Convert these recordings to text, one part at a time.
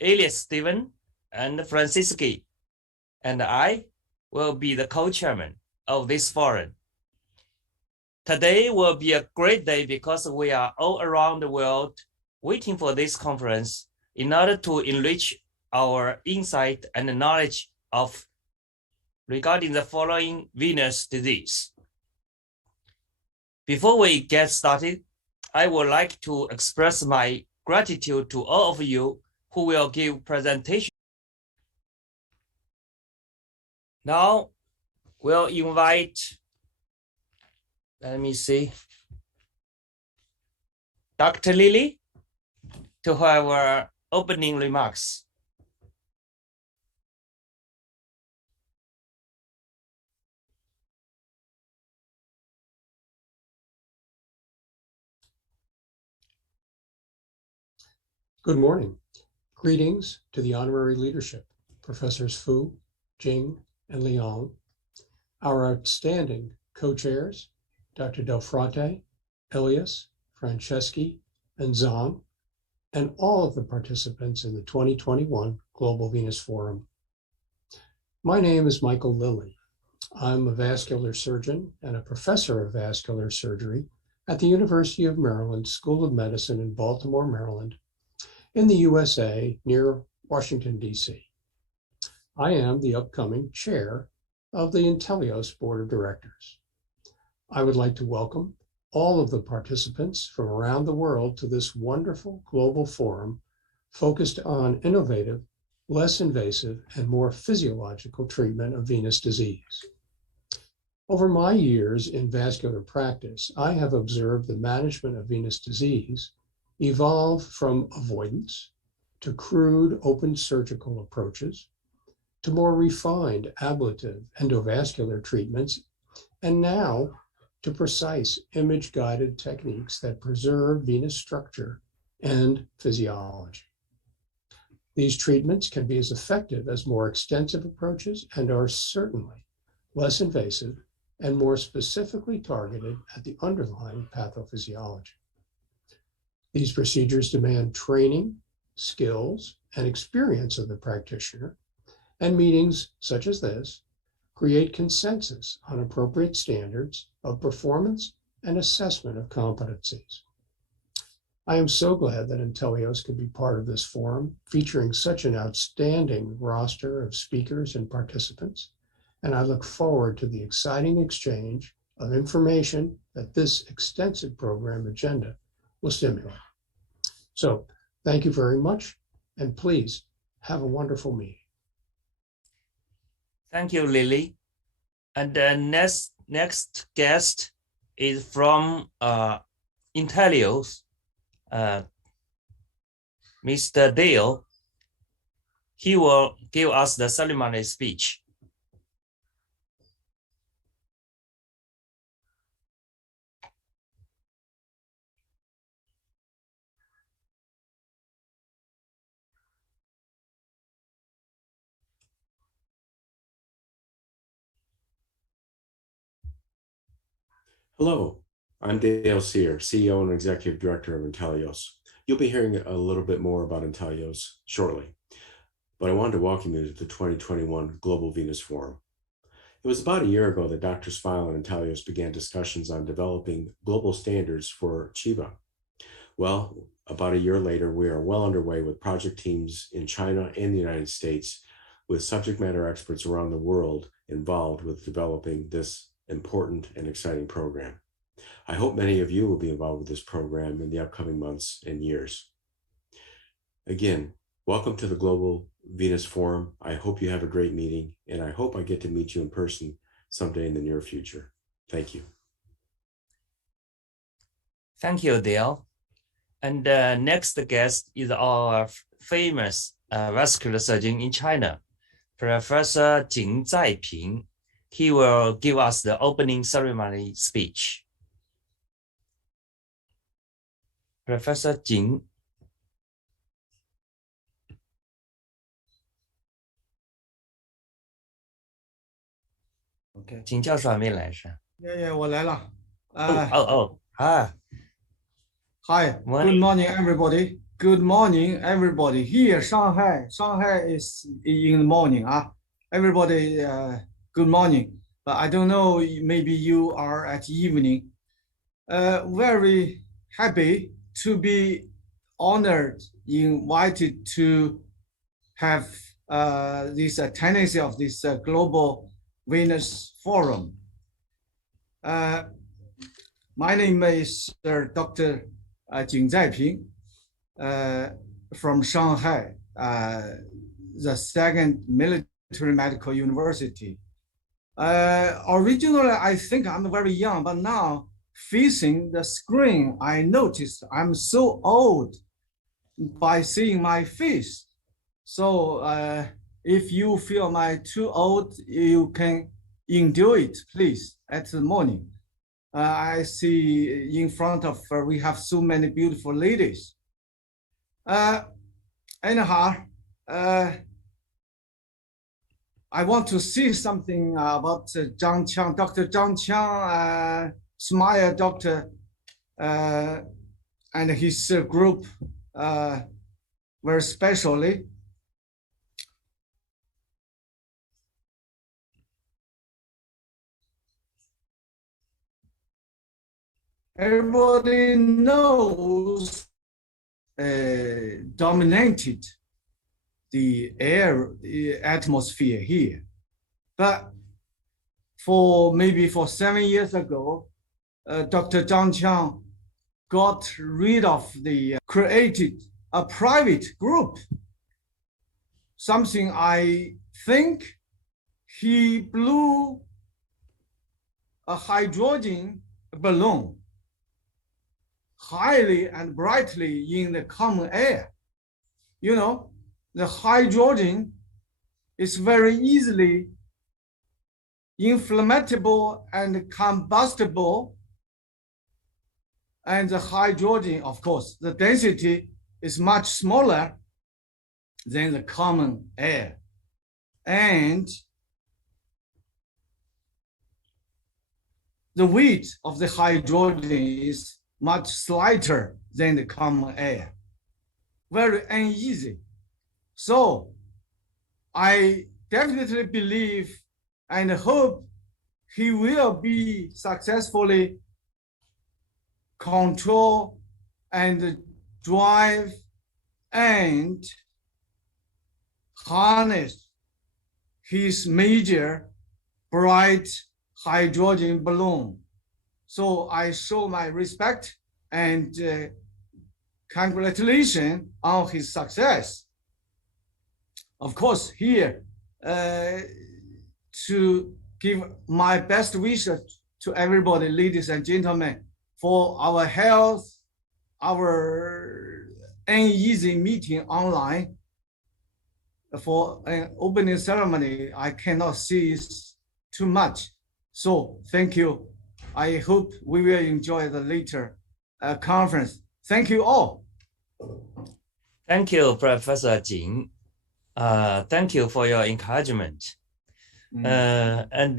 Elias Stephen and Francisci, and I will be the co-chairman of this forum. Today will be a great day because we are all around the world waiting for this conference in order to enrich our insight and knowledge of regarding the following venous disease. Before we get started, I would like to express my gratitude to all of you who will give presentation. Now we'll invite, let me see, Dr. Lily to have our opening remarks. Good morning. Greetings to the honorary leadership, Professors Fu, Jing, and Liang, our outstanding co-chairs, Dr. Del Frate, Elias, Franceschi, and Zhang, and all of the participants in the 2021 Global Venous Forum. My name is Michael Lilly. I'm a vascular surgeon and a professor of vascular surgery at the University of Maryland School of Medicine in Baltimore, Maryland, in the USA near Washington, D.C. I am the upcoming chair of the Intellios Board of Directors. I would like to welcome all of the participants from around the world to this wonderful global forum focused on innovative, less invasive, and more physiological treatment of venous disease. Over my years in vascular practice, I have observed the management of venous disease evolve from avoidance to crude open surgical approaches to more refined ablative endovascular treatments, and now to precise image-guided techniques that preserve venous structure and physiology. These treatments can be as effective as more extensive approaches and are certainly less invasive and more specifically targeted at the underlying pathophysiology. These procedures demand training, skills, and experience of the practitioner, and meetings such as this create consensus on appropriate standards of performance and assessment of competencies. I am so glad that Intellios could be part of this forum featuring such an outstanding roster of speakers and participants, and I look forward to the exciting exchange of information that this extensive program agenda will stimulate. So thank you very much, and please have a wonderful meeting. Thank you, Lily. And the next guest is from Intellios, Mr. Dale. He will give us the ceremony speech. Hello, I'm Dale Sear, CEO and Executive Director of Intellios. You'll be hearing a little bit more about Intellios shortly, but I wanted to welcome you to the 2021 Global Venous Forum. It was about a year ago that Dr. Smile and Intellios began discussions on developing global standards for Chiba. Well, about a year later, we are well underway with project teams in China and the United States, with subject matter experts around the world involved with developing this important and exciting program. I hope many of you will be involved with this program in the upcoming months and years. Again, welcome to the Global Venous Forum. I hope you have a great meeting, and I hope I get to meet you in person someday in the near future. Thank you. Thank you, Dale. And the next guest is our famous vascular surgeon in China, Professor Jing Zaiping. He will give us the opening ceremony speech. Professor Jing. OK， 请教授还没来是？我来了。Hi. Hi. Good morning, everybody. Good morning, everybody. Here, Shanghai. Shanghai is in the morning. Everybody, good morning. But I don't know, maybe you are at evening. Very happy to be honored, invited to have this attendance of this global Venous Forum. My name is Dr. Jing Zaiping. From Shanghai, the second military medical university. Originally, I think I'm very young, but now facing the screen, I noticed I'm so old by seeing my face. So if you feel I'm too old, you can endure it, please, at the morning. I see in front of we have so many beautiful ladies. Anyhow, I want to say something about Zhang Qiang, Dr. Zhang Qiang, Smile Doctor, and his group very specially. Everybody knows dominated the air atmosphere here. But maybe for 7 years ago, Dr. Zhang Qiang got rid of created a private group. Something I think he blew a hydrogen balloon highly and brightly in the common air. You know, the hydrogen is very easily inflammable and combustible. And the hydrogen, of course, the density is much smaller than the common air. And the weight of the hydrogen is much slighter than the common air. Very uneasy. So I definitely believe and hope he will be successfully control and drive and harness his major bright hydrogen balloon. So I show my respect and congratulations on his success. Of course, here to give my best wishes to everybody, ladies and gentlemen, for our health, our uneasy meeting online. For an opening ceremony, I cannot see too much. So thank you. I hope we will enjoy the later conference. Thank you all. Thank you, Professor Jing. Thank you for your encouragement. And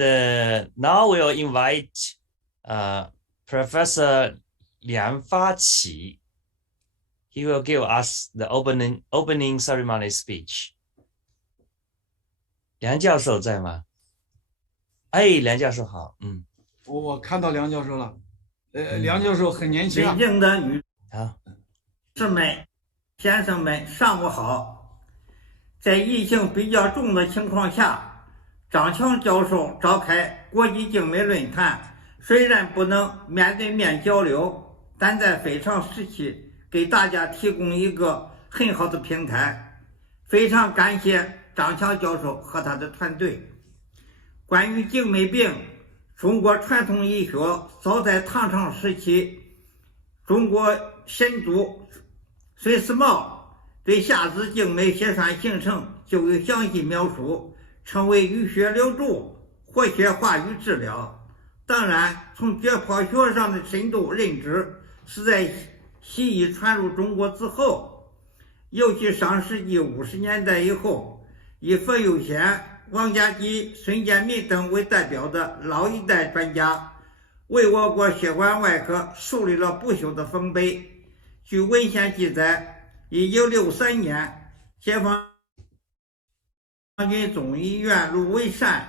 now we'll invite Professor Liang Faqi. He will give us the opening ceremony speech. 梁教授在吗？哎，梁教授好，我看到梁教授了，梁教授很年轻啊。北京的女士们、先生们，上午好。在疫情比较重的情况下，张强教授召开国际精美论坛，虽然不能面对面交流，但在非常时期给大家提供一个很好的平台。非常感谢张强教授和他的团队。关于静脉病，中国传统医学早在唐朝时期，中国先祖隋思茂对下肢静脉血栓形成就有详细描述，称为淤血留注、活血化瘀治疗。当然，从解剖学上的深度认知是在西医传入中国之后，尤其上世纪50年代以后，以冯友贤、王家基、孙建民等为代表的老一代专家，为我国血管外科树立了不朽的丰碑。据文献记载， 1963年，解放军总医院卢维善、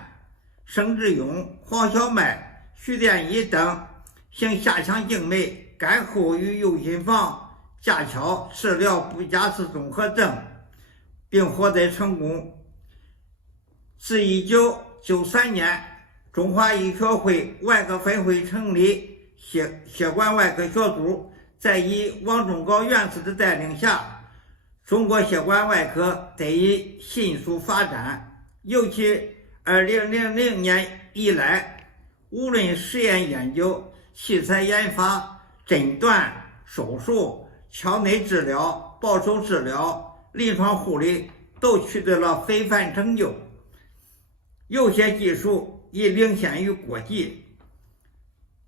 盛志勇、黄小麦、徐殿一等行下腔静脉干后与右心房架桥治疗不加氏综合症，并获得成功。自1993年，中华医学会外科分会成立血管外科学组，在以王忠皋院士的带领下，中国血管外科得以迅速发展。尤其2000年以来，无论实验研究、器材研发、诊断、手术、腔内治疗、保守治疗、临床护理都取得了非凡成就，有些技术已领先于国际。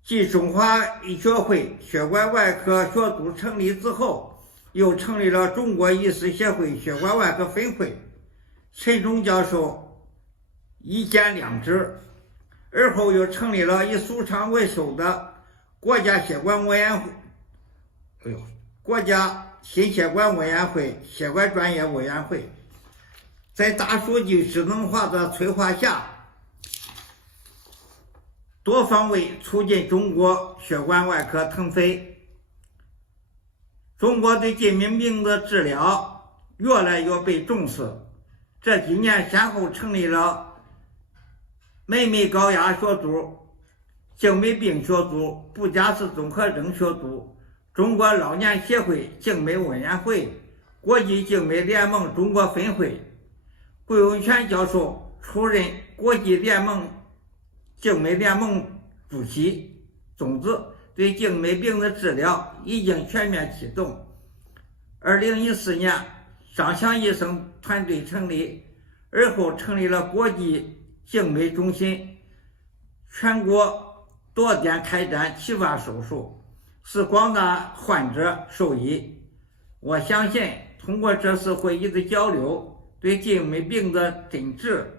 继中华医学会血管外科学组成立之后，又成立了中国医师协会血管外科分会，陈忠教授一兼两职，而后又成立了以苏昌为首的国家血管委员会，国家心血管委员会血管专业委员会。在大数据智能化的催化下，多方位促进中国血管外科腾飞。中国对近命病的治疗越来越被重视，这几年先后成立了美美高压学组、静脉病学组、不加氏综合征学组、中国老年协会静脉委员会、国际静脉联盟中国分会。桂文全教授出任国际静脉联盟主席。总之，对静脉病的治疗已经全面启动。2014年，张强医生团队成立，而后成立了国际静脉中心，全国多点开展启发手术，使广大患者受益。我相信通过这次会议的交流，对静脉病的诊治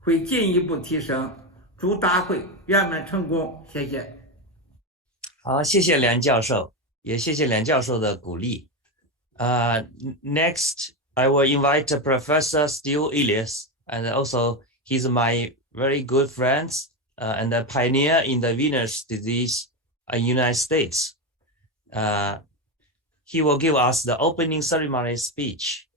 会进一步提升。祝大会圆满成功，谢谢。好，谢谢梁教授，也谢谢梁教授的鼓励。Next, I will invite Professor Stu Elias, and also he's my very good friend and a pioneer in the venous disease in United States. He will give us the opening ceremony speech.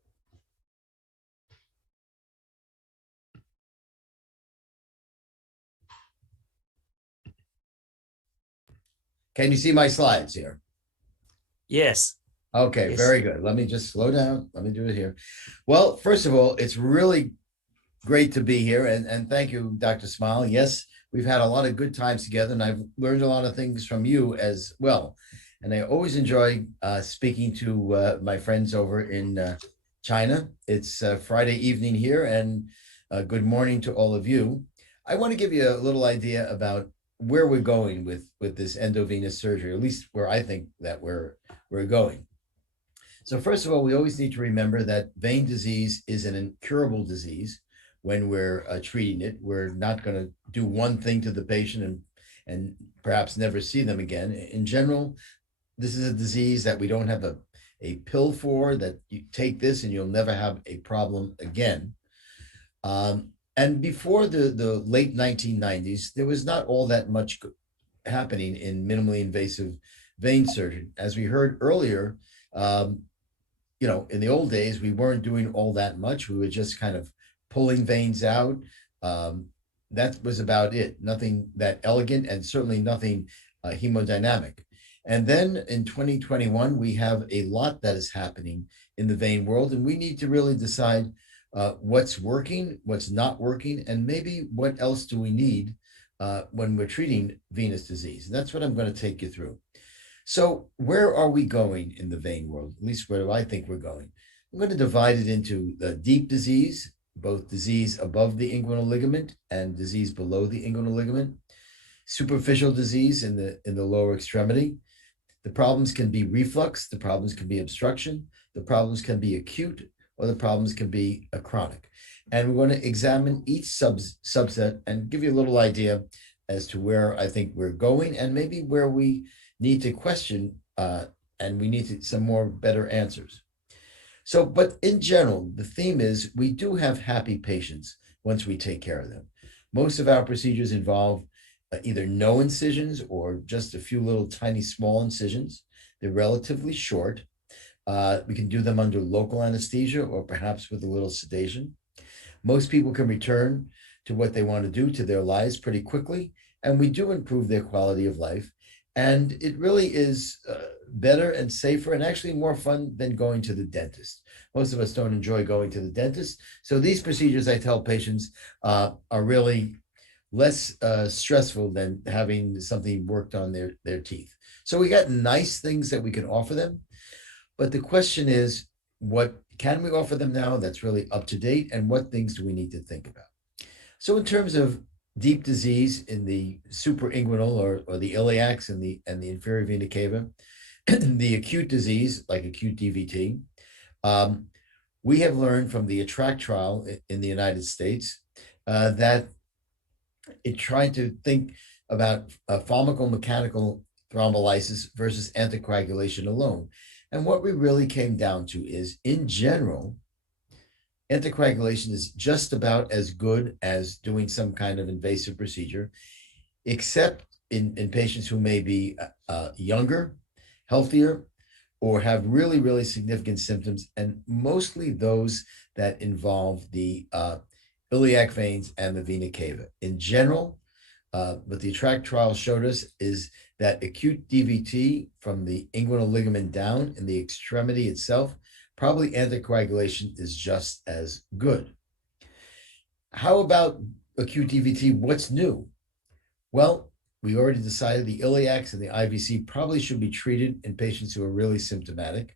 Can you see my slides here? Yes. Okay, Yes. Very good. Let me just slow down. Let me do it here. Well, first of all, it's really great to be here. And thank you, Dr. Smile. Yes, we've had a lot of good times together, and I've learned a lot of things from you as well. And I always enjoy speaking to my friends over in China. It's Friday evening here, and good morning to all of you. I want to give you a little idea about where we're going with this endovenous surgery, at least where I think that we're going. So first of all, we always need to remember that vein disease is an incurable disease. When we're treating it, we're not going to do one thing to the patient and perhaps never see them again. In general, this is a disease that we don't have a pill for, that you take this and you'll never have a problem again. And before the late 1990s, there was not all that much happening in minimally invasive vein surgery. As we heard earlier, in the old days, we weren't doing all that much. We were just kind of pulling veins out. That was about it. Nothing that elegant, and certainly nothing hemodynamic. And then in 2021, we have a lot that is happening in the vein world, and we need to really decide what's working, what's not working, and maybe what else do we need when we're treating venous disease. And that's what I'm going to take you through. So where are we going in the vein world? At least where do I think we're going? I'm going to divide it into the deep disease, both disease above the inguinal ligament and disease below the inguinal ligament, superficial disease in the lower extremity. The problems can be reflux, the problems can be obstruction, the problems can be acute, or the problems can be chronic. And we're going to examine each subset and give you a little idea as to where I think we're going, and maybe where we need to question and we need some more better answers. So, but in general, the theme is we do have happy patients once we take care of them. Most of our procedures involve either no incisions or just a few little tiny small incisions. They're relatively short. We can do them under local anesthesia or perhaps with a little sedation. Most people can return to what they want to do to their lives pretty quickly, and we do improve their quality of life. And it really is better and safer and actually more fun than going to the dentist. Most of us don't enjoy going to the dentist. So these procedures, I tell patients, are really less stressful than having something worked on their teeth. So we got nice things that we can offer them. But the question is, what can we offer them now that's really up to date, and what things do we need to think about? So in terms of deep disease in the superinguinal or the iliacs and the inferior vena cava, the acute disease like acute DVT, we have learned from the ATTRACT trial in the United States that it tried to think about pharmacomechanical thrombolysis versus anticoagulation alone. And what we really came down to is, in general, anticoagulation is just about as good as doing some kind of invasive procedure, except in patients who may be younger, healthier, or have really, really significant symptoms, and mostly those that involve the iliac veins and the vena cava. In general, what the ATTRACT trial showed us is that acute DVT from the inguinal ligament down in the extremity itself, probably anticoagulation is just as good. How about acute DVT? What's new? Well, we already decided the iliacs and the IVC probably should be treated in patients who are really symptomatic,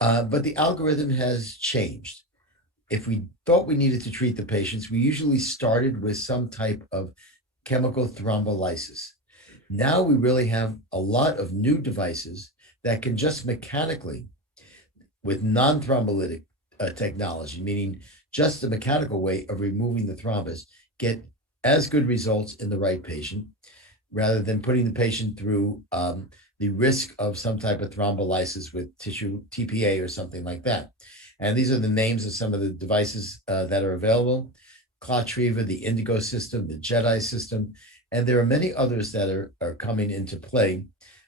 but the algorithm has changed. If we thought we needed to treat the patients, we usually started with some type of chemical thrombolysis. Now we really have a lot of new devices that can just mechanically, with non-thrombolytic technology, meaning just a mechanical way of removing the thrombus, get as good results in the right patient, rather than putting the patient through the risk of some type of thrombolysis with tissue TPA or something like that. And these are the names of some of the devices that are available: ClotTriever, the Indigo system, the JEDI system, and there are many others that are coming into play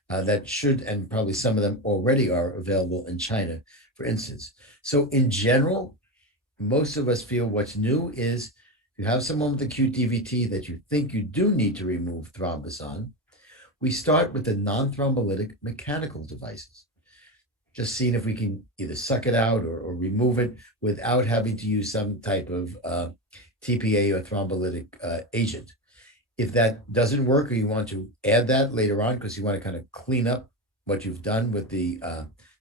that should, and probably some of them already are available in China, for instance. So in general, most of us feel what's new is if you have someone with acute DVT that you think you do need to remove thrombus on, we start with the non-thrombolytic mechanical devices, just seeing if we can either suck it out or remove it without having to use some type of TPA or thrombolytic agent. If that doesn't work, or you want to add that later on because you want to kind of clean up what you've done with the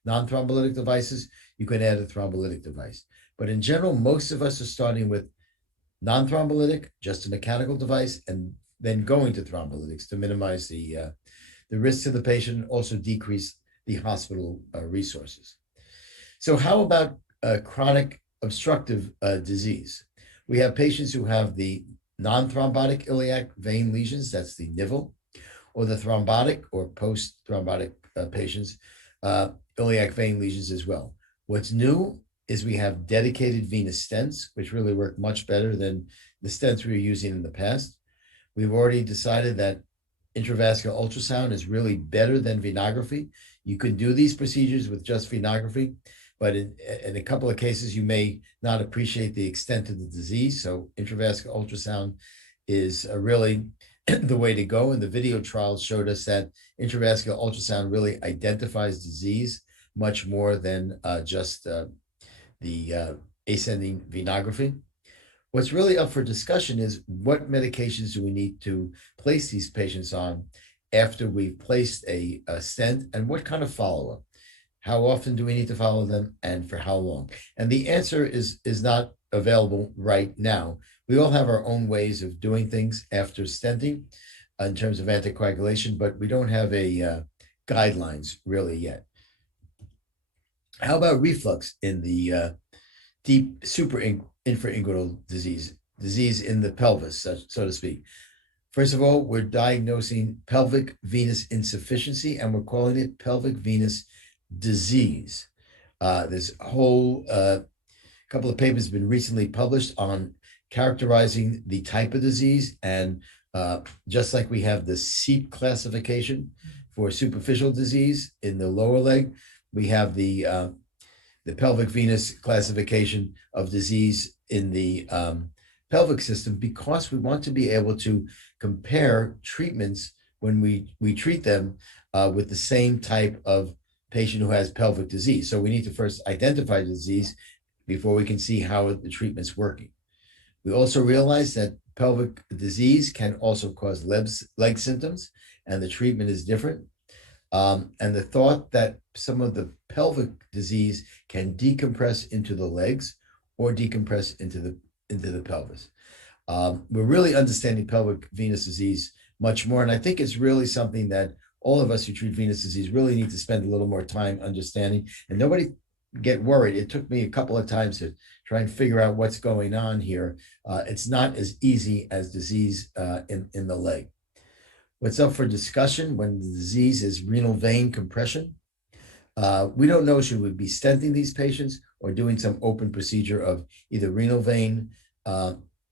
non-thrombolytic devices, you can add a thrombolytic device. But in general, most of us are starting with non-thrombolytic, just a mechanical device, and then going to thrombolytics to minimize the risk to the patient, also decrease the hospital resources. So how about chronic obstructive disease? We have patients who have the non-thrombotic iliac vein lesions, that's the NIVL, or the thrombotic or post-thrombotic patients, iliac vein lesions as well. What's new is we have dedicated venous stents, which really work much better than the stents we were using in the past. We've already decided that intravascular ultrasound is really better than venography. You can do these procedures with just venography, but in a couple of cases, you may not appreciate the extent of the disease. So intravascular ultrasound is really the way to go. And the video trials showed us that intravascular ultrasound really identifies disease much more than just the ascending venography. What's really up for discussion is what medications do we need to place these patients on after we've placed a stent, and what kind of follow-up? How often do we need to follow them, and for how long? And the answer is not available right now. We all have our own ways of doing things after stenting in terms of anticoagulation, but we don't have a guidelines really yet. How about reflux in the deep infrainguinal disease in the pelvis, so to speak? First of all, we're diagnosing pelvic venous insufficiency, and we're calling it pelvic venous disease. There's a whole couple of papers have been recently published on characterizing the type of disease, and just like we have the SEEP classification for superficial disease in the lower leg, we have the pelvic venous classification of disease in the pelvic system, because we want to be able to compare treatments when we treat them with the same type of patient who has pelvic disease. So we need to first identify the disease before we can see how the treatment's working. We also realize that pelvic disease can also cause leg symptoms, and the treatment is different. And the thought that some of the pelvic disease can decompress into the legs or decompress into the pelvis. We're really understanding pelvic venous disease much more, and I think it's really something that all of us who treat venous disease really need to spend a little more time understanding. And nobody get worried. It took me a couple of times to try and figure out what's going on here. It's not as easy as disease in the leg. What's up for discussion when the disease is renal vein compression? We don't know, should we be stenting these patients or doing some open procedure of either renal vein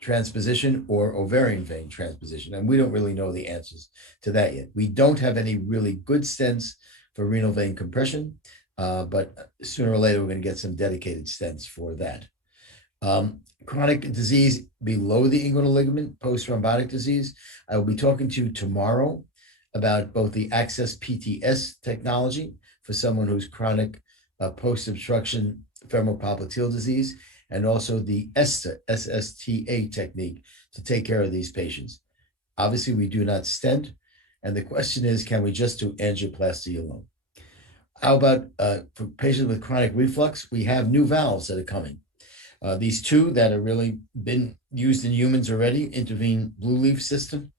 transposition or ovarian vein transposition? And we don't really know the answers to that yet. We don't have any really good stents for renal vein compression, but sooner or later, we're going to get some dedicated stents for that. Chronic disease below the inguinal ligament, post-thrombotic disease. I will be talking to you tomorrow about both the Access PTS technology for someone who's chronic post-obstruction femoral popliteal disease, and also the SSTA technique to take care of these patients. Obviously, we do not stent, and the question is, can we just do angioplasty alone? How about for patients with chronic reflux? We have new valves that are coming. These two that have really been used in humans already, intervene blue leaf system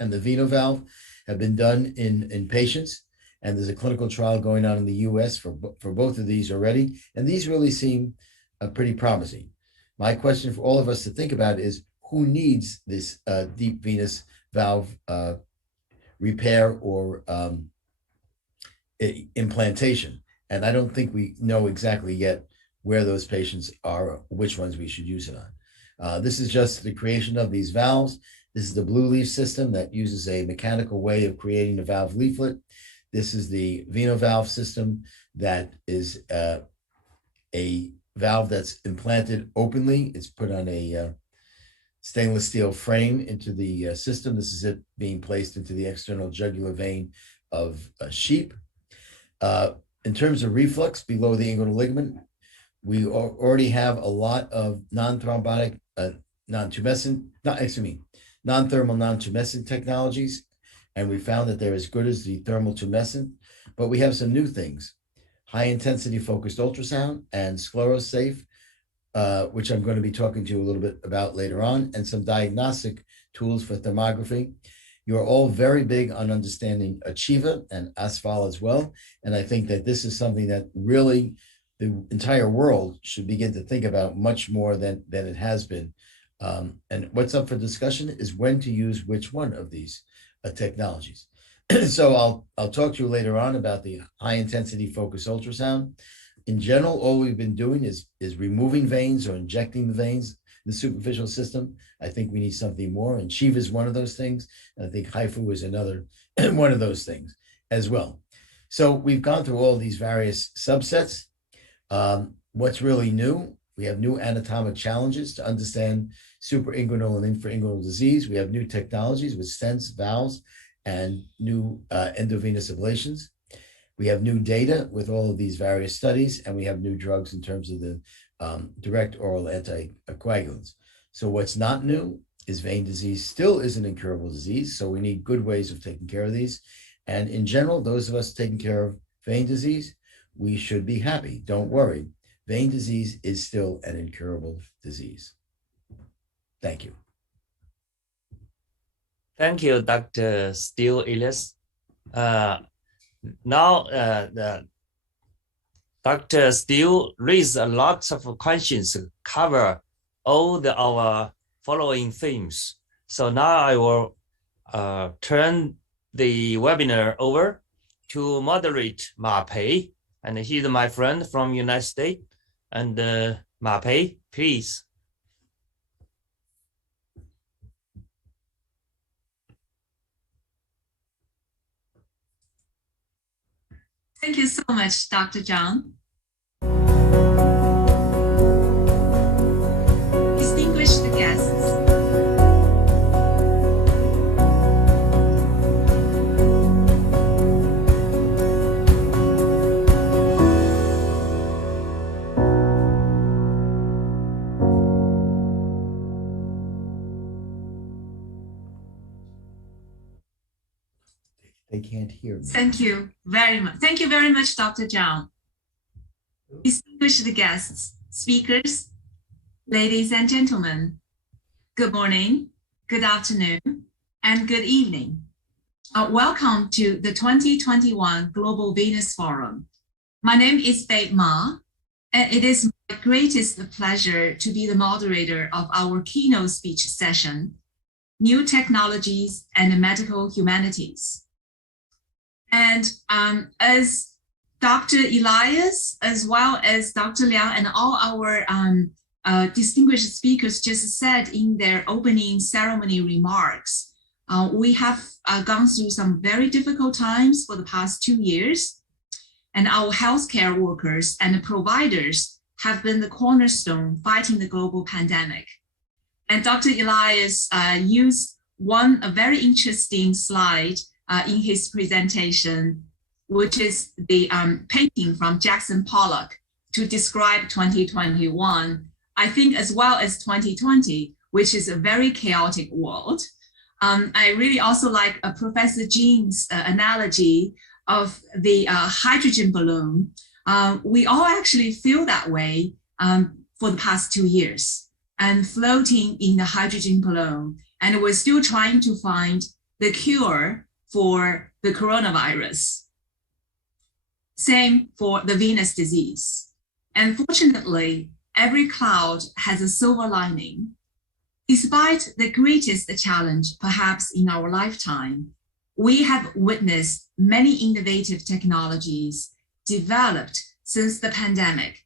and the Venous valve, have been done in patients. And there's a clinical trial going on in the US for both of these already. And these really seem pretty promising. My question for all of us to think about is, who needs this deep venous valve repair or implantation? And I don't think we know exactly yet where those patients are, which ones we should use it on. This is just the creation of these valves. This is the blue leaf system that uses a mechanical way of creating the valve leaflet. This is the Venous valve system that is a valve that's implanted openly. It's put on a stainless steel frame into the system. This is it being placed into the external jugular vein of sheep. In terms of reflux below the inguinal ligament, we already have a lot of non-thrombotic, non-tumescent, non-thermal non-tumescent technologies, and we found that they're as good as the thermal tumescent, but we have some new things: high-intensity focused ultrasound and sclerosafe, which I'm going to be talking to you a little bit about later on, and some diagnostic tools for thermography. You are all very big on understanding Achieva and ASFAL as well, and I think that this is something that really the entire world should begin to think about much more than it has been. And what's up for discussion is when to use which one of these technologies. So I'll talk to you later on about the high intensity focused ultrasound. In general, all we've been doing is removing veins or injecting the veins in the superficial system. I think we need something more, and Shiva is one of those things. And I think HIFU is another one of those things as well. So we've gone through all these various subsets. What's really new? We have new anatomic challenges to understand superinguinal and infrainguinal disease. We have new technologies with stents, valves, and new endovenous ablations. We have new data with all of these various studies, and we have new drugs in terms of the direct oral anticoagulants. So what's not new is vein disease still is an incurable disease. So we need good ways of taking care of these. And in general, those of us taking care of vein disease, we should be happy. Don't worry. Vein disease is still an incurable disease. Thank you. Thank you, Dr. Steele Elias. Dr. Steele raised a lot of questions, cover all our following themes. So now I will turn the webinar over to moderate Ma Pei, And he's my friend from United States. And Ma Pei, please. Thank you so much, Dr. Zhang. Distinguished guests. They can't hear me. Thank you very much. Thank you very much, Dr. Zhang. Distinguished guests, speakers, ladies and gentlemen, good morning, good afternoon, and good evening. Welcome to the 2021 Global Venous Forum. My name is Bei Ma, and it is my greatest pleasure to be the moderator of our keynote speech session, New Technologies and Medical Humanities. And as Dr. Elias, as well as Dr. Liang and all our distinguished speakers just said in their opening ceremony remarks, we have gone through some very difficult times for the past 2 years. And our healthcare workers and providers have been the cornerstone fighting the global pandemic. And Dr. Elias used a very interesting slide in his presentation, which is the painting from Jackson Pollock to describe 2021, I think as well as 2020, which is a very chaotic world. I really also like Professor Jean's analogy of the hydrogen balloon. We all actually feel that way for the past 2 years and floating in the hydrogen balloon. And we're still trying to find the cure for the coronavirus. Same for the venous disease. And fortunately, every cloud has a silver lining. Despite the greatest challenge, perhaps in our lifetime, we have witnessed many innovative technologies developed since the pandemic,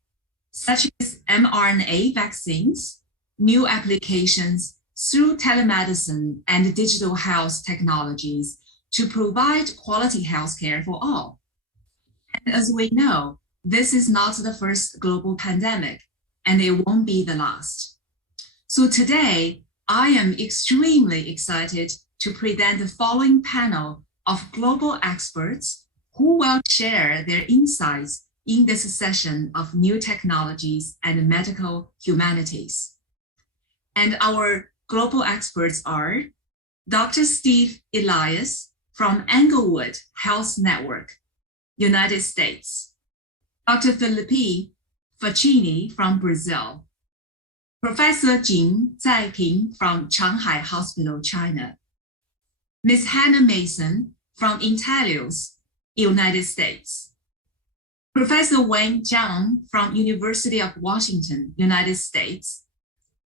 such as mRNA vaccines, new applications through telemedicine and digital health technologies to provide quality healthcare for all. And as we know, this is not the first global pandemic, and it won't be the last. So today, I am extremely excited to present the following panel of global experts who will share their insights in this session of new technologies and medical humanities. And our global experts are Dr. Steve Elias from Englewood Health Network, United States, Dr. Felipe Faccini from Brazil, Professor Jin Zaiping from Shanghai Hospital, China, Ms. Hannah Mason from Intellios, United States, Professor Wayne Zhang from University of Washington, United States,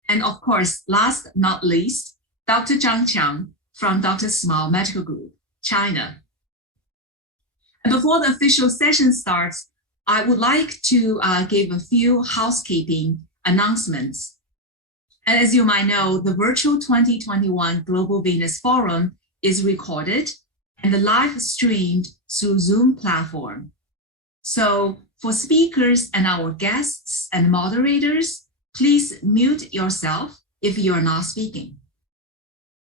and of course, last not least, Dr. Zhang Qiang from Dr. Smile Medical Group, China. And before the official session starts, I would like to give a few housekeeping announcements. And as you might know, the virtual 2021 Global Venous Forum is recorded and live streamed through Zoom platform. So for speakers and our guests and moderators, please mute yourself if you are not speaking.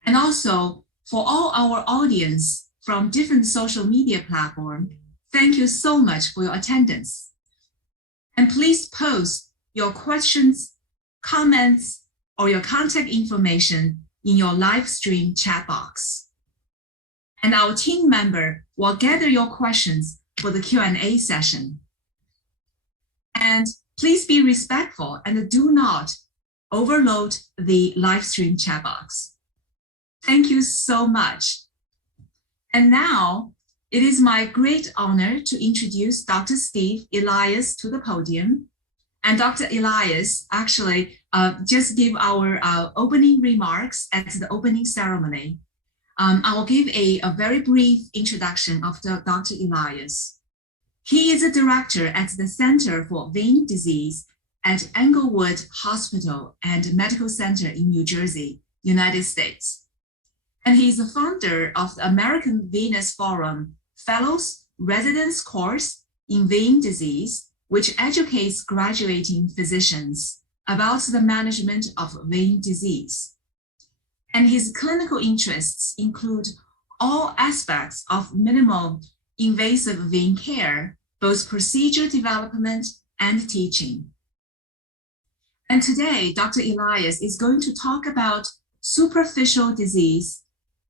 And also for all our audience from different social media platforms, thank you so much for your attendance. And please post your questions, comments, or your contact information in your live stream chat box. And our team member will gather your questions for the Q&A session. And please be respectful and do not overload the live stream chat box. Thank you so much. And now, it is my great honor to introduce Dr. Steve Elias to the podium. And Dr. Elias actually just gave our opening remarks at the opening ceremony. I will give a very brief introduction of Dr. Elias. He is a director at the Center for Vein Disease at Englewood Hospital and Medical Center in New Jersey, United States. And he is the founder of the American Venous Forum Fellows Residence Course in Vein Disease, which educates graduating physicians about the management of vein disease. And his clinical interests include all aspects of minimal invasive vein care, both procedure development and teaching. And today, Dr. Elias is going to talk about superficial disease,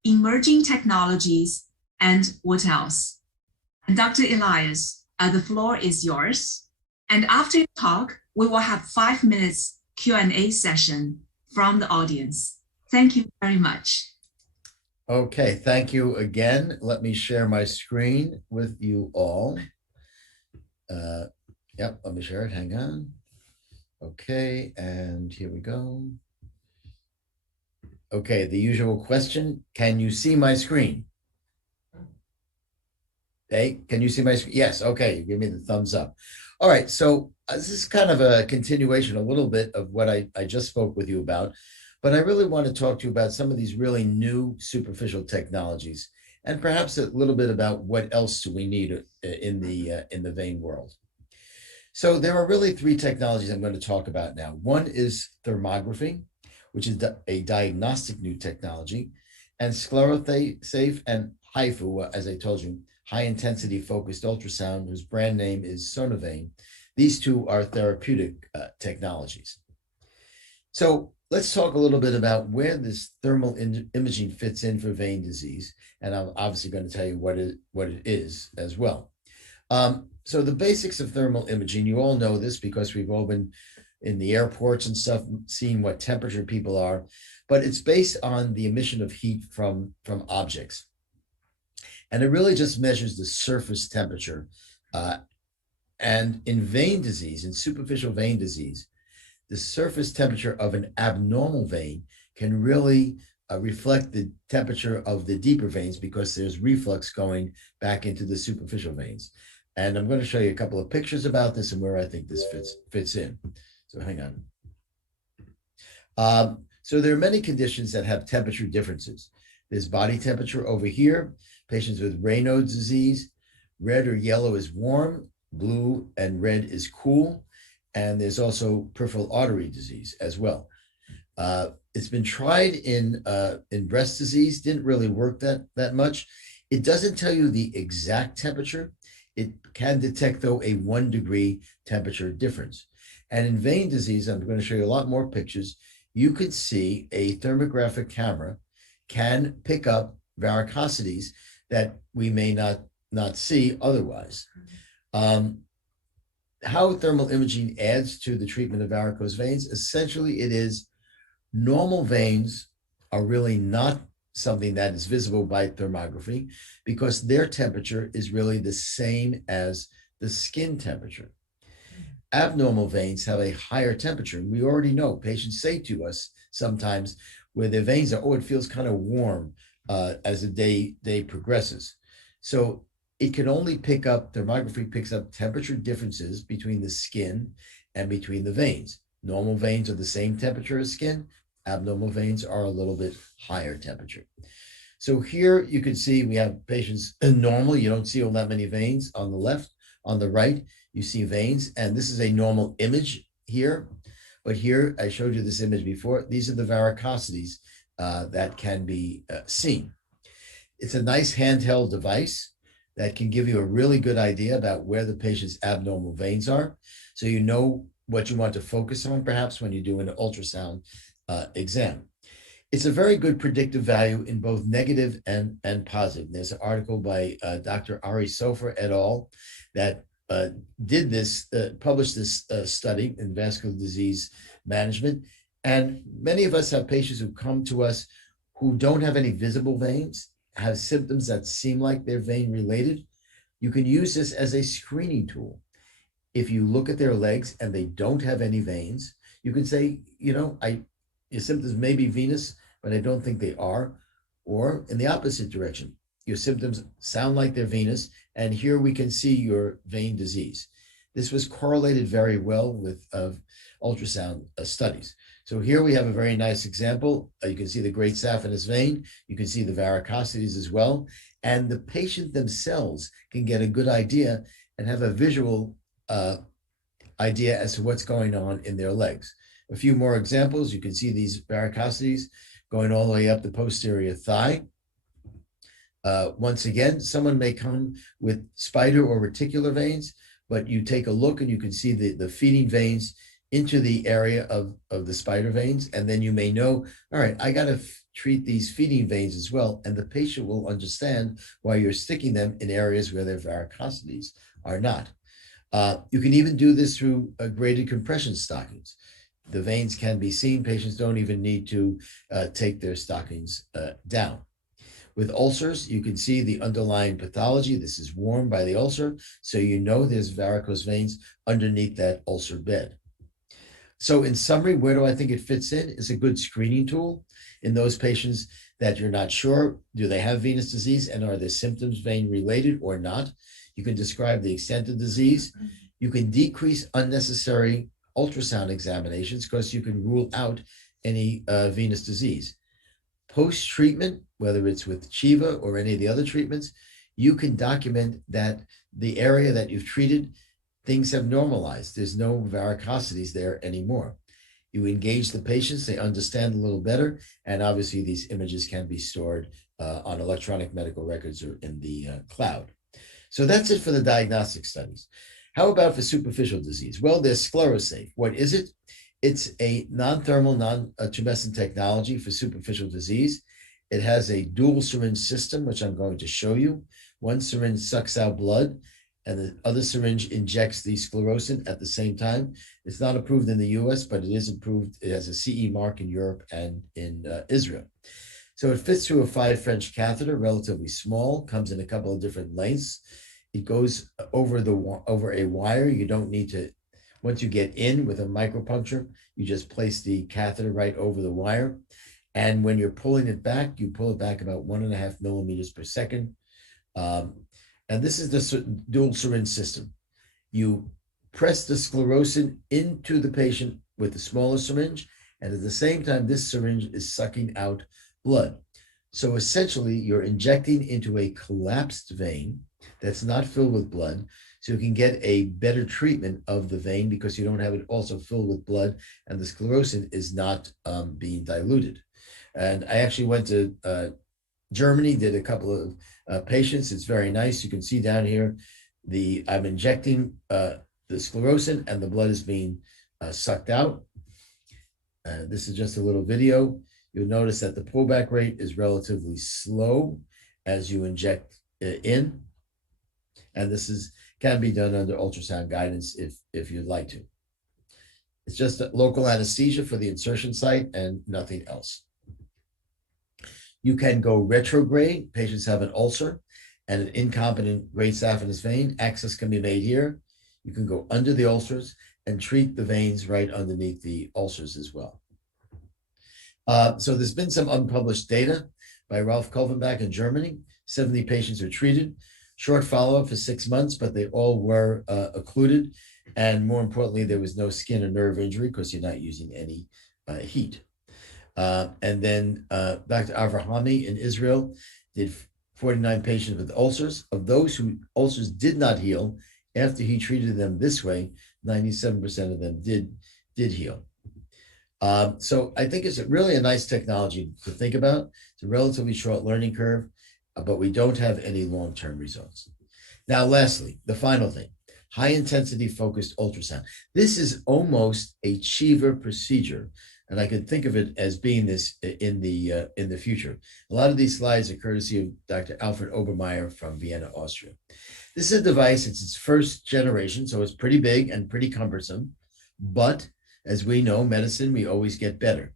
emerging technologies, and what else. And Dr. Elias, the floor is yours. And after your talk, we will have 5 minutes Q&A session from the audience. Thank you very much. Okay, thank you again. Let me share my screen with you all. Yep, let me share it. Hang on. Okay, and here we go. Okay, the usual question, can you see my screen? Hey, can you see my screen? Yes, okay, give me the thumbs up. All right, so this is kind of a continuation, a little bit of what I just spoke with you about, but I really want to talk to you about some of these really new superficial technologies, and perhaps a little bit about what else do we need in the vein world. So there are really 3 technologies I'm going to talk about now. One is thermography, which is a diagnostic new technology, and sclerosafe and HIFU, as I told you, high intensity focused ultrasound, whose brand name is Sonovein. These 2 are therapeutic technologies. So let's talk a little bit about where this thermal imaging fits in for vein disease. And I'm obviously going to tell you what it is as well. So the basics of thermal imaging, you all know this because we've all been in the airports and stuff, seeing what temperature people are, but it's based on the emission of heat from objects. And it really just measures the surface temperature. And in vein disease, in superficial vein disease, the surface temperature of an abnormal vein can really reflect the temperature of the deeper veins because there's reflux going back into the superficial veins. And I'm going to show you a couple of pictures about this and where I think this fits in. So hang on. So there are many conditions that have temperature differences. There's body temperature over here, patients with Raynaud's disease. Red or yellow is warm, blue and red is cool. And there's also peripheral artery disease as well. It's been tried in breast disease, didn't really work that much. It doesn't tell you the exact temperature. It can detect, though, a 1 degree temperature difference. And in vein disease, I'm going to show you a lot more pictures. You could see a thermographic camera can pick up varicosities that we may not see otherwise. How thermal imaging adds to the treatment of varicose veins? Essentially, it is normal veins are really not something that is visible by thermography because their temperature is really the same as the skin temperature. Abnormal veins have a higher temperature. And we already know, patients say to us sometimes where their veins are, oh, it feels kind of warm as the day progresses. So it can only pick up, thermography picks up temperature differences between the skin and between the veins. Normal veins are the same temperature as skin. Abnormal veins are a little bit higher temperature. So here you can see we have patients normal. You don't see all that many veins on the left. On the right, you see veins, and this is a normal image here. But here, I showed you this image before. These are the varicosities that can be seen. It's a nice handheld device that can give you a really good idea about where the patient's abnormal veins are. So you know what you want to focus on, perhaps, when you do an ultrasound exam. It's a very good predictive value in both negative and positive. There's an article by Dr. Ari Sofer et al. That published this study in vascular disease management. And many of us have patients who come to us who don't have any visible veins, have symptoms that seem like they're vein related. You can use this as a screening tool. If you look at their legs and they don't have any veins, you can say, you know, your symptoms may be venous, but I don't think they are. Or in the opposite direction, your symptoms sound like they're venous, and here we can see your vein disease. This was correlated very well with ultrasound studies. So here we have a very nice example. You can see the great saphenous vein. You can see the varicosities as well. And the patient themselves can get a good idea and have a visual idea as to what's going on in their legs. A few more examples. You can see these varicosities going all the way up the posterior thigh. Once again, someone may come with spider or reticular veins, but you take a look and you can see the feeding veins into the area of the spider veins. And then you may know, all right, I got to treat these feeding veins as well. And the patient will understand why you're sticking them in areas where their varicosities are not. You can even do this through graded compression stockings. The veins can be seen. Patients don't even need to take their stockings down. With ulcers, you can see the underlying pathology. This is warmed by the ulcer, so you know there's varicose veins underneath that ulcer bed. So in summary, where do I think it fits in? It's a good screening tool in those patients that you're not sure, do they have venous disease and are their symptoms vein related or not? You can describe the extent of disease. You can decrease unnecessary ultrasound examinations because you can rule out any venous disease. Post-treatment, whether it's with Chiva or any of the other treatments, you can document that the area that you've treated, things have normalized. There's no varicosities there anymore. You engage the patients, they understand a little better, and obviously these images can be stored on electronic medical records or in the cloud. So that's it for the diagnostic studies. How about for superficial disease? Well, there's sclerosafe. What is it? It's a non-thermal, non-tumescent technology for superficial disease. It has a dual syringe system, which I'm going to show you. One syringe sucks out blood, and the other syringe injects the sclerosant at the same time. It's not approved in the US, but it is approved. It has a CE mark in Europe and in Israel. So it fits through a 5 French catheter, relatively small, comes in a couple of different lengths. It goes over a wire. You don't need to, once you get in with a micropuncture, you just place the catheter right over the wire. And when you're pulling it back, you pull it back about 1.5 millimeters per second. And this is the dual syringe system. You press the sclerosant into the patient with the smaller syringe, and at the same time, this syringe is sucking out blood. So essentially, you're injecting into a collapsed vein that's not filled with blood, so you can get a better treatment of the vein because you don't have it also filled with blood, and the sclerosant is not being diluted. And I actually went to Germany, did a couple of patients. It's very nice. You can see down here, I'm injecting the sclerosant and the blood is being sucked out. This is just a little video. You'll notice that the pullback rate is relatively slow as you inject in. And this can be done under ultrasound guidance if you'd like to. It's just a local anesthesia for the insertion site and nothing else. You can go retrograde. Patients have an ulcer and an incompetent great saphenous vein. Access can be made here. You can go under the ulcers and treat the veins right underneath the ulcers as well. So there's been some unpublished data by Ralph Kulvenbach in Germany. 70 patients are treated. Short follow-up for 6 months, but they all were occluded. And more importantly, there was no skin or nerve injury because you're not using any heat. And then Dr. Avrahami in Israel did 49 patients with ulcers. Of those whose ulcers did not heal, after he treated them this way, 97% of them did heal. So I think it's really a nice technology to think about. It's a relatively short learning curve, but we don't have any long-term results. Now, lastly, the final thing, high-intensity focused ultrasound. This is almost a Chiva procedure, and I could think of it as being this in the future. A lot of these slides are courtesy of Dr. Alfred Obermeyer from Vienna, Austria. This is a device, it's its first generation, so it's pretty big and pretty cumbersome, but as we know, medicine, we always get better.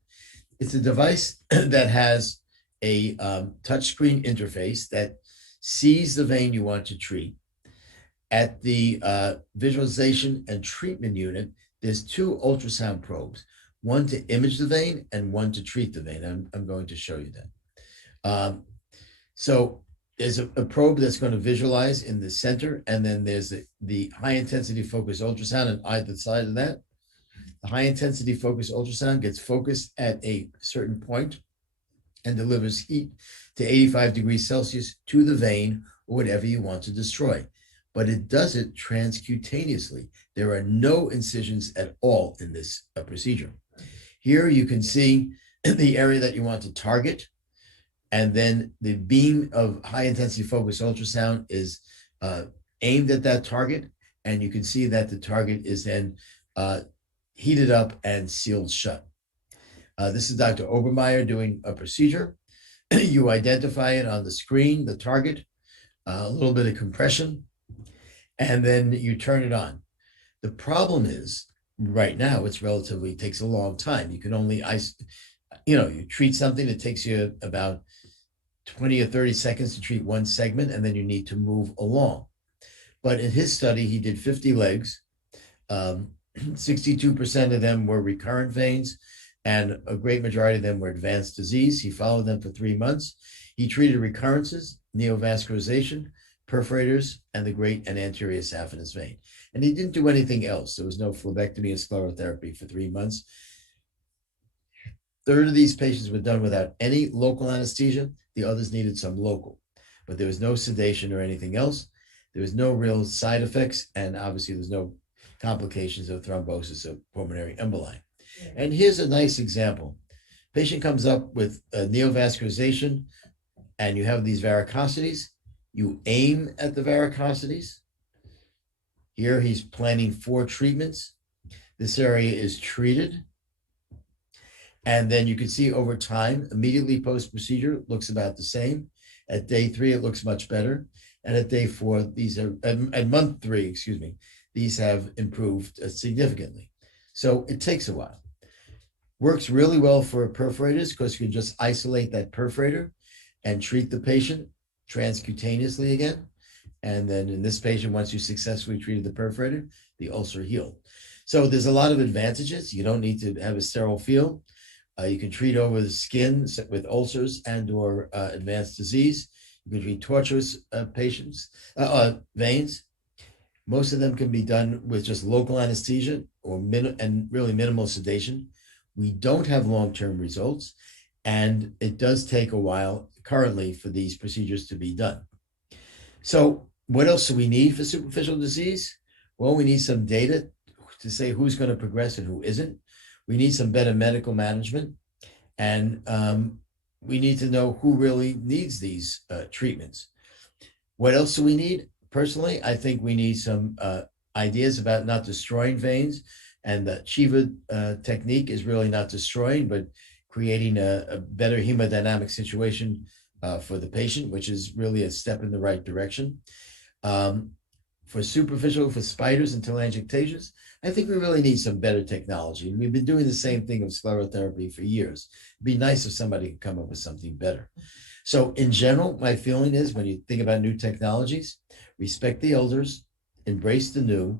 It's a device that has a touchscreen interface that sees the vein you want to treat. At the visualization and treatment unit, there's 2 ultrasound probes, one to image the vein and one to treat the vein. I'm going to show you that. So there's a probe that's going to visualize in the center, and then there's the high intensity focused ultrasound on either side of that. The high intensity focused ultrasound gets focused at a certain point and delivers heat to 85 degrees Celsius to the vein or whatever you want to destroy. But it does it transcutaneously. There are no incisions at all in this procedure. Here you can see the area that you want to target, and then the beam of high intensity focused ultrasound is aimed at that target, and you can see that the target is then heated up and sealed shut. This is Dr. Obermeyer doing a procedure. You identify it on the screen, the target, a little bit of compression, and then you turn it on. The problem is right now it takes a long time. You can only you treat something, it takes you about 20 or 30 seconds to treat one segment, and then you need to move along. But in his study, he did 50 legs. 62% of them were recurrent veins, and a great majority of them were advanced disease. He followed them for 3 months. He treated recurrences, neovascularization, perforators, and the great and anterior saphenous vein. And he didn't do anything else. There was no phlebectomy or sclerotherapy for 3 months. A third of these patients were done without any local anesthesia. The others needed some local, but there was no sedation or anything else. There was no real side effects, and obviously there's no complications of thrombosis of pulmonary emboli. And here's a nice example. Patient comes up with a neovascularization, and you have these varicosities. You aim at the varicosities. Here he's planning 4 treatments. This area is treated. And then you can see over time, immediately post-procedure, looks about the same. At day 3, it looks much better. And at day 4, at month 3, these have improved significantly. So it takes a while. Works really well for perforators because you can just isolate that perforator and treat the patient transcutaneously again. And then in this patient, once you successfully treated the perforator, the ulcer healed. So there's a lot of advantages. You don't need to have a sterile field. You can treat over the skin with ulcers and or advanced disease. You can treat tortuous veins. Most of them can be done with just local anesthesia and really minimal sedation. We don't have long-term results, and it does take a while currently for these procedures to be done. So what else do we need for superficial disease? Well, we need some data to say who's going to progress and who isn't. We need some better medical management, and we need to know who really needs these treatments. What else do we need? Personally, I think we need some ideas about not destroying veins, and the Chiva technique is really not destroying, but creating a better hemodynamic situation for the patient, which is really a step in the right direction. For spiders and telangiectasias, I think we really need some better technology. We've been doing the same thing of sclerotherapy for years. It'd be nice if somebody could come up with something better. So in general, my feeling is when you think about new technologies, respect the elders, embrace the new,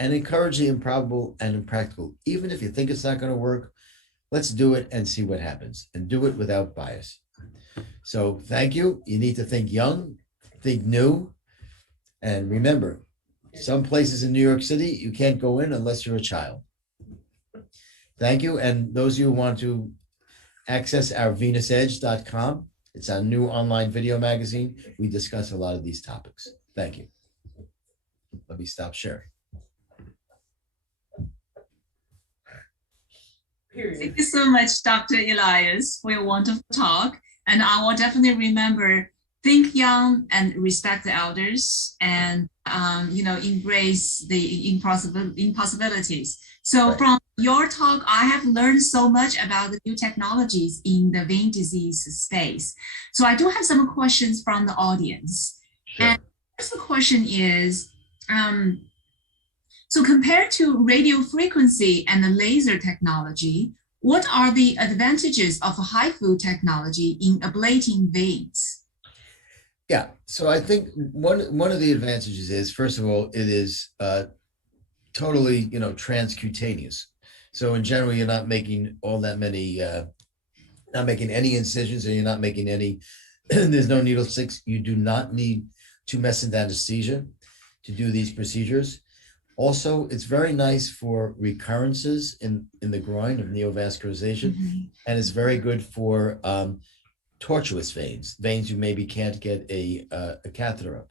and encourage the improbable and impractical. Even if you think it's not going to work, let's do it and see what happens, and do it without bias. So thank you. You need to think young, think new, and remember, some places in New York City, you can't go in unless you're a child. Thank you. And those of you who want to access our venusedge.com, it's our new online video magazine. We discuss a lot of these topics. Thank you. Let me stop sharing. Thank you so much, Dr. Elias, for your wonderful talk. And I will definitely remember, think young and respect the elders, and embrace the impossibilities. So right. From your talk, I have learned so much about the new technologies in the vein disease space. So I do have some questions from the audience. Sure. And the first question is, so compared to radio frequency and the laser technology, what are the advantages of HIFU technology in ablating veins? Yeah, so I think one of the advantages is, first of all, it is totally, transcutaneous. So in general, you're not making all that many, not making any incisions, and you're not making any There's no needle sticks. You do not need 2 message anesthesia to do these procedures. Also, it's very nice for recurrences in the groin of neovascularization, and it's very good for tortuous veins you maybe can't get a catheter of.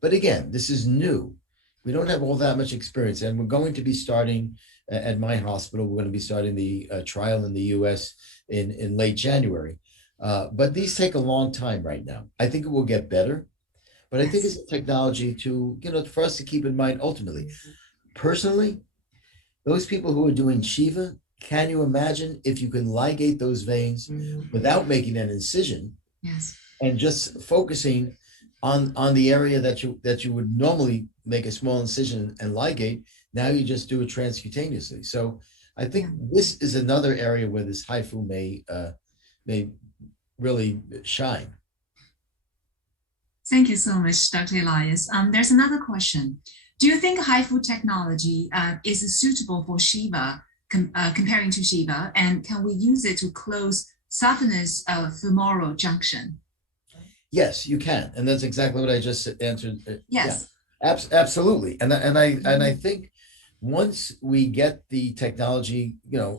But again, this is new. We don't have all that much experience, and we're going to be starting at my hospital. We're going to be starting the trial in the U.S. in late January. But these take a long time right now. I think it will get better, but I think it's a technology to, for us to keep in mind ultimately. Personally, those people who are doing Shiva, can you imagine if you can ligate those veins without making an incision? Yes. And just focusing on the area that you would normally make a small incision and ligate? Now you just do it transcutaneously. So I think this is another area where this HIFU may really shine. Thank you so much, Dr. Elias. There's another question. Do you think HIFU technology is suitable for Shiva, comparing to Shiva, and can we use it to close saphenous femoral junction? Yes, you can, and that's exactly what I just answered. Yes, yeah, absolutely, and I think once we get the technology, a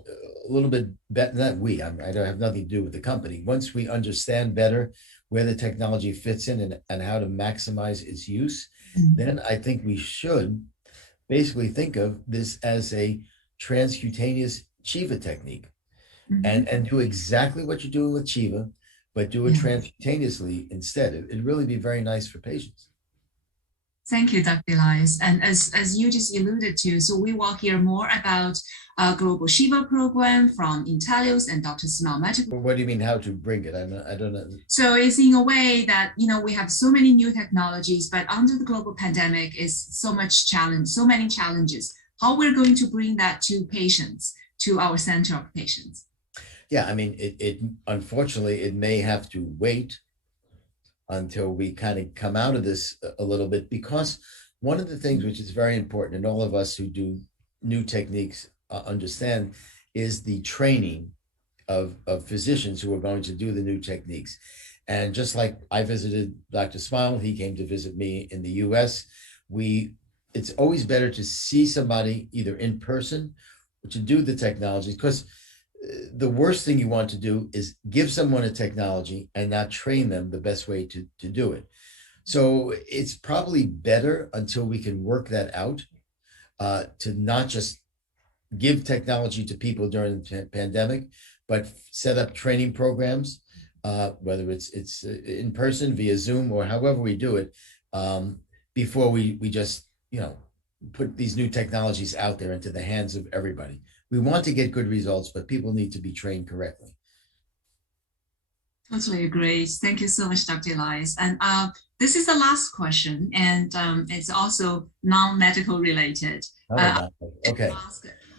little bit better. I don't have nothing to do with the company. Once we understand better where the technology fits in and how to maximize its use, then I think we should basically think of this as a transcutaneous Shiva technique, and do exactly what you're doing with Shiva, but do it transcutaneously instead. It'd really be very nice for patients. Thank you, Dr. Elias. And as you just alluded to, so we will hear more about Global Shiva program from Intellios and Dr. Smile Medical. What do you mean how to bring it? I don't know. So it's in a way that, we have so many new technologies, but under the global pandemic is so many challenges. How we're going to bring that to patients, to our center of patients? Yeah, I mean, it unfortunately, it may have to wait until we kind of come out of this a little bit, because one of the things which is very important, and all of us who do new techniques understand, is the training of physicians who are going to do the new techniques. And just like I visited Dr. Smile, he came to visit me in the US. It's always better to see somebody either in person or to do the technology, because the worst thing you want to do is give someone a technology and not train them the best way to do it. So it's probably better, until we can work that out, to not just give technology to people during the pandemic, but set up training programs, whether it's in person, via Zoom, or however we do it, before we just, put these new technologies out there into the hands of everybody. We want to get good results, but people need to be trained correctly. Totally agree. Thank you so much, Dr. Elias. And this is the last question, and it's also non-medical related. Okay.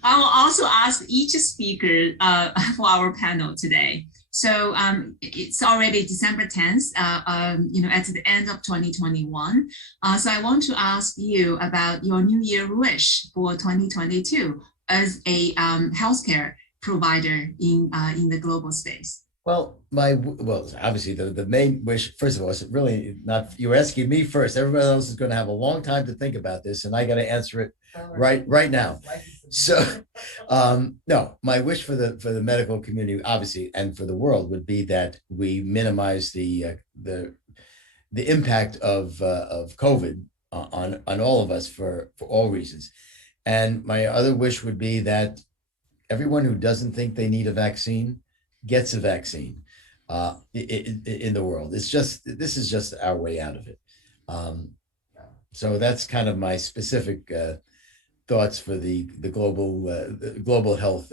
I will also ask each speaker for our panel today. So it's already December 10th, at the end of 2021. So I want to ask you about your New Year wish for 2022 as a healthcare provider in the global space. Well, obviously the main wish, first of all, is really not, you're asking me first. Everybody else is going to have a long time to think about this, and I got to answer it right now. So, no, my wish for the medical community, obviously, and for the world, would be that we minimize the impact of COVID on all of us for all reasons. And my other wish would be that everyone who doesn't think they need a vaccine gets a vaccine in the world. This is just our way out of it. So that's kind of my specific thoughts for the global health.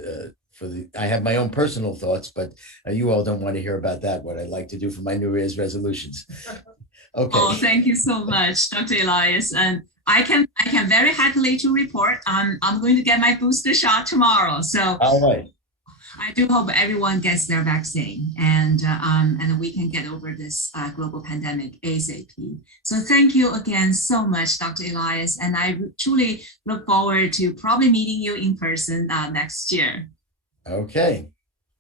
I have my own personal thoughts, but you all don't want to hear about that, what I'd like to do for my New Year's resolutions. Okay. Oh, thank you so much, Dr. Elias. And I can very happily to report I'm going to get my booster shot tomorrow. So all right. I do hope everyone gets their vaccine, and we can get over this global pandemic ASAP. So thank you again so much, Dr. Elias, and I truly look forward to probably meeting you in person next year. Okay.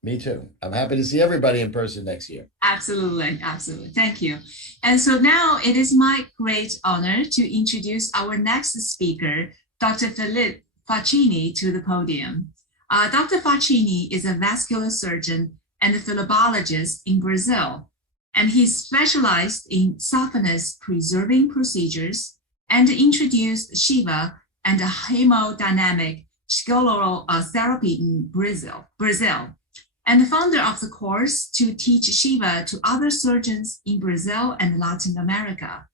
Me too. I'm happy to see everybody in person next year. Absolutely, absolutely. Thank you. And so now it is my great honor to introduce our next speaker, Dr. Felipe Faccini, to the podium. Dr. Faccini is a vascular surgeon and a phlebologist in Brazil, and he's specialized in saphenous preserving procedures and introduced Shiva and hemodynamic skeletal therapy in Brazil, and the founder of the course to teach Shiva to other surgeons in Brazil and Latin America.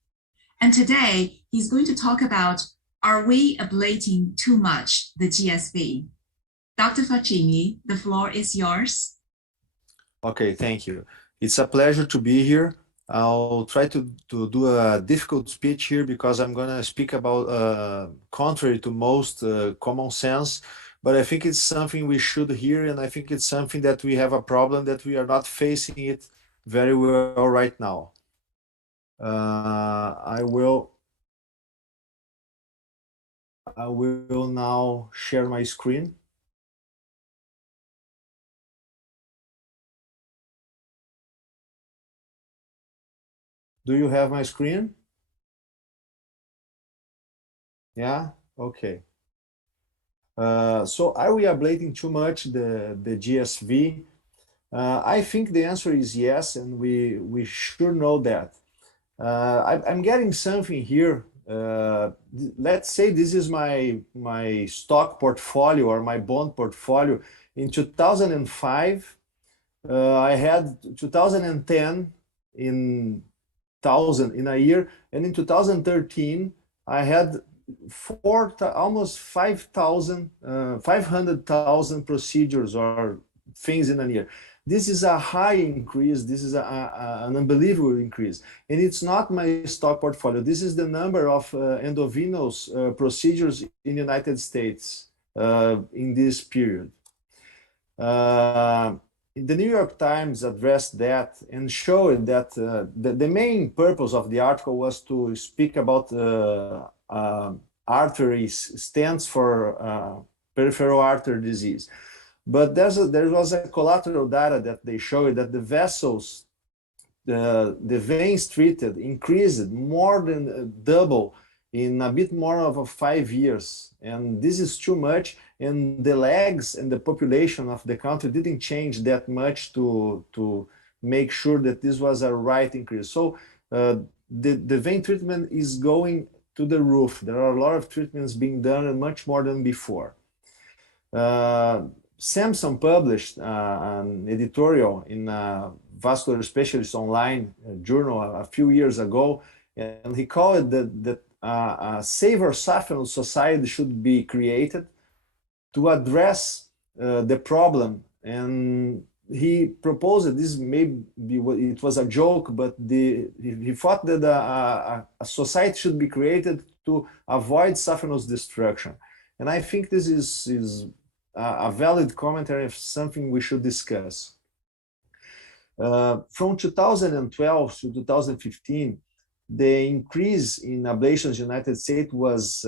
And today, he's going to talk about, are we ablating too much the GSV? Dr. Faccini, the floor is yours. Okay, thank you. It's a pleasure to be here. I'll try to do a difficult speech here because I'm going to speak about contrary to most common sense, but I think it's something we should hear, and I think it's something that we have a problem that we are not facing it very well right now. I will now share my screen. Do you have my screen? Yeah, okay. So are we ablating too much the GSV? I think the answer is yes, and we should know that. I'm getting something here. Let's say this is my stock portfolio or my bond portfolio. In 2005, I had 2010 in a year, and in 2013 I had almost 500,000 procedures or things in a year. This is a high increase. This is an unbelievable increase, and it's not my stock portfolio. This is the number of endovenous procedures in the United States in this period. The New York Times addressed that and showed that the main purpose of the article was to speak about arteries, stents for peripheral artery disease. But there was a collateral data that they showed that the vessels, the veins treated increased more than double in a bit more of 5 years. And this is too much. And the legs and the population of the country didn't change that much to make sure that this was a right increase. So the vein treatment is going to the roof. There are a lot of treatments being done and much more than before. Samson published an editorial in Vascular Specialist Online journal a few years ago, and he called it that a Saver Saphenous Society should be created to address the problem. And he proposed that this maybe it was a joke, but he thought that a society should be created to avoid saphenous destruction. And I think this is a valid commentary of something we should discuss. From 2012 to 2015, the increase in ablations in the United States was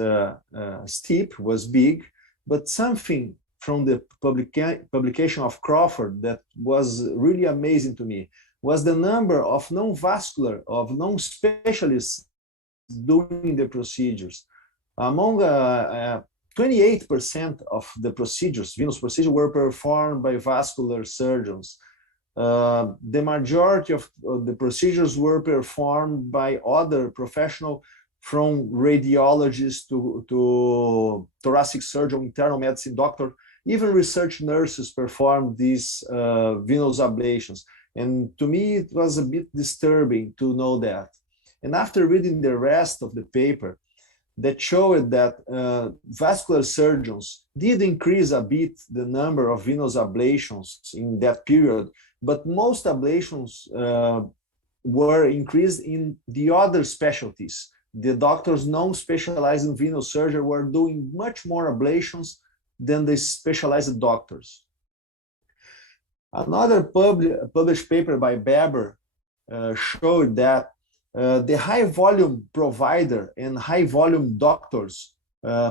steep, was big, but something from the publication of Crawford that was really amazing to me was the number of non-vascular, of non-specialists doing the procedures. Among 28% of the procedures, venous procedures, were performed by vascular surgeons. The majority of the procedures were performed by other professionals, from radiologists to thoracic surgeon, internal medicine doctor, even research nurses performed these venous ablations. And to me, it was a bit disturbing to know that. And after reading the rest of the paper, that showed that vascular surgeons did increase a bit the number of venous ablations in that period, but most ablations were increased in the other specialties. The doctors non-specialized in venous surgery were doing much more ablations than the specialized doctors. Another published paper by Baber showed that the high volume provider and high volume doctors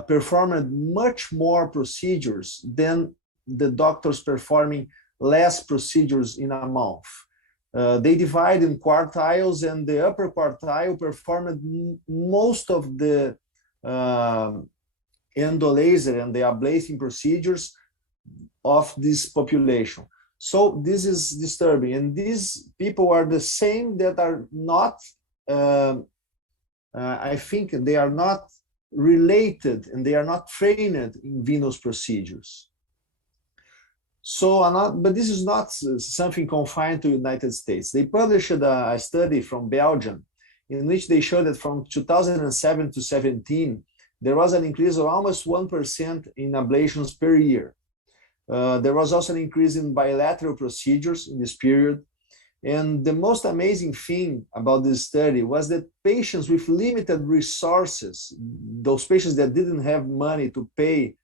performed much more procedures than the doctors performing less procedures in a month. They divide in quartiles, and the upper quartile performed most of the endolaser and the ablation procedures of this population. So this is disturbing, and these people are the same that are not, I think they are not related, and they are not trained in venous procedures. So, but this is not something confined to the United States. They published a study from Belgium in which they showed that from 2007 to 17, there was an increase of almost 1% in ablations per year. There was also an increase in bilateral procedures in this period. And the most amazing thing about this study was that patients with limited resources, those patients that didn't have money to pay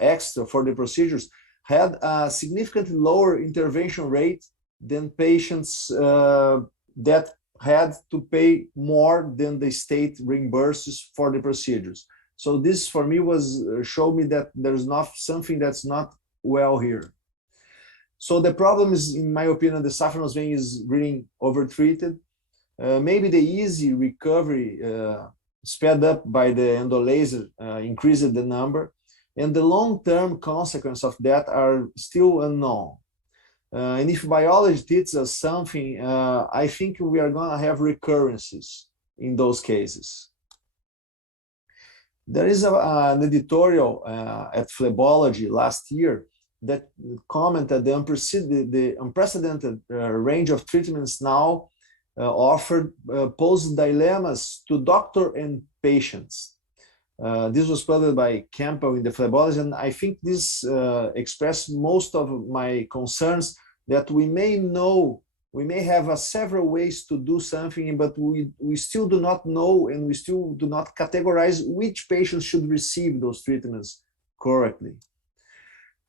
extra for the procedures, had a significantly lower intervention rate than patients that had to pay more than the state reimburses for the procedures. So this for me was showed me that there's not something that's not well here. So the problem is, in my opinion, the saphenous vein is really overtreated. Maybe the easy recovery sped up by the endolaser increased the number, and the long-term consequences of that are still unknown. And if biology teaches us something, I think we are going to have recurrences in those cases. There is an editorial at Phlebology last year that commented the unprecedented range of treatments now offered pose dilemmas to doctor and patients. This was published by Campbell in the Phlebology, and I think this expressed most of my concerns that we may have several ways to do something, but we still do not know, and we still do not categorize which patients should receive those treatments correctly.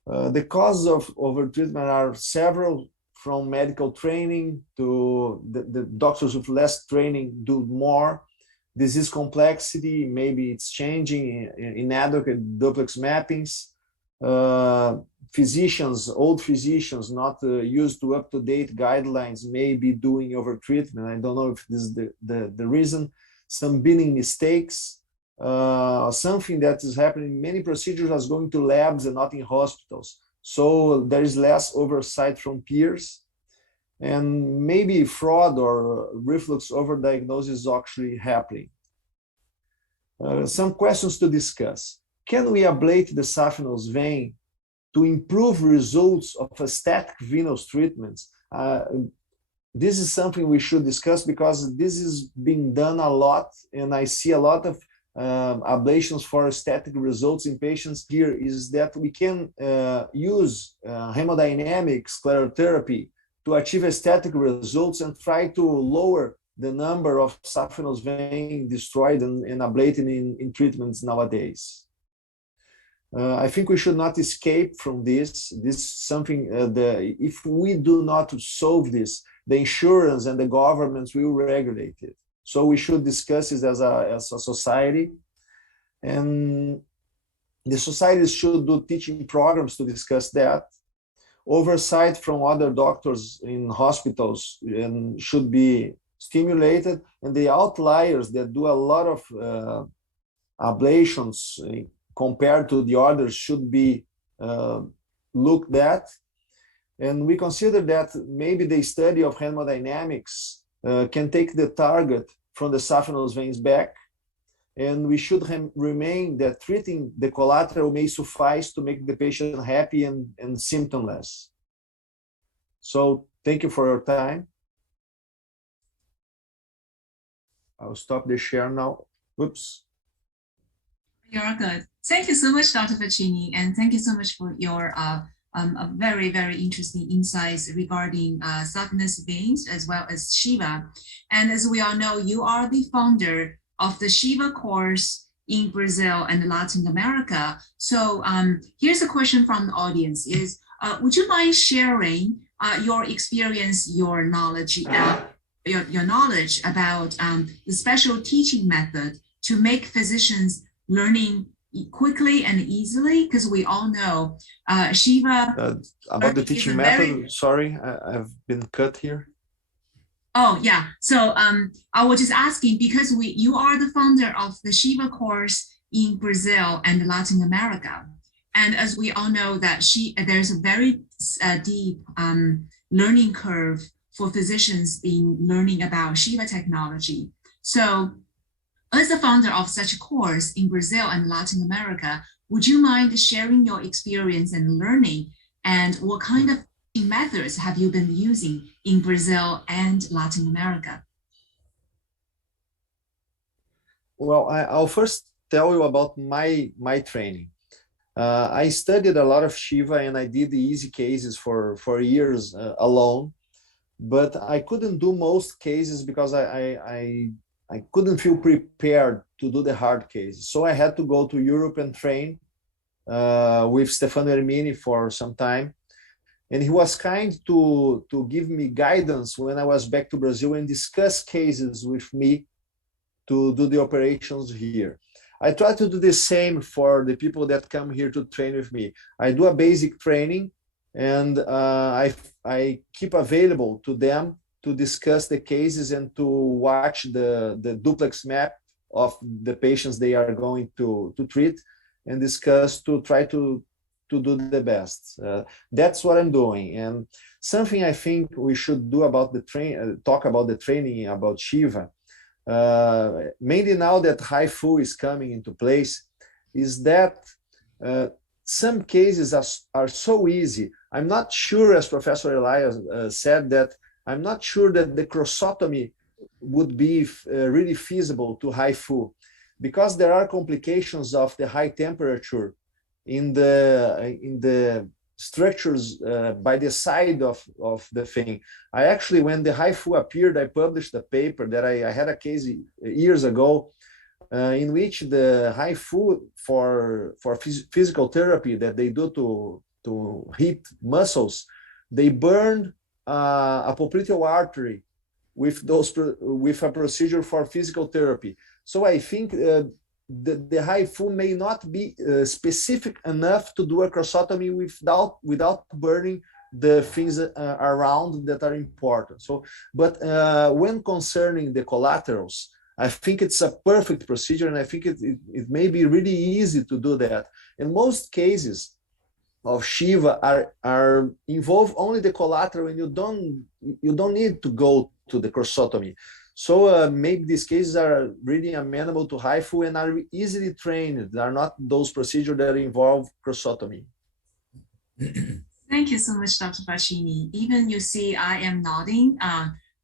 The causes of overtreatment are several, from medical training to the doctors with less training do more. Disease complexity, maybe it's changing, inadequate duplex mappings. Physicians, old physicians not used to up-to-date guidelines may be doing overtreatment. I don't know if this is the reason. Some billing mistakes. Something that is happening, many procedures are going to labs and not in hospitals. So there is less oversight from peers. And maybe fraud or reflux overdiagnosis is actually happening. Some questions to discuss. Can we ablate the saphenous vein to improve results of aesthetic venous treatments? This is something we should discuss because this is being done a lot, and I see a lot of ablations for aesthetic results in patients. Here is that we can use hemodynamic sclerotherapy to achieve aesthetic results and try to lower the number of saphenous vein destroyed and ablated in treatments nowadays. I think we should not escape from this. This is something, if we do not solve this, the insurance and the governments will regulate it. So we should discuss this as a society. And the societies should do teaching programs to discuss that. Oversight from other doctors in hospitals and should be stimulated. And the outliers that do a lot of ablations compared to the others should be looked at. And we consider that maybe the study of hemodynamics can take the target from the saphenous veins back. And we should remain that treating the collateral may suffice to make the patient happy and symptomless. So thank you for your time. I'll stop the share now. Whoops. You're good. Thank you so much, Dr. Faccini, and thank you so much for your very, very interesting insights regarding saphenous veins as well as Shiva. And as we all know, you are the founder of the Shiva course in Brazil and Latin America. So here's a question from the audience is, would you mind sharing your experience, your knowledge, your knowledge about the special teaching method to make physicians learning quickly and easily? Because we all know Shiva. About the is teaching a method, very- sorry, I've been cut here. Oh yeah. So I was just asking because you are the founder of the Shiva course in Brazil and Latin America, and as we all know that there's a very deep learning curve for physicians in learning about Shiva technology. So, as the founder of such a course in Brazil and Latin America, would you mind sharing your experience and learning, and what kind of methods have you been using in Brazil and Latin America? Well, I'll first tell you about my training. I studied a lot of Shiva and I did the easy cases for years alone, but I couldn't do most cases because I couldn't feel prepared to do the hard cases. So I had to go to Europe and train with Stefano Ermini for some time. And he was kind to give me guidance when I was back to Brazil and discuss cases with me to do the operations here. I try to do the same for the people that come here to train with me. I do a basic training and I keep available to them to discuss the cases and to watch the duplex map of the patients they are going to treat and discuss to try to do the best. That's what I'm doing. And something I think we should do about the talk about the training about Shiva, mainly now that HIFU is coming into place, is that some cases are so easy. I'm not sure, as Professor Elias said, that I'm not sure that the crossotomy would be really feasible to HIFU because there are complications of the high temperature in the structures by the side of the thing. I actually, when the HIFU appeared, I published a paper that I had a case years ago in which the HIFU for physical therapy that they do to hit muscles, they burned a popliteal artery with a procedure for physical therapy. So I think the HIFU may not be specific enough to do a crossotomy without burning the things around that are important. So, but when concerning the collaterals, I think it's a perfect procedure, and I think it may be really easy to do that. In most cases of Shiva are involve only the collateral, and you don't need to go to the crossotomy. So maybe these cases are really amenable to HIFU and are easily trained. They are not those procedures that involve crossotomy. Thank you so much, Dr. Bacchini. Even you see I am nodding,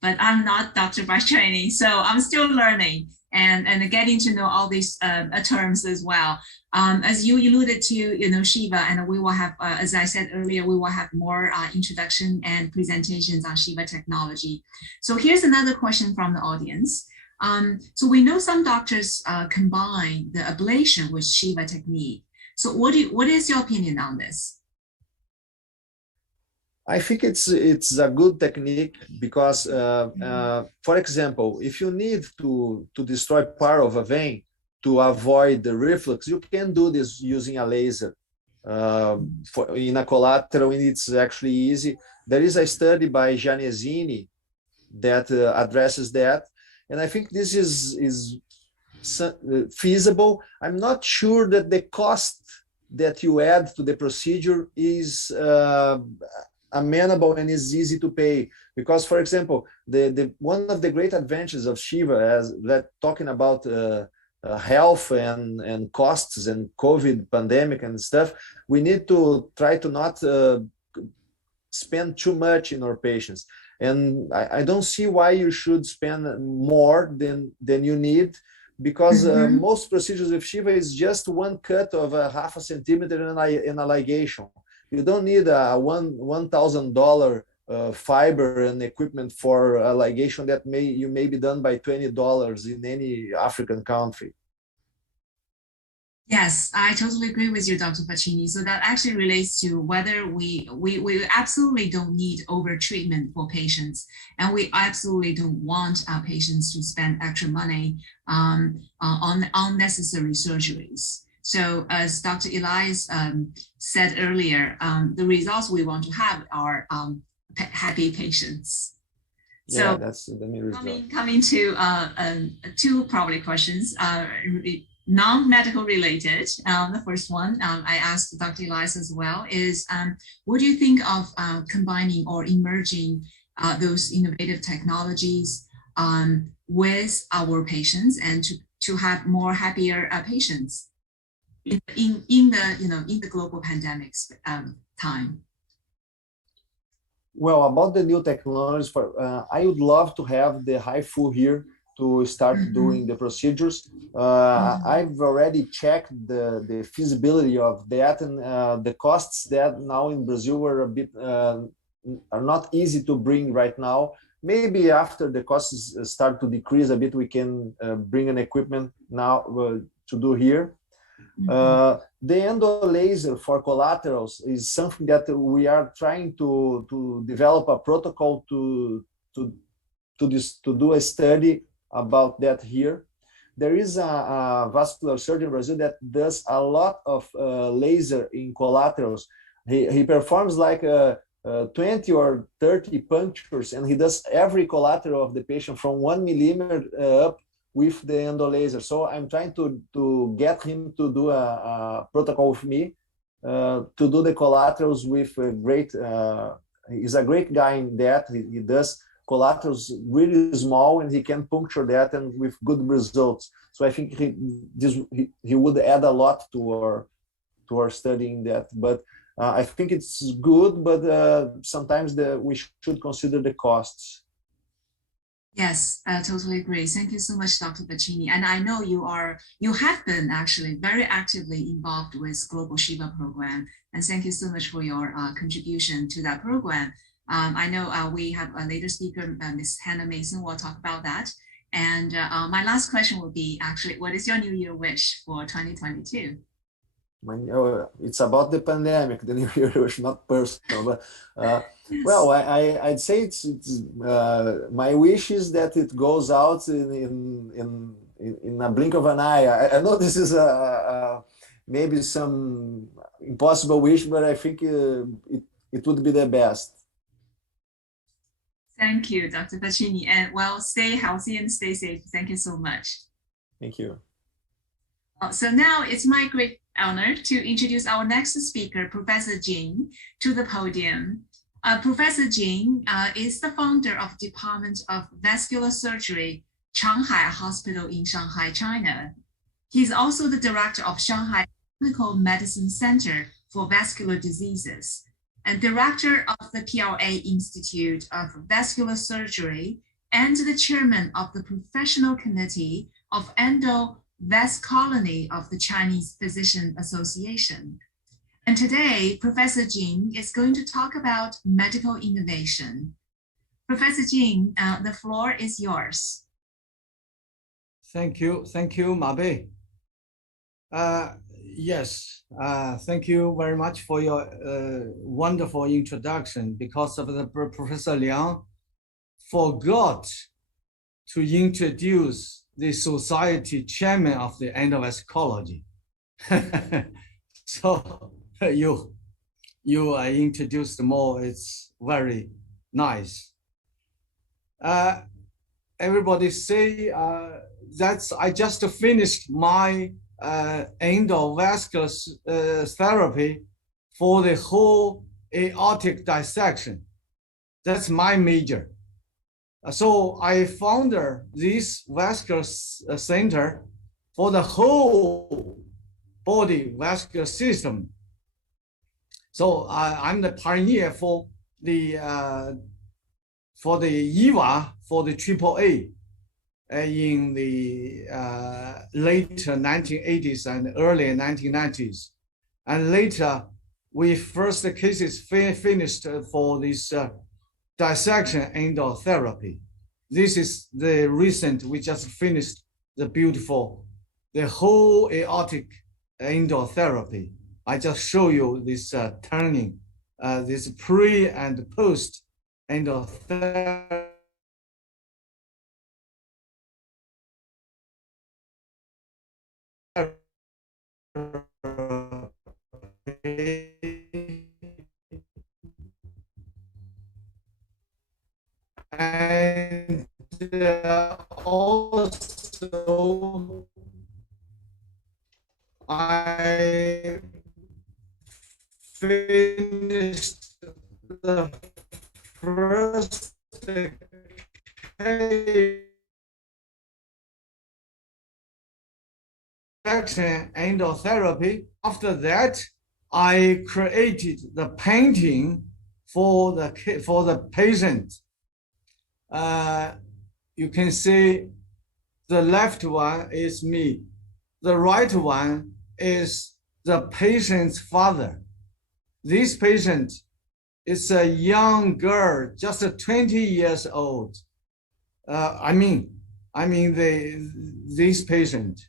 but I'm not doctor by training, so I'm still learning and getting to know all these terms as well. As you alluded to, Shiva, and we will have, as I said earlier, we will have more introduction and presentations on Shiva technology. So here's another question from the audience. So we know some doctors combine the ablation with Shiva technique. So what is your opinion on this? I think it's a good technique because, for example, if you need to destroy part of a vein to avoid the reflux, you can do this using a laser in a collateral, and it's actually easy. There is a study by Gianesini that addresses that, and I think this is feasible. I'm not sure that the cost that you add to the procedure is amenable and is easy to pay, because, for example, one of the great advantages of Shiva, as talking about health and costs and COVID pandemic and stuff, we need to try to not spend too much in our patients, and I don't see why you should spend more than you need, because most procedures with Shiva is just one cut of a half a centimeter and a ligation. You don't need a $1,000 fiber and equipment for a ligation that may be done by $20 in any African country. Yes, I totally agree with you, Dr. Bacchini. So that actually relates to whether we absolutely don't need over treatment for patients, and we absolutely don't want our patients to spend extra money on unnecessary surgeries. So as Dr. Elias said earlier, the results we want to have are happy patients. So Yeah, that's the main result. coming to two probably questions, non-medical related. The first one I asked Dr. Elias as well is, what do you think of combining or emerging those innovative technologies with our patients and to have more happier patients in the global pandemics time? Well, about the new technologies, I would love to have the HIFU here to start doing the procedures. I've already checked the feasibility of that, and the costs that now in Brazil are a bit are not easy to bring right now. Maybe after the costs start to decrease a bit, we can bring an equipment now to do here. The endo laser for collaterals is something that we are trying to develop a protocol to do a study about that here. There is a vascular surgeon in Brazil that does a lot of laser in collaterals. He performs like 20 or 30 punctures, and he does every collateral of the patient from 1 millimeter up with the endo laser. So I'm trying to get him to do a protocol with me to do the collaterals with a great, he's a great guy in that. He does collaterals really small, and he can puncture that and with good results. So I think he would add a lot to our studying that. But I think it's good, but sometimes we should consider the costs. Yes, I totally agree. Thank you so much, Dr. Bacchini. And I know you have been actually very actively involved with Global Shiva program. And thank you so much for your contribution to that program. I know we have a later speaker, Ms. Hannah Mason, will talk about that. And my last question would be actually, what is your New Year wish for 2022? It's about the pandemic, the New Year wish, not personal. But yes. Well, I'd say it's my wish is that it goes out in a blink of an eye. I know this is maybe some impossible wish, but I think it would be the best. Thank you, Dr. Bacchini. And well, stay healthy and stay safe. Thank you so much. Thank you. So now it's my great honor to introduce our next speaker, Professor Jing, to the podium. Professor Jing is the founder of Department of Vascular Surgery, Shanghai Hospital in Shanghai, China. He's also the director of Shanghai Clinical Medicine Center for Vascular Diseases and director of the PLA Institute of Vascular Surgery and the chairman of the Professional Committee of Endovascularity of the Chinese Physician Association. And today, Professor Jing is going to talk about medical innovation. Professor Jing, the floor is yours. Thank you, Mabe. Yes, thank you very much for your wonderful introduction. Because of the Professor Liang forgot to introduce the society chairman of the endovascularity. So you introduced more. It's very nice. Everybody say I just finished my endovascular therapy for the whole aortic dissection. That's my major. So I founded this vascular center for the whole body vascular system. So I'm the pioneer for the EVA, for the AAA in the late 1980s and early 1990s. And later, we first cases finished for this dissection endotherapy. This is the recent, we just finished the whole aortic endotherapy. I just show you this turning, this pre and post endotherapy. also I finished the first section endotherapy. After that, I created the painting for the patient. You can see the left one is me. The right one is the patient's father. This patient is a young girl, just 20 years old. This patient.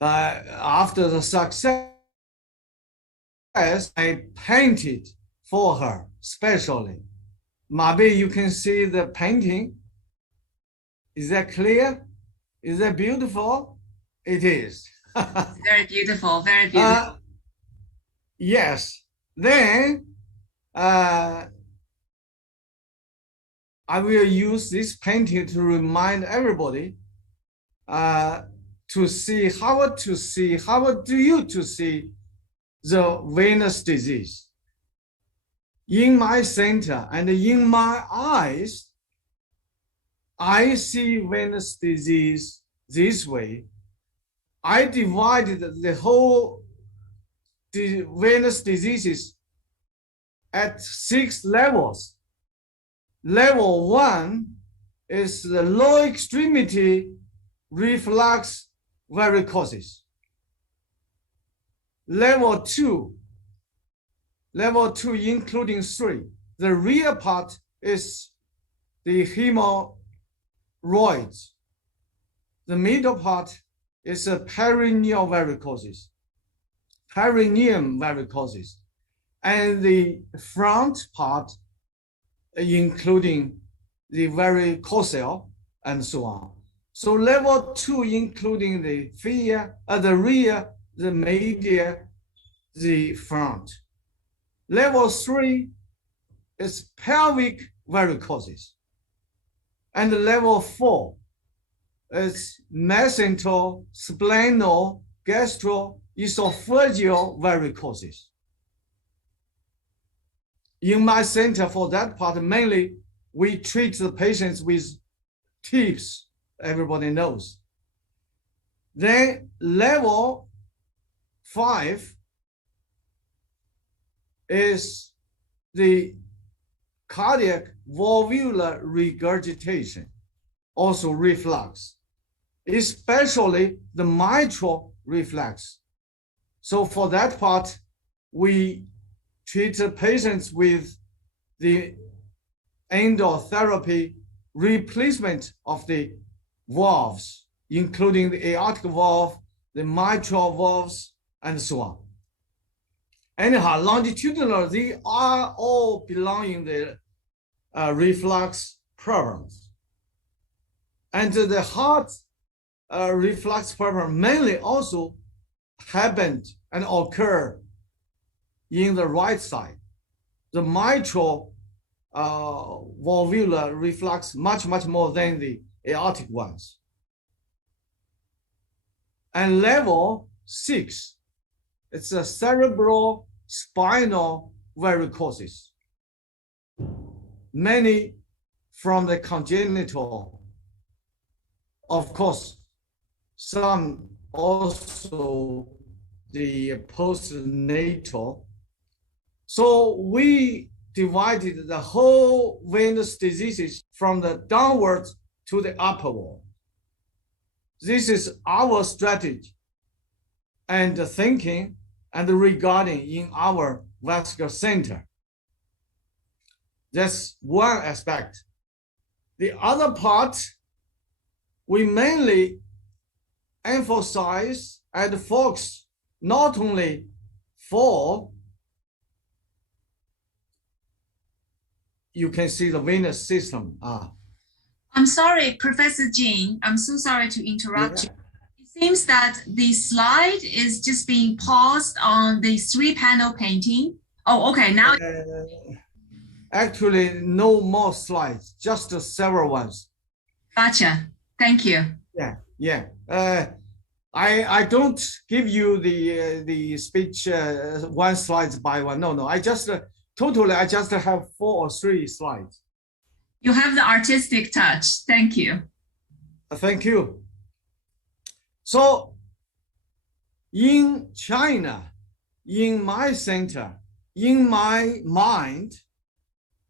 After the success, I painted for her specially. Maybe you can see the painting. Is that clear? Is that beautiful? It is. Very beautiful, very beautiful. Yes. Then I will use this painting to remind everybody to see how do you to see the venous disease. In my center and in my eyes, I see venous disease this way. I divided the whole venous diseases at 6 levels. Level 1 is the low extremity reflux varicosis. Level 2 including 3. The rear part is the hemorrhoids. The middle part is a perineal varicosis, perineum varicosis, and the front part including the varicocele and so on. So level 2 including the rear, the medial, the front. Level 3 is pelvic varicosis. And level 4 is mesenteric, spleno, gastroesophageal varicosis. In my center for that part, mainly we treat the patients with tips, everybody knows. Then level 5 is the cardiac valvular regurgitation, also reflux, especially the mitral reflux. So for that part, we treat the patients with the endotherapy replacement of the valves, including the aortic valve, the mitral valves, and so on. Anyhow, longitudinal, they are all belonging the reflux problems. And the heart reflux problem mainly also happened and occur in the right side. The mitral valvular reflux much more than the aortic ones. And level 6, it's a cerebral spinal varicosis. Many from the congenital, of course, some also the postnatal. So we divided the whole venous diseases from the downward to the upward. This is our strategy and thinking and regarding in our vascular center. That's one aspect. The other part, we mainly emphasize and focus not only for, you can see the venous system. I'm sorry, Professor Jin, I'm so sorry to interrupt you. It seems that the slide is just being paused on the 3-panel painting. Oh, okay, now. Actually, no more slides, just several ones. Gotcha. Thank you. Yeah. I don't give you the speech one slides by one. No. I just have 4 or 3 slides. You have the artistic touch. Thank you. Thank you. So in China, in my center, in my mind,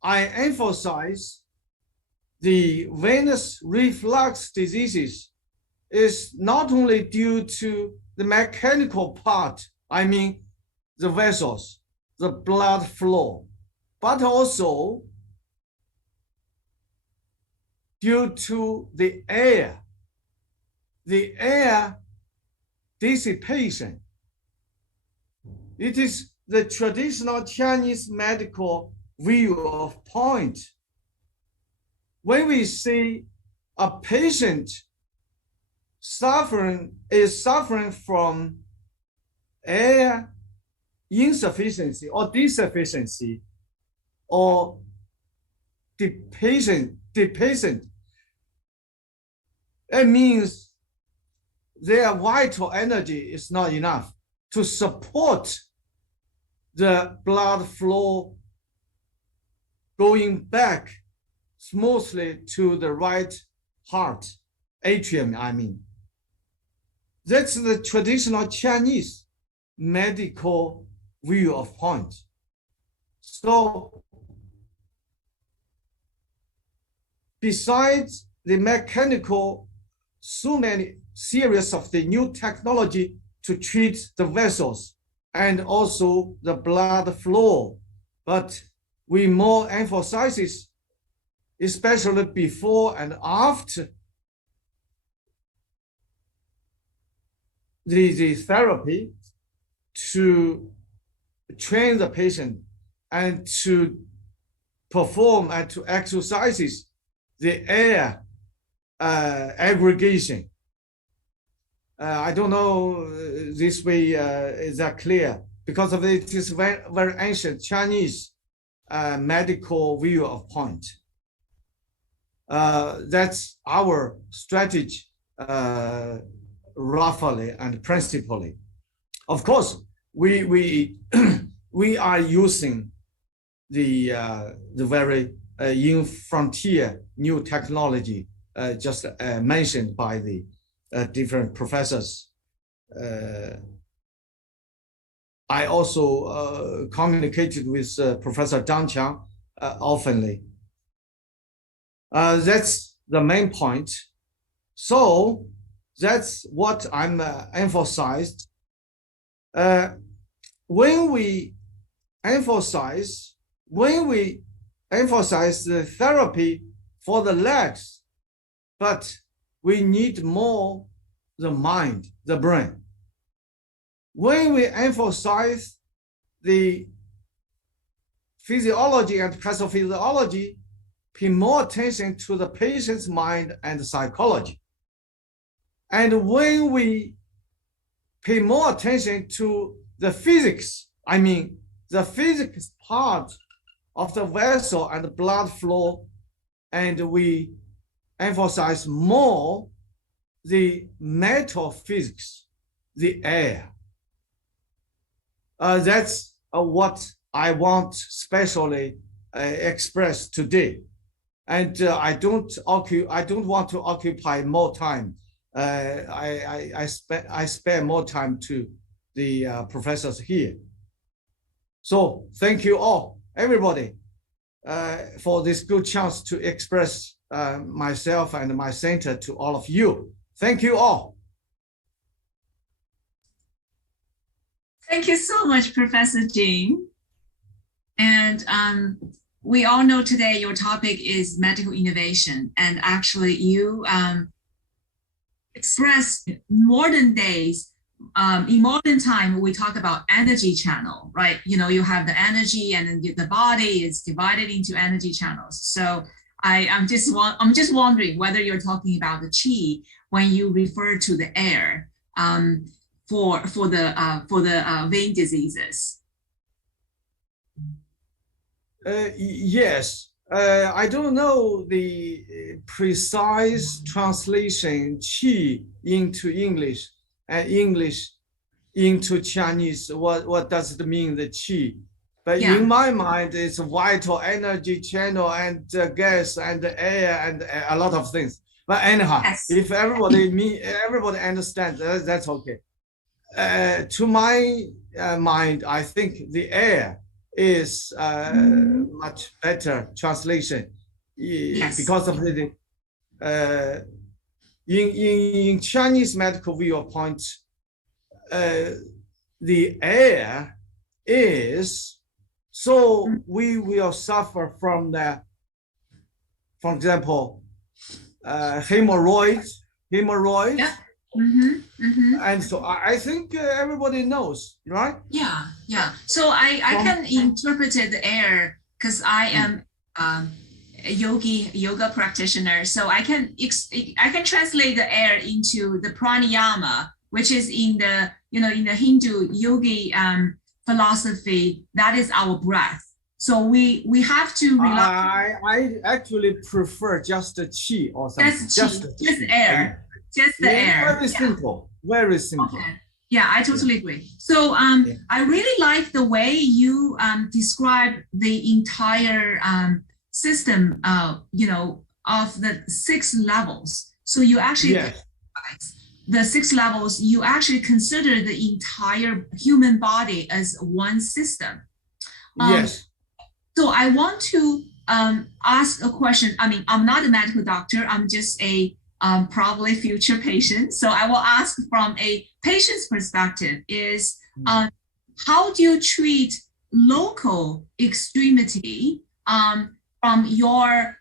I emphasize the venous reflux diseases is not only due to the mechanical part, I mean the vessels, the blood flow, but also due to the air dissipation. It is the traditional Chinese medical view of point. When we see a patient suffering from air insufficiency or deficiency or deficient, it means their vital energy is not enough to support the blood flow going back smoothly to the right heart, atrium, I mean. That's the traditional Chinese medical view of point. So besides the mechanical, so many series of the new technology to treat the vessels and also the blood flow, but we more emphasizes, especially before and after the therapy, to train the patient and to perform and to exercises the air aggregation. I don't know this way is that clear, because of it is very, very ancient Chinese medical view of point. That's our strategy roughly and principally. Of course, we we are using the very in frontier new technology just mentioned by the different professors. I also communicated with Professor Zhang Qiang oftenly. That's the main point. So that's what I'm emphasized. When we emphasize the therapy for the legs, but we need more the mind, the brain. When we emphasize the physiology and pathophysiology, pay more attention to the patient's mind and psychology. And when we pay more attention to the physics, I mean, the physics part of the vessel and the blood flow, and we emphasize more the metaphysics, the air. That's what I want specially express today. And I don't want to occupy more time. I spare more time to the professors here. So thank you all, everybody, for this good chance to express myself and my center to all of you. Thank you all. Thank you so much, Professor Jing. And we all know today your topic is medical innovation. And actually you express modern days, in modern time, we talk about energy channel, right? You know, you have the energy and then the body is divided into energy channels. So I'm just wondering whether you're talking about the qi when you refer to the air for the vein diseases. Yes, I don't know the precise translation qi into English and English into Chinese. What does it mean, the qi? But Yeah. in my mind, it's vital energy channel and gas and air and a lot of things. But anyhow, Yes. if everybody understands, that's okay. To my mind, I think the air is much better translation Yes. because of the in Chinese medical viewpoint, the air is, so we will suffer from the, for example, hemorrhoids. Yeah. And so I think everybody knows, right? Yeah. So I can interpret the air because I am a yoga practitioner. So I can translate the air into the pranayama, which is in the in the Hindu yogi philosophy. That is our breath. So we have to rely. I actually prefer just the chi or something. Just air. Just the air. Very simple. Very simple. Okay. Yeah, I totally agree. So I really like the way you describe the entire system, of the 6 levels. So you actually, the 6 levels, you actually consider the entire human body as one system. Yes. So I want to ask a question. I mean, I'm not a medical doctor. I'm just a probably future patient. So I will ask from a patient's perspective is how do you treat local extremity from your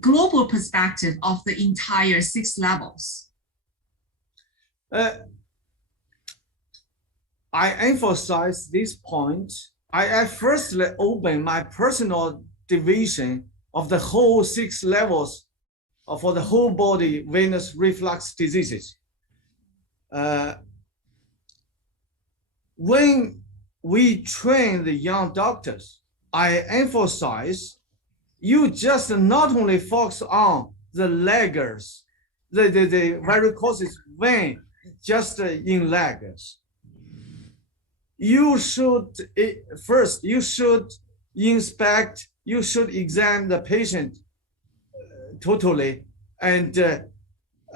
global perspective of the entire 6 levels? I emphasize this point. I firstly open my personal division of the whole 6 levels for the whole body venous reflux diseases. When we train the young doctors, I emphasize you just not only focus on the legs, the varicose vein just in legs. You should first, you should inspect, you should examine the patient totally and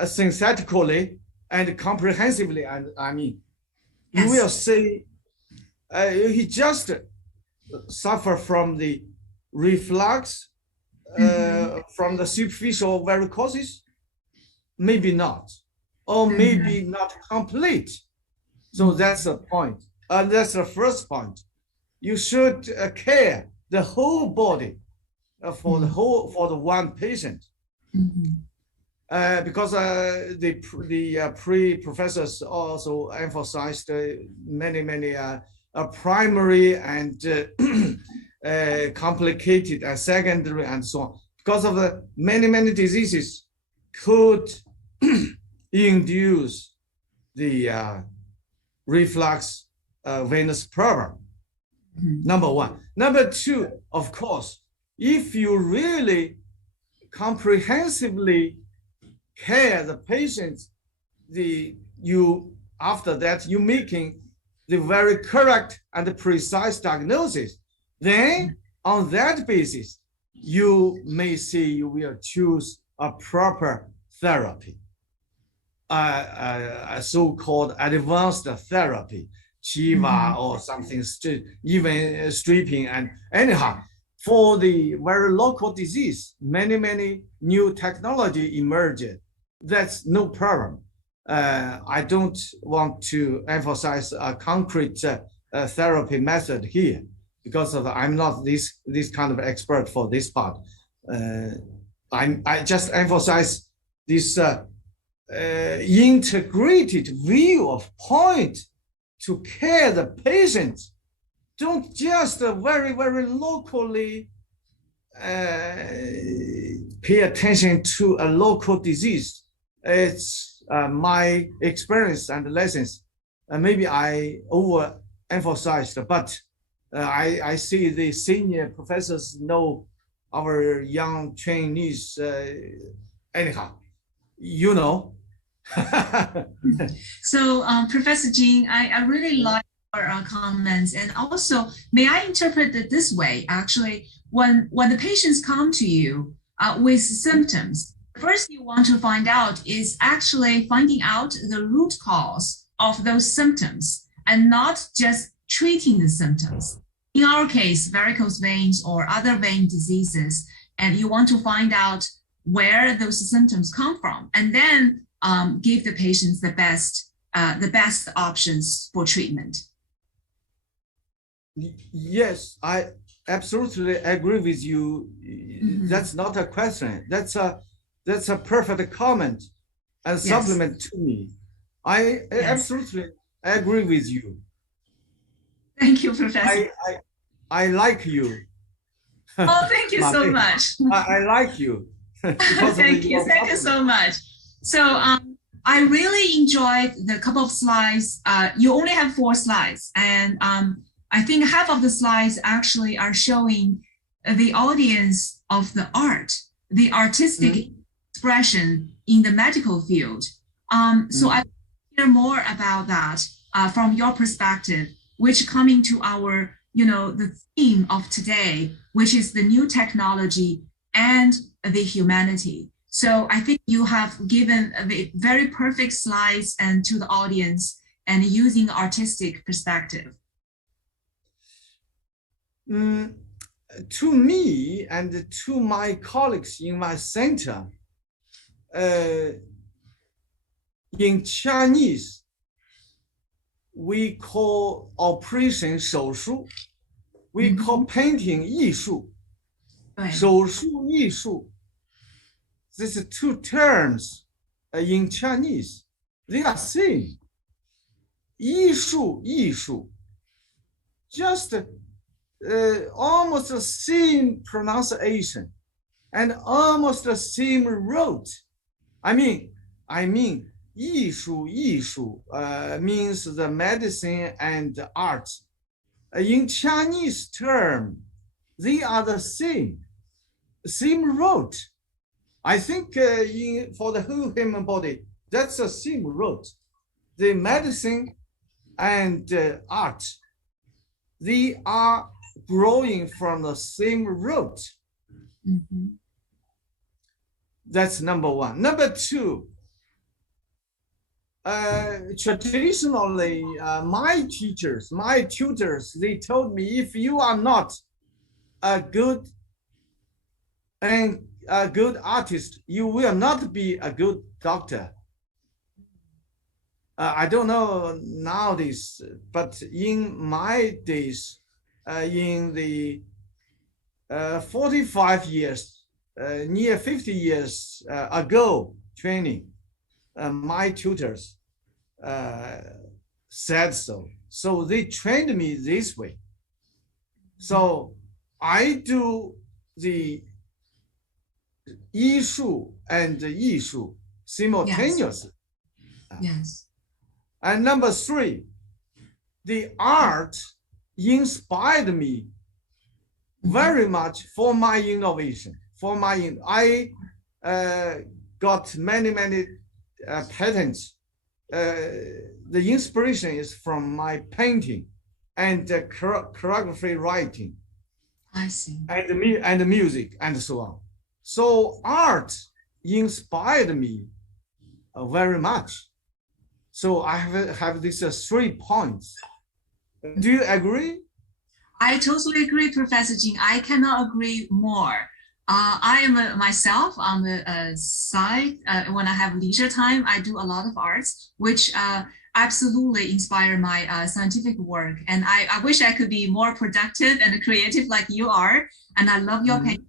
synthetically and comprehensively. And I mean, Yes. you will see he just suffer from the reflux from the superficial varicoses, maybe not, or maybe not complete. So that's the point. That's the first point. You should care the whole body for the one patient. Because the pre-professors also emphasized many primary and complicated and secondary and so on. Because of the many diseases could induce the reflux venous problem. Number one. Number two, of course, if you really comprehensively care the patients, after that you making the very correct and precise diagnosis, then on that basis you may say you will choose a proper therapy, a so-called advanced therapy, Shiva or something, even stripping. And anyhow, for the very local disease, many new technology emerged. That's no problem. I don't want to emphasize a concrete therapy method here because I'm not this kind of expert for this part. I just emphasize this integrated view of point to care the patient. Don't just very locally pay attention to a local disease. It's my experience and lessons. Maybe I overemphasized, but I see the senior professors know our young trainees. Anyhow, you know. So, Professor Jing, I really like your comments, and also, may I interpret it this way? Actually, when the patients come to you with symptoms, first you want to find out is actually finding out the root cause of those symptoms, and not just treating the symptoms. In our case, varicose veins or other vein diseases, and you want to find out where those symptoms come from, and then give the patients the best options for treatment. Yes, I absolutely agree with you. Mm-hmm. That's not a question. That's a perfect comment and supplement to me. I absolutely agree with you. Thank you, Professor. I like you. Oh, thank you so much. I like you. Thank you so much. So I really enjoyed the couple of slides. You only have 4 slides, and I think half of the slides actually are showing the audience of the art, the artistic expression in the medical field. So I hear more about that from your perspective, which coming to our, the theme of today, which is the new technology and the humanity. So I think you have given a very perfect slides and to the audience and using artistic perspective. To me and to my colleagues in my center, in Chinese, we call operation 手术, we call painting 艺术, 手术艺术. These 2 terms in Chinese, they are same. 艺术, just almost the same pronunciation and almost the same root. I mean, 艺术 means the medicine and art. In Chinese term, they are the same root. I think for the whole human body, that's the same root. The medicine and art, they are growing from the same root. That's number 1. Number 2, traditionally, my tutors, they told me, if you are not a good artist, you will not be a good doctor. I don't know nowadays, but in my days, in the 45 years, near 50 years ago training, my tutors said so. So they trained me this way. So I do the 医术 and 艺术 simultaneously. Yes. And number 3, the art inspired me very much for my innovation. I got many patents. The inspiration is from my painting and choreography writing. I see. And music and so on. So art inspired me very much. So I have these 3 points. Do you agree? I totally agree, Professor Jing. I cannot agree more. I am myself on the side, when I have leisure time, I do a lot of arts, which absolutely inspire my scientific work. And I wish I could be more productive and creative like you are. And I love your painting.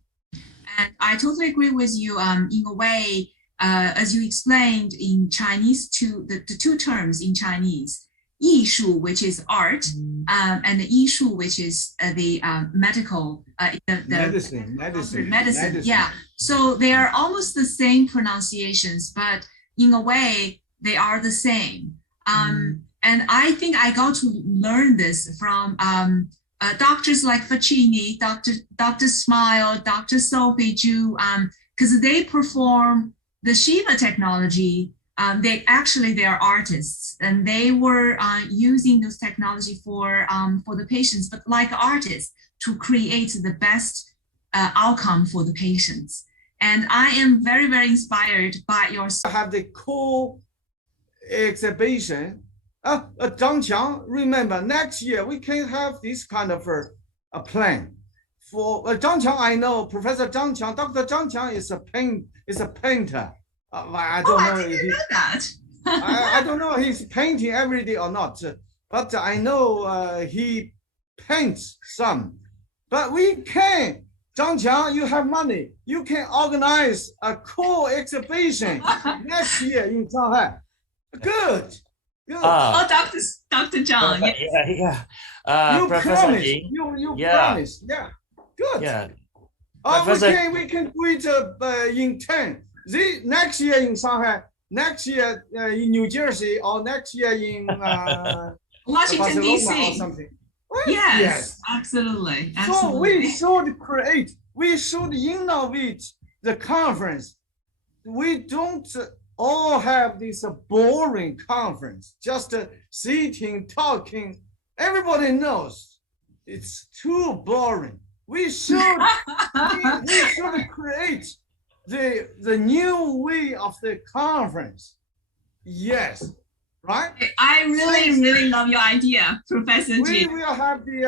And I totally agree with you in a way, as you explained in Chinese, the 2 terms in Chinese, 艺术, which is art, and the 医术, which is the medical, medicine. Yeah. So they are almost the same pronunciations, but in a way, they are the same. And I think I got to learn this from doctors like Faccini, Dr. Smile, Dr. Sophie Ju, because they perform the Shiva technology. They are artists, and they were using those technology for the patients, but like artists to create the best outcome for the patients. And I am very, very inspired by your. Have the cool exhibition. Zhang Qiang, remember next year we can have this kind of a plan. For Zhang Qiang, I know Professor Zhang Qiang, Dr. Zhang Qiang is a painter. I don't know. I didn't know that. I don't know if he's painting every day or not, but I know he paints some. But we can, Zhang Qiang, you have money. You can organize a cool exhibition next year in Shanghai. Good. Good. Dr. John. Yeah. You Professor promise. Jing. You Yeah. promise. Yeah. Good. Yeah. Oh, Professor- we can do it in 10. Next year in Shanghai, next year in New Jersey, or next year in Washington, Barcelona or D.C. something. Yes, absolutely. So we should innovate the conference. We don't all have this boring conference, just sitting, talking. Everybody knows it's too boring. We should create the new way of the conference. Yes, right? I really love your idea, Professor We G. will have we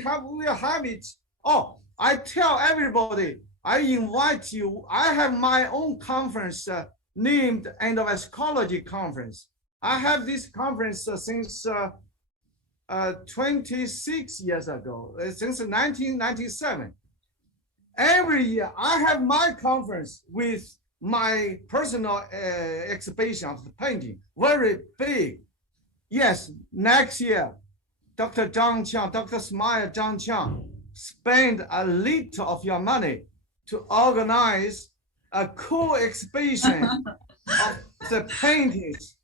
will have it. Oh, I tell everybody, I invite you. I have my own conference named Endovascularity Conference. I have this conference since 26 years ago, since 1997. Every year, I have my conference with my personal exhibition of the painting, very big. Yes, next year, Dr. Zhang Qiang, Dr. Smile Zhang Qiang, spend a little of your money to organize a cool exhibition of the paintings.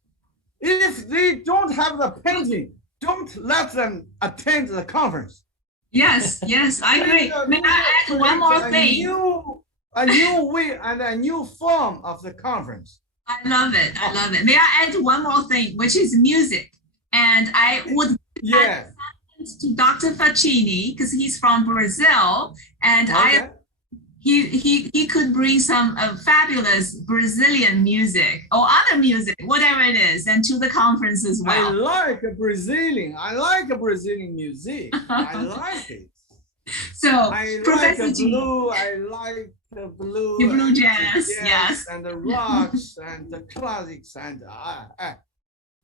If they don't have the painting, don't let them attend the conference. Yes, I agree. May I add one more thing? A new way and a new form of the conference. I love it. May I add one more thing, which is music? And I would Yeah. to Dr. Faccini, because he's from Brazil, and Okay. he could bring some fabulous Brazilian music or other music, whatever it is, and to the conference as I well. like Brazilian music. I like it. So, I Professor like the G, blue. I like the blue. The blue and the jazz, yes. and the rocks and the classics and I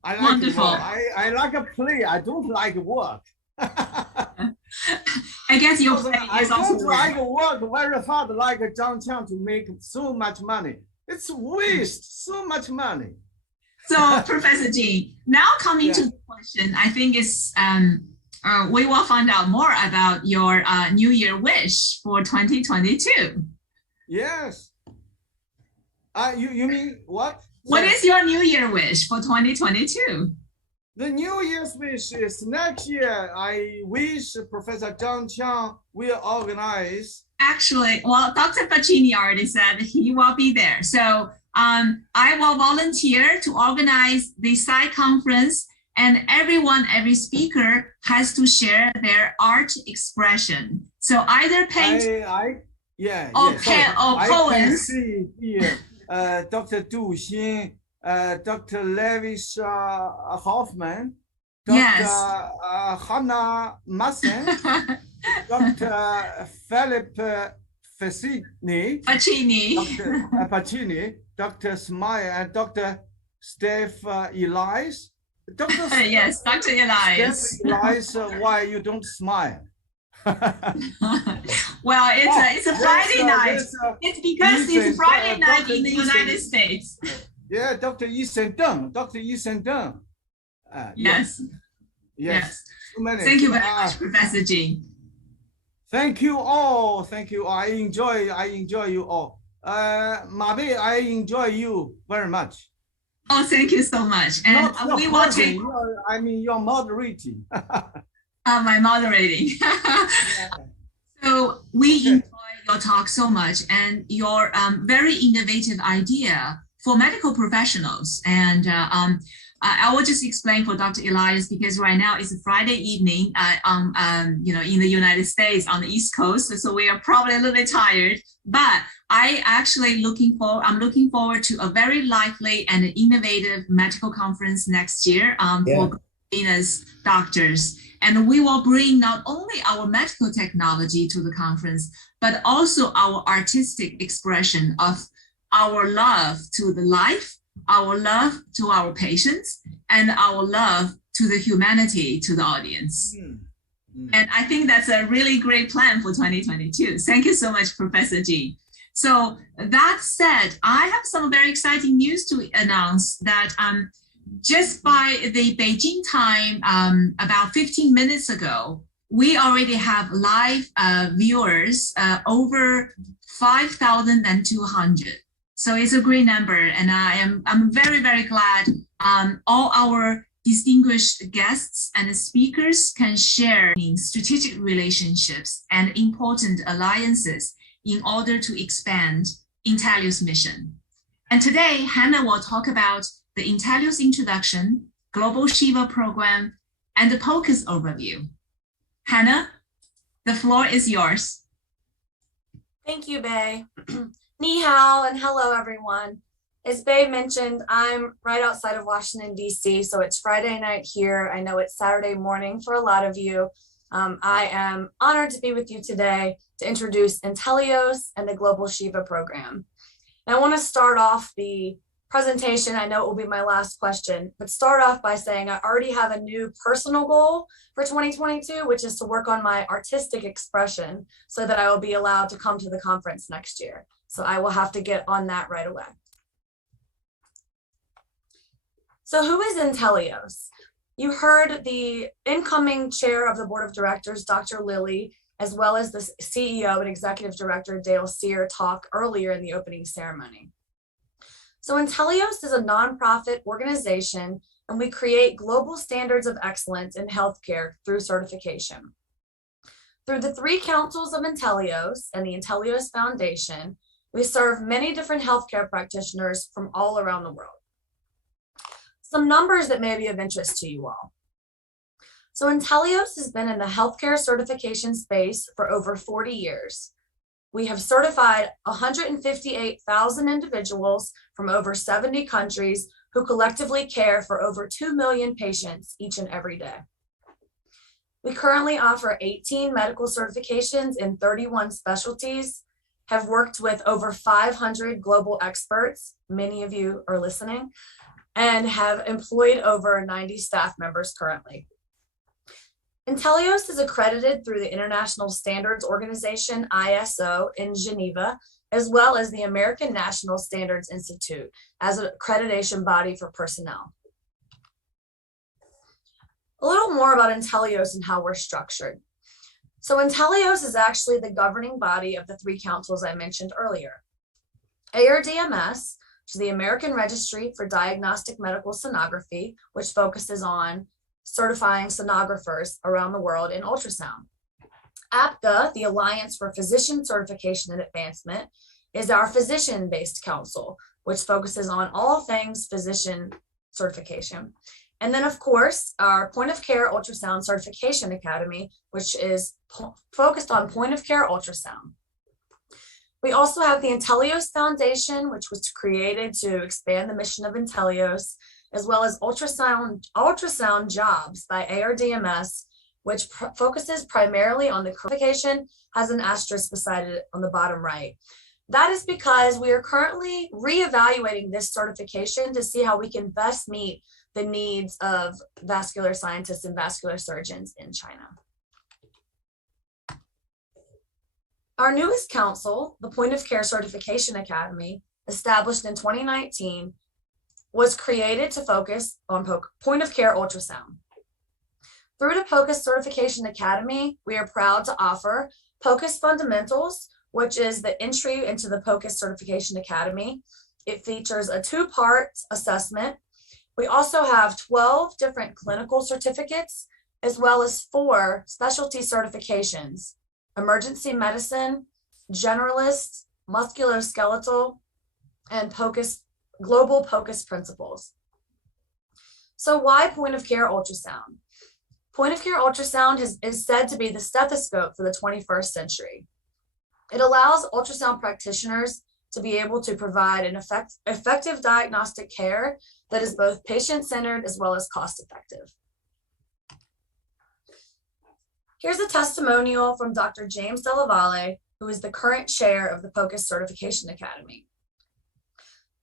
like Wonderful. work. I like a play. I don't like work. I guess your play I is also don't like work very hard like Zhang Qiang to make so much money. It's waste so much money. So, Professor G, now coming to Yeah. the question, I think it's we will find out more about your New Year wish for 2022. Yes. You mean what? What is your New Year wish for 2022? The New Year's wish is next year. I wish Professor Zhang Qiang will organize. Actually, well, Dr. Faccini already said he will be there. So I will volunteer to organize the side conference, and every speaker has to share their art expression. So either paint or yes, I can poems. see here Dr. Du Xin, Dr. Levis Hoffman, Dr. Yes. Hannah Massen, Dr. Philip Faccini, Faccini. Dr. Smile, and Dr. Steph Elias. Dr. Yes, Dr. Elias. Steph Elias, why you don't smile? Well, it's a Friday night. It's because it's Friday night in the United States. Yeah, Dr. Yisen Deng. Yes. Yes. So many. Thank you very much, Professor Jing. Thank you all. Thank you. I enjoy you all. Mabe, I enjoy you very much. Oh, thank you so much. And Not we will take. your moderating. my moderating. So we enjoy your talk so much and your very innovative idea for medical professionals. And I will just explain for Dr. Elias, because right now it's a Friday evening in the United States on the East Coast. So we are probably a little bit tired, but I'm looking forward to a very lively and innovative medical conference next year for Venous doctors. And we will bring not only our medical technology to the conference, but also our artistic expression of our love to the life, our love to our patients, and our love to the humanity to the audience. And I think that's a really great plan for 2022. Thank you so much, Professor Ji. So that said, I have some very exciting news to announce that just by the Beijing time, about 15 minutes ago, we already have live viewers over 5,200. So it's a great number, and I'm very, very glad all our distinguished guests and speakers can share strategic relationships and important alliances in order to expand Intellios' mission. And today, Hannah will talk about the Intellios introduction, Global Shiva program, and the POCUS overview. Hannah, the floor is yours. Thank you, Bei. Ni hao and hello, everyone. As Bei mentioned, I'm right outside of Washington, D.C., so it's Friday night here. I know it's Saturday morning for a lot of you. I am honored to be with you today to introduce Intellios and the Global Shiva program. And I want to start off the presentation. I know it will be my last question, but start off by saying I already have a new personal goal for 2022, which is to work on my artistic expression so that I will be allowed to come to the conference next year. So I will have to get on that right away. So who is Intellios? You heard the incoming chair of the board of directors, Dr. Lilly, as well as the CEO and executive director, Dale Sear, talk earlier in the opening ceremony. So Intellios is a nonprofit organization, and we create global standards of excellence in healthcare through certification. Through the 3 councils of Intellios and the Intellios Foundation, we serve many different healthcare practitioners from all around the world. Some numbers that may be of interest to you all. So Intellios has been in the healthcare certification space for over 40 years. We have certified 158,000 individuals from over 70 countries who collectively care for over 2 million patients each and every day. We currently offer 18 medical certifications in 31 specialties, have worked with over 500 global experts, many of you are listening, and have employed over 90 staff members currently. Intellios is accredited through the International Standards Organization, ISO, in Geneva, as well as the American National Standards Institute as an accreditation body for personnel. A little more about Intellios and how we're structured. So Intellios is actually the governing body of the 3 councils I mentioned earlier. ARDMS, which is the American Registry for Diagnostic Medical Sonography, which focuses on certifying sonographers around the world in ultrasound. APGA, the Alliance for Physician Certification and Advancement, is our physician-based council, which focuses on all things physician certification. And then, of course, our Point of Care Ultrasound Certification Academy, which is focused on point of care ultrasound. We also have the Intellios Foundation, which was created to expand the mission of Intellios, as well as ultrasound jobs by ARDMS, which focuses primarily on the certification, has an asterisk beside it on the bottom right. That is because we are currently reevaluating this certification to see how we can best meet the needs of vascular scientists and vascular surgeons in China. Our newest council, the Point of Care Certification Academy, established in 2019, was created to focus on point of care ultrasound. Through the POCUS Certification Academy, we are proud to offer POCUS Fundamentals, which is the entry into the POCUS Certification Academy. It features a 2-part assessment. We also have 12 different clinical certificates, as well as 4 specialty certifications: emergency medicine, generalist, musculoskeletal, and global POCUS principles. So why point of care ultrasound? Point of care ultrasound is said to be the stethoscope for the 21st century. It allows ultrasound practitioners to be able to provide an effective diagnostic care that is both patient-centered as well as cost-effective. Here's a testimonial from Dr. James Della Valle, who is the current chair of the POCUS Certification Academy.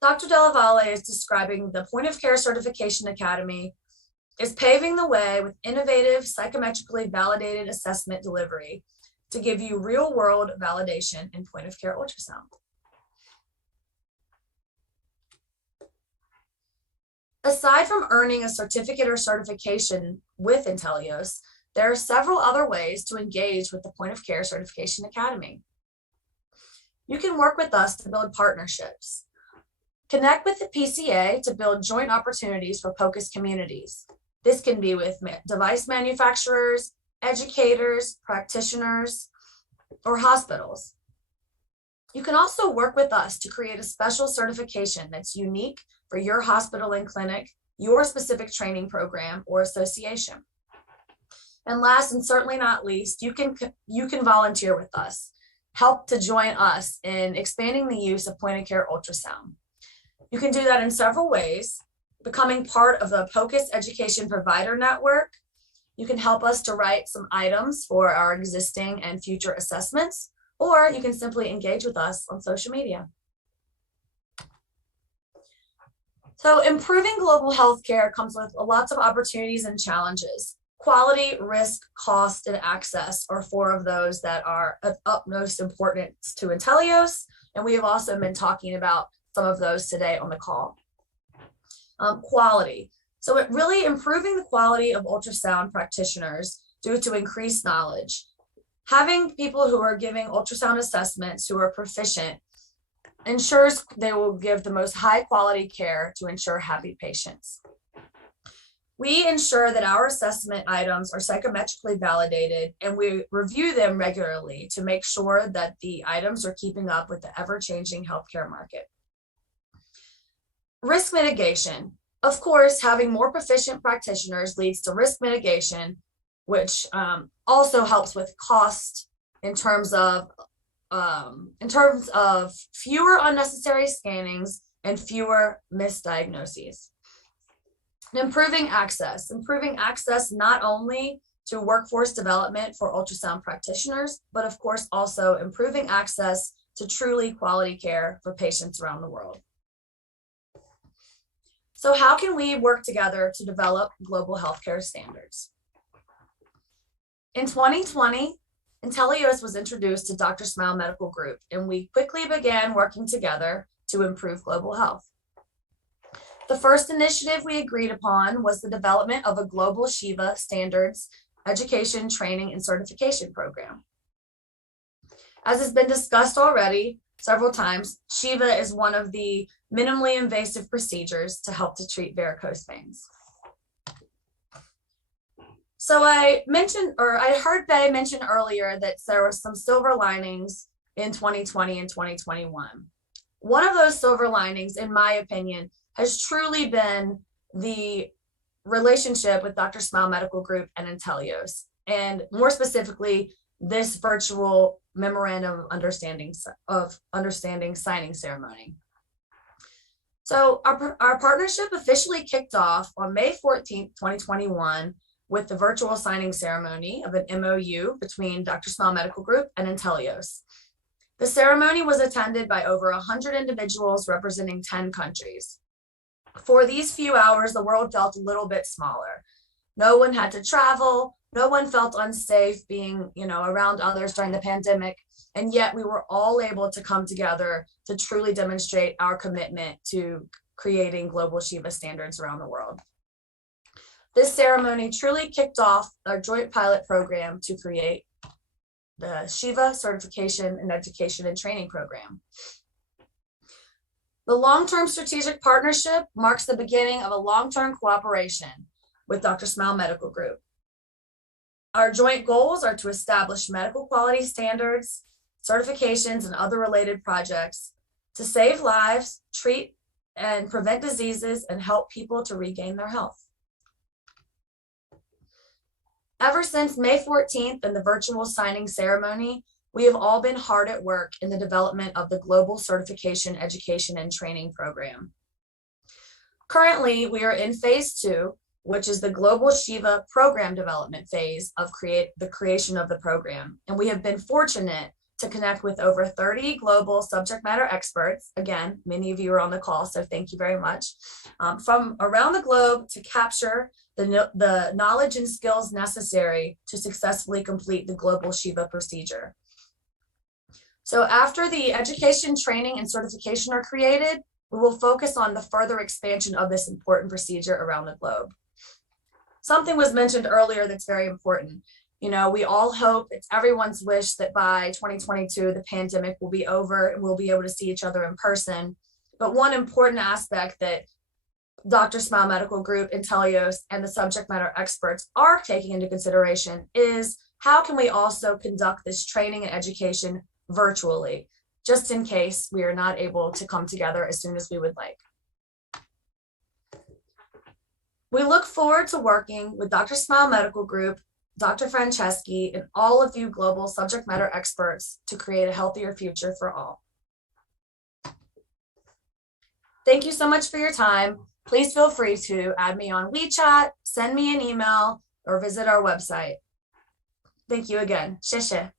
Dr. Della Valle is describing the Point of Care Certification Academy is paving the way with innovative, psychometrically validated assessment delivery to give you real-world validation in point of care ultrasound. Aside from earning a certificate or certification with Intellios, there are several other ways to engage with the Point of Care Certification Academy. You can work with us to build partnerships. Connect with the PCA to build joint opportunities for POCUS communities. This can be with device manufacturers, educators, practitioners, or hospitals. You can also work with us to create a special certification that's unique for your hospital and clinic, your specific training program or association. And last and certainly not least, you can volunteer with us. Help to join us in expanding the use of point of care ultrasound. You can do that in several ways: becoming part of the POCUS Education Provider Network. You can help us to write some items for our existing and future assessments, or you can simply engage with us on social media. So improving global healthcare comes with lots of opportunities and challenges. Quality, risk, cost, and access are 4 of those that are of utmost importance to Intellios, and we have also been talking about some of those today on the call. Quality. So it really improving the quality of ultrasound practitioners due to increased knowledge. Having people who are giving ultrasound assessments who are proficient ensures they will give the most high quality care to ensure happy patients. We ensure that our assessment items are psychometrically validated, and we review them regularly to make sure that the items are keeping up with the ever-changing healthcare market. Risk mitigation. Of course, having more proficient practitioners leads to risk mitigation, which also helps with cost in terms of fewer unnecessary scannings and fewer misdiagnoses. Improving access not only to workforce development for ultrasound practitioners, but of course also improving access to truly quality care for patients around the world. So how can we work together to develop global healthcare standards? In 2020, Intellios was introduced to Dr. Smile Medical Group, and we quickly began working together to improve global health. The first initiative we agreed upon was the development of a global Shiva standards education, training, and certification program. As has been discussed already several times, Shiva is one of the minimally invasive procedures to help to treat varicose veins. So I heard Bay mention earlier that there were some silver linings in 2020 and 2021. One of those silver linings, in my opinion, has truly been the relationship with Dr. Smile Medical Group and Intellios, and more specifically, this virtual memorandum of understanding signing ceremony. So our partnership officially kicked off on May 14th, 2021, with the virtual signing ceremony of an MOU between Dr. Smile Medical Group and Intellios. The ceremony was attended by over 100 individuals representing 10 countries. For these few hours, the world felt a little bit smaller. No one had to travel. No one felt unsafe being, around others during the pandemic. And yet we were all able to come together to truly demonstrate our commitment to creating global Shiva standards around the world. This ceremony truly kicked off our joint pilot program to create the Shiva Certification and Education and Training Program. The long-term strategic partnership marks the beginning of a long-term cooperation with Dr. Smile Medical Group. Our joint goals are to establish medical quality standards, certifications, and other related projects to save lives, treat and prevent diseases, and help people to regain their health. Ever since May 14th and the virtual signing ceremony, we have all been hard at work in the development of the Global Certification Education and Training Program. Currently, we are in phase 2, which is the Global Shiva Program Development phase of the creation of the program. And we have been fortunate to connect with over 30 global subject matter experts. Again, many of you are on the call, so thank you very much. From around the globe to capture the knowledge and skills necessary to successfully complete the Global Shiva procedure. So after the education, training, and certification are created, we will focus on the further expansion of this important procedure around the globe. Something was mentioned earlier that's very important. You know, we all hope, it's everyone's wish that by 2022, the pandemic will be over and we'll be able to see each other in person. But one important aspect that Dr. Smile Medical Group, Intellios, and the subject matter experts are taking into consideration is how can we also conduct this training and education virtually, just in case we are not able to come together as soon as we would like. We look forward to working with Dr. Smile Medical Group, Dr. Franceschi, and all of you global subject matter experts to create a healthier future for all. Thank you so much for your time. Please feel free to add me on WeChat, send me an email, or visit our website. Thank you again. 谢谢.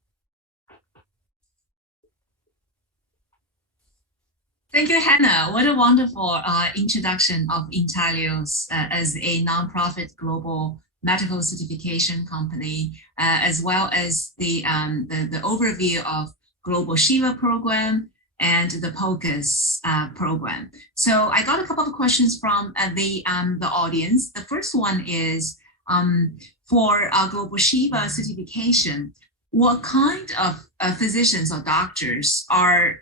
Thank you, Hannah. What a wonderful introduction of Intellios as a nonprofit global medical certification company, as well as the overview of Global Shiva program and the POCUS program. So I got a couple of questions from the audience. The first one is for Global Shiva certification, what kind of physicians or doctors are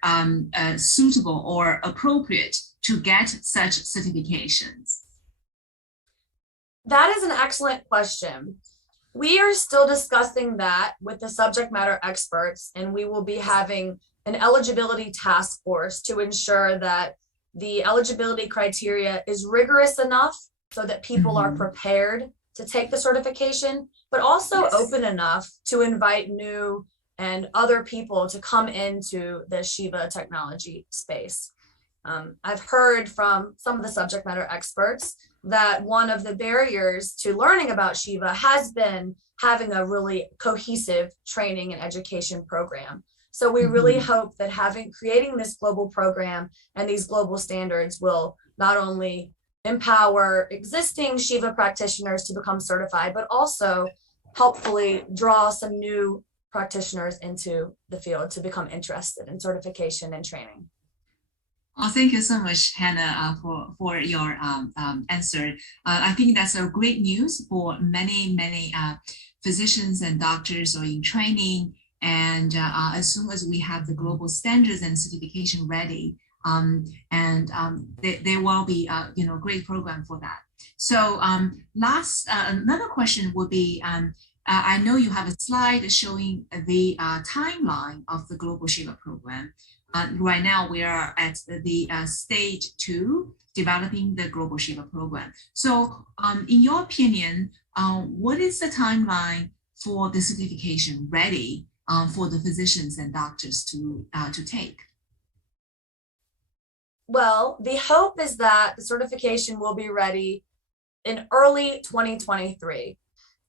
suitable or appropriate to get such certifications? That is an excellent question. We are still discussing that with the subject matter experts, and we will be having an eligibility task force to ensure that the eligibility criteria is rigorous enough so that people are prepared to take the certification, but also open enough to invite new and other people to come into the Shiva technology space. I've heard from some of the subject matter experts that one of the barriers to learning about Shiva has been having a really cohesive training and education program. So we really hope that creating this global program and these global standards will not only empower existing Shiva practitioners to become certified, but also helpfully draw some new practitioners into the field to become interested in certification and training. Oh, thank you so much, Hannah, for your answer. I think that's a great news for many physicians and doctors are in training. And as soon as we have the global standards and certification ready, there will be a great program for that. So another question would be, I know you have a slide showing the timeline of the Global Shiva program. Right now we are at the stage 2, developing the Global Shiva program. So in your opinion, what is the timeline for the certification ready for the physicians and doctors to take? Well, the hope is that the certification will be ready in early 2023.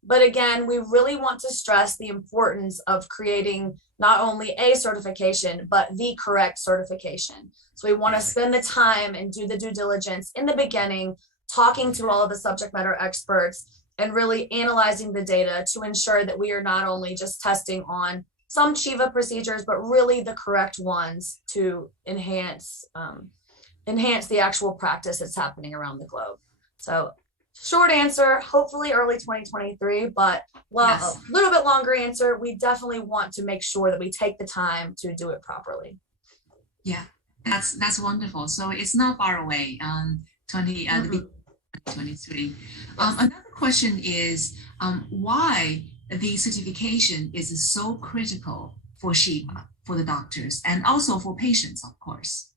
But again, we really want to stress the importance of creating not only a certification, but the correct certification. So we want to spend the time and do the due diligence in the beginning, talking to all of the subject matter experts and really analyzing the data to ensure that we are not only just testing on some Shiva procedures, but really the correct ones to enhance the actual practice that's happening around the globe. So short answer, hopefully early 2023, but a little bit longer answer, we definitely want to make sure that we take the time to do it properly. Yeah, that's wonderful. So it's not far away, 2023. Another question is, why the certification is so critical for Shiva, for the doctors, and also for patients, of course?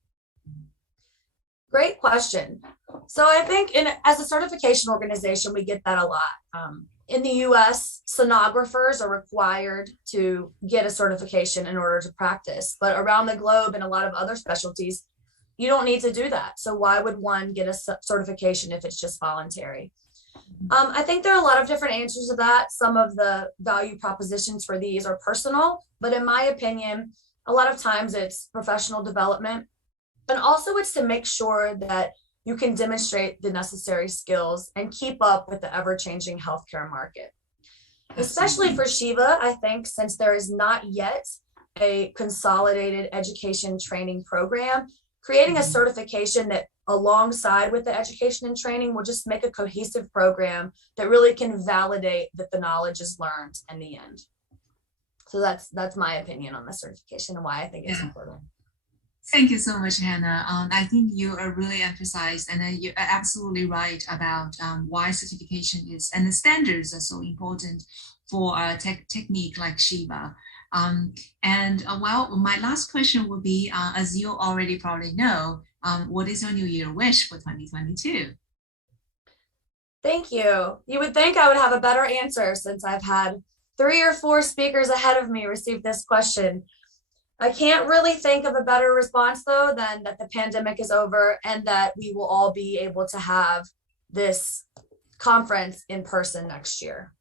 Great question. So I think as a certification organization, we get that a lot. In the US, sonographers are required to get a certification in order to practice, but around the globe and a lot of other specialties, you don't need to do that. So why would one get a certification if it's just voluntary? I think there are a lot of different answers to that. Some of the value propositions for these are personal, but in my opinion, a lot of times it's professional development. And also it's to make sure that you can demonstrate the necessary skills and keep up with the ever-changing healthcare market. Especially for Shiva, I think, since there is not yet a consolidated education training program, creating a certification that alongside with the education and training will just make a cohesive program that really can validate that the knowledge is learned in the end. So that's my opinion on the certification and why I think it's important. Thank you so much, Hannah. I think you are really emphasized, and you're absolutely right about why certification is, and the standards are so important for a technique like Shiva. Well, my last question would be, as you already probably know, what is your New Year wish for 2022? Thank you. You would think I would have a better answer since I've had 3 or 4 speakers ahead of me receive this question. I can't really think of a better response though than that the pandemic is over and that we will all be able to have this conference in person next year.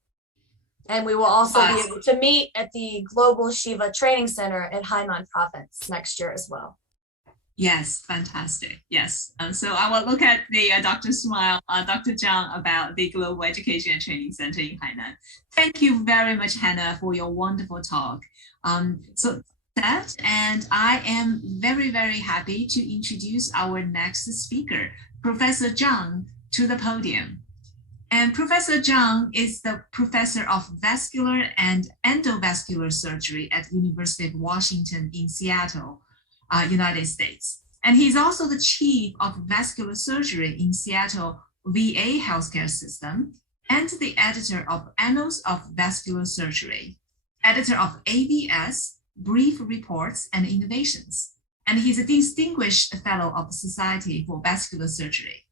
And we will also be able to meet at the Global Shiva Training Center at Hainan Province next year as well. Yes, fantastic. Yes. So I will look at the Dr. Smile, Dr. Zhang about the Global Education and Training Center in Hainan. Thank you very much, Hannah, for your wonderful talk. And I am very, very happy to introduce our next speaker, Professor Zhang, to the podium. And Professor Zhang is the Professor of Vascular and Endovascular Surgery at University of Washington in Seattle, United States. And he's also the Chief of Vascular Surgery in Seattle VA Healthcare System and the editor of Annals of Vascular Surgery, editor of AVS, Brief Reports and Innovations. And he's a distinguished fellow of the Society for Vascular Surgery.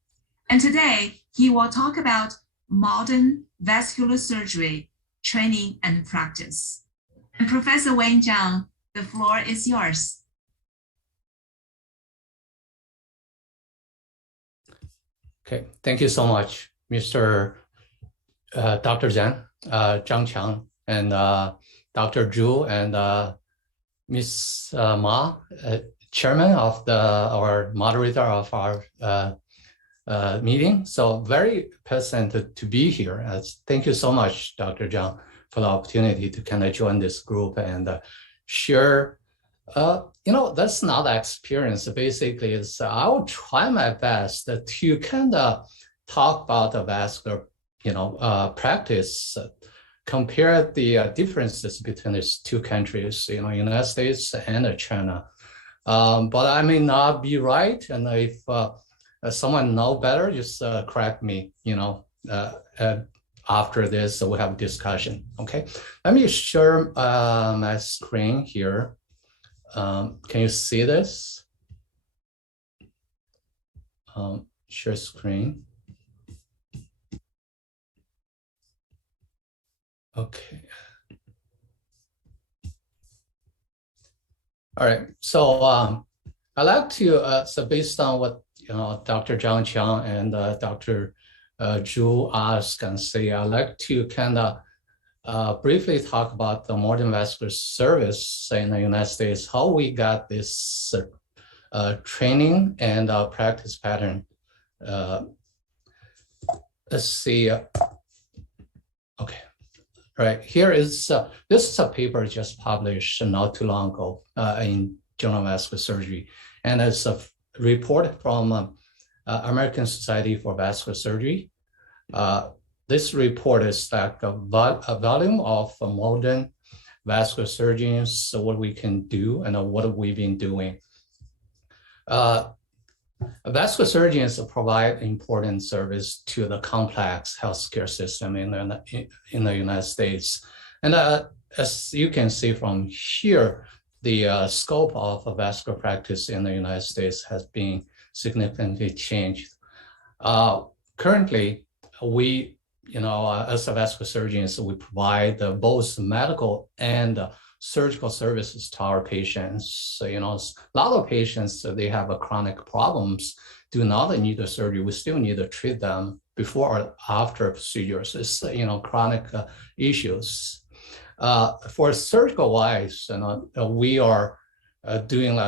And today he will talk about modern vascular surgery, training and practice. And Professor Wayne Zhang, the floor is yours. Okay, thank you so much, Mr. Dr. Zhang Qiang, and Dr. Zhu, and Ms. Ma, chairman of our moderator of our meeting. So very pleasant to be here. Thank you so much, Dr. Zhang, for the opportunity to kind of join this group and share. That's not the experience. Basically, I will try my best to kind of talk about the vascular, practice. Compare the differences between these two countries, United States and China. But I may not be right, and if someone know better, just correct me, after this, so we'll have a discussion, okay? Let me share my screen here. Can you see this? Share screen. Okay. All right. So I like to, so based on what Dr. Zhang Qiang and Dr. Zhu asked and say, I like to kind of briefly talk about the modern vascular service in the United States, how we got this training and practice pattern. Let's see. Okay. Right, here is, this is a paper just published not too long ago in Journal of Vascular Surgery. And it's a report from American Society for Vascular Surgery. This report is like a volume of modern vascular surgeons, so what we can do and what we've been doing. Vascular surgeons provide important service to the complex healthcare system in the United States. And as you can see from here, the scope of vascular practice in the United States has been significantly changed. Currently, we, as vascular surgeons, we provide both medical and surgical services to our patients. So, a lot of patients, they have chronic problems, do not need the surgery. We still need to treat them before or after procedures. It's, chronic issues. For surgical wise, we are doing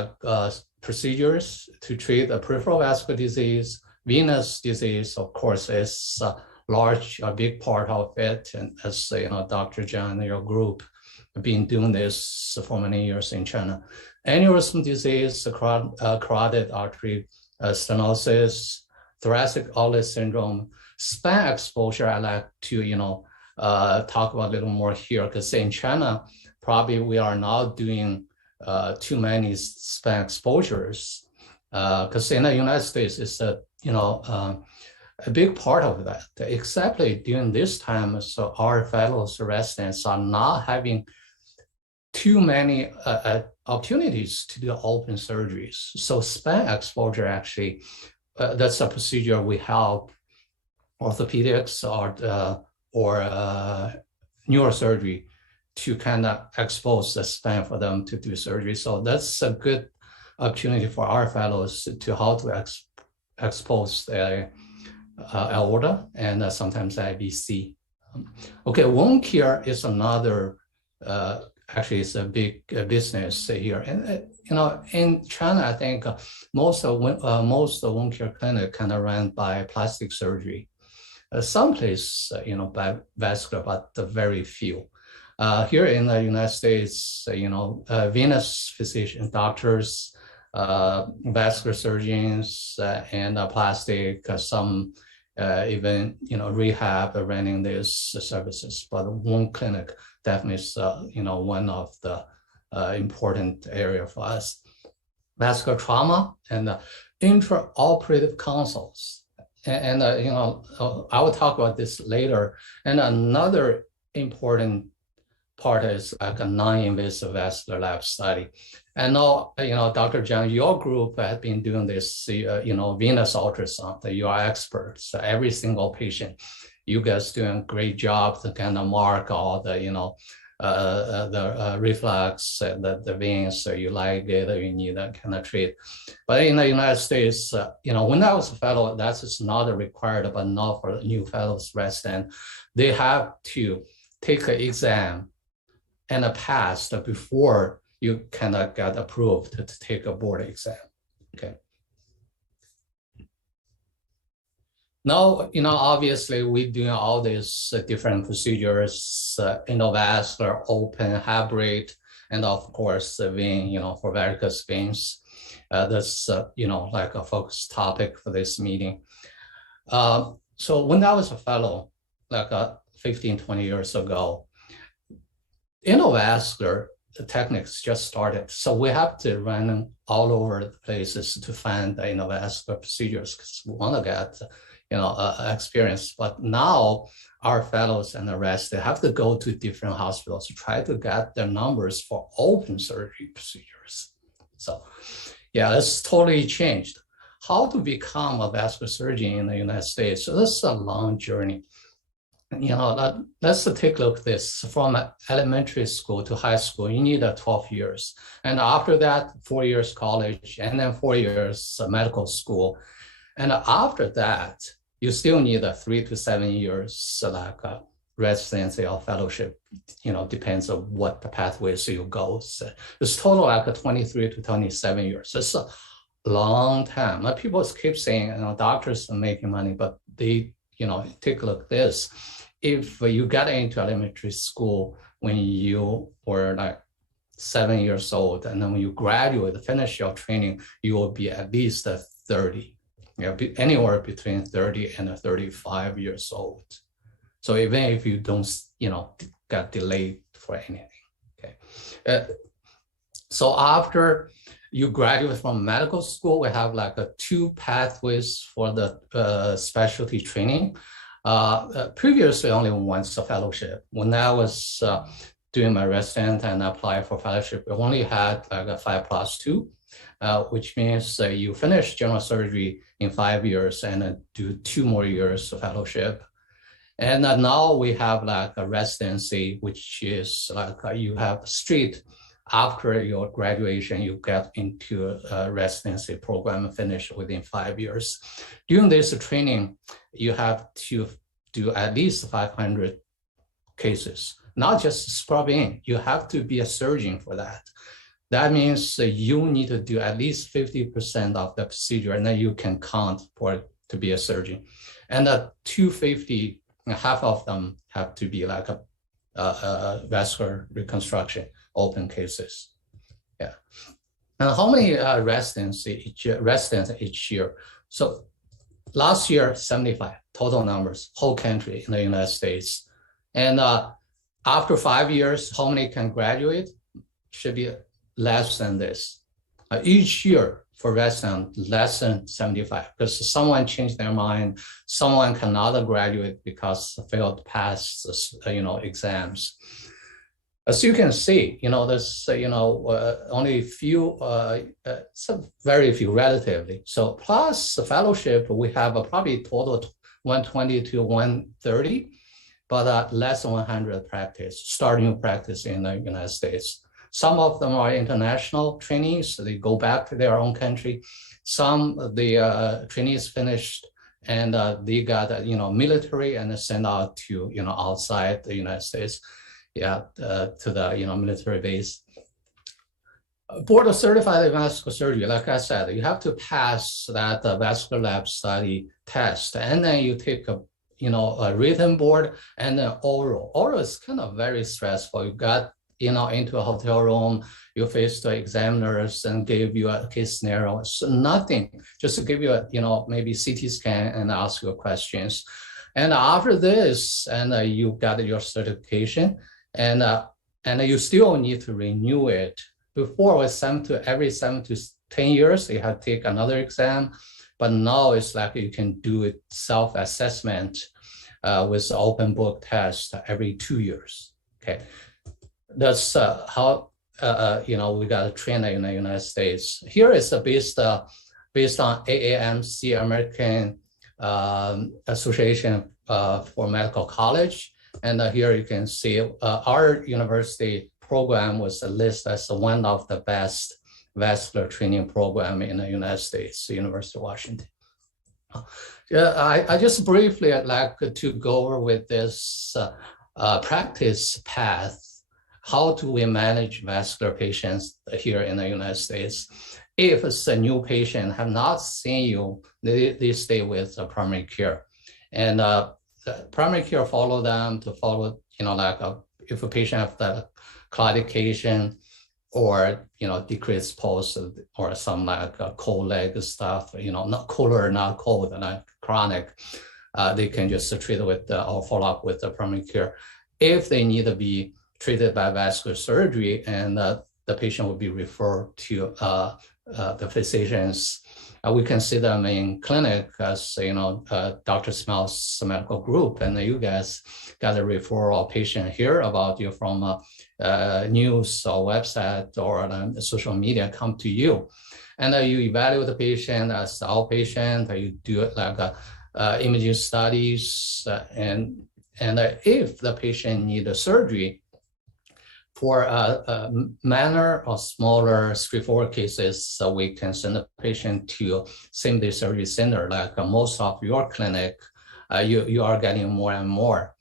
procedures to treat a peripheral vascular disease. Venous disease, of course, is a big part of it. And as Dr. John and your group have been doing this for many years in China. Aneurysm disease, carotid artery stenosis, thoracic outlet syndrome, span exposure. I like to talk about a little more here, because in China, probably we are not doing too many span exposures, because in the United States, it's a big part of that. Exactly during this time, so our fellows residents are not having too many opportunities to do open surgeries. So span exposure, actually, that's a procedure we help orthopedics or neurosurgery to kind of expose the span for them to do surgery. So that's a good opportunity for our fellows to how to expose the aorta and sometimes IVC. Okay, wound care is another, actually it's a big business here. And in China, I think most wound care clinic kind of run by plastic surgery. Some places, by vascular, but very few. Here in the United States, venous physician doctors, vascular surgeons, and plastic, some even rehab running these services. But wound clinic definitely is one of the important area for us. Vascular trauma and intraoperative consults. And I will talk about this later. And another important part is like a non-invasive vascular lab study. And now, Dr. John, your group has been doing this, venous ultrasound. You are experts. So every single patient, you guys doing a great job to kind of mark all the, the reflux, the veins, so you ligate, you need to kind of treat. But in the United States, when I was a fellow, that's just not required, but not for new fellows resident. They have to take an exam and pass before you cannot get approved to take a board exam. Okay. Now, obviously we're doing all these different procedures, endovascular, open, hybrid, and of course, vein, for varicose veins. That's, like a focus topic for this meeting. So when I was a fellow, like 15, 20 years ago, endovascular techniques just started. So we have to run all over the places to find the endovascular procedures because we want to get experience. But now our fellows and the rest, they have to go to different hospitals to try to get their numbers for open surgery procedures. So yeah, that's totally changed. How to become a vascular surgeon in the United States? So this is a long journey. Let's take a look at this. From elementary school to high school, you need 12 years. And after that, 4 years college, and then 4 years medical school. And after that, you still need 3 to 7 years, like residency or fellowship, depends on what the pathways you go. So it's total like 23 to 27 years. It's a long time. People keep saying, doctors are making money, but they, take a look at this. If you got into elementary school when you were like 7 years old, and then when you graduate, finish your training, you will be at least 30. Anywhere between 30 and 35 years old. So even if you don't, get delayed for anything, okay. So after you graduate from medical school, we have like 2 pathways for the specialty training. Previously, only once a fellowship. When I was doing my resident and apply for fellowship, we only had like a 5+2, which means you finish general surgery in 5 years and do 2 more years of fellowship. And now we have like a residency, which is like you have straight after your graduation, you get into a residency program and finish within 5 years. During this training, you have to do at least 500 cases, not just scrub in. You have to be a surgeon for that. That means you need to do at least 50% of the procedure, and then you can count for it to be a surgeon. And 250, half of them have to be like a vascular reconstruction, open cases. Yeah. And how many residents each year? So last year, 75 total numbers, whole country in the United States. And after 5 years, how many can graduate? Should be less than this. Each year for resident, less than 75, because someone changed their mind, someone cannot graduate because failed to pass, exams. As you can see, there's, only few, very few relatively. So plus the fellowship, we have probably total 120 to 130, but less than 100 starting practice in the United States. Some of them are international trainees, so they go back to their own country. Some of the trainees finished and they got, military and sent out to, outside the United States. To the military base. Board of Certified Vascular Surgery, like I said, you have to pass that vascular lab study test, and then you take a written board and then oral. Oral is kind of very stressful. You got into a hotel room, you face the examiners and give you a case scenario. So nothing, just to give you a maybe CT scan and ask you questions. And after this, and you got your certification. And you still need to renew it. Before, it was every 7 to 10 years, you have to take another exam. But now it's like you can do it self-assessment with the open book test every 2 years. Okay, that's how we got trained in the United States. Here is based on AAMC, American Association for Medical College. And here you can see our university program was listed as one of the best vascular training program in the United States, the University of Washington. I just briefly like to go over with this practice path. How do we manage vascular patients here in the United States? If it's a new patient, have not seen you, they stay with the primary care. And primary care follow them to follow, if a patient has the claudication or, decreased pulse or some cold leg stuff, not cooler, not cold, not chronic, they can just treat it with or follow up with the primary care. If they need to be treated by vascular surgery, and the patient will be referred to the physicians. We can see them in clinic as, Dr. Smell's medical group, and you guys got a referral patient here about you from news or website or social media come to you. And you evaluate the patient as outpatient, you do it like imaging studies, and if the patient needs a surgery, for minor or smaller straightforward cases, so we can send the patient to same-day surgery center, like most of your clinic, you are getting more and more.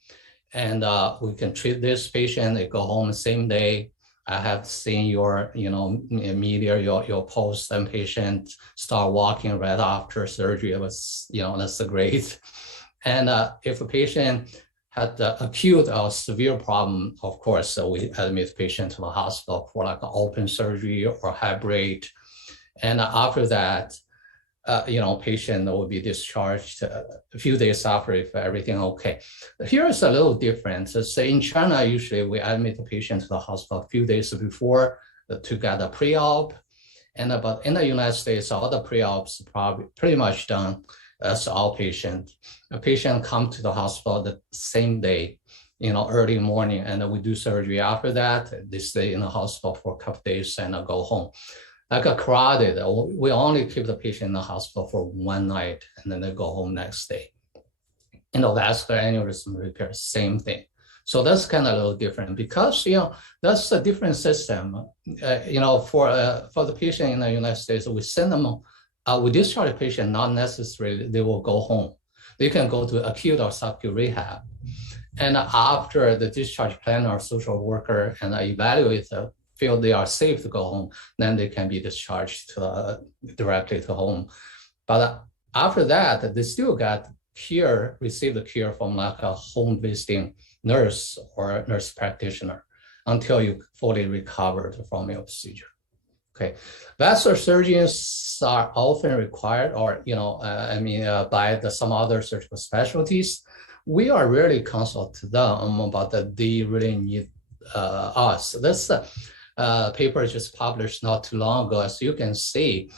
And we can treat this patient, they go home same day. I have seen your, media, your post, and patient start walking right after surgery. It was, that's great. And if a patient had the acute or severe problem, of course, so we admit patient to the hospital for like an open surgery or hybrid. And after that, patient will be discharged a few days after if everything okay. Here is a little different. So in China, usually we admit the patient to the hospital a few days before to get a pre-op. But in the United States, all the pre-ops probably pretty much done as outpatient. A patient come to the hospital the same day, early morning, and we do surgery after that. They stay in the hospital for a couple of days and go home. Like a carotid, we only keep the patient in the hospital for one night and then they go home next day. Vascular aneurysm repair, same thing. So that's kind of a little different because, that's a different system. For the patient in the United States, we send them, we discharge the patient, not necessarily they will go home. They can go to acute or subacute rehab. And after the discharge planner or social worker and evaluate feel they are safe to go home, then they can be discharged directly to home. But after that, they still got care, receive the care from like a home visiting nurse or nurse practitioner until you fully recovered from your procedure. Okay, vascular surgeons are often required, or by some other surgical specialties. We are rarely consult to them, but they really need us. This paper just published not too long ago. As you can see,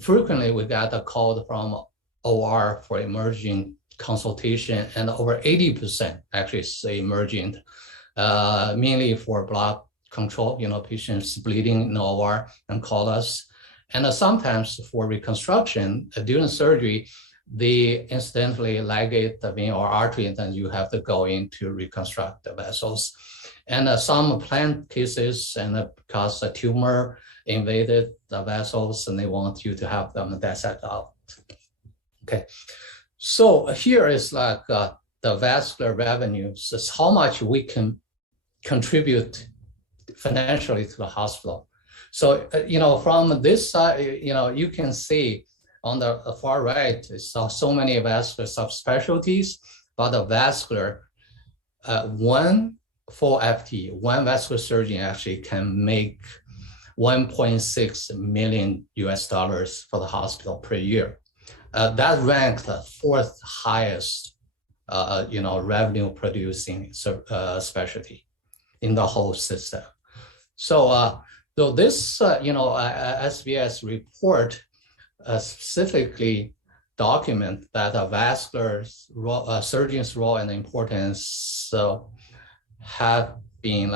frequently we got a call from OR for emerging consultation, and over 80% actually say emergent, mainly for blood control, patients bleeding in OR and call us. And sometimes for reconstruction, during surgery, they incidentally ligate the vein or artery, and then you have to go in to reconstruct the vessels. And some planned cases, and because a tumor invaded the vessels, and they want you to have them dissect out. Okay, so here is like the vascular revenues, is how much we can contribute financially to the hospital. So, from this side, you can see on the far right, it's so many vascular subspecialties, but the vascular, one full FT, one vascular surgeon actually can make $1.6 million for the hospital per year. That ranked the fourth highest, revenue producing specialty in the whole system. So, this, SBS report specifically document that a vascular surgeon's role and importance have been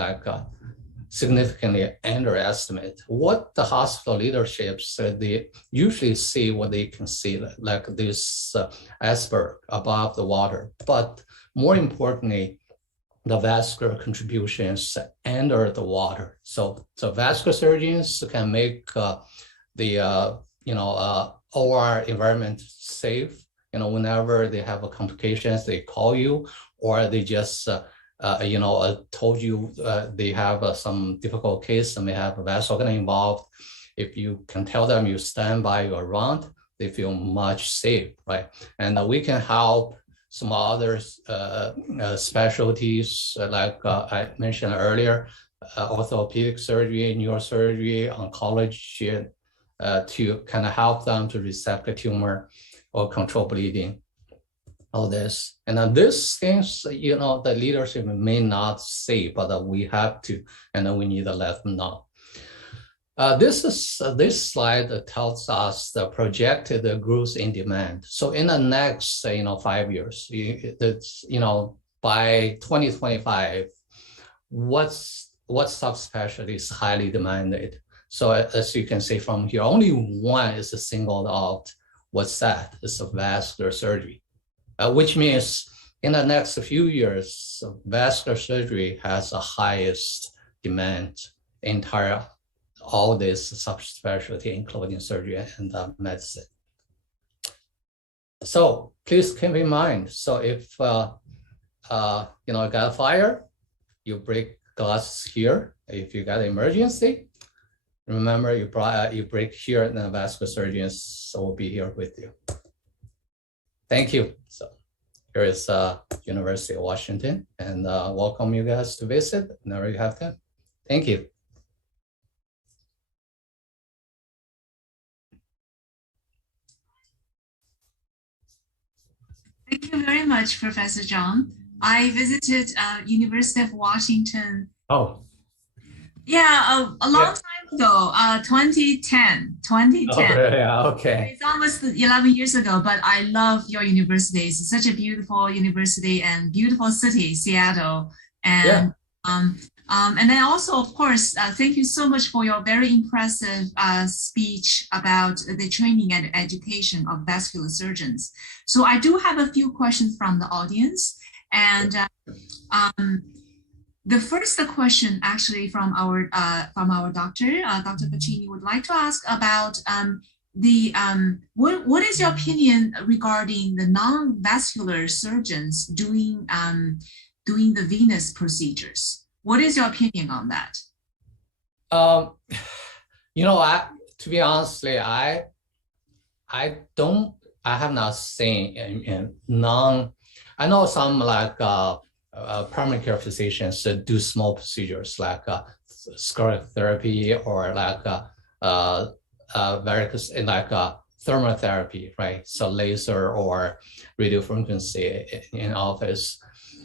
significantly underestimated. What the hospital leadership said, they usually see what they can see, like this iceberg above the water. But more importantly, the vascular contributions under the water. So vascular surgeons can make the OR environment safe. Whenever they have complications, they call you, or they just told you they have some difficult case and they have a vessel involved. If you can tell them you stand by your around, they feel much safe, right? And we can help some other specialties, like I mentioned earlier, orthopedic surgery, neurosurgery, oncology, to kind of help them to resect the tumor or control bleeding, all this. And then these things, the leadership may not say, but we have to, and then we need to let them know. This slide tells us the projected growth in demand. So in the next, 5 years, by 2025, what subspecialty is highly demanded? So as you can see from here, only one is singled out. What's that? It's a vascular surgery, which means in the next few years, vascular surgery has the highest demand entire all this subspecialty, including surgery and medicine. So please keep in mind. So if got a fire, you break glass here. If you got emergency, remember you break here, and the vascular surgeons will be here with you. Thank you. So here is University of Washington, and welcome you guys to visit whenever you have time. Thank you. Thank you very much, Professor John. I visited University of Washington. Oh. Yeah, a long time So 2010. Okay, yeah, okay. It's almost 11 years ago, but I love your university. It's such a beautiful university and beautiful city, Seattle. And and then also, of course, thank you so much for your very impressive speech about the training and education of vascular surgeons. So I do have a few questions from the audience. And the first question actually from our doctor, Dr. Pacini, would like to ask about what is your opinion regarding the non-vascular surgeons doing the venous procedures? What is your opinion on that? You know, to be honestly, I have not seen in I know some like primary care physicians do small procedures like scarlet therapy or like varicose, like thermal therapy, right? So laser or radio frequency in office.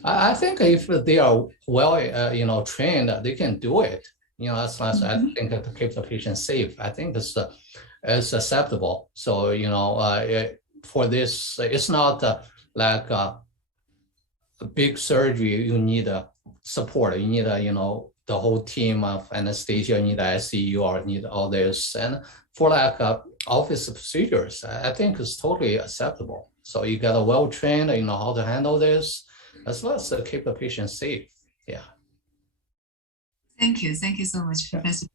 I think if they are well, you know, trained, they can do it. You know, as long as I think to keep the patient safe, I think it's acceptable. So you know, for this, it's not like a big surgery. You need support. You need you know, the whole team of anesthesia. You need ICU or need all this. And for like office procedures, I think it's totally acceptable. So you got a well trained, you know how to handle this, as well as keep the patient safe. Yeah. Thank you so much, Professor.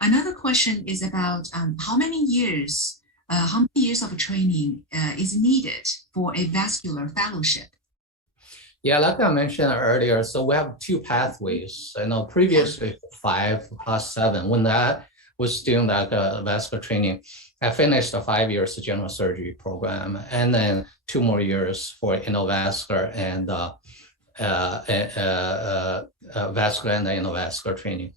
Another question is about how many years of training is needed for a vascular fellowship? Yeah, like I mentioned earlier, so we have two pathways. I know previously 5+7. When I was doing like vascular training, I finished a 5 years general surgery program, and then 2 more years for endovascular and vascular and endovascular training.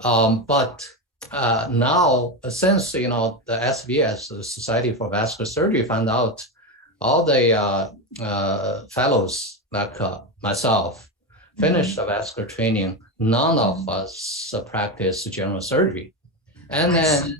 But now, since you know the SVS, the Society for Vascular Surgery, found out all the fellows like myself finished the vascular training, none of us practice general surgery, and then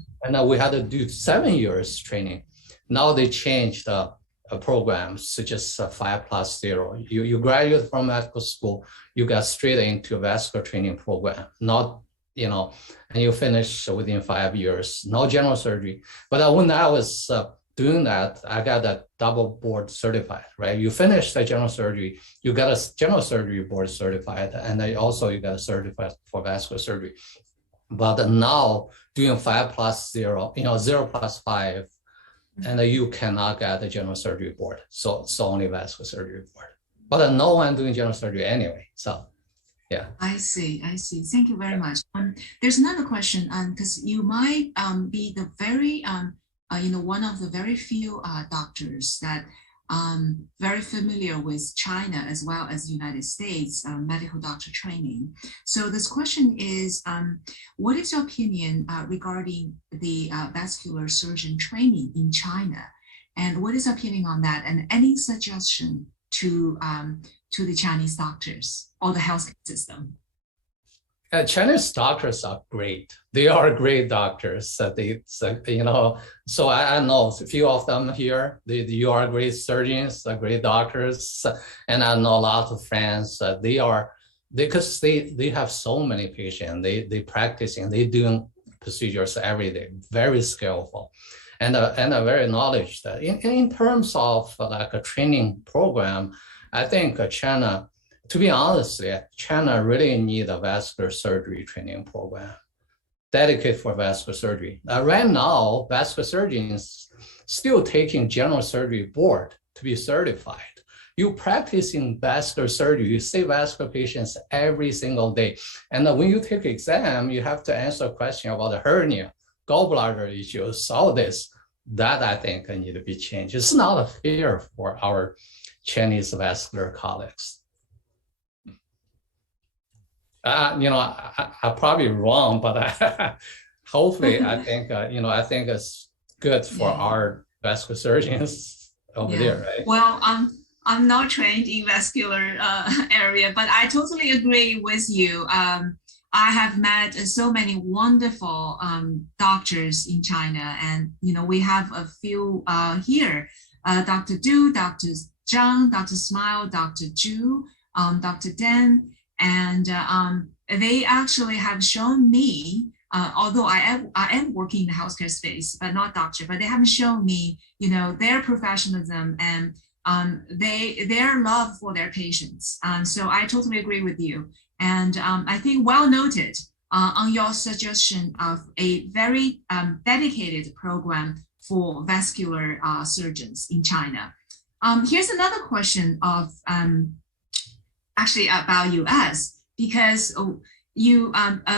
we had to do 7 years training. Now they changed the programs to just 5+0. You graduate from medical school, you got straight into a vascular training program, not, you know, and you finish within 5 years, no general surgery. But when I was doing that, I got a double board certified, right? You finish the general surgery, you got a general surgery board certified, and then also you got certified for vascular surgery. But now doing 5+0, you know, 0+5, and you cannot get a general surgery board. So it's only vascular surgery board. But no one doing general surgery anyway. So yeah. I see. Thank you very much. There's another question, because you might be the very you know, one of the very few doctors that very familiar with China as well as the United States medical doctor training. So this question is, what is your opinion regarding the vascular surgeon training in China? And what is your opinion on that? And any suggestion to the Chinese doctors or the healthcare system? Chinese doctors are great. They are great doctors. You know, so I know a few of them here. You are great surgeons, great doctors, and I know a lot of friends. Because they have so many patients. They practicing. They doing procedures every day. Very skillful, and very knowledge. In terms of like a training program, I think China. To be honest, China really needs a vascular surgery training program dedicated for vascular surgery. Right now, vascular surgeons still taking general surgery board to be certified. You practicing vascular surgery, you see vascular patients every single day. And when you take exam, you have to answer a question about the hernia, gallbladder issues, all this. That I think need to be changed. It's not a fear for our Chinese vascular colleagues. You know, I'm probably wrong, but hopefully, I think you know, I think it's good for our vascular surgeons over there, right? Well, I'm not trained in vascular area, but I totally agree with you. I have met so many wonderful doctors in China, and we have a few here: Dr. Du, Dr. Zhang, Dr. Smile, Dr. Zhu, Dr. Dan, and they actually have shown me. Although I am working in the healthcare space, but not doctor, but they haven't shown me, their professionalism and their love for their patients. So I totally agree with you. And I think well noted on your suggestion of a very dedicated program for vascular surgeons in China. Here's another question of actually about US, because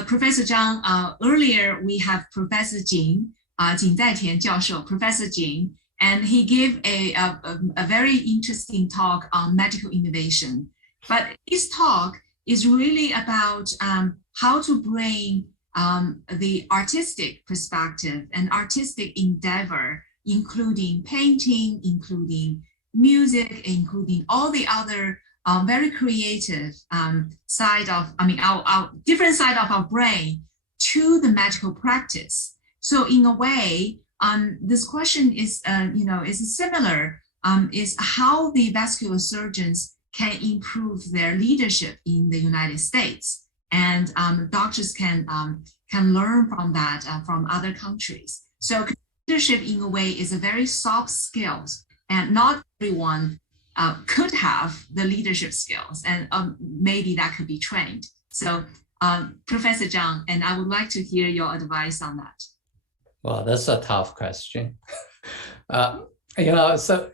Professor Zhang, earlier we have Professor Jing, Jing Zaitian 教授, Professor Jing, and he gave a very interesting talk on medical innovation. But his talk is really about how to bring the artistic perspective and artistic endeavor, including painting, including music, including all the other very creative side of, our different side of our brain to the medical practice. So in a way, this question is, is similar, is how the vascular surgeons can improve their leadership in the United States. And doctors can learn from that from other countries. So leadership in a way is a very soft skills, and not everyone could have the leadership skills, and maybe that could be trained. So Professor Zhang, and I would like to hear your advice on that. Well, that's a tough question. So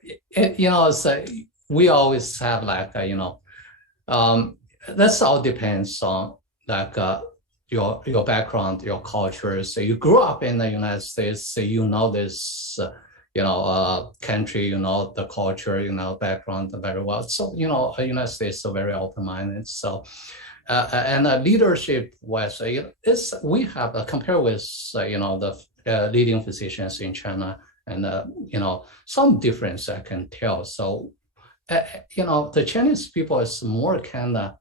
we always have that's all depends on your background, your culture. So you grew up in the United States, so this country, the culture, background very well. So, the United States are very open-minded. So, and leadership was, we have, compared with, the leading physicians in China, and, some difference I can tell. So, the Chinese people is more kind of,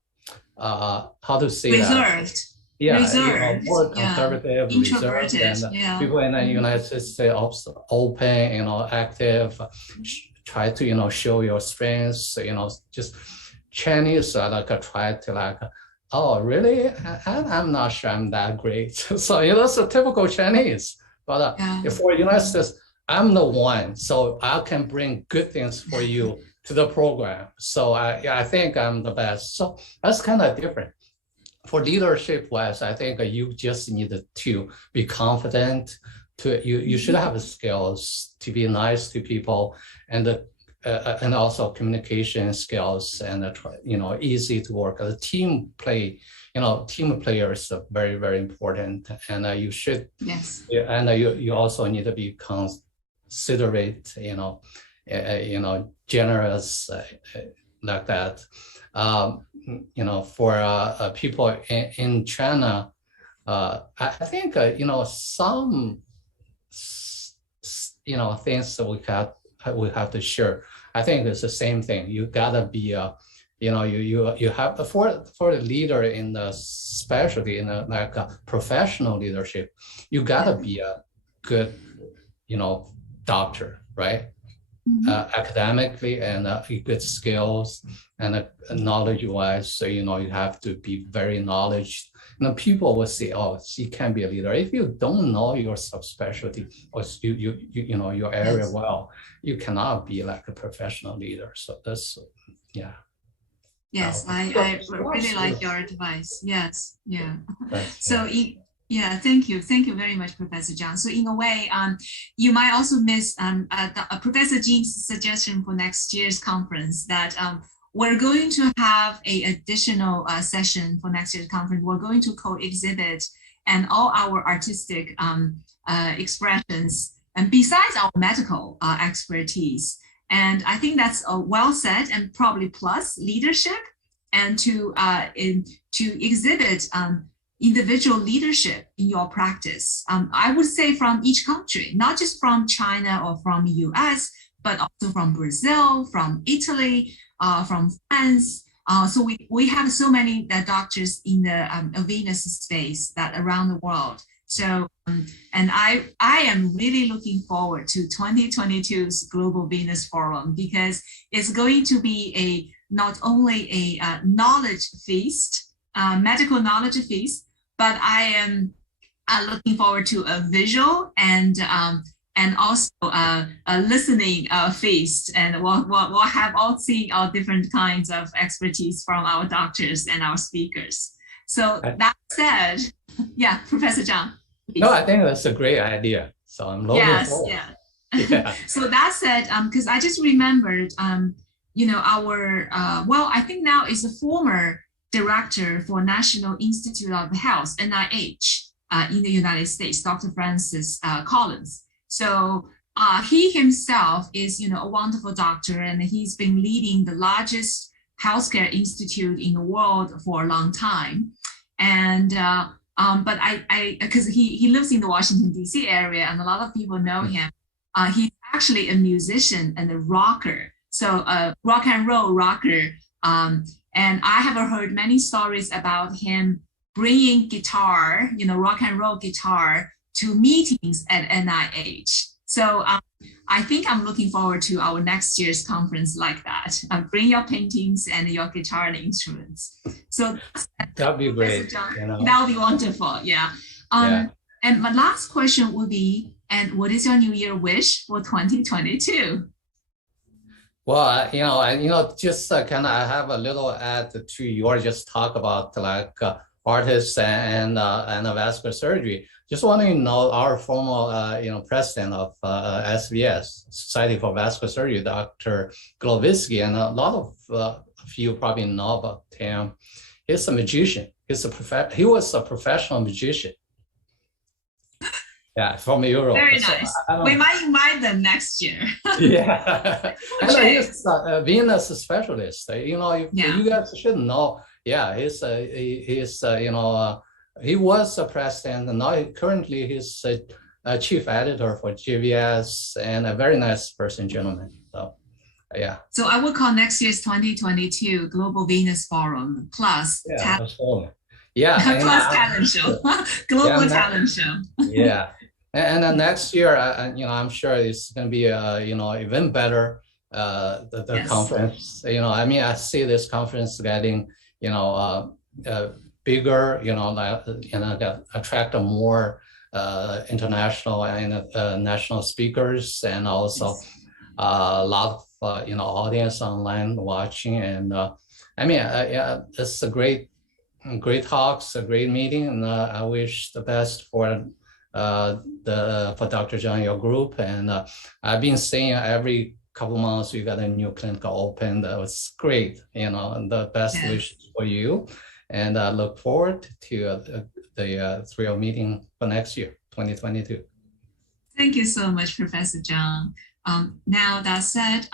how to say reserved. That? Yeah, reserved, more conservative, reserved, and people in the United States, they also open, active, try to, show your strengths, just Chinese try to oh, really? I'm not sure I'm that great. So, that's a typical Chinese. But for United States, I'm the one, so I can bring good things for you to the program. So I think I'm the best. So that's kind of different. For leadership wise, I think you just need to be confident. You should have the skills to be nice to people, and also communication skills, and easy to work. The team play, team players are very, very important, and you should. Yes. And you also need to be considerate, generous, like that. For people in China, I think some things that we have to share. I think it's the same thing. You gotta be you have for the leader in the specialty, in a professional leadership, you gotta be a good doctor, right? Academically, and good skills, and knowledge wise. So you have to be very knowledgeable. People will say, "Oh, she can be a leader." If you don't know your subspecialty or your area well, you cannot be like a professional leader. So that's Yes, I really like your advice. Yes, yeah. So thank you very much, Professor Zhang. So in a way, you might also miss Professor Jing's suggestion for next year's conference, that we're going to have an additional session for next year's conference. We're going to co-exhibit and all our artistic expressions, and besides our medical expertise. And I think that's well said, and probably plus leadership, and to exhibit individual leadership in your practice. I would say from each country, not just from China or from US, but also from Brazil, from Italy, from France, So we have so many doctors in the venous space that around the world. So, and I am really looking forward to 2022's Global Venous Forum, because it's going to be not only a knowledge feast, medical knowledge feast, but I am looking forward to a visual and also a listening feast, and we'll have all different kinds of expertise from our doctors and our speakers. So that said, yeah, Professor Zhang. Please. No, I think that's a great idea. So I'm looking forward. Yeah. So that said, because I just remembered, you know, our I think now is the former director for National Institute of Health, NIH, in the United States, Dr. Francis Collins. So he himself is, you know, a wonderful doctor, and he's been leading the largest healthcare institute in the world for a long time. And but I because he lives in the Washington, D.C. area, and a lot of people know him. He's actually a musician and a rocker, so a rock and roll rocker. And I have heard many stories about him bringing guitar, you know, rock and roll guitar, to meetings at NIH. So I think I'm looking forward to our next year's conference like that. Bring your paintings and your guitar and instruments. So that'd be great. You know? That would be wonderful. Yeah. And my last question would be, and what is your New Year wish for 2022? Well, just kind of I have a little add to your just talk about like artists and vascular surgery. Just want to know our former, president of SVS, Society for Vascular Surgery, Dr. Glovitsky, and a lot of you probably know about him. He's a magician. He was a professional magician. Yeah, from Europe. Very nice. So, we might invite them next year. Yeah, and he's a venous specialist. You guys should know. Yeah, he was a president, and now currently he's a chief editor for GVS, and a very nice person, gentleman. So, yeah. So I will call next year's 2022 Global Venous Forum plus talent show, global talent show. Yeah. And then next year, I'm sure it's going to be, even better. The conference, I see this conference getting, bigger, attract more international and national speakers, and also a lot of audience online watching. And it's a great talks, a great meeting, and I wish the best for Dr. Zhang, your group. And I've been saying every couple months you got a new clinical open. That was great, and the best wishes for you. And I look forward to the TRIO meeting for next year, 2022. Thank you so much, Professor Zhang. Now that said,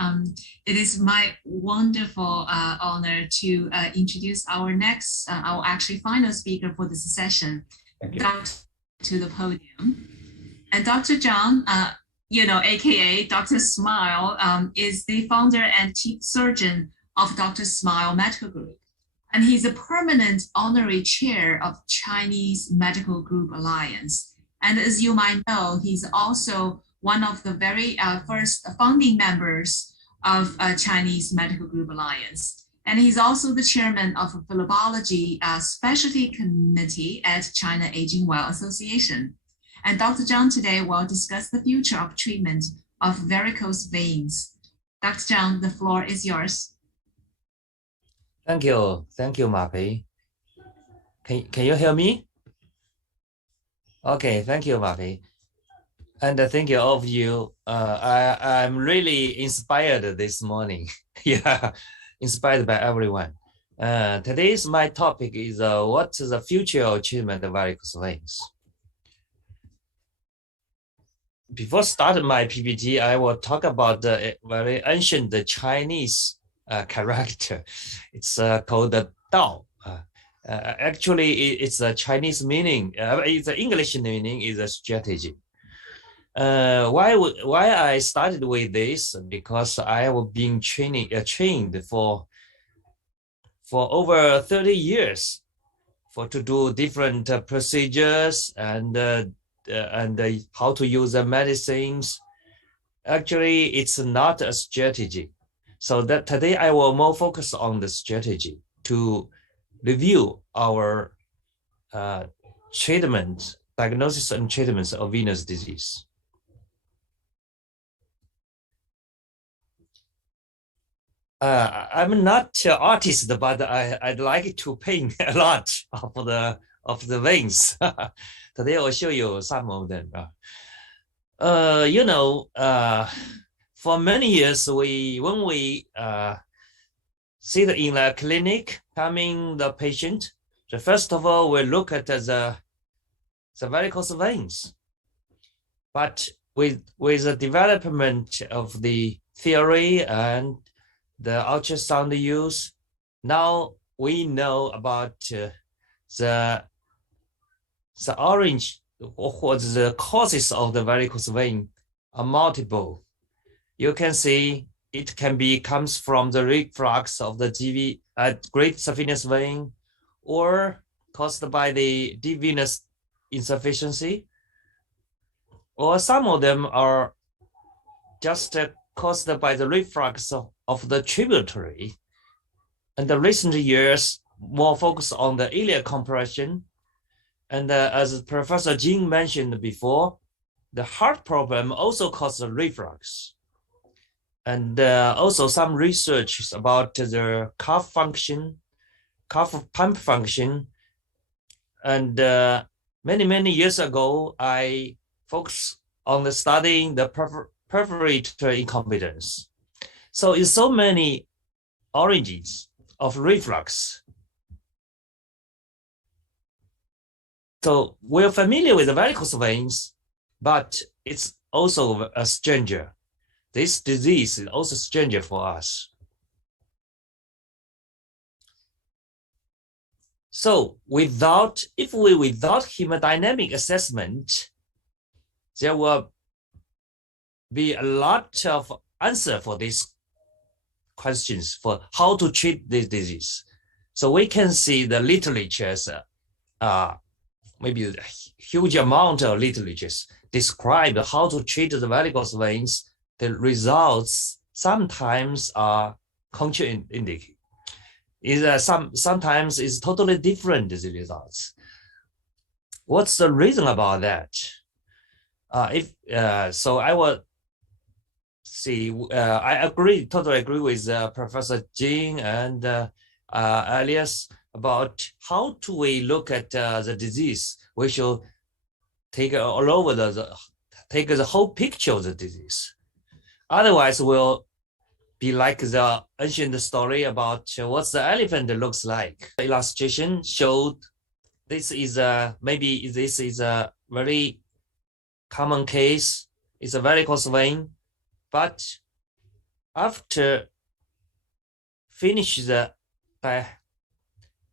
it is my wonderful honor to introduce our next, our actually final speaker for this session, to the podium. And Dr. Zhang, AKA Dr. Smile, is the founder and chief surgeon of Dr. Smile Medical Group. And he's a permanent honorary chair of Chinese Medical Group Alliance. And as you might know, he's also one of the very first founding members of Chinese Medical Group Alliance. And he's also the chairman of a phlebology specialty committee at China Aging Well Association. And Dr. Zhang today will discuss the future of treatment of varicose veins. Dr. Zhang, the floor is yours. Thank you, Mapei. Can you hear me? Okay, thank you, Mapei. And thank you, all of you. I'm really inspired this morning. Yeah, inspired by everyone. Today's my topic is what is the future of treatment of varicose veins? Before starting my PPT, I will talk about the very ancient Chinese character. It's called the Dao. Actually, it's a Chinese meaning. It's the English meaning is a strategy. Why I started with this? Because I have been trained for for over 30 years to do different procedures and how to use the medicines. Actually, it's not a strategy. So that today I will more focus on the strategy to review our treatment, diagnosis and treatments of venous disease. I'm not an artist, but I'd like to paint a lot of the veins. Today I'll show you some of them. For many years, when we sit in a clinic, coming the patient, first of all, we look at the varicose veins. But with the development of the theory and the ultrasound use, now we know about the orange or the causes of the varicose vein are multiple. You can see it comes from the reflux of the great saphenous vein, or caused by the deep venous insufficiency, or some of them are just caused by the reflux of the tributary. And the recent years more focus on the iliac compression. And as Professor Jing mentioned before, the heart problem also causes reflux. And also some research about the calf pump function. And many years ago, I focused on studying the perforatory incompetence. So it's so many origins of reflux. So we're familiar with the varicose veins, but it's also a stranger. This disease is also stranger for us. So without hemodynamic assessment, there will be a lot of answer for these questions for how to treat this disease. So we can see the literatures, maybe a huge amount of literatures describe how to treat the varicose veins. The results sometimes are contraindicated. Sometimes it's totally different, the results. What's the reason about that? So I will see, I totally agree with Professor Jing and Elias about how do we look at the disease. We should take all over take the whole picture of the disease. Otherwise, we'll be like the ancient story about what the elephant looks like. The illustration showed this is a very common case. It's a varicose vein, but after finish by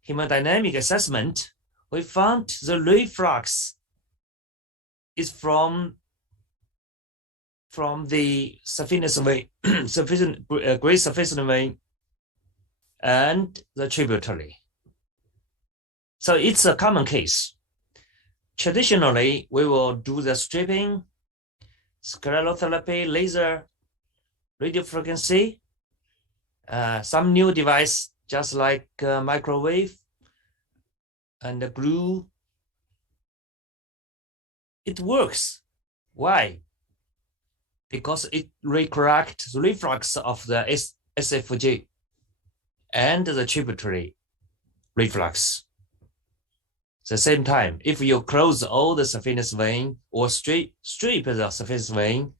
hemodynamic assessment, we found the reflux is from the saphenous vein, great saphenous vein, and the tributary. So it's a common case. Traditionally, we will do the stripping, sclerotherapy, laser, radiofrequency, some new device just like microwave and the glue. It works. Why? Because it corrects the reflux of the SFJ and the tributary reflux. At the same time, if you close all the saphenous vein or strip the saphenous vein,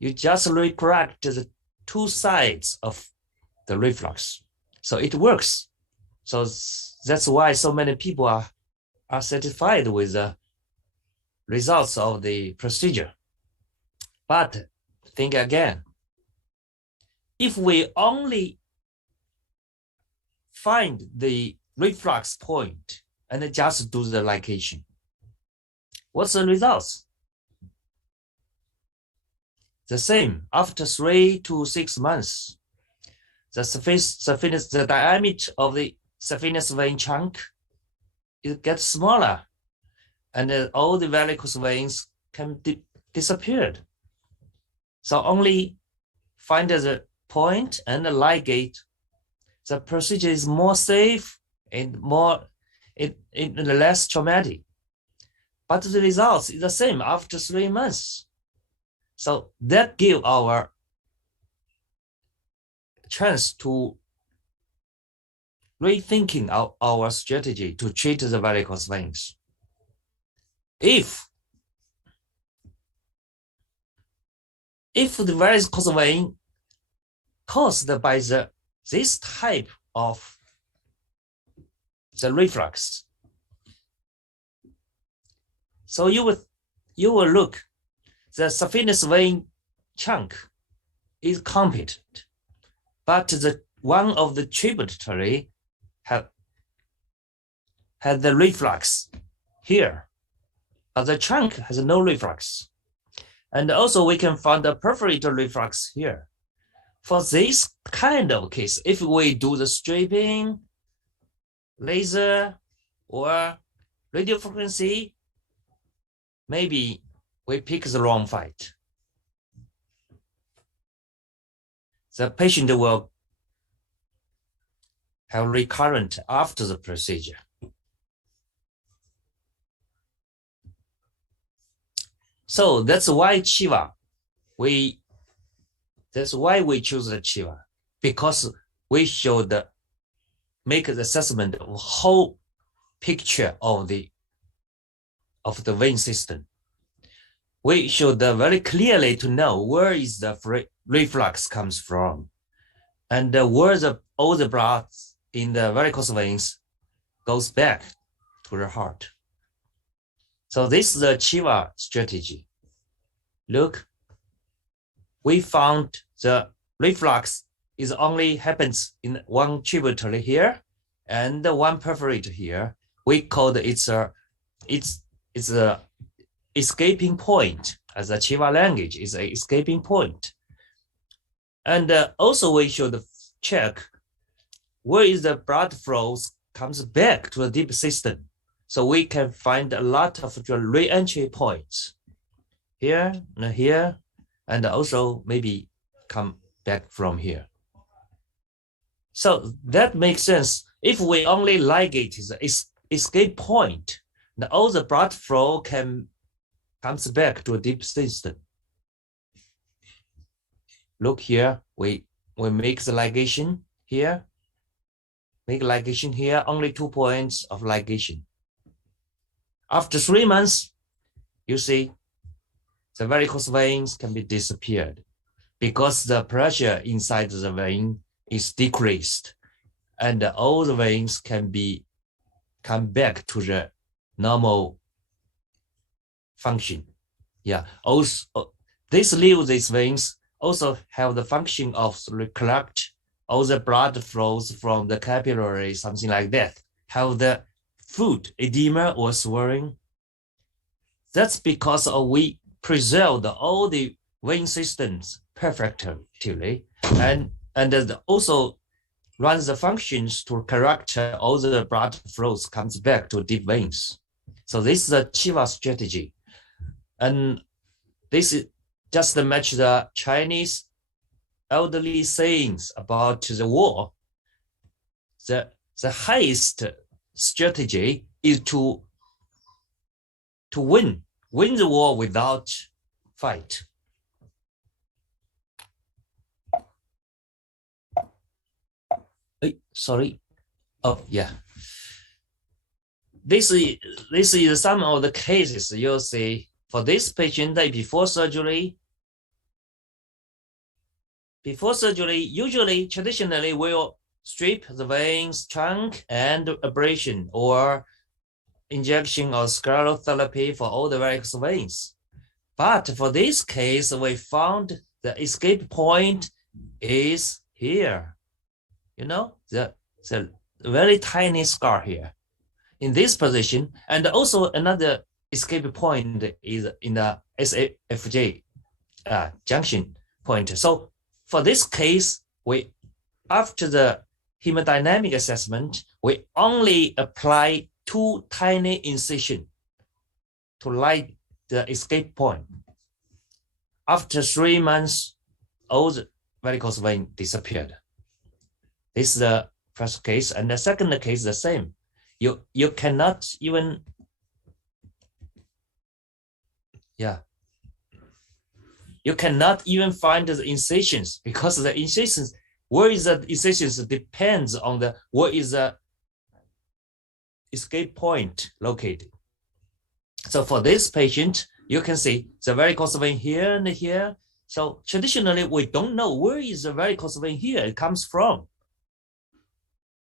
you just correct the two sides of the reflux. So it works. So that's why so many people are satisfied with the results of the procedure. But think again, if we only find the reflux point and just do the ligation, what's the results? The same, after 3 to 6 months, the diameter of the saphenous vein chunk, it gets smaller, and all the varicose veins can disappear. So only find the point and ligate. The procedure is more safe and less traumatic. But the results is the same after 3 months. So that gives our chance to rethinking our strategy to treat the varicose veins. If the varicose vein caused by this type of the reflux, so you will look, the saphenous vein chunk is competent, but one of the tributary had the reflux here, but the chunk has no reflux. And also we can find a perforated reflux here. For this kind of case, if we do the stripping, laser, or radio frequency, maybe we pick the wrong fight. The patient will have recurrent after the procedure. So that's why Chiva, that's why we choose the Chiva, because we should make the assessment of whole picture of the vein system. We should very clearly to know where is the reflux comes from, and where all the blood in the varicose veins goes back to the heart. So this is the Chiva strategy. Look, we found the reflux is only happens in one tributary here and one perforator here. We call it's a escaping point, as a Chiva language is a escaping point. And also we should check where is the blood flows comes back to the deep system. So we can find a lot of the re-entry points here and here, and also maybe come back from here. So that makes sense. If we only ligate the escape point, all the blood flow comes back to a deep system. Look here, we make the ligation here, make ligation here, only 2 points of ligation. After 3 months, you see the varicose veins can be disappeared because the pressure inside the vein is decreased, and all the veins can come back to the normal function. Yeah, also these veins also have the function of collect all the blood flows from the capillary, something like that, have the food, edema or swelling. That's because we preserved all the vein systems perfectly, and also runs the functions to correct all the blood flows comes back to deep veins. So this is a Chiva strategy. And this is just to match the Chinese elderly sayings about the war. The highest strategy is to win the war without fight. Sorry. Oh yeah. This is some of the cases you'll see for this patient before surgery. Usually, traditionally, we'll strip the veins, trunk, and ablation or injection or sclerotherapy for all the varicose veins. But for this case, we found the escape point is here. You know, the very tiny scar here in this position. And also another escape point is in the SFJ junction point. So for this case, after the hemodynamic assessment, we we only apply 2 tiny incisions to light the escape point. After 3 months, all the varicose vein disappeared. This is the first case, and the second case the same. You cannot even, you cannot even find the incisions, because the incisions, where is the incisions depends on the where is the escape point located. So for this patient, you can see the varicose vein here and here. So traditionally, we don't know where is the varicose vein here it comes from.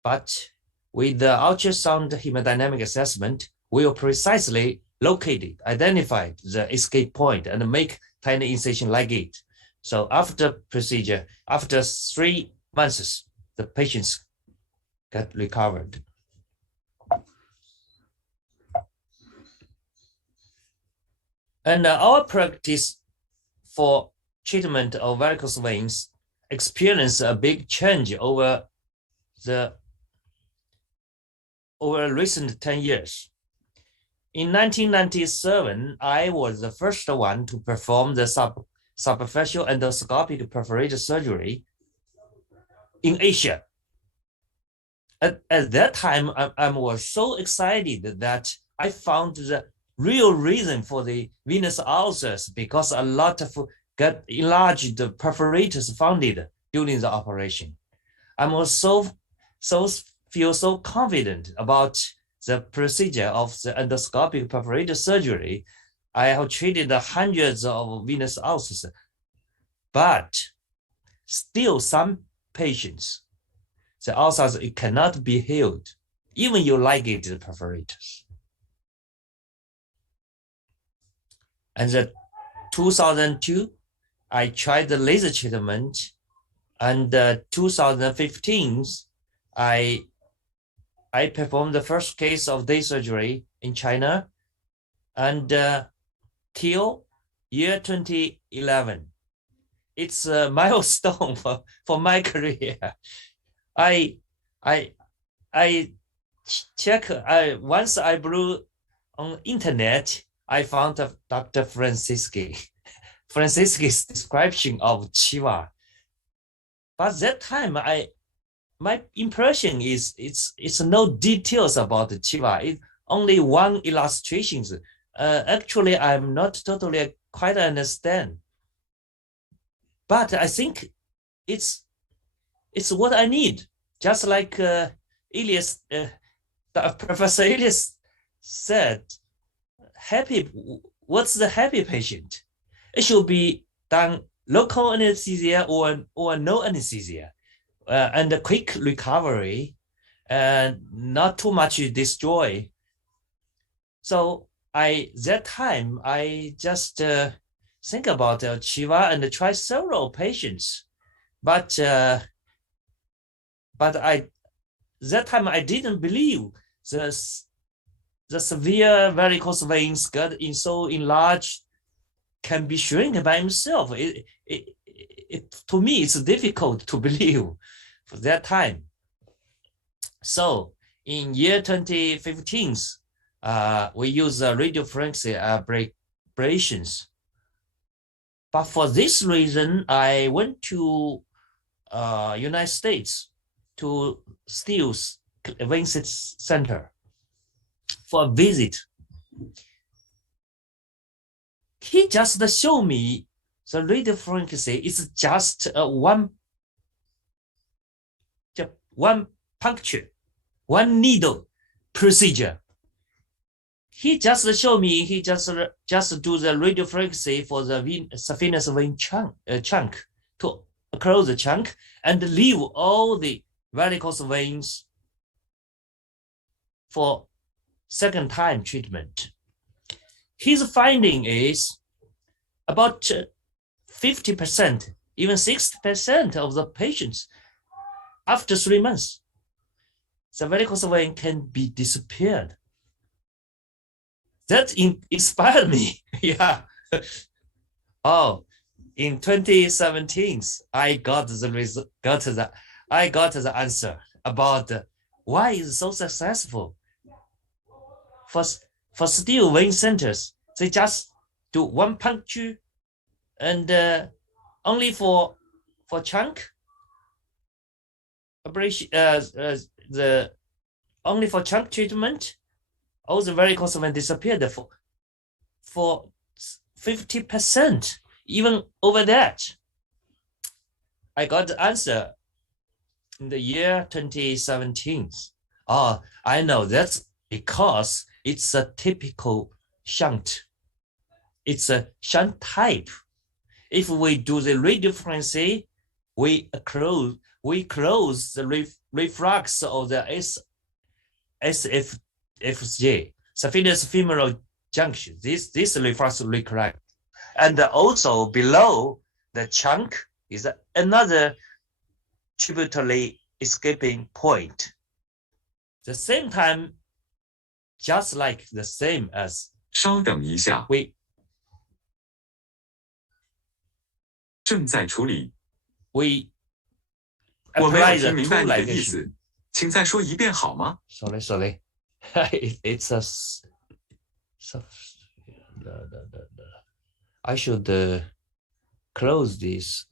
But with the ultrasound hemodynamic assessment, we will precisely locate it, identify the escape point, and make tiny incision like it. So after procedure, after 3 months, the patients got recovered. And our practice for treatment of varicose veins experienced a big change over recent 10 years. In 1997, I was the first one to perform the superficial endoscopic perforated surgery in Asia. At that time, I was so excited that I found the real reason for the venous ulcers, because a lot of got enlarged perforators found during the operation. I was feel so confident about the procedure of the endoscopic perforated surgery. I have treated hundreds of venous ulcers, but still some patients, the ulcers, it cannot be healed, even you ligate the perforators. And in 2002, I tried the laser treatment, and 2015, I performed the first case of day surgery in China, and till year 2011, it's a milestone for my career. I check. Once I blew on internet, I found Dr. Francisci's description of Chiva. But that time, my impression is it's no details about the Chiva. It's only one illustrations. Actually, I'm not totally quite understand. But I think it's what I need. Just like Elias, Professor Elias said, what's the happy patient? It should be done local anesthesia or no anesthesia, and a quick recovery, and not too much destroy. So that time I just think about Chiva and try several patients, but that time I didn't believe the severe varicose veins got so enlarged can be shrink by himself. To me, it's difficult to believe for that time. So in year 2015, we use radiofrequency abrasions. But for this reason, I went to United States to Steele's Vein Center for a visit. He just showed me the radiofrequency is just one puncture, one needle procedure. He just showed me, he just do the radiofrequency for the venous vein chunk to close the chunk and leave all the varicose veins for second time treatment. His finding is about 50%, even 60% of the patients after 3 months, the varicose vein can be disappeared. That inspired me. Yeah. Oh, in 2017, I got the answer about why is it so successful? For still vein centers, they just do one puncture and only for chunk ablation, only for chunk treatment, all the varicose vein disappeared for 50%, even over that. I got the answer in the year 2017. Oh, I know that's because it's a typical shunt. It's a shunt type. If we do the redifferentiate, we close the reflux of the SFJ, saphenous femoral junction. This reflux recurrent. And also below the chunk is another tributary escaping point. The same time, just like the same as 稍等一下， we 正在处理。 we 我没有 apply the 听明 two 白你的意 ligation. 思，请再说一遍好吗？ Sorry. It's a I should close this.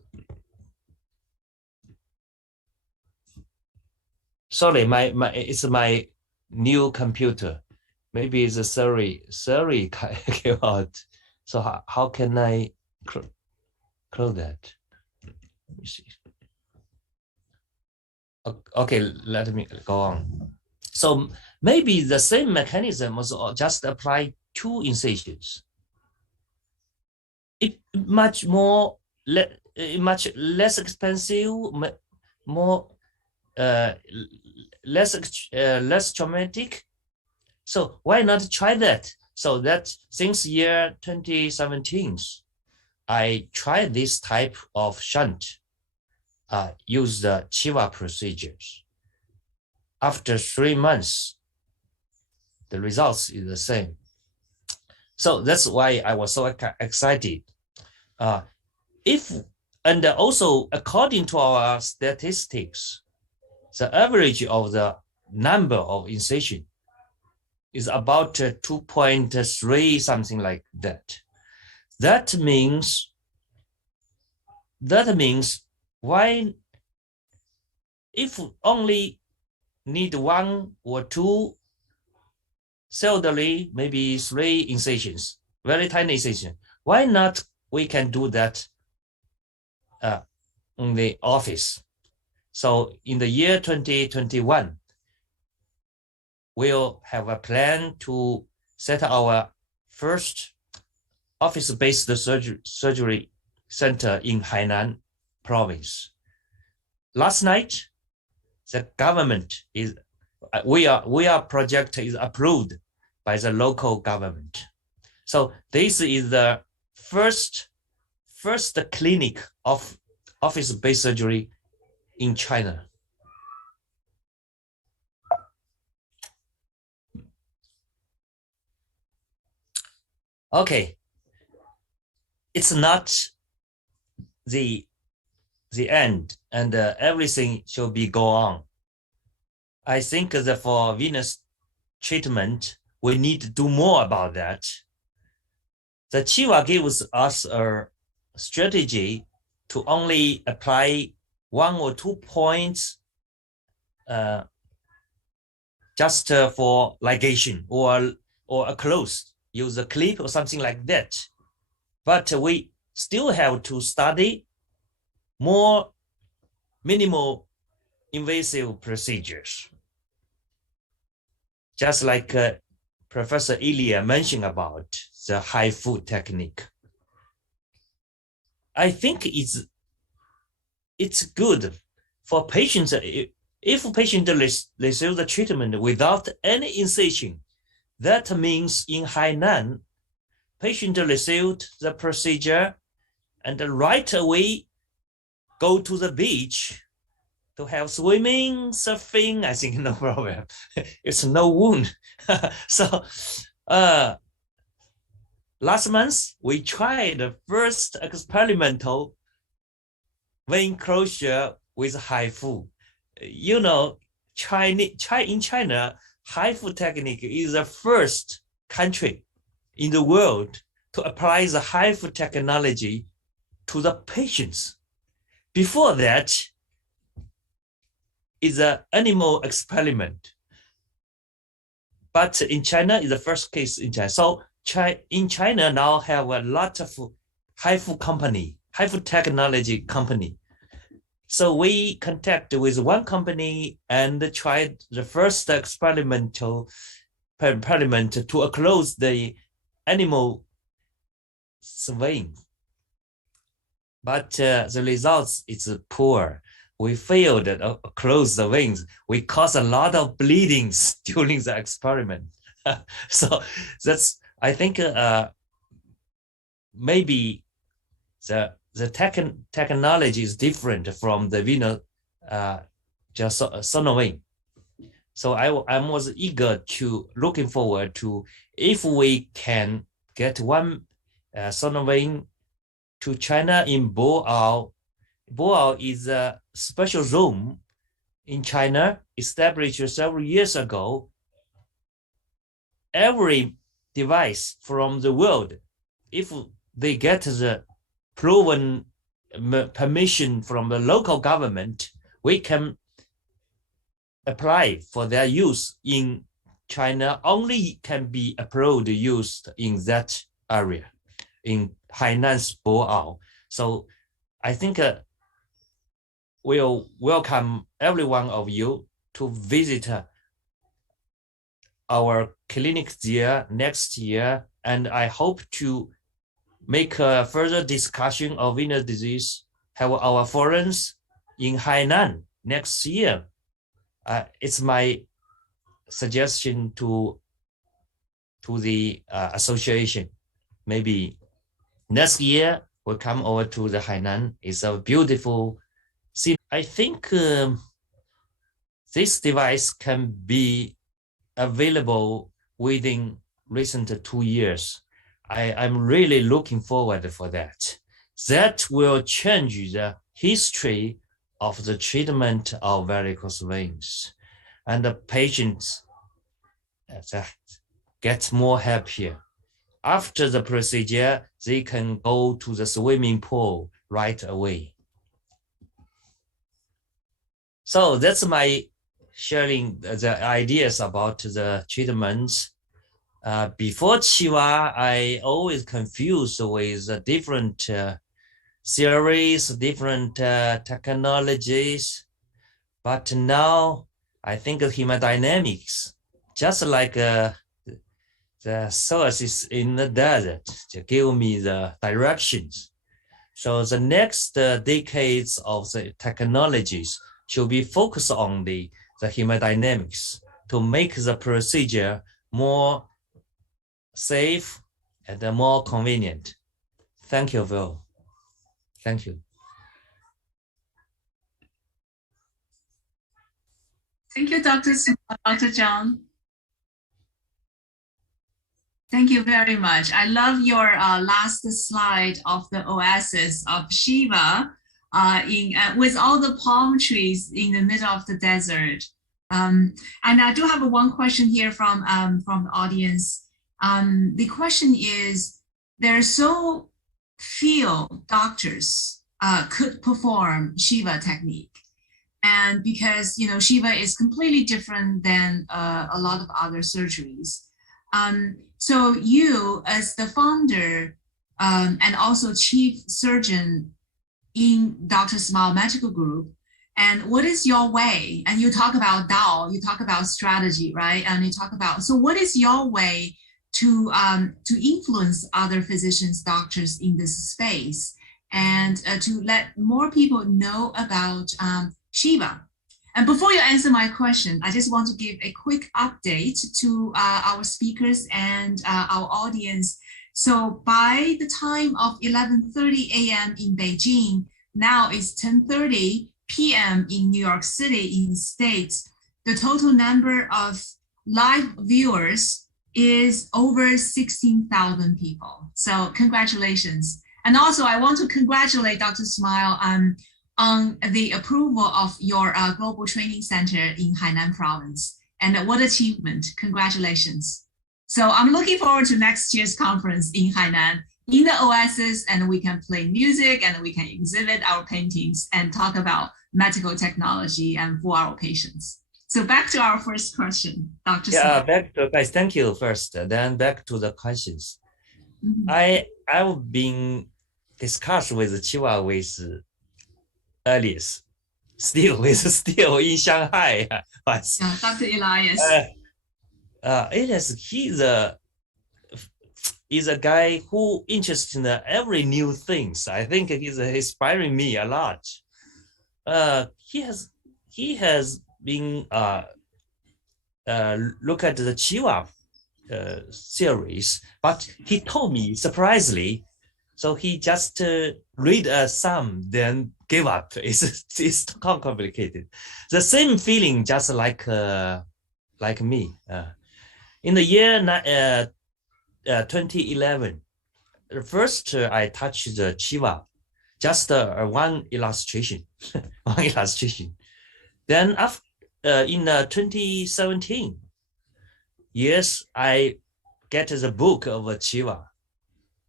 Sorry, it's my new computer. Maybe it's a Siri came out. So how can I close that? Let me see. Okay, let me go on. So maybe the same mechanism was just apply 2 incisions. It much less expensive, more less traumatic. So why not try that? So that since year 2017, I tried this type of shunt. Use the Chiva procedures. After 3 months, the results is the same. So that's why I was so excited. And also according to our statistics, the average of the number of incision is about 2.3, something like that. That means why, if only need 1 or 2 seldomly, maybe 3 incisions, very tiny incision, why not we can do that in the office? So in the year 2021, we'll have a plan to set our first office-based surgery center in Hainan province. Last night, the government our project is approved by the local government. So this is the first clinic of office-based surgery in China. Okay, it's not the end, and everything should be go on. I think that for venous treatment, we need to do more about that. The Chiva gives us a strategy to only apply 1 or 2 points just for ligation or a close, use a clip or something like that. But we still have to study more minimal invasive procedures. Just like Professor Ilya mentioned about the high foot technique. I think it's good for patients. If patient receive the treatment without any incision, that means in Hainan, patient received the procedure and right away go to the beach to have swimming, surfing. I think no problem. It's no wound. So last month, we tried the first experimental vein closure with HIFU. You know, in China, HIFU technique is the first country in the world to apply the HIFU technology to the patients. Before that, is an animal experiment. But in China is the first case in China. So in China now have a lot of HIFU technology company. So we contact with one company and tried the first experiment to close the animal surveying. But the results is poor. We failed to close the veins. We caused a lot of bleedings during the experiment. So that's, I think, maybe the technology is different from the venous sonoring. So I was eager to looking forward to if we can get one sonoring to China in Boao. Boao is a special zone in China established several years ago. Every device from the world, if they get the proven permission from the local government, we can apply for their use in China. Only can be approved used in that area, in Hainan's Boao. So I think we'll welcome every one of you to visit our clinic there next year, and I hope to make a further discussion of venous disease, have our forums in Hainan next year. It's my suggestion to the association. Maybe next year we'll come over to the Hainan. It's a beautiful city. I think this device can be available within recent 2 years. I'm really looking forward for that. That will change the history of the treatment of varicose veins, and the patients get more happier. After the procedure, they can go to the swimming pool right away. So that's my sharing the ideas about the treatments. Before Chiwa, I always confused with different theories, different technologies. But now I think of hemodynamics, just like the sources in the desert, to give me the directions. So the next decades of the technologies should be focused on the hemodynamics to make the procedure more safe and more convenient. Thank you, Phil. Thank you. Thank you, Dr. Zhang. Thank you very much. I love your last slide of the oasis of Shiva with all the palm trees in the middle of the desert. And I do have one question here from the audience. The question is, there are so few doctors could perform Shiva technique. And because, Shiva is completely different than a lot of other surgeries. So you, as the founder and also chief surgeon in Dr. Smile Medical Group, and what is your way? And you talk about Dao, you talk about strategy, right? And you talk about, so what is your way to influence other physicians, doctors in this space, and to let more people know about Shiva? And before you answer my question, I just want to give a quick update to our speakers and our audience. So by the time of 11:30 a.m. in Beijing, now it's 10:30 p.m. in New York City in States, the total number of live viewers is over 16,000 people. So congratulations. And also I want to congratulate Dr. Smile on the approval of your global training center in Hainan province. And what achievement, congratulations. So I'm looking forward to next year's conference in Hainan, in the Oasis, and we can play music and we can exhibit our paintings and talk about medical technology and for our patients. So back to our first question, Dr. Yeah, back to guys, thank you first, then back to the questions. I've been discussed with Chiwa with Elias, still in Shanghai. Yeah, Dr. Elias. Elias, he's a guy who interested in every new things. I think he's inspiring me a lot. He has been look at the Chiwa series, but he told me surprisingly, so he just read some, then gave up. It's too complicated. The same feeling, just like me. In the year 2011, first I touched the Chiwa, just one illustration, Then after in 2017, yes, I get the book of Chiwa.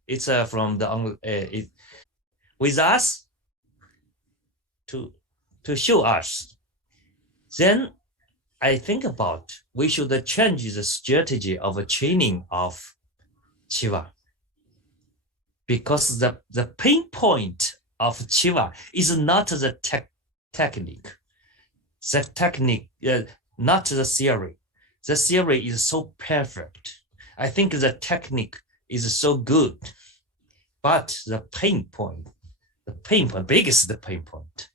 It's from the with us to show us. Then I think about we should change the strategy of training of Chiwa, because the pain point of Chiwa is not the technique. The technique, not the theory. The theory is so perfect. I think the technique is so good, but the biggest pain point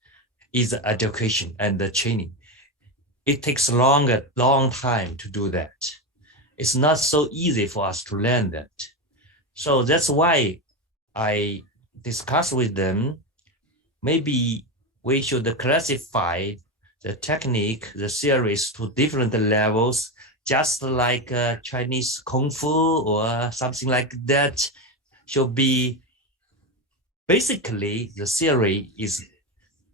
is the education and the training. It takes a long time to do that. It's not so easy for us to learn that. So that's why I discussed with them, maybe we should classify the technique, the series to different levels, just like Chinese Kung Fu or something like that. Should be basically the theory is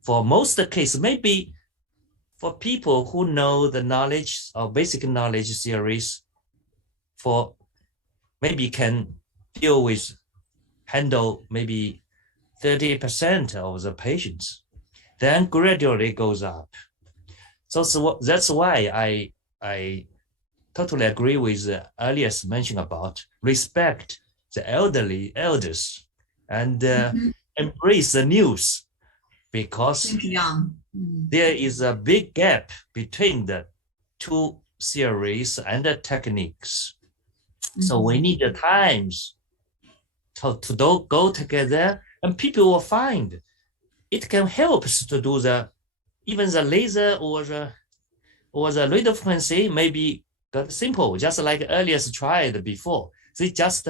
for most cases, maybe for people who know the knowledge or basic knowledge series, for maybe can deal with, handle maybe 30% of the patients, then gradually goes up. So that's why I totally agree with Elias mentioned about respect the elders and embrace the news, because there is a big gap between the two theories and the techniques. So we need the times to go together, and people will find it can help us to do even the laser or the radio frequency maybe got simple, just like Elias tried before. He just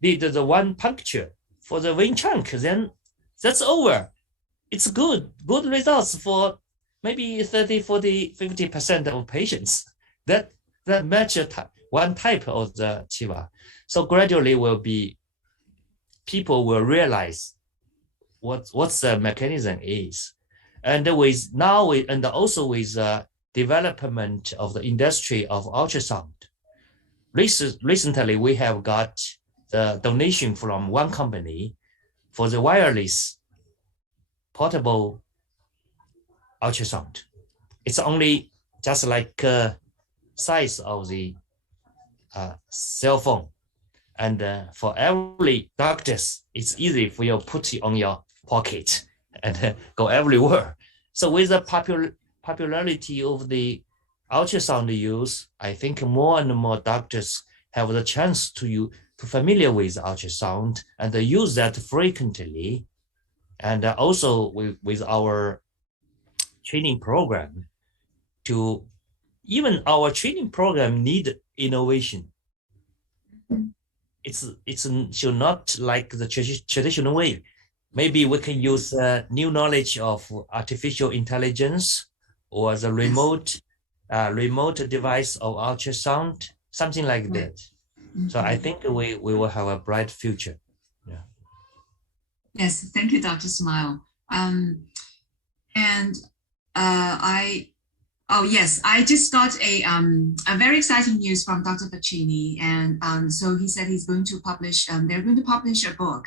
did the one puncture for the vein chunk, then that's over. It's good results for maybe 30, 40, 50% of patients that match one type of the Chiwa. So gradually people will realize what the mechanism is. And also with development of the industry of ultrasound. Recently, we have got the donation from one company for the wireless portable ultrasound. It's only just like size of the cell phone. And for every doctors, it's easy for you to put it on your pocket and go everywhere. So with the popularity of the ultrasound use, I think more and more doctors have the chance to familiar with ultrasound and use that frequently. And also with our training program, even our training program need innovation. It should not like the traditional way. Maybe we can use new knowledge of artificial intelligence or the remote device of ultrasound, something like that. So I think we will have a bright future. Yeah. Yes, thank you, Dr. Smile. And I just got a very exciting news from Dr. Faccini, and so he said he's going to publish. They're going to publish a book.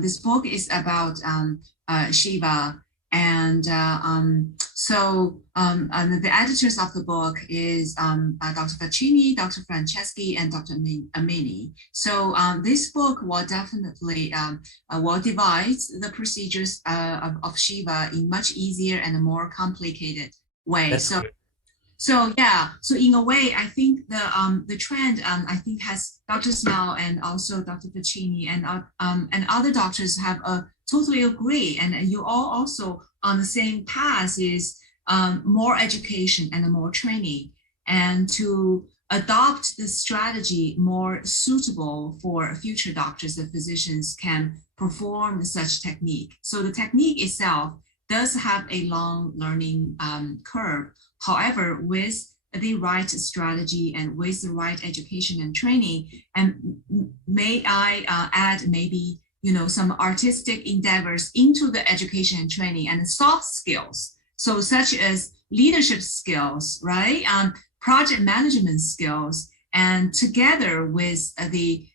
This book is about Shiva, and the editors of the book is Dr. Faccini, Dr. Franceschi, and Dr. Amini. So this book will definitely will divide the procedures of Shiva in much easier and more complicated way. So in a way, I think the trend I think has Dr. Smile and also Dr. Faccini and other doctors have totally agree, and you all also on the same path is more education and more training, and to adopt the strategy more suitable for future doctors and physicians can perform such technique. So the technique itself does have a long learning curve. However, with the right strategy and with the right education and training, and may I add maybe some artistic endeavors into the education and training and soft skills, so such as leadership skills, right? Project management skills, and together with the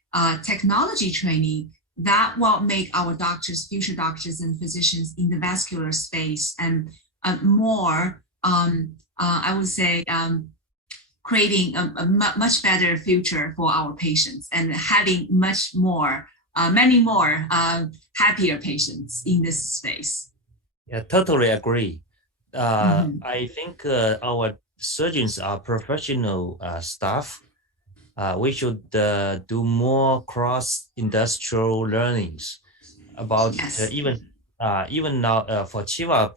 technology training, that will make our doctors, future doctors and physicians in the vascular space and more, I would say, creating a much better future for our patients and having much more, many more happier patients in this space. Yeah, totally agree. I think our surgeons are professional staff. We should do more cross-industrial learnings about even now for Chiva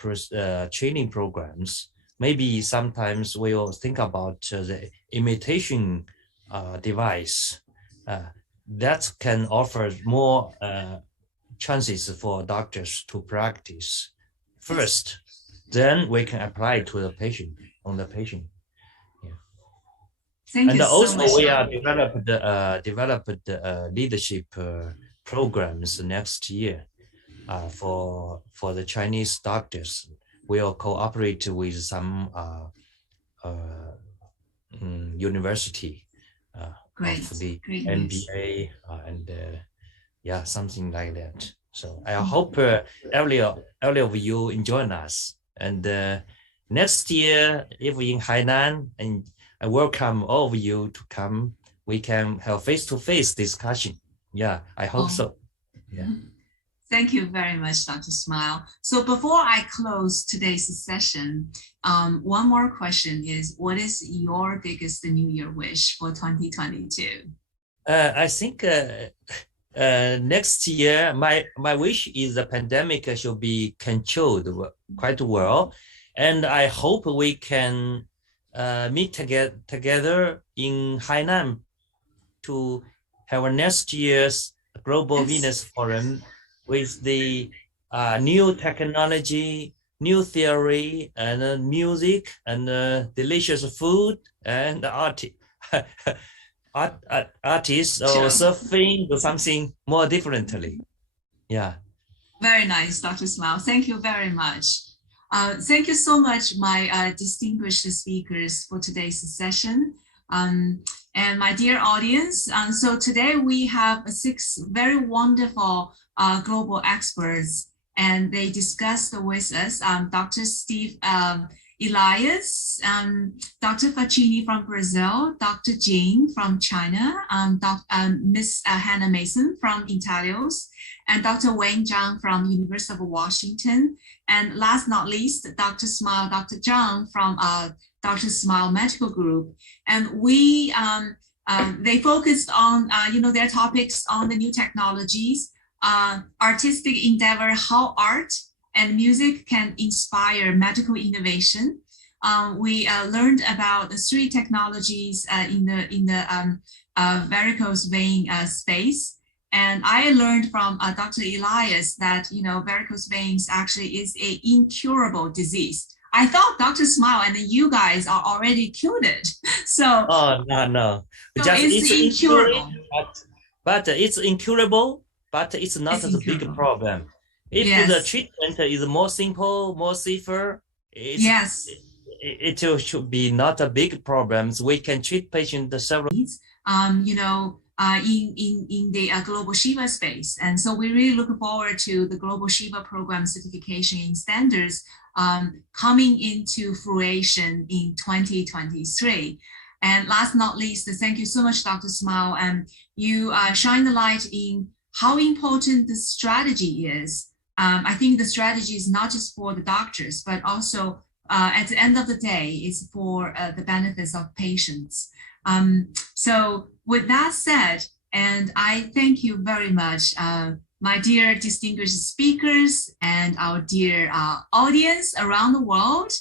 training programs. Maybe sometimes we will think about the imitation device that can offer more chances for doctors to practice first. Then we can apply it to the patient, on the patient. Thank you also so much. We are developed leadership programs next year for the Chinese doctors. We'll cooperate with some university of the MBA and something like that. So I hope every of you join us. And next year, if in Hainan, and I welcome all of you to come, we can have face-to-face discussion. Yeah, I hope so. Yeah. Thank you very much, Dr. Smile. So before I close today's session, one more question is, what is your biggest New Year wish for 2022? I think next year, my wish is the pandemic should be controlled quite well. And I hope we can meet together in Hainan to have next year's Global Venous Forum with the new technology, new theory, and music, and delicious food, and artists or surfing or something more differently. Yeah. Very nice, Dr. Smile. Thank you very much. Thank you so much, my distinguished speakers for today's session. And my dear audience, so today we have 6 very wonderful global experts, and they discussed with us Dr. Steve Elias, Dr. Faccini from Brazil, Dr. Jing from China, Miss Hannah Mason from Intelios, and Dr. Wayne Zhang from University of Washington, and last not least, Dr. Smile, Dr. Zhang from Dr. Smile Medical Group. And we, they focused on, their topics on the new technologies, artistic endeavor, how art and music can inspire medical innovation. We learned about the 3 technologies in the varicose vein space. And I learned from Dr. Elias that, varicose veins actually is an incurable disease. I thought Dr. Smile and you guys are already cured it. So no. So Just it's incurable. But it's incurable, but it's not the big problem. If Yes. the treatment is more simple, more safer, Yes. it should be not a big problems. We can treat patients several. You know, in the global Shiva space, and so we really look forward to the global Shiva program certification in standards coming into fruition in 2023. And last but not least, thank you so much, Dr. Smile, and you shine the light in how important the strategy is. I think the strategy is not just for the doctors, but also at the end of the day, it's for the benefits of patients. So with that said, and I thank you very much, my dear distinguished speakers and our dear audience around the world.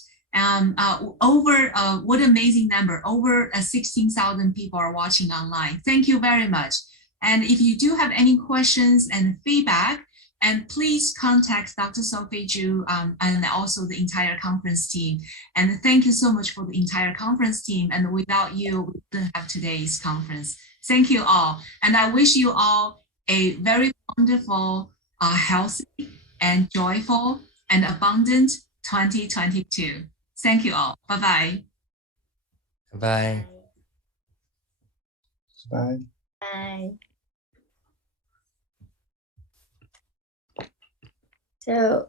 What amazing number, over 16,000 people are watching online. Thank you very much. And if you do have any questions and feedback, and please contact Dr. Sophie Zhu and also the entire conference team. And thank you so much for the entire conference team. And without you, we wouldn't have today's conference. Thank you all. And I wish you all a very wonderful, healthy, and joyful, and abundant 2022. Thank you all. Bye-bye. Bye. Bye. Bye. So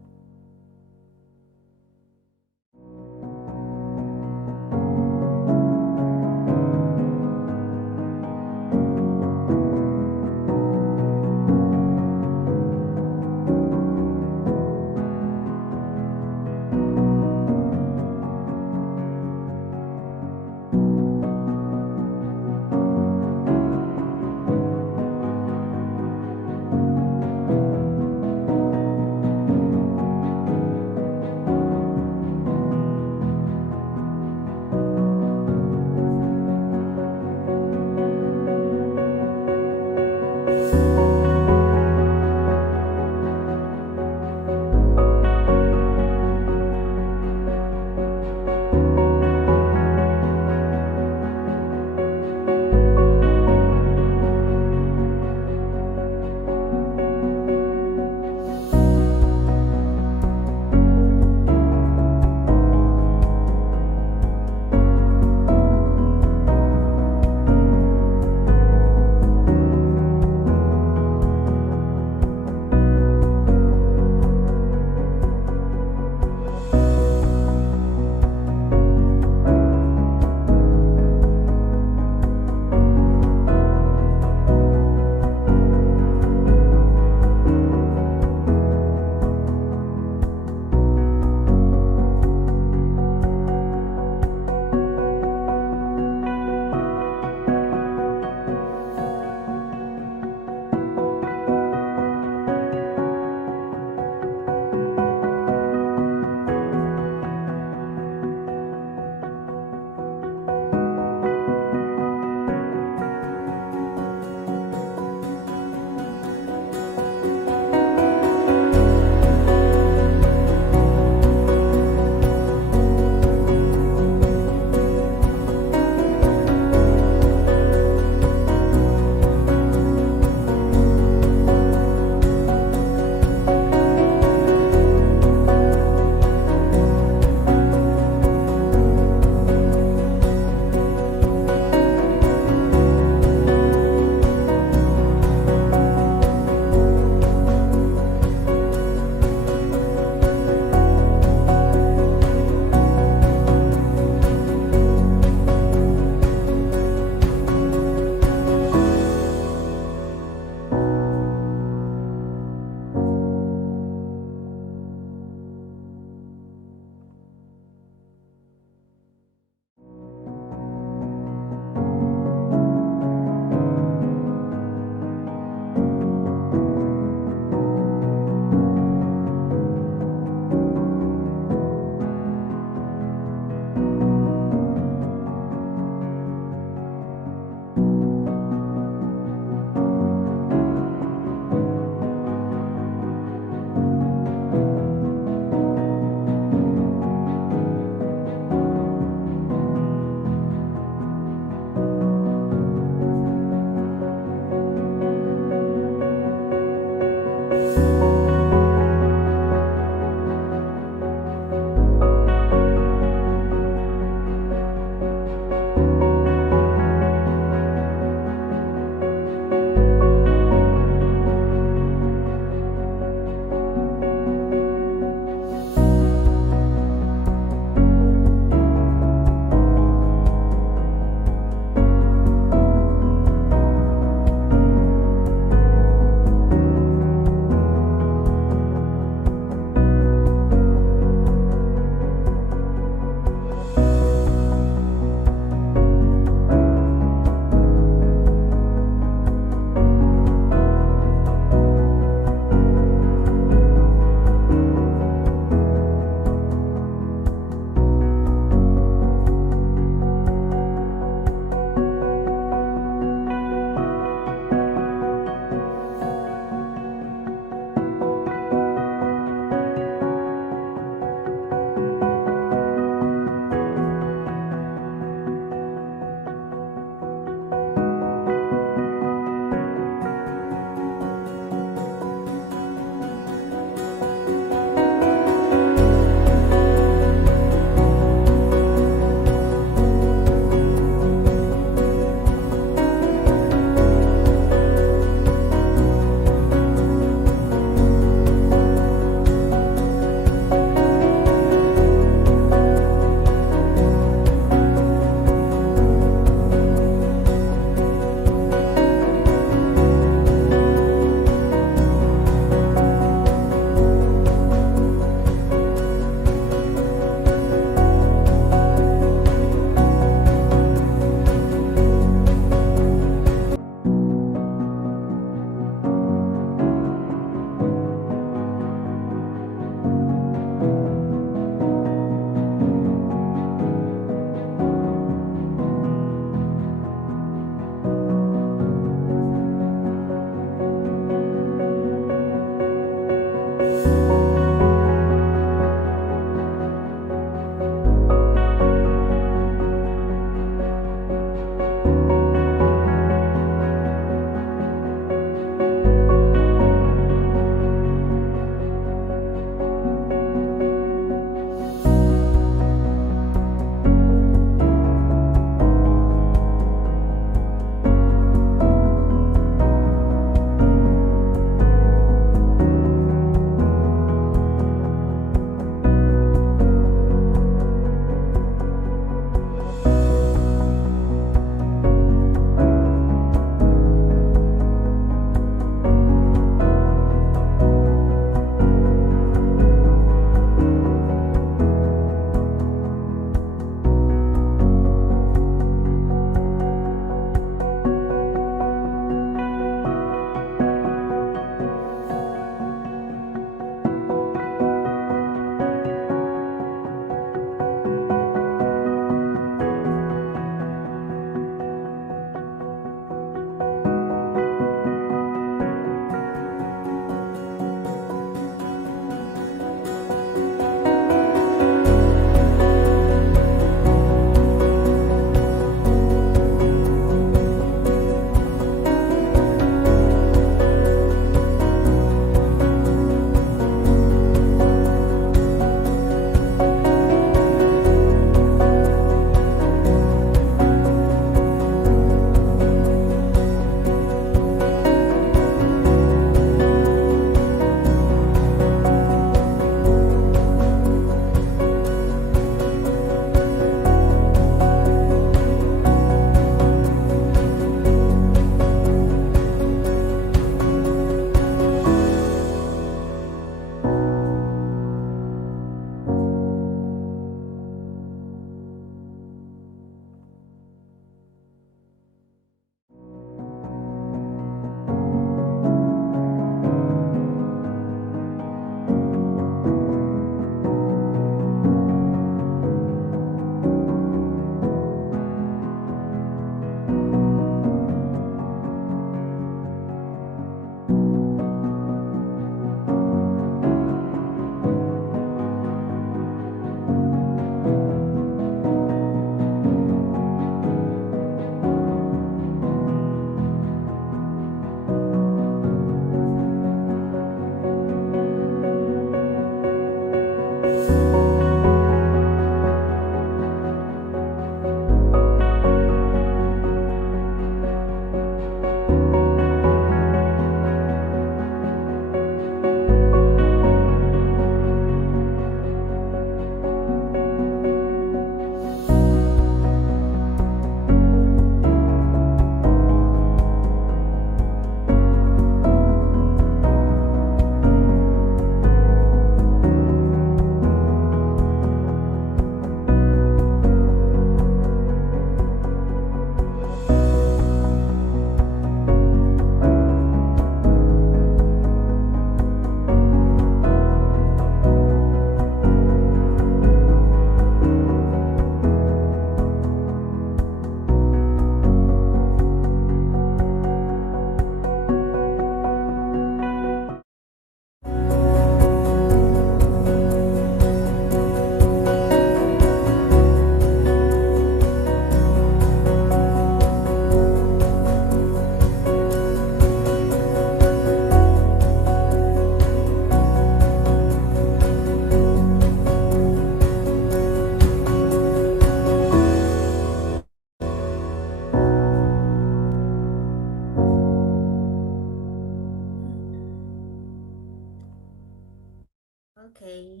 Okay.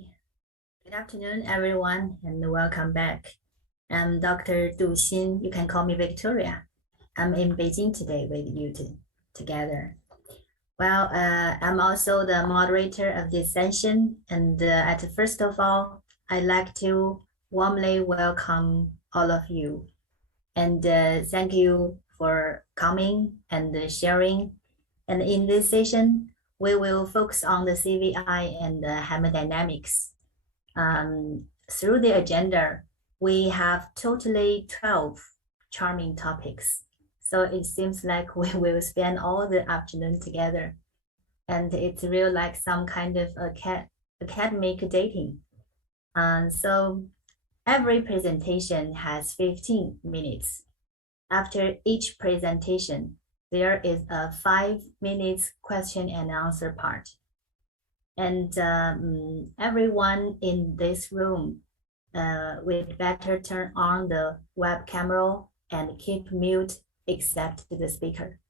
Good afternoon, everyone, and welcome back. I'm Dr. Du Xin. You can call me Victoria. I'm in Beijing today with you together. Well, I'm also the moderator of this session. And first of all, I'd like to warmly welcome all of you. And thank you for coming and sharing. And in this session, we will focus on the CVI and the hemodynamics. Through the agenda, we have totally 12 charming topics. So it seems like we will spend all the afternoon together. And it's real like some kind of academic dating. So every presentation has 15 minutes. After each presentation, there is a 5 minutes question and answer part. And everyone in this room would better turn on the web camera and keep mute except the speaker.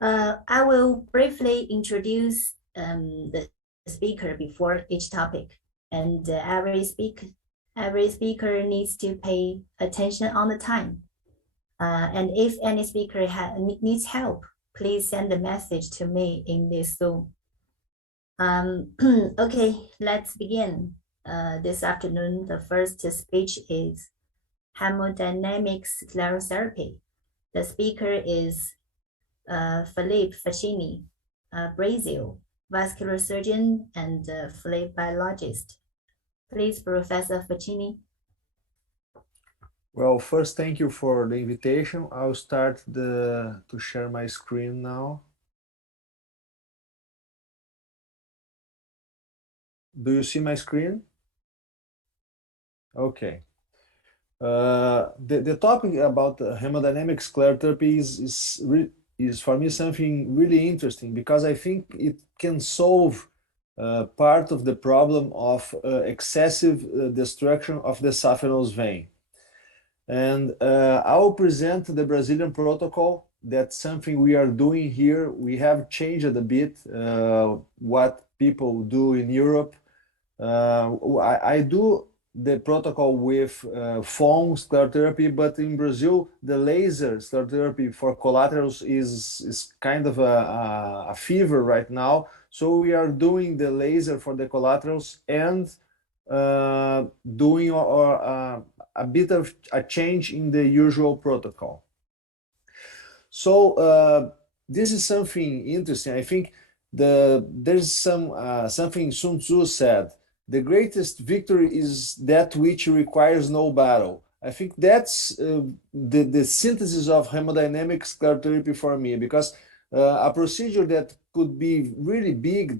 I will briefly introduce the speaker before each topic, and every speaker needs to pay attention on the time. And if any speaker needs help, please send a message to me in this Zoom. Okay, let's begin. This afternoon, the first speech is hemodynamic sclerotherapy. The speaker is Felipe Faccini, Brazil, vascular surgeon and fluid biologist. Please, Professor Faccini. Well, first, thank you for the invitation. I'll start to share my screen now. Do you see my screen? Okay. The topic about hemodynamic sclerotherapy is for me something really interesting because I think it can solve part of the problem of excessive destruction of the saphenous vein. And I will present the Brazilian protocol. That's something we are doing here. We have changed a bit what people do in Europe. I do the protocol with foam sclerotherapy, but in Brazil, the laser sclerotherapy for collaterals is kind of a fever right now. So we are doing the laser for the collaterals and doing a bit of a change in the usual protocol. So this is something interesting. I think there's something Sun Tzu said. The greatest victory is that which requires no battle. I think that's the synthesis of hemodynamic sclerotherapy for me, because a procedure that could be really big,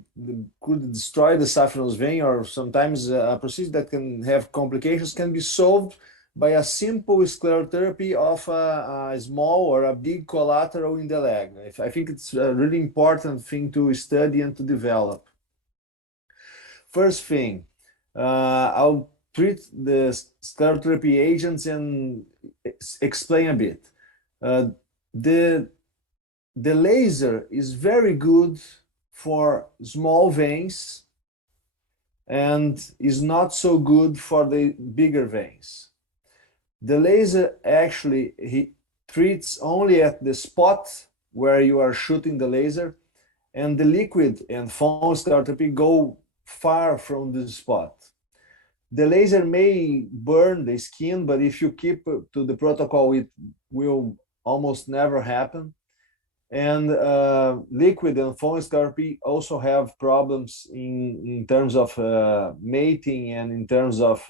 could destroy the saphenous vein, or sometimes a procedure that can have complications can be solved by a simple sclerotherapy of a small or a big collateral in the leg. I think it's a really important thing to study and to develop. First thing, I'll treat the sclerotherapy agents and explain a bit. The laser is very good for small veins and is not so good for the bigger veins. The laser actually treats only at the spot where you are shooting the laser, and the liquid and foam sclerotherapy go far from the spot. The laser may burn the skin, but if you keep to the protocol, it will almost never happen. And liquid and foam sclerotherapy also have problems in terms of mating and in terms of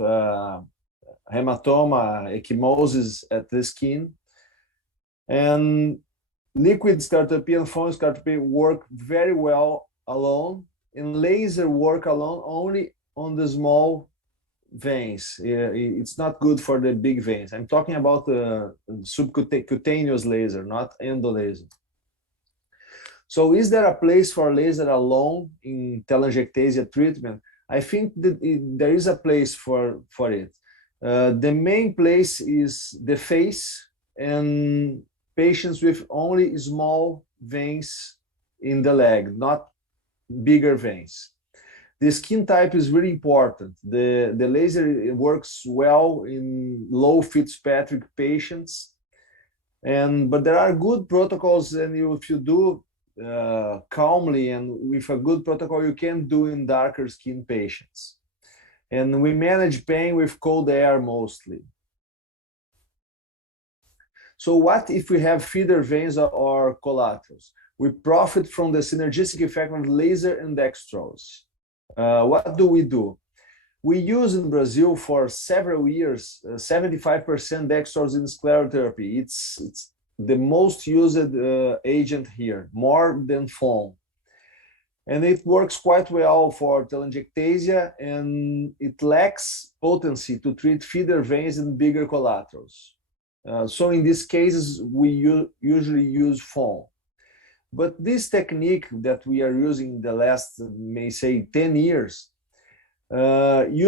hematoma, ecchymosis at the skin. And liquid sclerotherapy and foam sclerotherapy work very well alone, and laser work alone only on the small veins. It's not good for the big veins. I'm talking about subcutaneous laser, not endolaser. So is there a place for laser alone in telangiectasia treatment? I think that there is a place for it. The main place is the face and patients with only small veins in the leg, not bigger veins. The skin type is really important. The laser works well in low Fitzpatrick patients, but there are good protocols, and if you do calmly and with a good protocol, you can do in darker skin patients. And we manage pain with cold air mostly. So what if we have feeder veins or collaterals? We profit from the synergistic effect of laser and dextrose. What do? We use in Brazil for several years 75% dextrose in sclerotherapy. It's the most used agent here, more than foam. And it works quite well for telangiectasia, and it lacks potency to treat feeder veins and bigger collaterals. So in these cases, we usually use foam. But this technique that we are using the last, may say, 10 years,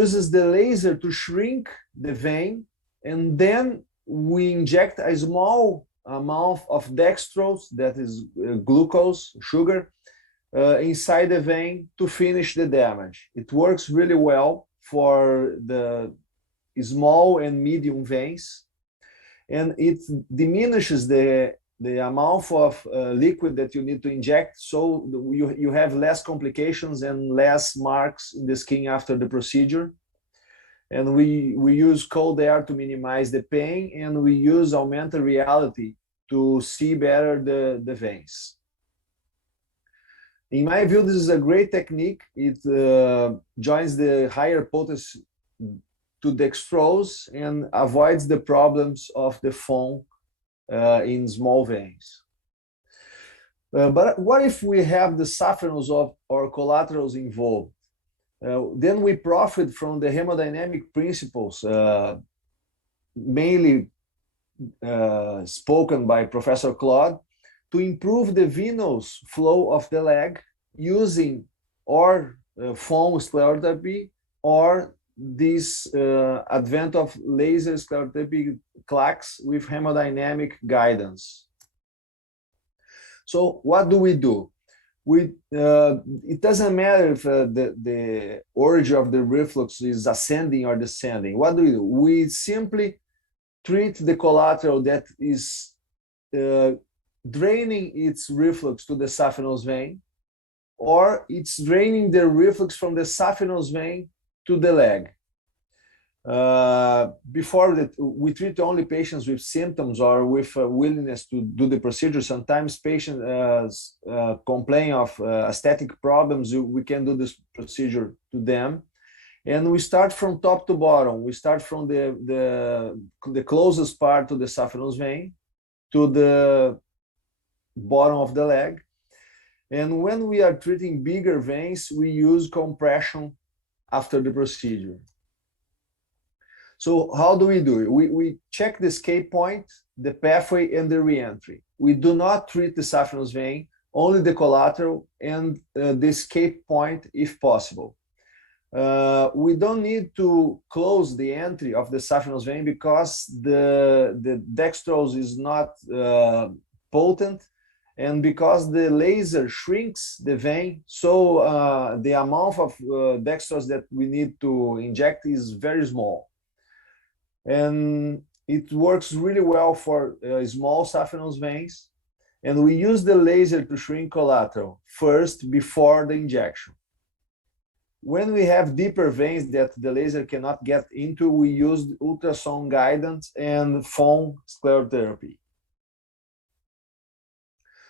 uses the laser to shrink the vein, and then we inject a small amount of dextrose, that is glucose, sugar, inside the vein to finish the damage. It works really well for the small and medium veins, and it diminishes the amount of liquid that you need to inject, so you have less complications and less marks in the skin after the procedure. And we use cold air to minimize the pain, and we use augmented reality to see better the veins. In my view, this is a great technique. It joins the higher potency to dextrose and avoids the problems of the foam in small veins. But what if we have the saphenous or collaterals involved? Then we profit from the hemodynamic principles, mainly spoken by Professor Claude, to improve the venous flow of the leg using or foam sclerotherapy or this advent of laser sclerotherapy clacks with hemodynamic guidance. So what do? It doesn't matter if the origin of the reflux is ascending or descending. What do? We simply treat the collateral that is draining its reflux to the saphenous vein, or it's draining the reflux from the saphenous vein to the leg. Before that, we treat only patients with symptoms or with willingness to do the procedure. Sometimes patients complain of aesthetic problems. We can do this procedure to them. And we start from top to bottom. We start from the closest part to the saphenous vein to the bottom of the leg. And when we are treating bigger veins, we use compression after the procedure. So how do? We check the escape point, the pathway, and the reentry. We do not treat the saphenous vein, only the collateral and the escape point if possible. We don't need to close the entry of the saphenous vein because the dextrose is not potent, and because the laser shrinks the vein, so the amount of dextrose that we need to inject is very small. And it works really well for small saphenous veins. And we use the laser to shrink collateral first before the injection. When we have deeper veins that the laser cannot get into, we use ultrasound guidance and foam sclerotherapy.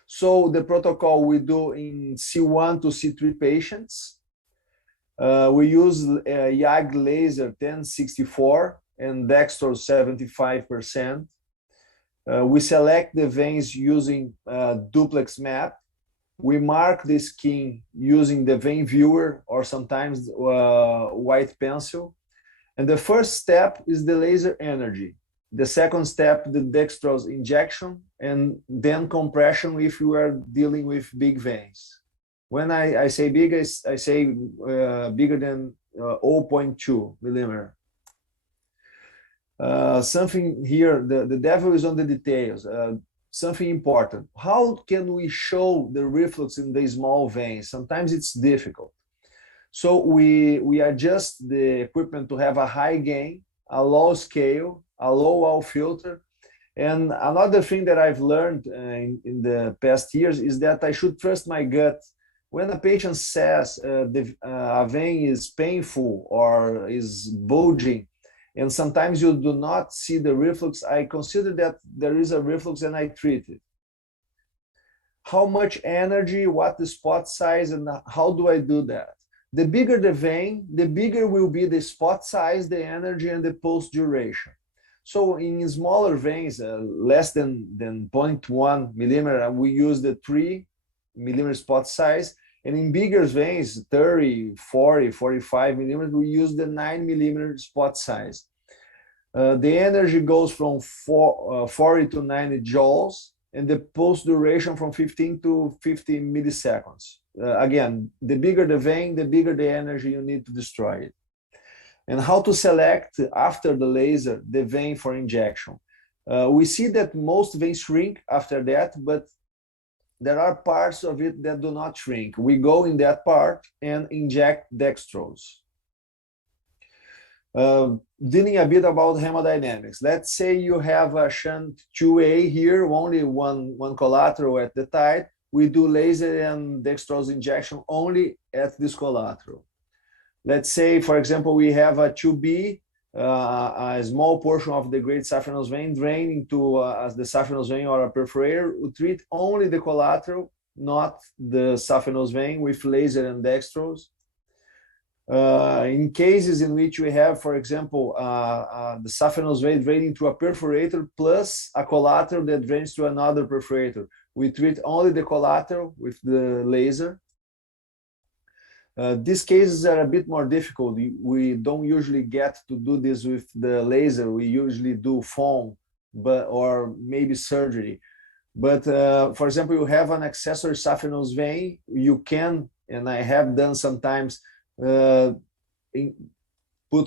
So the protocol we do in C1 to C3 patients, we use YAG laser 1064 and dextrose 75%. We select the veins using duplex map. We mark the skin using the vein viewer or sometimes white pencil. And the first step is the laser energy. The second step, the dextrose injection, and then compression if you are dealing with big veins. When I say big, I say bigger than 0.2 millimeter. Something here, the devil is on the details. Something important. How can we show the reflux in the small veins? Sometimes it's difficult. So we adjust the equipment to have a high gain, a low scale, a low wall filter. And another thing that I've learned in the past years is that I should trust my gut. When a patient says a vein is painful or is bulging, and sometimes you do not see the reflux, I consider that there is a reflux and I treat it. How much energy, what the spot size, and how do I do that? The bigger the vein, the bigger will be the spot size, the energy, and the pulse duration. So in smaller veins, less than 0.1 millimeter, we use the 3 millimeter spot size. And in bigger veins, 30, 40, 45 millimeters, we use the 9 millimeter spot size. The energy goes from 40 to 90 joules, and the pulse duration from 15 to 50 milliseconds. Again, the bigger the vein, the bigger the energy you need to destroy it. And how to select after the laser the vein for injection. We see that most veins shrink after that, but there are parts of it that do not shrink. We go in that part and inject dextrose. Dealing a bit about hemodynamics. Let's say you have a shunt 2A here, only one collateral at the time. We do laser and dextrose injection only at this collateral. Let's say, for example, we have a 2B, a small portion of the great saphenous vein drain into the saphenous vein or a perforator. We treat only the collateral, not the saphenous vein, with laser and dextrose. In cases in which we have, for example, the saphenous vein draining through a perforator plus a collateral that drains through another perforator, we treat only the collateral with the laser. These cases are a bit more difficult. We don't usually get to do this with the laser. We usually do foam, or maybe surgery. But for example, you have an accessory saphenous vein, you can, and I have done sometimes, put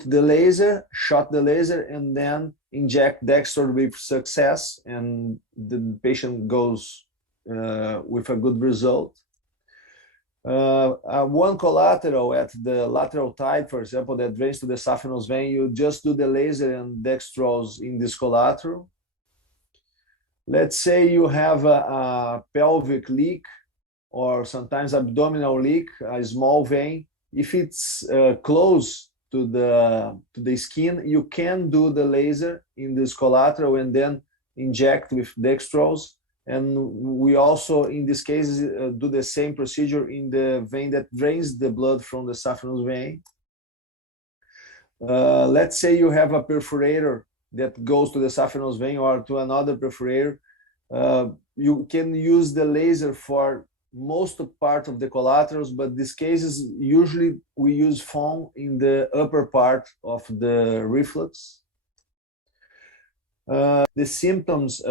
the laser, shot the laser, and then inject dextrose with success, and the patient goes with a good result. One collateral at the lateral tide, for example, that drains to the saphenous vein, you just do the laser and dextrose in this collateral. Let's say you have a pelvic leak or sometimes abdominal leak, a small vein. If it's close to the skin, you can do the laser in this collateral and then inject with dextrose. And we also, in this case, do the same procedure in the vein that drains the blood from the saphenous vein. Let's say you have a perforator that goes to the saphenous vein or to another perforator. You can use the laser for most part of the collaterals, but these cases, usually we use foam in the upper part of the reflux. The symptoms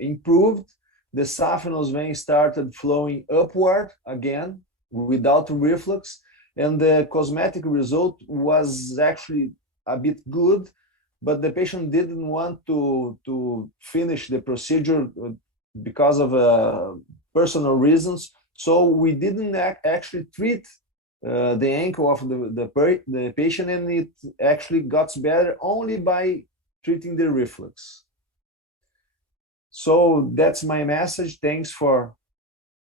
improved. The saphenous vein started flowing upward again without reflux, and the cosmetic result was actually a bit good, but the patient didn't want to finish the procedure because of personal reasons. So we didn't actually treat the ankle of the patient, and it actually got better only by treating the reflux. So that's my message. Thanks for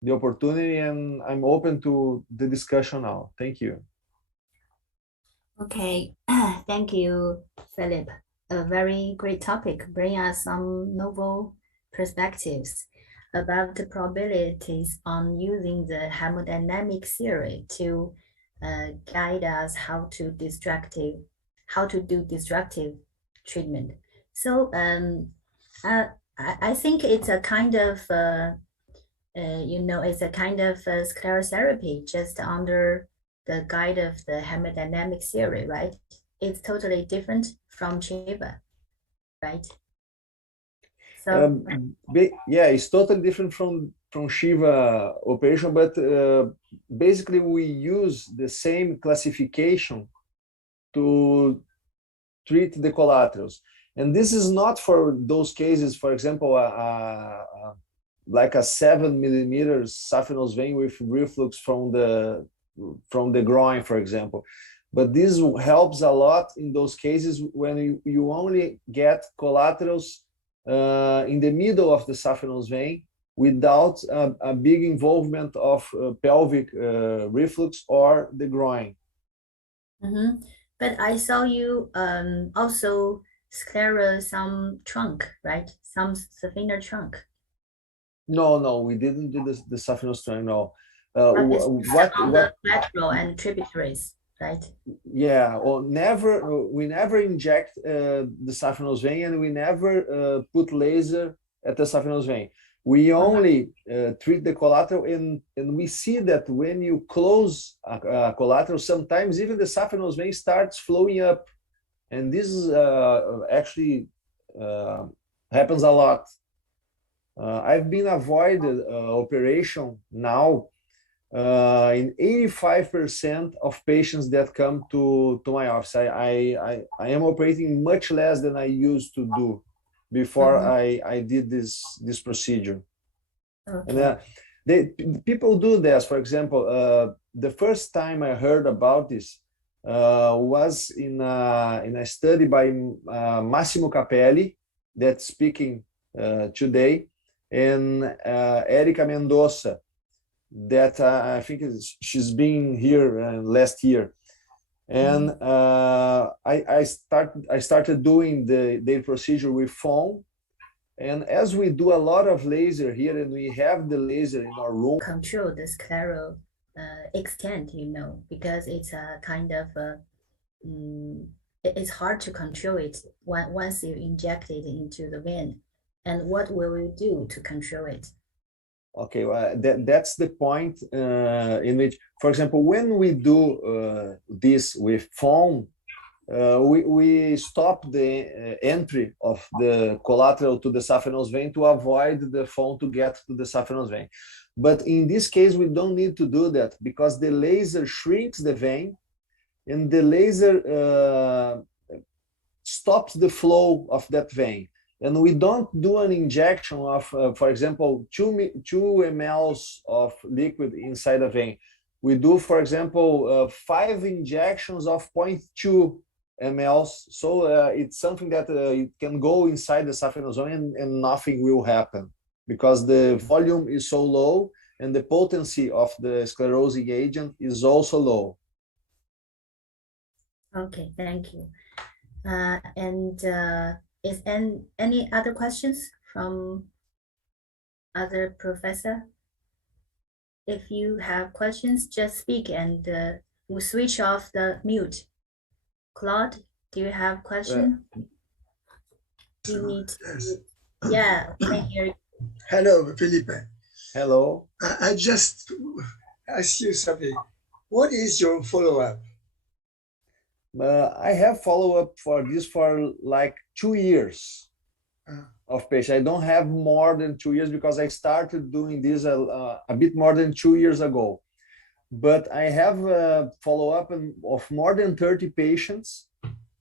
the opportunity, and I'm open to the discussion now. Thank you. Okay, thank you, Philip. A very great topic, bring us some novel perspectives about the probabilities on using the hemodynamic theory to guide us how to do destructive treatment. So I think it's a kind of it's a kind of sclerotherapy just under the guide of the hemodynamic theory, right? It's totally different from Shiva, right? So yeah, it's totally different from Shiva operation, but basically we use the same classification to treat the collaterals. And this is not for those cases, for example, like a 7 millimeter saphenous vein with reflux from the from the groin, for example. But this helps a lot in those cases when you only get collaterals in the middle of the saphenous vein without a big involvement of pelvic reflux or the groin. Mm-hmm. But I saw you also sclera some trunk, right? Some sphincter trunk. No, we didn't do the saphenous trunk. No. What on the lateral and tributaries, right? Yeah, or we never inject the saphenous vein, and we never put laser at the saphenous vein. We only treat the collateral, and we see that when you close a collateral, sometimes even the saphenous vein starts flowing up, and this is actually happens a lot. I've been avoided operation now in 85% of patients that come to my office. I am operating much less than I used to do before I did this procedure. Okay. And people do this. For example, the first time I heard about this was in a study by Massimo Capelli, that's speaking today, and Erica Mendoza, that I think she's been here last year. And I started doing their procedure with foam. And as we do a lot of laser here, and we have the laser in our room. Control the scleral extent, because it's a kind of it's hard to control it once you inject it into the vein. And what will you do to control it? Okay, well, that's the point in which, for example, when we do this with foam, we stop the entry of the collateral to the saphenous vein to avoid the foam to get to the saphenous vein. But in this case, we don't need to do that because the laser shrinks the vein, and the laser stops the flow of that vein. And we don't do an injection of, for example, 2 mL of liquid inside a vein. We do, for example, 5 injections of 0.2 mL. So it's something that it can go inside the saphenous vein and nothing will happen because the volume is so low and the potency of the sclerosing agent is also low. Okay, thank you. Is any other questions from other professor? If you have questions, just speak and we'll switch off the mute. Claude, do you have question? You need to, yeah, we can hear you. Hello, Felipe. Hello. I just ask you something. What is your follow-up? I have follow-up for this for like 2 years of patient. I don't have more than 2 years because I started doing this a bit more than 2 years ago. But I have a follow-up of more than 30 patients.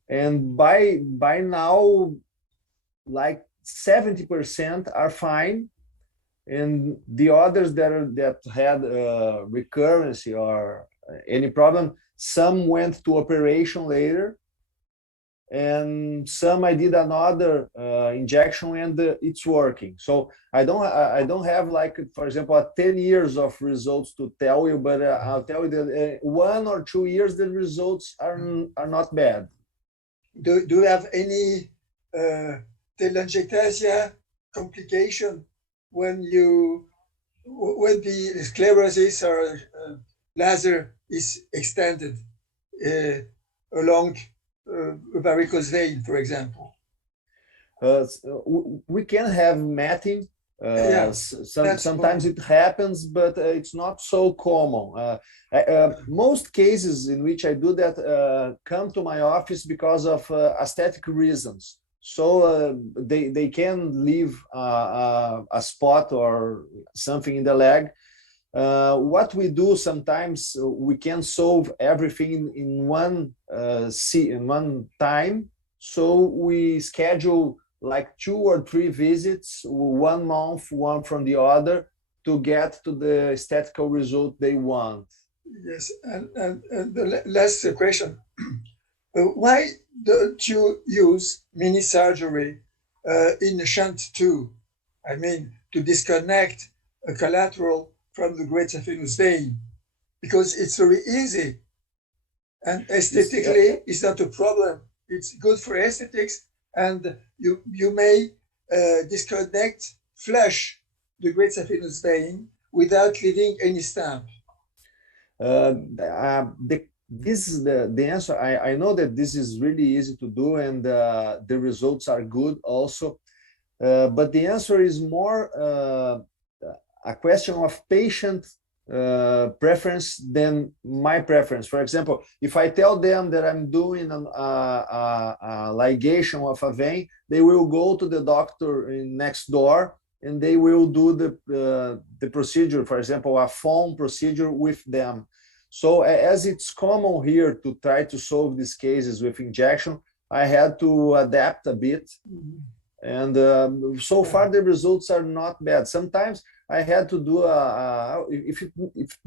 And by now, like 70% are fine. And the others that had recurrence or any problem, some went to operation later, and some I did another injection and it's working. So I don't have, like, for example, 10 years of results to tell you, but I'll tell you that 1 or 2 years the results are not bad. Do you have any telangiectasia complication when the sclerosis or laser is extended along a varicose vein, for example? We can have matting. Sometimes it happens, but it's not so common. Most cases in which I do that come to my office because of aesthetic reasons. So they can leave a spot or something in the leg. What we do sometimes, we can solve everything in one time. So we schedule like 2 or 3 visits, 1 month, one from the other, to get to the aesthetical result they want. Yes, and the last question. Why don't you use mini surgery in shunt 2? I mean, to disconnect a collateral from the greater venous vein, because it's very easy. And aesthetically, it's not a problem. It's good for aesthetics, and you may disconnect, flush the greater venous vein without leaving any stamp. This is the answer. I know that this is really easy to do, and the results are good also. But the answer is more a question of patient preference than my preference. For example, if I tell them that I'm doing a ligation of a vein, they will go to the doctor next door and they will do the procedure, for example, a foam procedure with them. So as it's common here to try to solve these cases with injection, I had to adapt a bit. And so far the results are not bad. Sometimes I had to do if it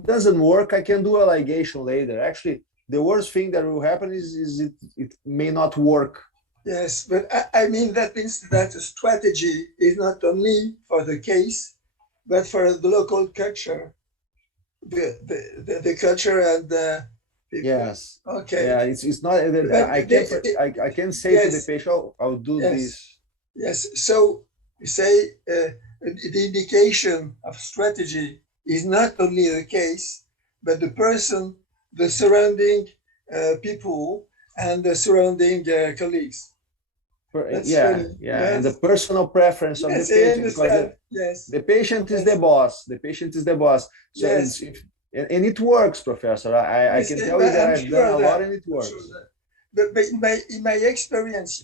doesn't work, I can do a ligation later. Actually, the worst thing that will happen is it may not work. Yes, but I mean, that means that the strategy is not only for the case, but for the local culture, the culture and yes. Okay. Yeah, it's not. I can say yes. to the patient, oh, I'll do yes. this. Yes. So you say the indication of strategy is not only the case, but the person, the surrounding people, and the surrounding colleagues. Yeah, yes. And the personal preference of the patient, because the patient is the boss. The patient is the boss. So and it works, Professor. I can tell you that I've done a lot, and it works. But in my experience,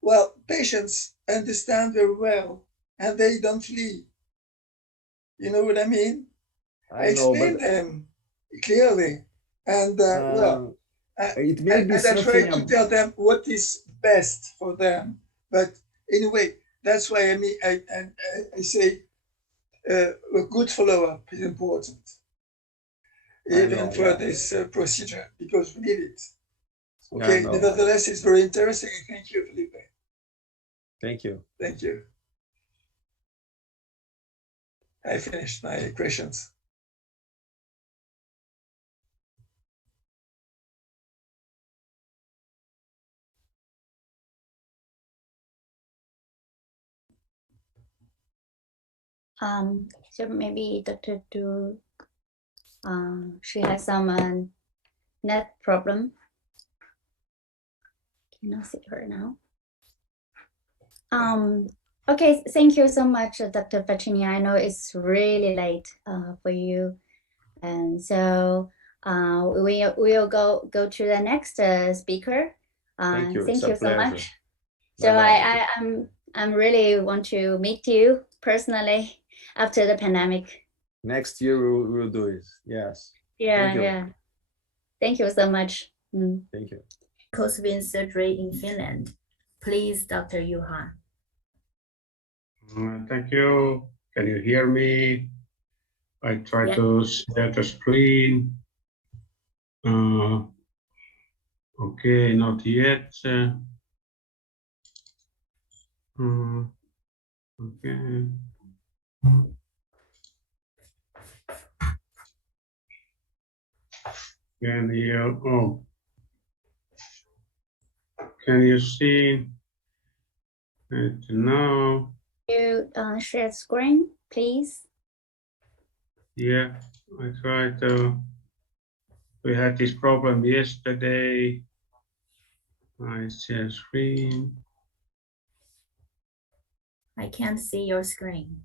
well, patients understand very well, and they don't flee. You know what I mean? I explain them clearly, and well. It may be and I try to tell them what is best for them. But anyway, that's why I say a good follow-up is important, even for this procedure, because we need it. Okay, nevertheless, it's very interesting. Thank you, Felipe. Thank you. Thank you. I finished my questions. So maybe Dr. Du, she has some net problem. Cannot see her now. Okay, thank you so much, Dr. Faccini. I know it's really late for you, and so we'll go to the next speaker. Thank you. Thank you so much. Bye -bye. So I'm really want to meet you personally after the pandemic. Next year we'll do it. Yes. Yeah. Thank you so much. Thank you. Vein surgery in Finland. Please, Dr. Johan. Thank you. Can you hear me? I try to share the screen. Okay, not yet. Okay. Can you see it now? You share screen, please. Yeah, I tried to. We had this problem yesterday. I share screen. I can't see your screen.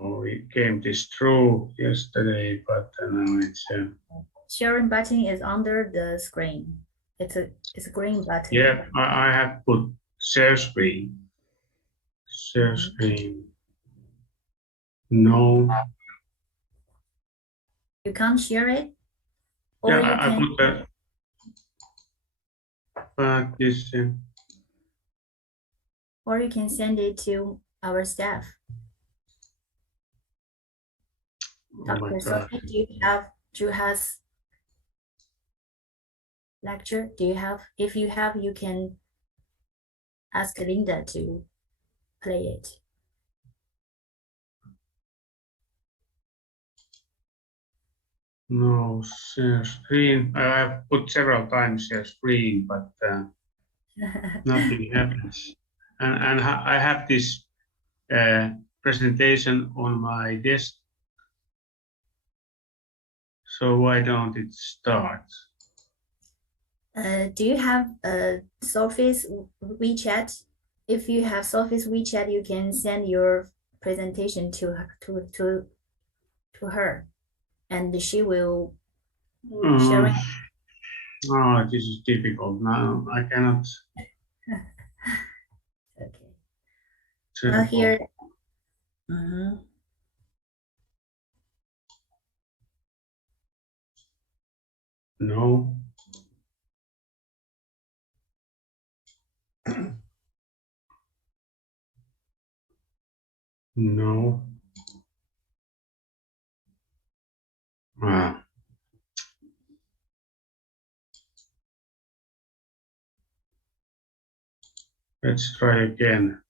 Oh, it came this through yesterday, but now it's. Sharing button is under the screen. It's a green button. Yeah, I have put share screen. Share screen. No. You can't share it? Or Yeah, I can... put that. But this. Or you can send it to our staff. Oh my Dr. God. Sophie, do you have Juha's lecture? Do you have? If you have, you can ask Linda to play it. No, screen. I have put several times share screen, but nothing happens. And I have this presentation on my desk. So why don't it start? Do you have Sophie's WeChat? If you have Sophie's WeChat, you can send your presentation to her, and she will share it. Oh, this is difficult now. I cannot. Okay. Well, here. No. No. Ah. Let's try again.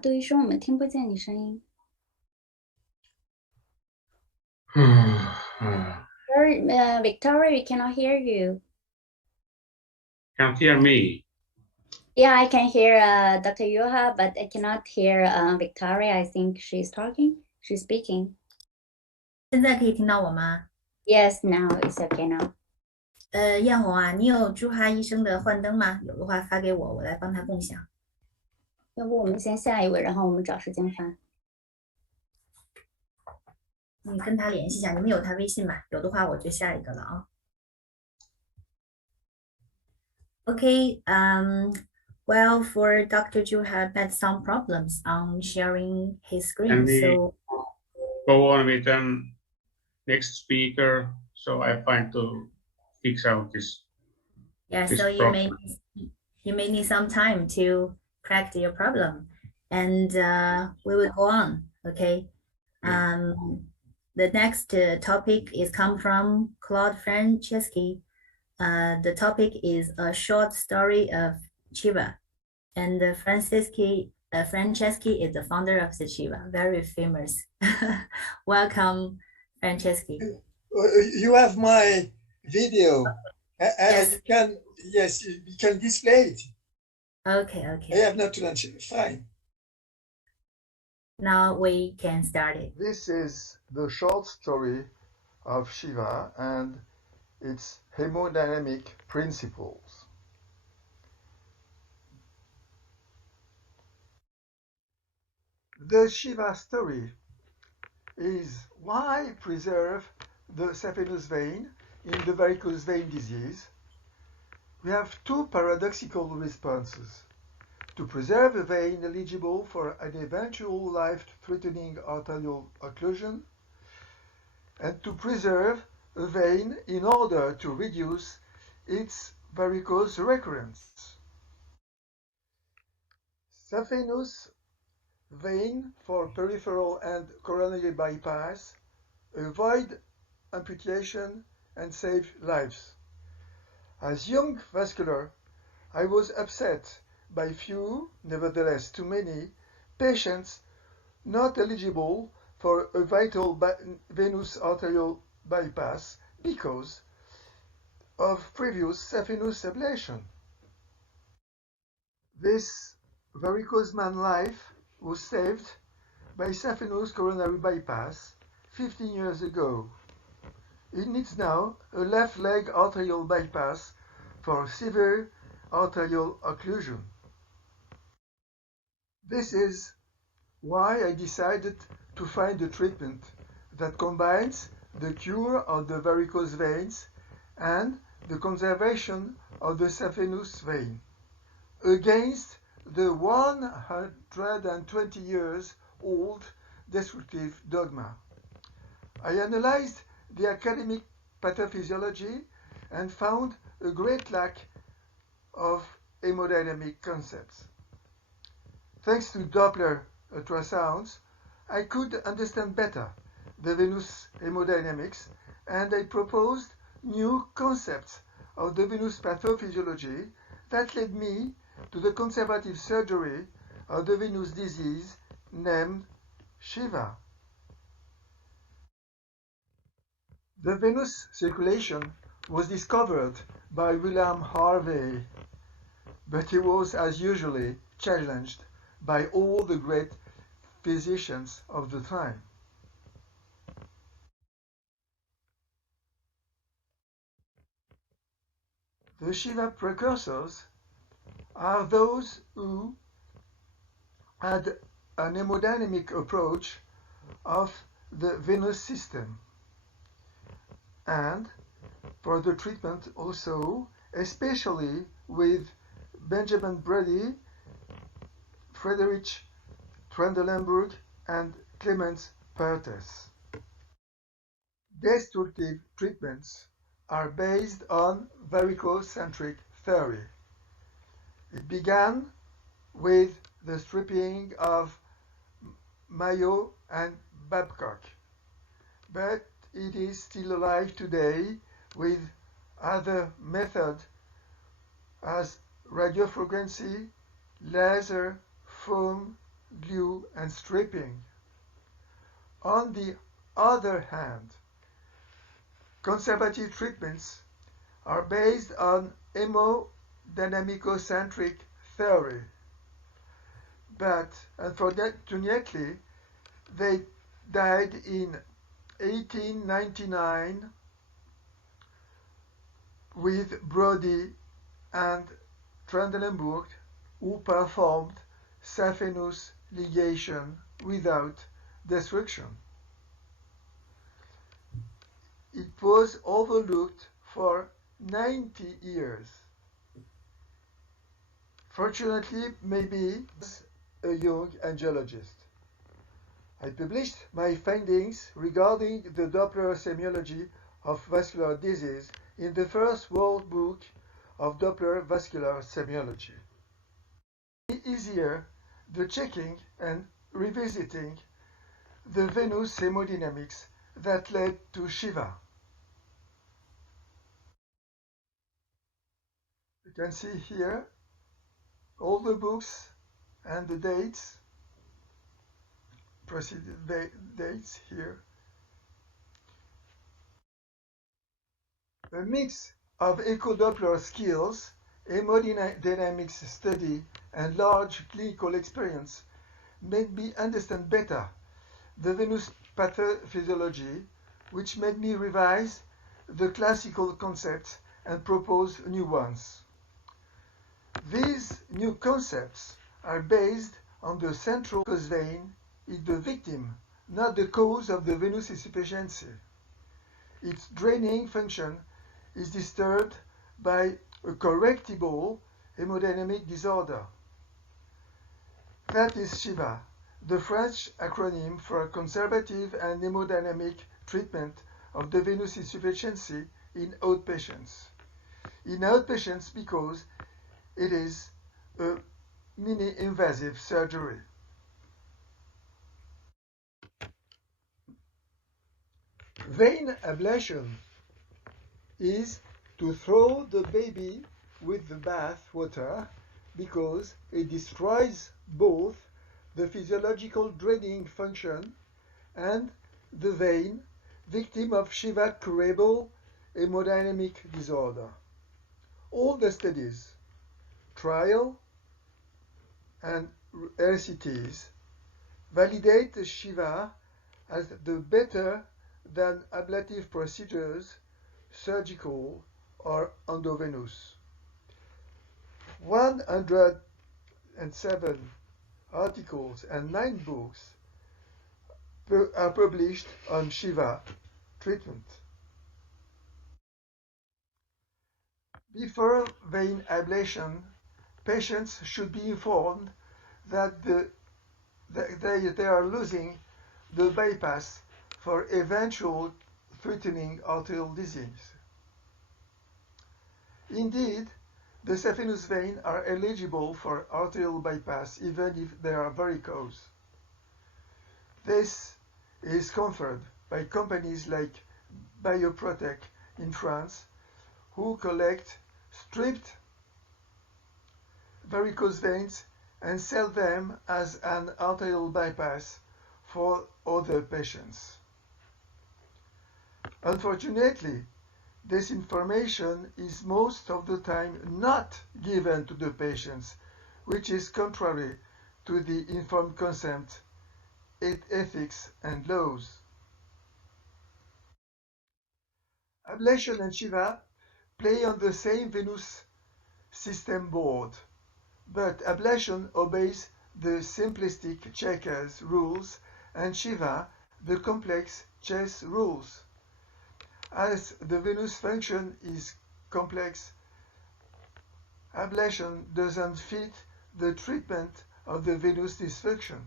杜医生，我们听不见你声音。Victoria, we cannot hear you. Can't hear me. Yeah, I can hear Dr. Yuha, but I cannot hear Victoria. I think she's talking. She's speaking. 现在可以听到我吗？ Yes, now it's okay now. 艳红啊，你有朱哈医生的幻灯吗？有的话发给我，我来帮他共享。要不我们先下一位，然后我们找时间发。你跟他联系一下，你们有他微信吗？有的话我就下一个了啊。Okay, well, for Dr. Zhu had some problems on sharing his screen, Can we so go on with next speaker? So I find to fix out this. yeah, this so you problem. may need some time to correct your problem, and we will go on. Okay. The next topic is come from Claude Franceschi. The topic is a short story of Chiva, and Franceschi is the founder of the Chiva, very famous. Welcome, Franceschi. You have my video, and Yes. you can, yes, you can display it. Okay. I have not to launch it. Fine. Now we can start it. This is the short story of Shiva and its hemodynamic principles. The Shiva story is why preserve the saphenous vein in the varicose vein disease. We have two paradoxical responses: to preserve a vein eligible for an eventual life-threatening arterial occlusion, and to preserve a vein in order to reduce its varicose recurrence. Saphenous vein for peripheral and coronary bypass avoid amputation and save lives. As young vascular, I was upset by few, nevertheless too many, patients not eligible for a vital venous arterial bypass because of previous saphenous ablation. This varicose man life was saved by saphenous coronary bypass 15 years ago. It needs now a left leg arterial bypass for severe arterial occlusion. This is why I decided to find a treatment that combines the cure of the varicose veins and the conservation of the saphenous vein against the 120 years old destructive dogma. I analyzed the academic pathophysiology and found a great lack of hemodynamic concepts. Thanks to Doppler ultrasounds, I could understand better the venous hemodynamics, and I proposed new concepts of the venous pathophysiology that led me to the conservative surgery of the venous disease named Shiva. The venous circulation was discovered by William Harvey, but he was, as usually, challenged by all the great physicians of the time. The Shiva precursors are those who had an hemodynamic approach of the venous system, and for the treatment also, especially with Benjamin Brady, Friedrich Trendelenburg, and Clemens Perthes. Destructive treatments are based on varicocentric theory. It began with the stripping of Mayo and Babcock, but it is still alive today with other methods as radiofrequency, laser, foam, glue, and stripping. On the other hand, conservative treatments are based on hemodynamicocentric theory, but unfortunately they died in 1899 with Brody and Trendelenburg, who performed saphenous ligation without destruction. It was overlooked for 90 years. Fortunately, maybe as a young angiologist. I published my findings regarding the Doppler semiology of vascular disease in the first World Book of Doppler vascular semiology. Easier the checking and revisiting the venous hemodynamics that led to Shiva. You can see here all the books and the dates, preceding dates here. A mix of echo-Doppler skills, hemodynamics study, and large clinical experience made me understand better the venous pathophysiology, which made me revise the classical concepts and propose new ones. These new concepts are based on the central cause vein is the victim, not the cause of the venous insufficiency. Its draining function is disturbed by a correctable hemodynamic disorder. That is Shiva, the French acronym for conservative and hemodynamic treatment of the venous insufficiency in outpatients. In outpatients because it is a mini-invasive surgery. Vein ablation is to throw the baby with the bath water because it destroys both the physiological draining function and the vein, victim of Shiva curable hemodynamic disorder. All the studies, trial and RCTs, validate the Shiva as the better than ablative procedures, surgical or endovenous. 107 articles and 9 books are published on Shiva treatment. Before vein ablation, patients should be informed that they are losing the bypass for eventual threatening arterial disease. Indeed, the saphenous veins are eligible for arterial bypass even if they are varicose. This is confirmed by companies like Bioprotec in France, who collect stripped varicose veins and sell them as an arterial bypass for other patients. Unfortunately, this information is most of the time not given to the patients, which is contrary to the informed consent, ethics, and laws. Ablation and Shiva play on the same venous system board, but ablation obeys the simplistic checkers rules and Shiva the complex chess rules. As the venous function is complex, ablation doesn't fit the treatment of the venous dysfunction.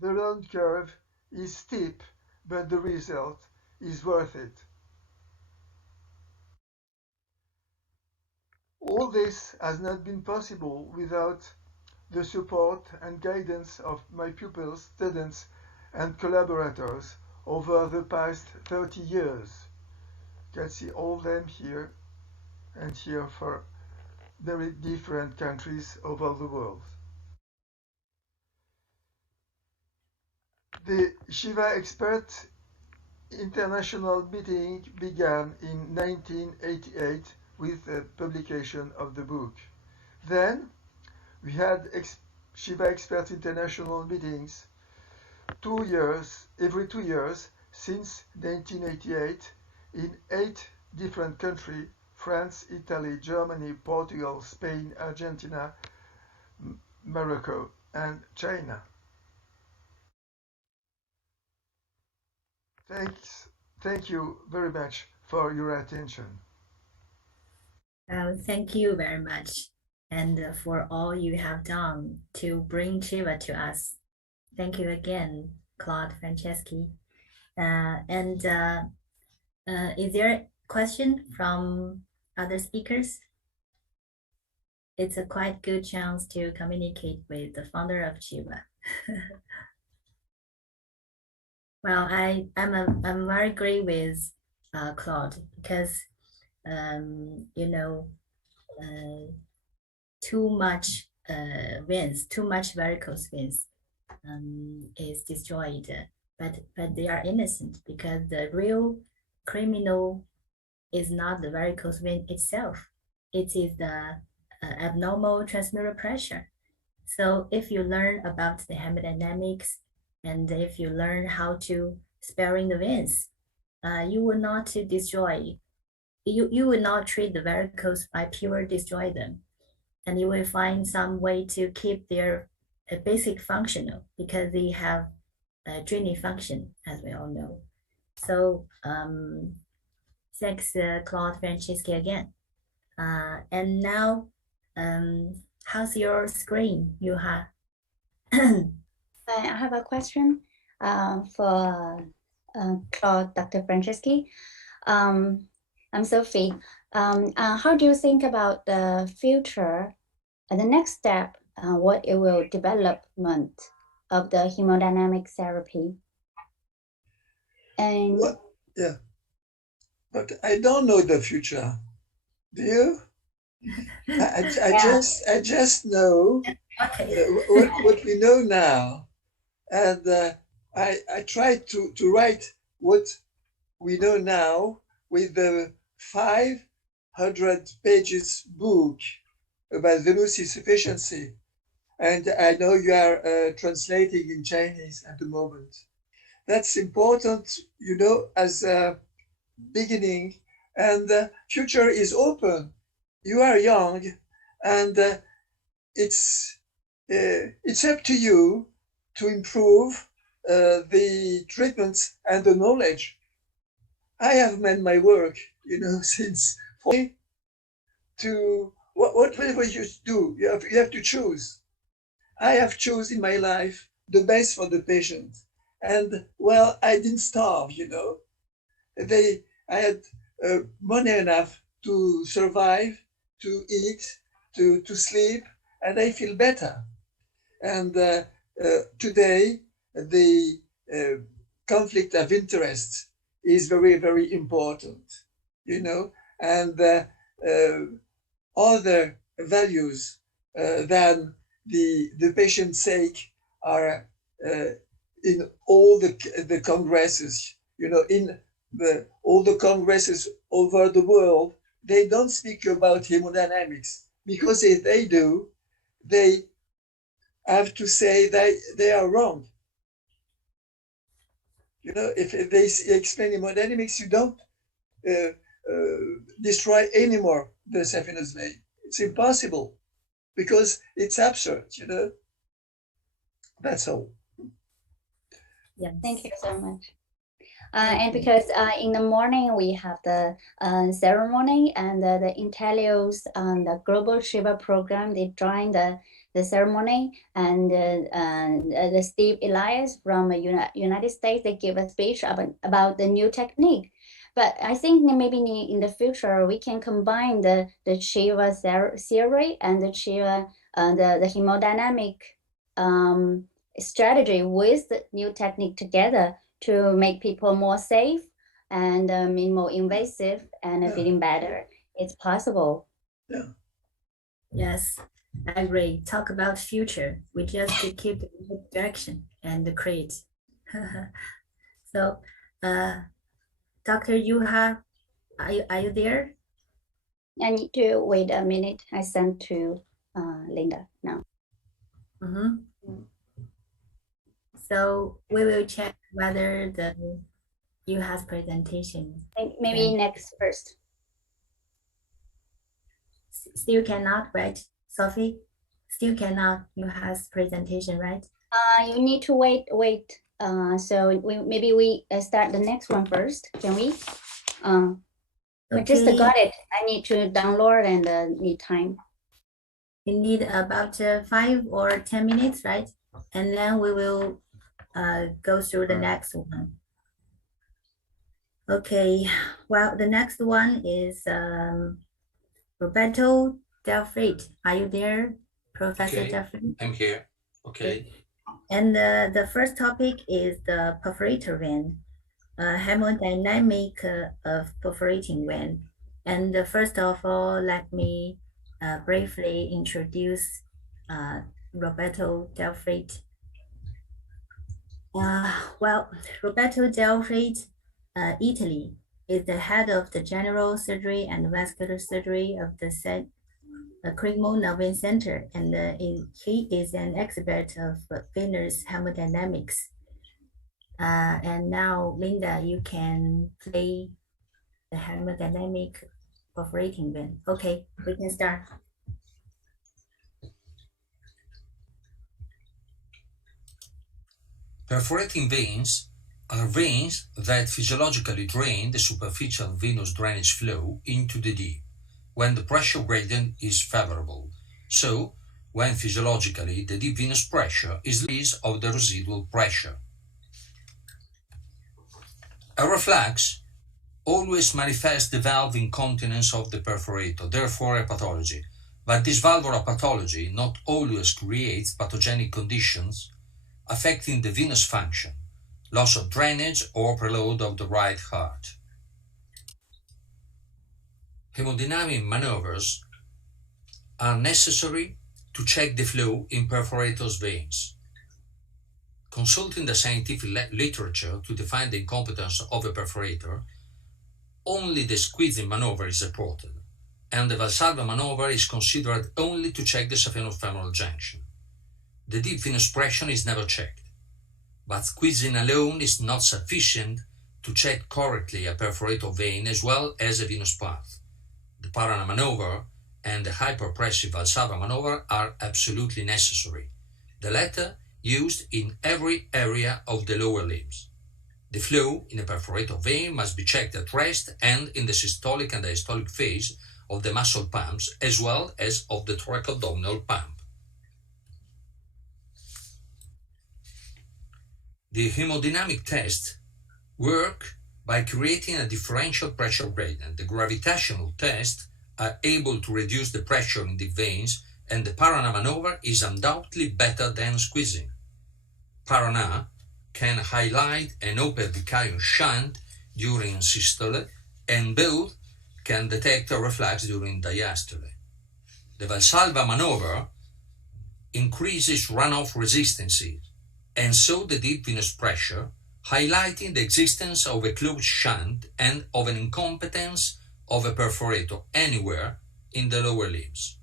The learning curve is steep, but the result is worth it. All this has not been possible without the support and guidance of my pupils, students, and collaborators over the past 30 years. You can see all of them here and here for very different countries over the world. The Shiva Expert International meeting began in 1988 with the publication of the book. Then we had Shiva Expert International meetings every 2 years since 1988 in 8 different countries: France, Italy, Germany, Portugal, Spain, Argentina, Morocco, and China. Thank you very much for your attention. Thank you very much, and for all you have done to bring Shiva to us. Thank you again, Claude Franceschi. Is there a question from other speakers? It's a quite good chance to communicate with the founder of Shiva. Well, I'm very great with Claude because you know, too much veins, too much varicose veins is destroyed, but they are innocent because the real criminal is not the varicose vein itself. It is the abnormal transmural pressure. So if you learn about the hemodynamics and if you learn how to sparing the veins, you will not destroy. You will not treat the varicose by pure destroy them, and you will find some way to keep their basic functional because they have a draining function, as we all know. So thanks, Claude Franceschi again. And now, how's your screen, Yuha? I have a question for Claude, Dr. Franceschi. I'm Sophie. How do you think about the future, the next step, what it will development of the hemodynamic therapy? And yeah, but I don't know the future. Do you? I just know what we know now, and I tried to write what we know now with the 500 pages book about venous insufficiency, and I know you are translating in Chinese at the moment. That's important, you know, as a beginning, and the future is open. You are young, and it's up to you to improve the treatments and the knowledge. I have made my work, you know, since to whatever you do, you have to choose. I have chosen in my life the best for the patient, and well, I didn't starve, you know. I had money enough to survive, to eat, to sleep, and I feel better. And today, the conflict of interest is very, very important, you know, and other values than the patient's sake are in all the congresses, you know, in all the congresses over the world. They don't speak about hemodynamics, because if they do, they have to say they are wrong. You know, if they explain hemodynamics, you don't destroy anymore the saphenous vein. It's impossible, because it's absurd, you know. That's all. Yeah, thank you so much. And because in the morning we have the ceremony, and the Intellios the Global Shiva program, they join the ceremony, and the Steve Elias from the United States, they give a speech about the new technique. But I think maybe in the future we can combine the Shiva theory and the Shiva the hemodynamic strategy with the new technique together to make people more safe and more invasive and feeling better. It's possible. Yeah. Yes, I agree. Talk about future. We just keep the direction and create. So, Doctor, are you there? I need to wait a minute. I sent to Linda now. So we will check whether you have presentation. Maybe next first. Still cannot, right, Sophie? Still cannot. You have presentation, right? You need to wait. So maybe we start the next one first. Can we? We just got it. I need to download and need time. We need about 5 or 10 minutes, right? And then we will go through the next one. Okay, well, the next one is Roberto Delfrit. Are you there, Professor Delfrit? I'm here. Okay. And the first topic is the perforator vein, hemodynamic of perforating vein. And first of all, let me briefly introduce Roberto Delfrit. Well, Roberto Delfrit, Italy, is the head of the general surgery and vascular surgery of the Cremona Vein Center, and he is an expert of venous hemodynamics. And now, Linda, you can play the hemodynamic perforating vein. Okay, we can start. Perforating veins are veins that physiologically drain the superficial venous drainage flow into the deep when the pressure gradient is favorable. So, when physiologically the deep venous pressure is less of the residual pressure. A reflux always manifests the valve incontinence of the perforator, therefore a pathology. But this valvular pathology not always creates pathogenic conditions affecting the venous function, loss of drainage or preload of the right heart. Hemodynamic maneuvers are necessary to check the flow in perforator's veins. Consulting the scientific literature to define the incompetence of a perforator, only the squeezing maneuver is reported, and the Valsalva maneuver is considered only to check the saphenofemoral junction. The deep venous pressure is never checked, but squeezing alone is not sufficient to check correctly a perforator vein as well as a venous path. The Parana maneuver and the hyperpressive Valsalva maneuver are absolutely necessary, the latter used in every area of the lower limbs. The flow in a perforator vein must be checked at rest and in the systolic and diastolic phase of the muscle pumps as well as of the thoracoabdominal pump. The hemodynamic tests work by creating a differential pressure gradient. The gravitational tests are able to reduce the pressure in the veins, and the Paraná maneuver is undoubtedly better than squeezing. Paraná can highlight an open shunt during systole, and both can detect a reflux during diastole. The Valsalva maneuver increases runoff resistance and so the deep venous pressure, highlighting the existence of a closed shunt and of an incompetence of a perforator anywhere in the lower limbs.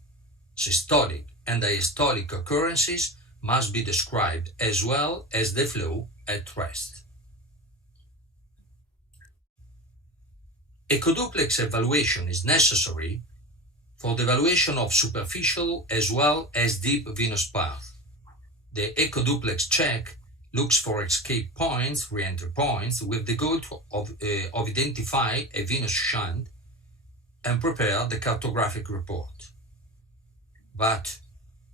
Systolic and diastolic occurrences must be described as well as the flow at rest. Ecoduplex evaluation is necessary for the evaluation of superficial as well as deep venous path. The ecoduplex check looks for escape points, re-entry points, with the goal of identify a venous shunt and prepare the cartographic report. But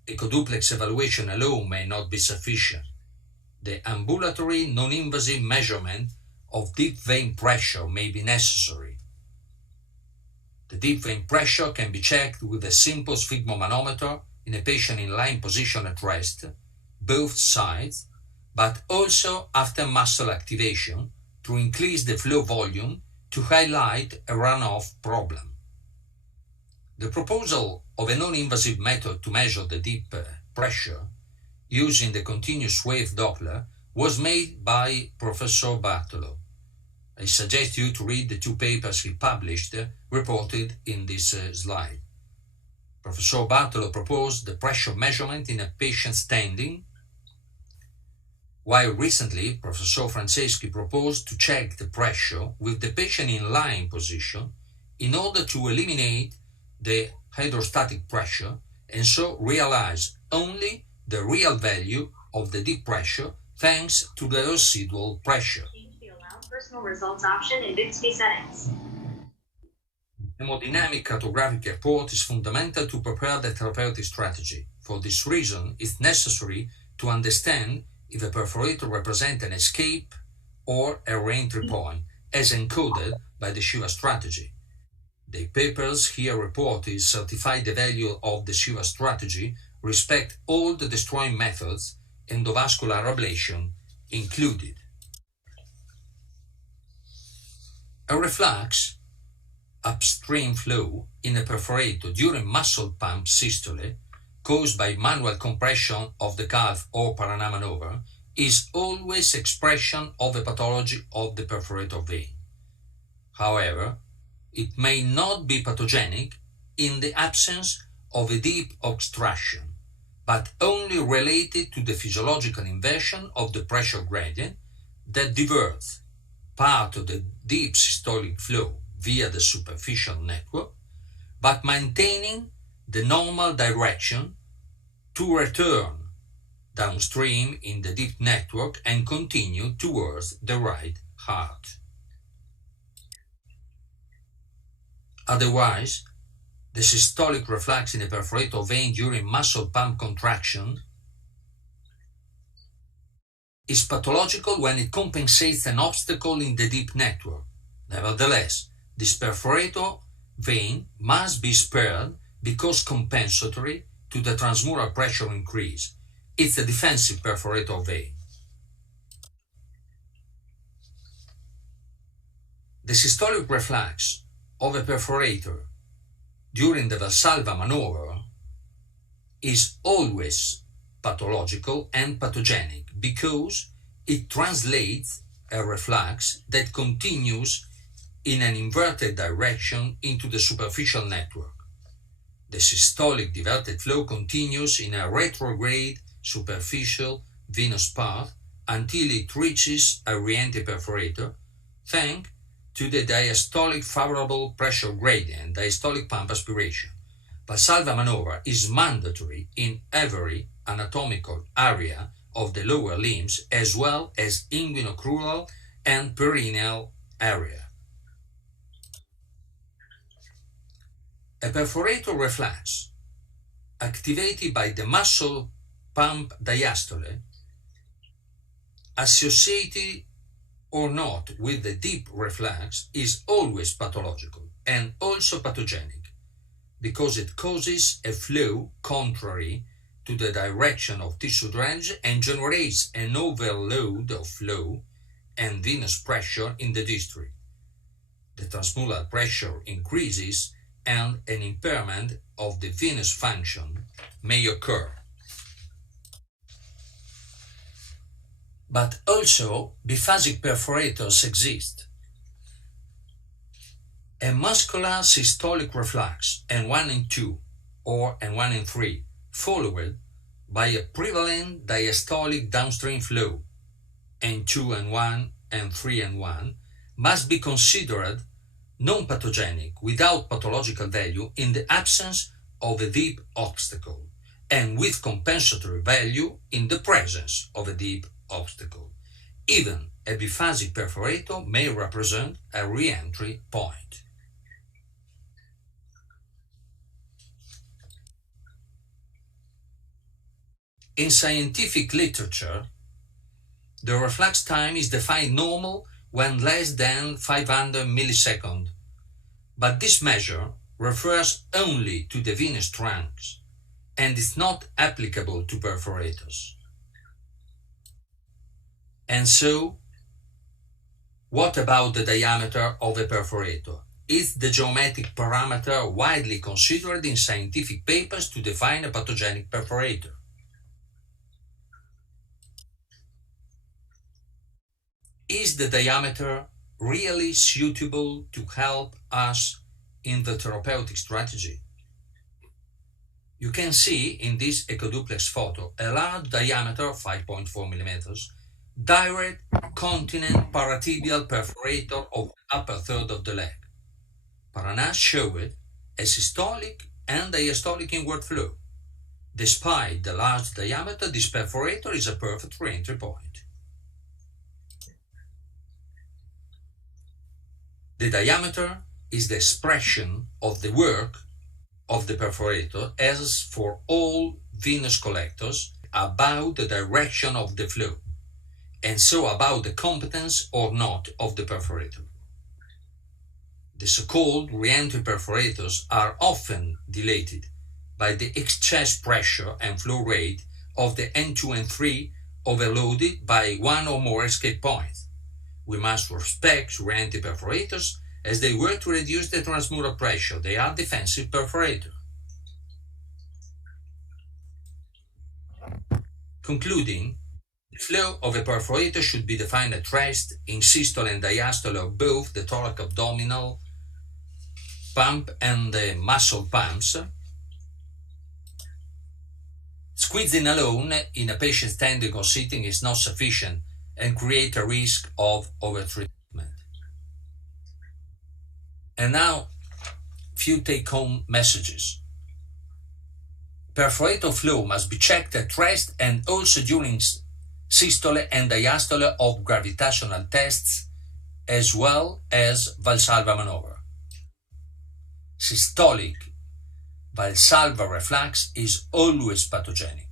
ecoduplex evaluation alone may not be sufficient. The ambulatory non-invasive measurement of deep vein pressure may be necessary. The deep vein pressure can be checked with a simple sphygmomanometer in a patient in lying position at rest, both sides, but also after muscle activation to increase the flow volume to highlight a runoff problem. The proposal of a non-invasive method to measure the deep pressure using the continuous wave Doppler was made by Professor Bartolo. I suggest you to read the two papers he published reported in this slide. Professor Bartolo proposed the pressure measurement in a patient standing, while recently Professor Franceschi proposed to check the pressure with the patient in lying position in order to eliminate the hydrostatic pressure and so realize only the real value of the deep pressure thanks to the residual pressure. Change the Allow Personal Results option in Bixby settings. Hemodynamic cartographic report is fundamental to prepare the therapeutic strategy. For this reason, it's necessary to understand if a perforator represents an escape or a re-entry point, as encoded by the Shiva strategy. The papers here reported certify the value of the Shiva strategy, respect all the destroying methods, endovascular ablation included. A reflux, upstream flow in a perforator during muscle pump systole caused by manual compression of the calf or Paraná maneuver is always expression of the pathology of the perforator vein. However, it may not be pathogenic in the absence of a deep obstruction, but only related to the physiological inversion of the pressure gradient that diverts part of the deep systolic flow via the superficial network, but maintaining the normal direction to return downstream in the deep network and continue towards the right heart. Otherwise, the systolic reflux in a perforator vein during muscle pump contraction is pathological when it compensates an obstacle in the deep network. Nevertheless, this perforator vein must be spared because compensatory to the transmural pressure increase. It's a defensive perforator vein. The systolic reflux of a perforator during the Valsalva maneuver is always pathological and pathogenic because it translates a reflux that continues in an inverted direction into the superficial network. The systolic diverted flow continues in a retrograde superficial venous path until it reaches a re-entry perforator, thanks to the diastolic favorable pressure gradient, diastolic pump aspiration. Valsalva maneuver is mandatory in every anatomical area of the lower limbs as well as inguinocrural and perineal area. A perforator reflux activated by the muscle pump diastole associated or not with the deep reflux is always pathological and also pathogenic, because it causes a flow contrary to the direction of tissue drainage and generates an overload of flow and venous pressure in the district. The transmural pressure increases and an impairment of the venous function may occur. But also biphasic perforators exist. A muscular systolic reflux N1 and 2 or N1 and 3 followed by a prevalent diastolic downstream flow N2 and 1 and 3 and 1 must be considered non-pathogenic without pathological value in the absence of a deep obstacle and with compensatory value in the presence of a deep obstacle. Even a biphasic perforator may represent a re-entry point. In scientific literature, the reflux time is defined normal when less than 500 milliseconds, but this measure refers only to the venous trunks and is not applicable to perforators. And so, what about the diameter of a perforator? Is the geometric parameter widely considered in scientific papers to define a pathogenic perforator? Is the diameter really suitable to help us in the therapeutic strategy? You can see in this ecoduplex photo a large diameter, 5.4 millimeters, direct continent paratibial perforator of the upper third of the leg. Paranas showed a systolic and diastolic inward flow. Despite the large diameter, this perforator is a perfect re-entry point. The diameter is the expression of the work of the perforator as for all venous collectors about the direction of the flow, and so about the competence or not of the perforator. The so-called re-entry perforators are often dilated by the excess pressure and flow rate of the N2 and 3 overloaded by one or more escape points. We must respect re-entry perforators as they work to reduce the transmural pressure. They are defensive perforators. Concluding, the flow of a perforator should be defined at rest in systole and diastole of both the thoraco-abdominal pump and the muscle pumps. Squeezing alone in a patient standing or sitting is not sufficient and create a risk of overtreatment. And now, few take-home messages. Perforator flow must be checked at rest and also during systole and diastole of gravitational tests, as well as Valsalva maneuver. Systolic Valsalva reflux is always pathogenic.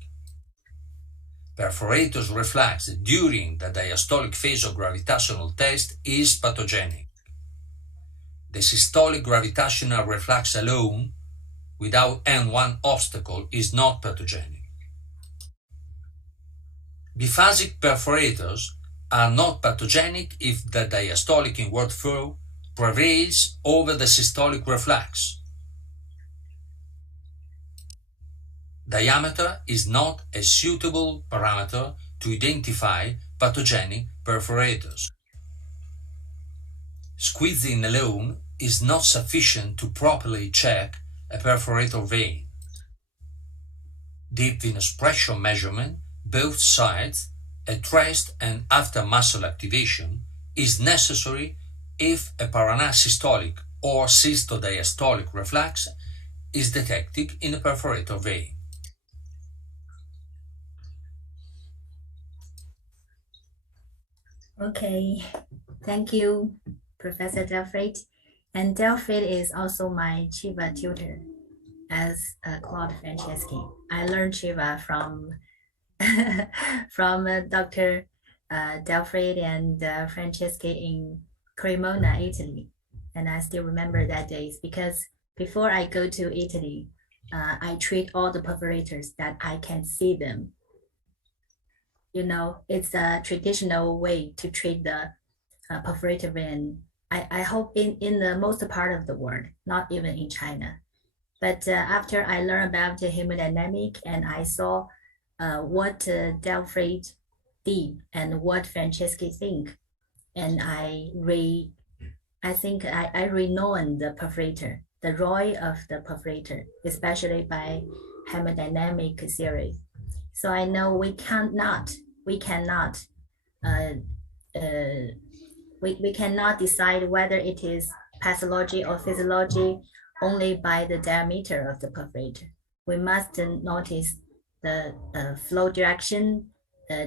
Perforator's reflux during the diastolic phase of gravitational test is pathogenic. The systolic gravitational reflux alone, without N1 obstacle, is not pathogenic. Biphasic perforators are not pathogenic if the diastolic inward flow prevails over the systolic reflux. Diameter is not a suitable parameter to identify pathogenic perforators. Squeezing alone is not sufficient to properly check a perforator vein. Deep venous pressure measurement, both sides, at rest and after muscle activation, is necessary if a paranasystolic or systodiastolic reflux is detected in a perforator vein. Okay, thank you, Professor Delfrit. And Delfrit is also my Chiva tutor as Claude Franceschi. I learned Chiva from Dr. Delfred and Francesca in Cremona, Italy. And I still remember that days because before I go to Italy, I treat all the perforators that I can see them. You know, it's a traditional way to treat the perforator vein. I hope in the most part of the world, not even in China. But after I learned about the hemodynamic and I saw what Delfred did and what Francesca think, and I think I renowned the perforator, the role of the perforator, especially by hemodynamic series. So I know we cannot decide whether it is pathology or physiology only by the diameter of the perforator. We must notice the flow direction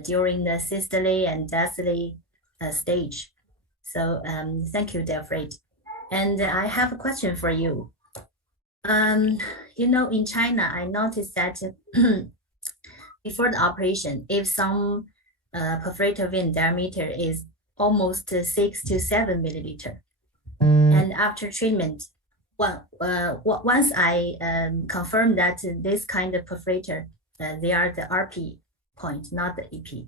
during the systole and diastole stage. So thank you, Delfred. And I have a question for you. You know, in China, I noticed that before the operation, if some perforator vein diameter is almost 6 to 7 milliliter, and after treatment, once I confirm that this kind of perforator, they are the RP point, not the EP.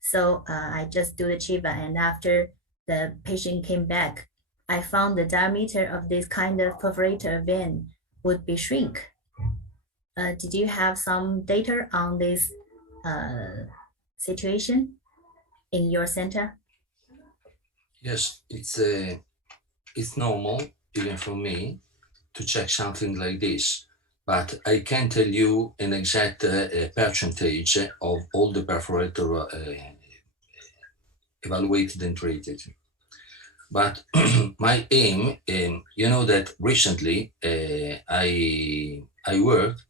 So I just do the Chiva, and after the patient came back, I found the diameter of this kind of perforator vein would be shrink. Did you have some data on this situation in your center? Yes, it's normal even for me to check something like this, but I can't tell you an exact percentage of all the perforator evaluated and treated. But my aim, you know that recently I worked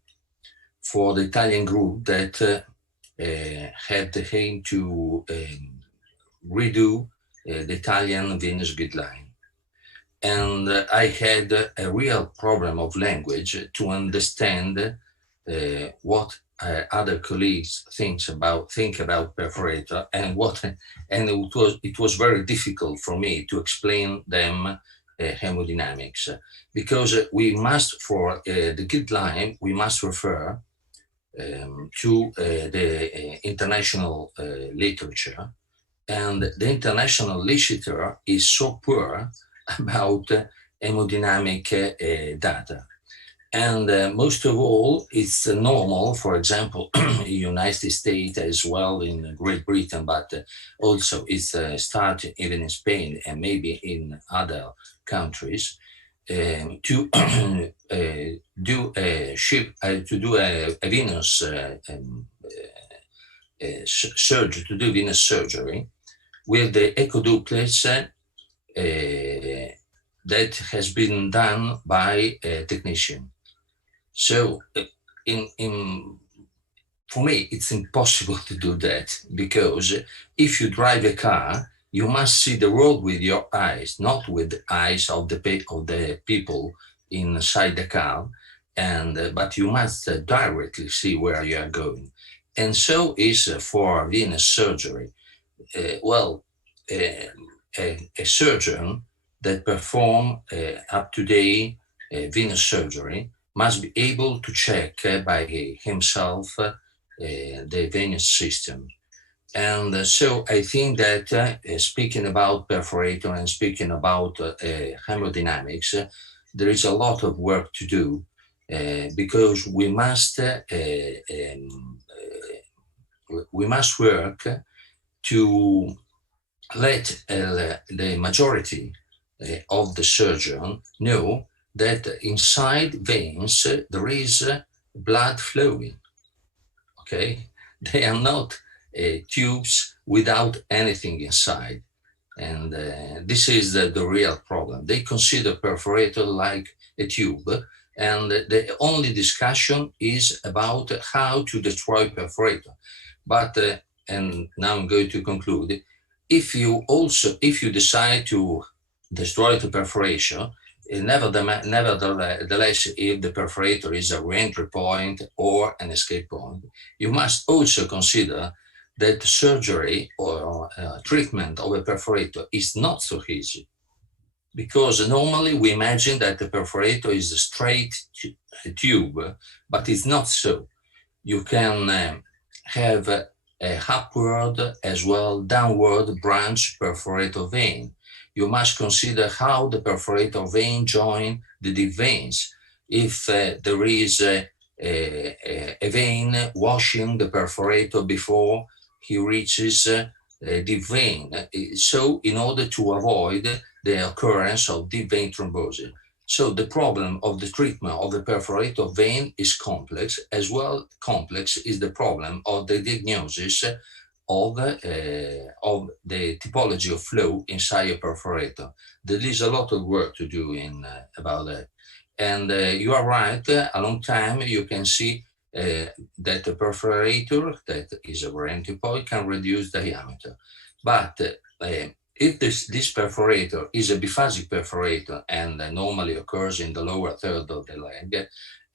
for the Italian group that had the aim to redo the Italian Venous guideline. And I had a real problem of language to understand what other colleagues think about perforator and it was very difficult for me to explain them hemodynamics, because we must, for the guideline, we must refer to the international literature, and the international literature is so poor about hemodynamic data. And most of all, it's normal, for example, in the United States as well, in Great Britain, but also it's started even in Spain and maybe in other countries, to do a venous surgery, to do venous surgery with the ecoduplex that has been done by a technician. So for me, it's impossible to do that, because if you drive a car, you must see the road with your eyes, not with the eyes of the people inside the car, but you must directly see where you are going. And so is for venous surgery. A surgeon that perform up-to-date venous surgery must be able to check by himself the venous system. And so I think that speaking about perforator and speaking about hemodynamics, there is a lot of work to do, because we must work to let the majority of the surgeon know that inside veins there is blood flowing. Okay, they are not tubes without anything inside, and this is the real problem. They consider perforator like a tube, and the only discussion is about how to destroy perforator. But and now I'm going to conclude. If you decide to destroy the perforation, nevertheless, if the perforator is a re-entry point or an escape point, you must also consider that surgery or treatment of a perforator is not so easy, because normally we imagine that the perforator is a straight tube, but it's not so. You can have a upward as well downward branch perforator vein. You must consider how the perforator vein join the deep veins. If there is a vein washing the perforator before he reaches a deep vein. So in order to avoid the occurrence of deep vein thrombosis. So the problem of the treatment of the perforator vein is complex, as well complex is the problem of the diagnosis of the typology of flow inside a perforator. There is a lot of work to do about that. And you are right, a long time you can see that the perforator, that is a variant point, can reduce diameter. But if this perforator is a biphasic perforator and normally occurs in the lower third of the leg,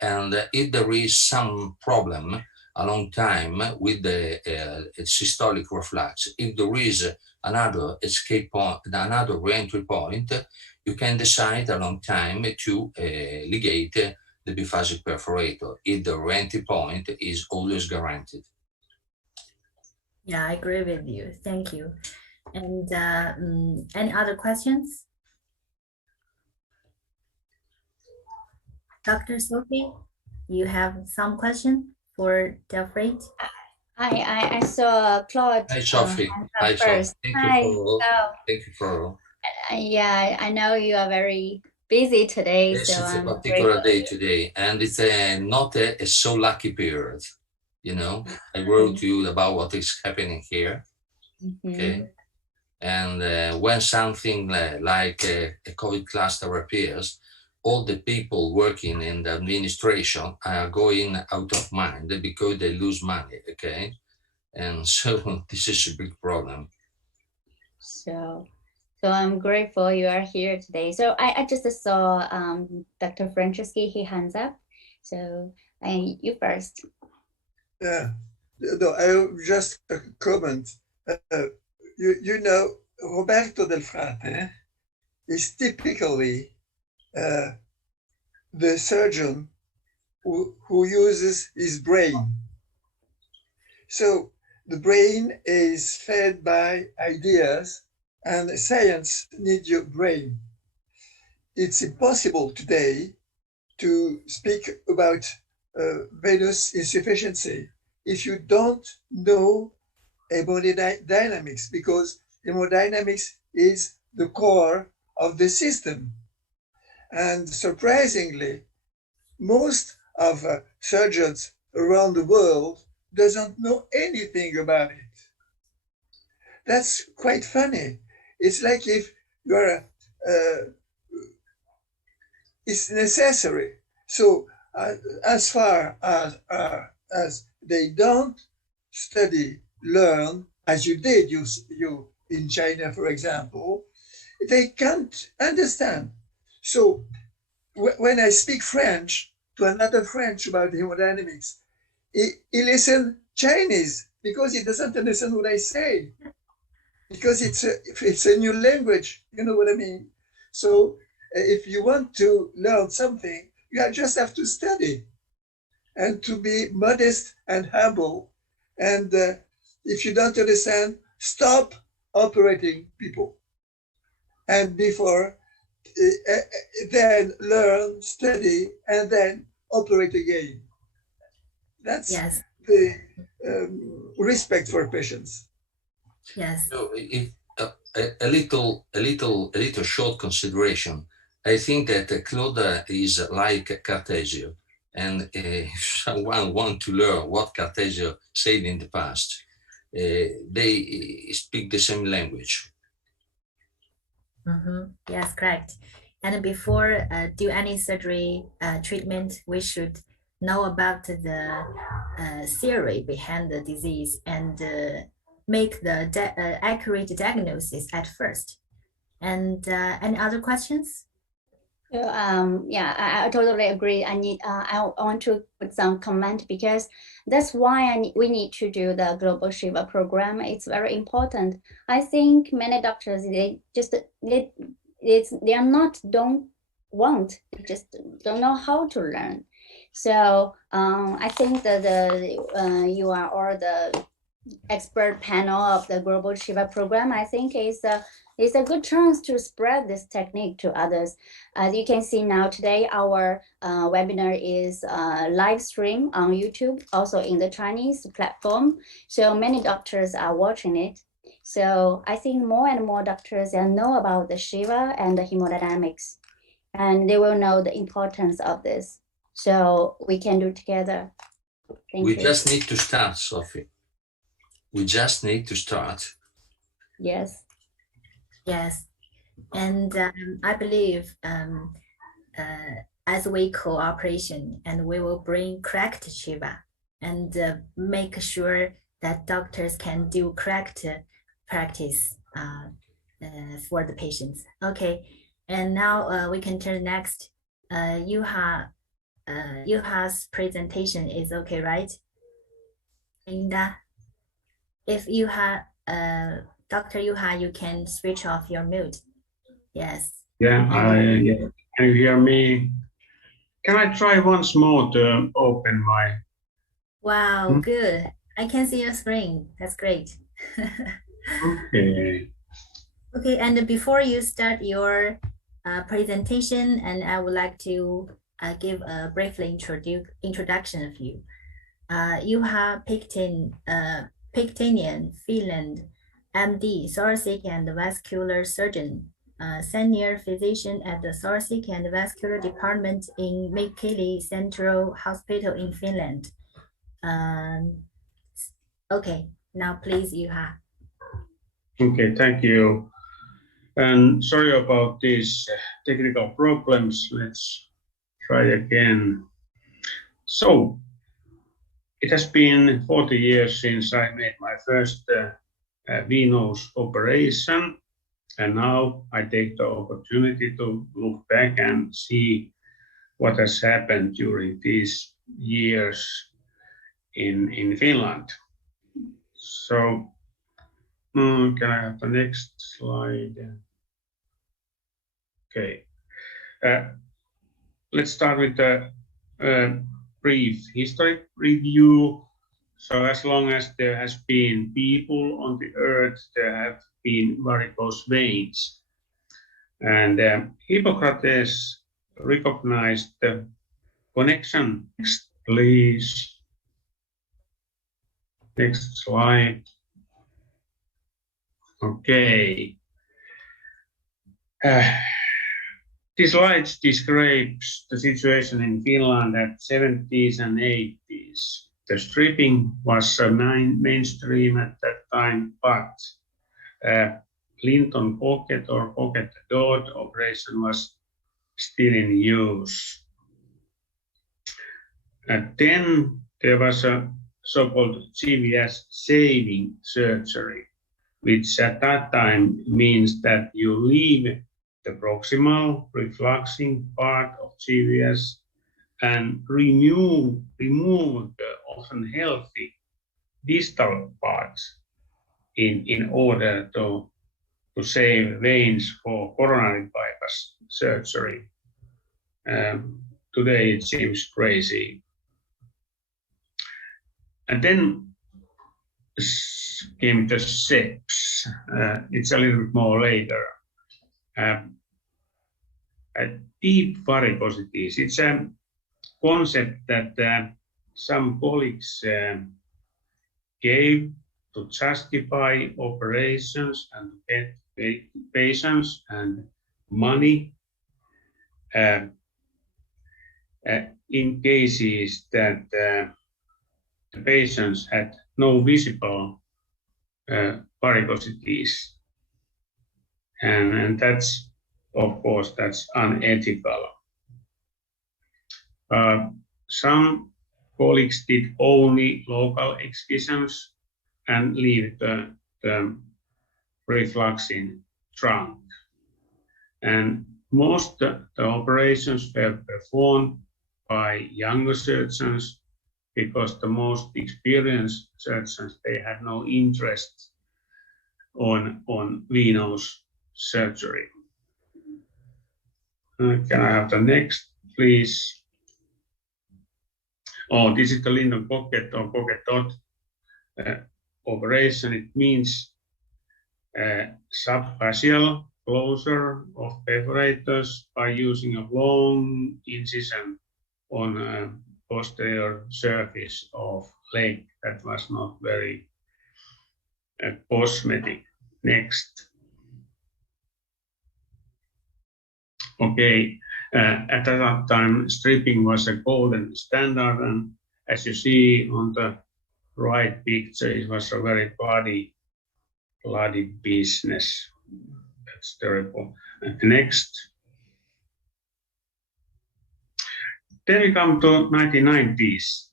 and if there is some problem a long time with the systolic reflux, if there is another escape point, another re-entry point, you can decide a long time to ligate the biphasic perforator if the re-entry point is always guaranteed. Yeah, I agree with you. Thank you. And any other questions? Dr. Sophie, you have some question for Delphine? I saw Claude. Hi, Sophie. Hi, first. Sophie. Thank you for. Yeah, I know you are very busy today. Yes, so it's I'm a particular grateful. day today, and it's not a so lucky period. You know, I wrote to you about what is happening here. Okay. And when something like a COVID cluster appears, all the people working in the administration are going out of mind because they lose money, okay? And so this is a big problem. So I'm grateful you are here today. So I just saw Dr. Franceschi, he hands up. So you first. Yeah, no, I just a comment. You know, Roberto Del Frate is typically the surgeon who uses his brain. So the brain is fed by ideas, and science needs your brain. It's impossible today to speak about venous insufficiency if you don't know hemodynamics, because hemodynamics is the core of the system. And surprisingly, most of surgeons around the world doesn't know anything about it. That's quite funny. It's like if you're it's necessary. So as far as they don't study, learn, as you did, you in China, for example, they can't understand. So when I speak French to another French about hemodynamics, he listens Chinese because he doesn't understand what I say, because it's a new language, you know what I mean? So if you want to learn something, you just have to study and to be modest and humble. And if you don't understand, stop operating people. And before, then learn, study, and then operate again. That's the respect for patients. Yes. So if, a little short consideration. I think that Claude is like Cartesio, and if someone wants to learn what Cartesio said in the past, they speak the same language. Yes, correct. And before do any surgery treatment, we should know about the theory behind the disease and make the accurate diagnosis at first. And any other questions? Yeah, I totally agree. I want to put some comment because that's why we need to do the Global Shiva program. It's very important. I think many doctors, they are not don't want, they just don't know how to learn. So I think that you are all the expert panel of the Global Shiva program. I think is a good chance to spread this technique to others. As you can see now today, our webinar is live stream on YouTube, also in the Chinese platform. So many doctors are watching it. So I think more and more doctors know about the Shiva and the hemodynamics, and they will know the importance of this. So we can do together. Thank you. We just need to start, Sophie. We just need to start. Yes. Yes. And I believe as we cooperation, and we will bring correct Shiva and make sure that doctors can do correct practice for the patients. Okay. And now we can turn next. Yuha's presentation is okay, right? Linda, if you have Dr. Yuha, you can switch off your mute. Yes. Yeah, can you hear me? Can I try once more to open my... Wow, good. I can see your screen. That's great. Okay. Okay, and before you start your presentation, and I would like to give a brief introduction of you. Yuha Pictanian, Finland, MD, thoracic and vascular surgeon, senior physician at the thoracic and vascular department in Mikkeli Central Hospital in Finland. Okay, now please, Yuha. Okay, thank you. And sorry about these technical problems. Let's try again. So, it has been 40 years since I made my first venous operation, and now I take the opportunity to look back and see what has happened during these years in Finland. So, can I have the next slide? Okay. Let's start with the brief history review. So as long as there has been people on the earth, there have been varicose veins. And Hippocrates recognized the connection. Next, please. Next slide. Okay. This slide describes the situation in Finland at 70s and 80s. The stripping was mainstream at that time, but Clinton pocket or pocket dot operation was still in use. And then there was a so-called CVS saving surgery, which at that time means that you leave the proximal refluxing part of CVS and remove the often healthy distal parts in order to save veins for coronary bypass surgery. Today it seems crazy. And then came the SEPS. It's a little bit more later. Deep varicosities. It's a concept that some colleagues gave to justify operations and get patients and money in cases that the patients had no visible varicosities. And that's, of course, that's unethical. Some colleagues did only local excisions and leave the refluxing trunk. And Most the operations were performed by younger surgeons because the most experienced surgeons, they had no interest on venous surgery. Can I have the next, please? Oh, this is the Linden pocket or pocket dot operation. It means subfacial closure of perforators by using a long incision on a posterior surface of leg. That was not very cosmetic. Next. Okay, at that time, stripping was a golden standard, and as you see on the right picture, it was a very bloody business. That's terrible. Next. Then we come to 1990s.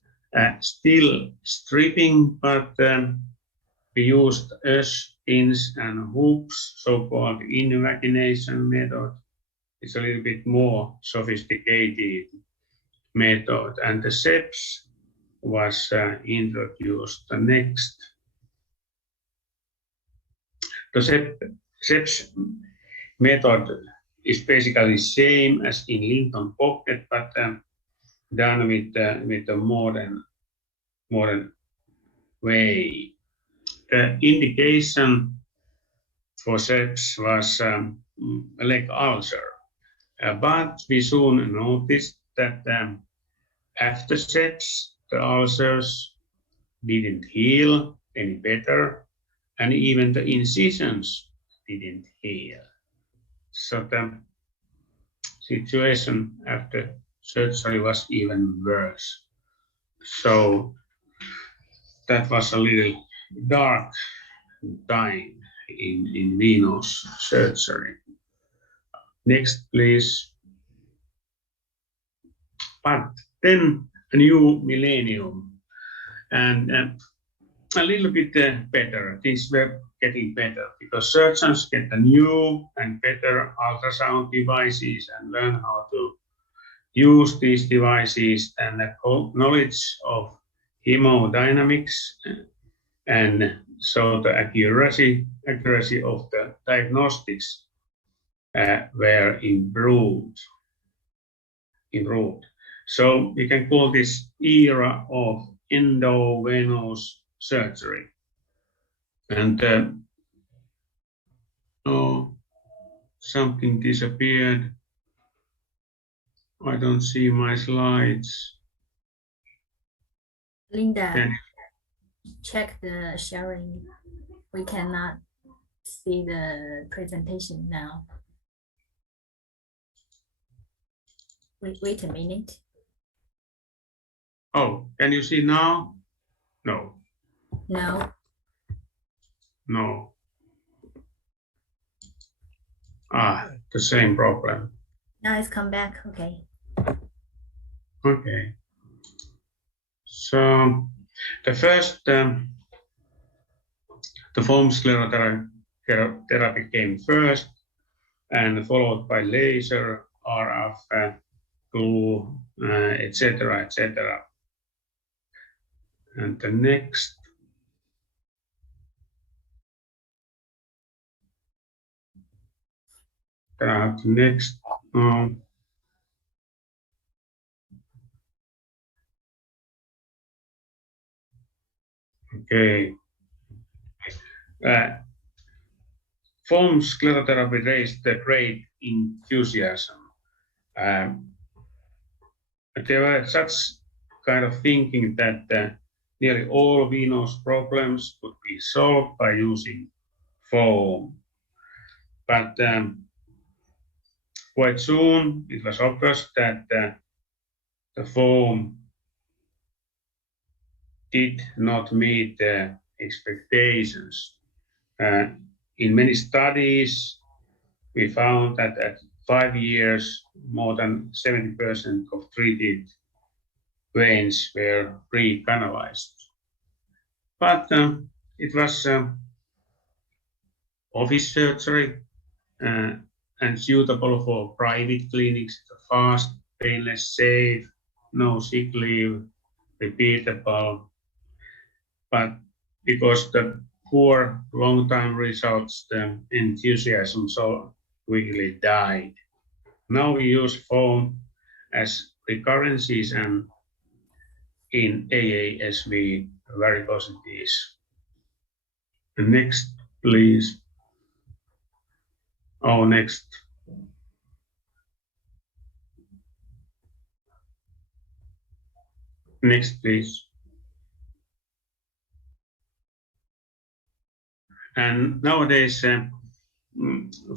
Still stripping, but we used pins and hoops, so-called invagination method. It's a little bit more sophisticated method, and the SEPS was introduced. The next. The SEPS method is basically the same as in Linton pocket, but done with the modern way. The indication for SEPS was a leg ulcer, but we soon noticed that after SEPS, the ulcers didn't heal any better, and even the incisions didn't heal. So the situation after surgery was even worse. So that was a little dark time in venous surgery. Next, please. But then a new millennium, and a little bit better. Things were getting better because surgeons get the new and better ultrasound devices and learn how to use these devices, and the knowledge of hemodynamics, and so the accuracy of the diagnostics were improved. So we can call this era of endovenous surgery. And oh, something disappeared. I don't see my slides. Linda, check the sharing. We cannot see the presentation now. Wait a minute. Oh, can you see now? No. No. No. The same problem. Now it's come back. Okay. Okay. So the first, the foam sclerotherapy came first, and followed by laser, RF, glue, etc., etc. And the next. Next. Okay. Foam sclerotherapy raised the great enthusiasm. There were such kind of thinking that nearly all venous problems could be solved by using foam. But quite soon it was obvious that the foam did not meet the expectations. In many studies, we found that at 5 years, more than 70% of treated veins were recanalized. But it was office surgery, and suitable for private clinics, fast, painless, safe, no sick leave, repeatable. But because the poor long-time results, the enthusiasm so quickly died. Now we use foam as recurrences and in AASV varicosities. Next, please. Oh, next. Next, please. And nowadays,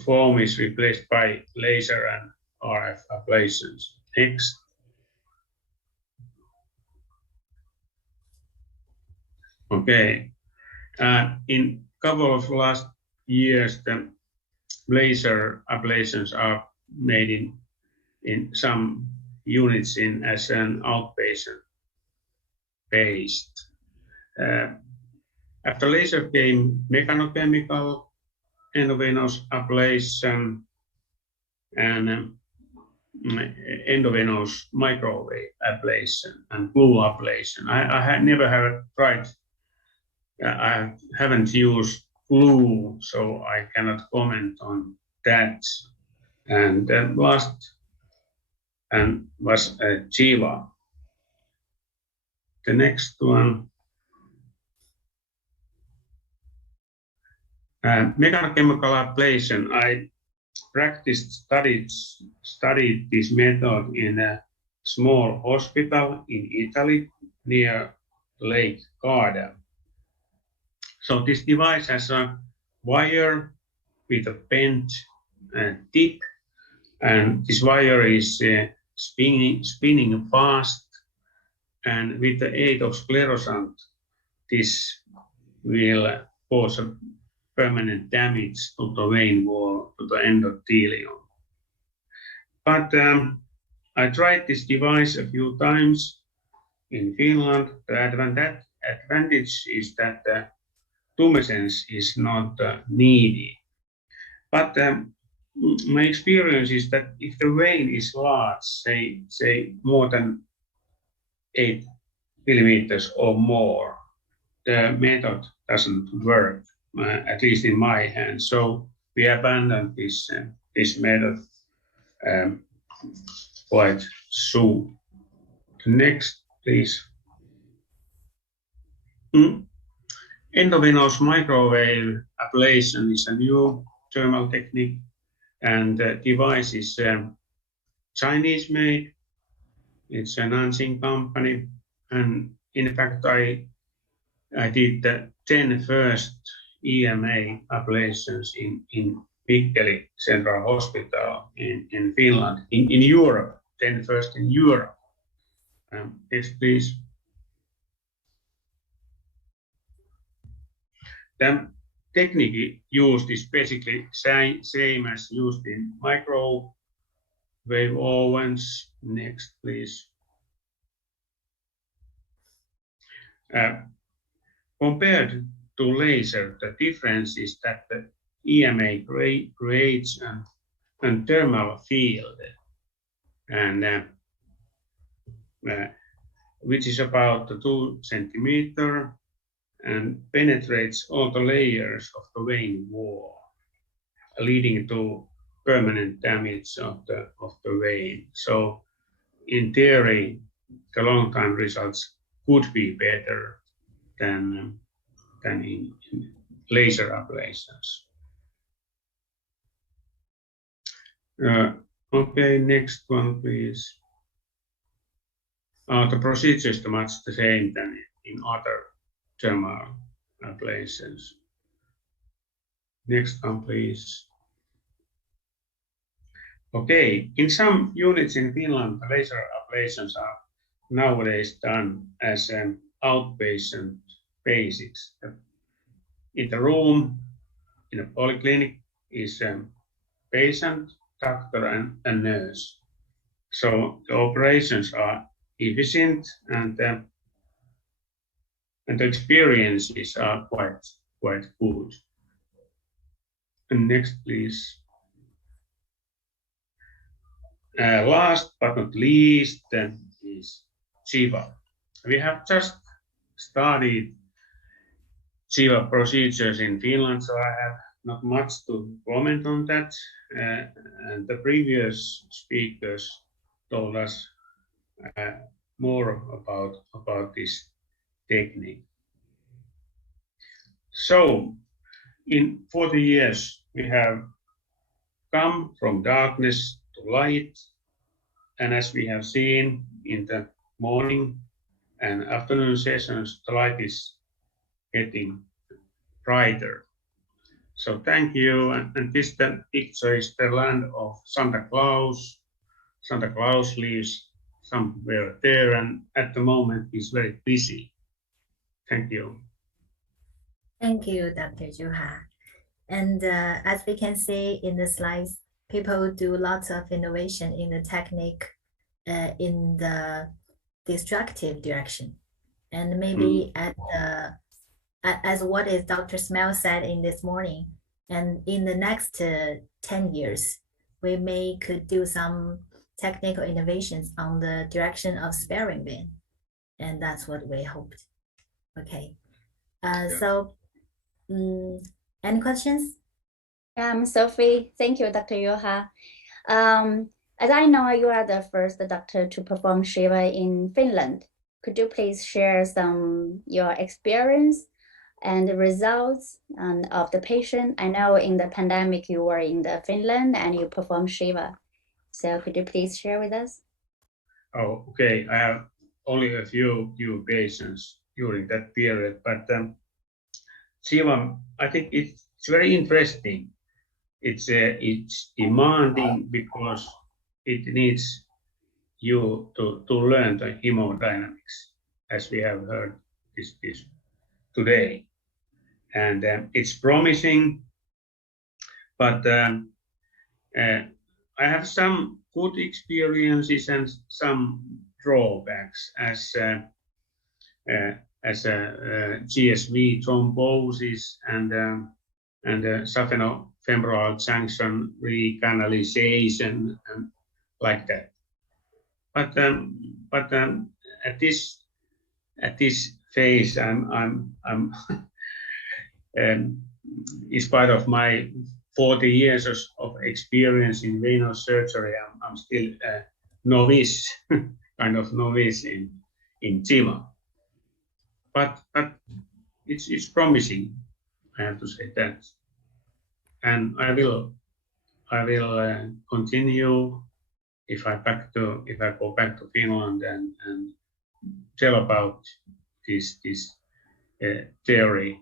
foam is replaced by laser and RF ablations. Next. Okay. In couple of last years, the laser ablations are made in some units as an outpatient based. After laser came mechanochemical endovenous ablation and endovenous microwave ablation and glue ablation. I never tried. I haven't used glue, so I cannot comment on that. And last was Jiva. The next one. Mechanochemical ablation. I studied this method in a small hospital in Italy near Lake Garda. So this device has a wire with a bent tip, and this wire is spinning fast, and with the aid of sclerosant, this will cause a permanent damage to the vein wall, to the endothelium. But I tried this device a few times in Finland. The advantage is that tumescence is not needed. But my experience is that if the vein is large, say more than 8 millimeters or more, the method doesn't work, at least in my hands. So we abandoned this method quite soon. Next, please. Endovenous microwave ablation is a new thermal technique, and the device is Chinese made. It's a Nanjing company, and in fact, I did the 10 first EMA ablations in Mikkeli Central Hospital in Finland, in Europe, 10 first in Europe. Next, please. The technique used is basically same as used in microwave ovens. Next, please. Compared to laser, the difference is that the EMA creates a thermal field, and which is about 2 centimeters and penetrates all the layers of the vein wall, leading to permanent damage of the vein. So, in theory, the long-time results could be better than in laser ablations. Okay, next one, please. The procedure is much the same than in other thermal ablations. Next one, please. Okay, in some units in Finland, the laser ablations are nowadays done as an outpatient basis. In the room, in a polyclinic, is a patient, doctor, and a nurse. So the operations are efficient, and the experiences are quite good. And next, please. Last but not least is Jiva. We have just started Jiva procedures in Finland, so I have not much to comment on that. And the previous speakers told us more about this technique. So, in 40 years, we have come from darkness to light, and as we have seen in the morning and afternoon sessions, the light is getting brighter. So thank you, and this picture is the land of Santa Claus. Santa Claus lives somewhere there, and at the moment he's very busy. Thank you. Thank you, Dr. Juha. And as we can see in the slides, people do lots of innovation in the technique in the destructive direction. And maybe as what is Dr. Smell said in this morning, and in the next 10 years, we could do some technical innovations on the direction of sparing vein. And that's what we hoped. Okay. So any questions? Sophie, thank you, Dr. Juha. As I know, you are the first doctor to perform Shiva in Finland. Could you please share your experience and the results of the patient? I know in the pandemic you were in Finland and you performed Shiva. So could you please share with us? Oh, okay. I have only a few patients during that period, but Shiva, I think it's very interesting. It's demanding because it needs you to learn the hemodynamics, as we have heard this today. And it's promising, but I have some good experiences and some drawbacks as GSV thrombosis and saphenofemoral junction recanalization and like that. But at this phase, I'm in spite of my 40 years of experience in venous surgery, I'm still a novice, kind of novice in Jiva. But it's promising, I have to say that. And I will continue if I go back to Finland and tell about this theory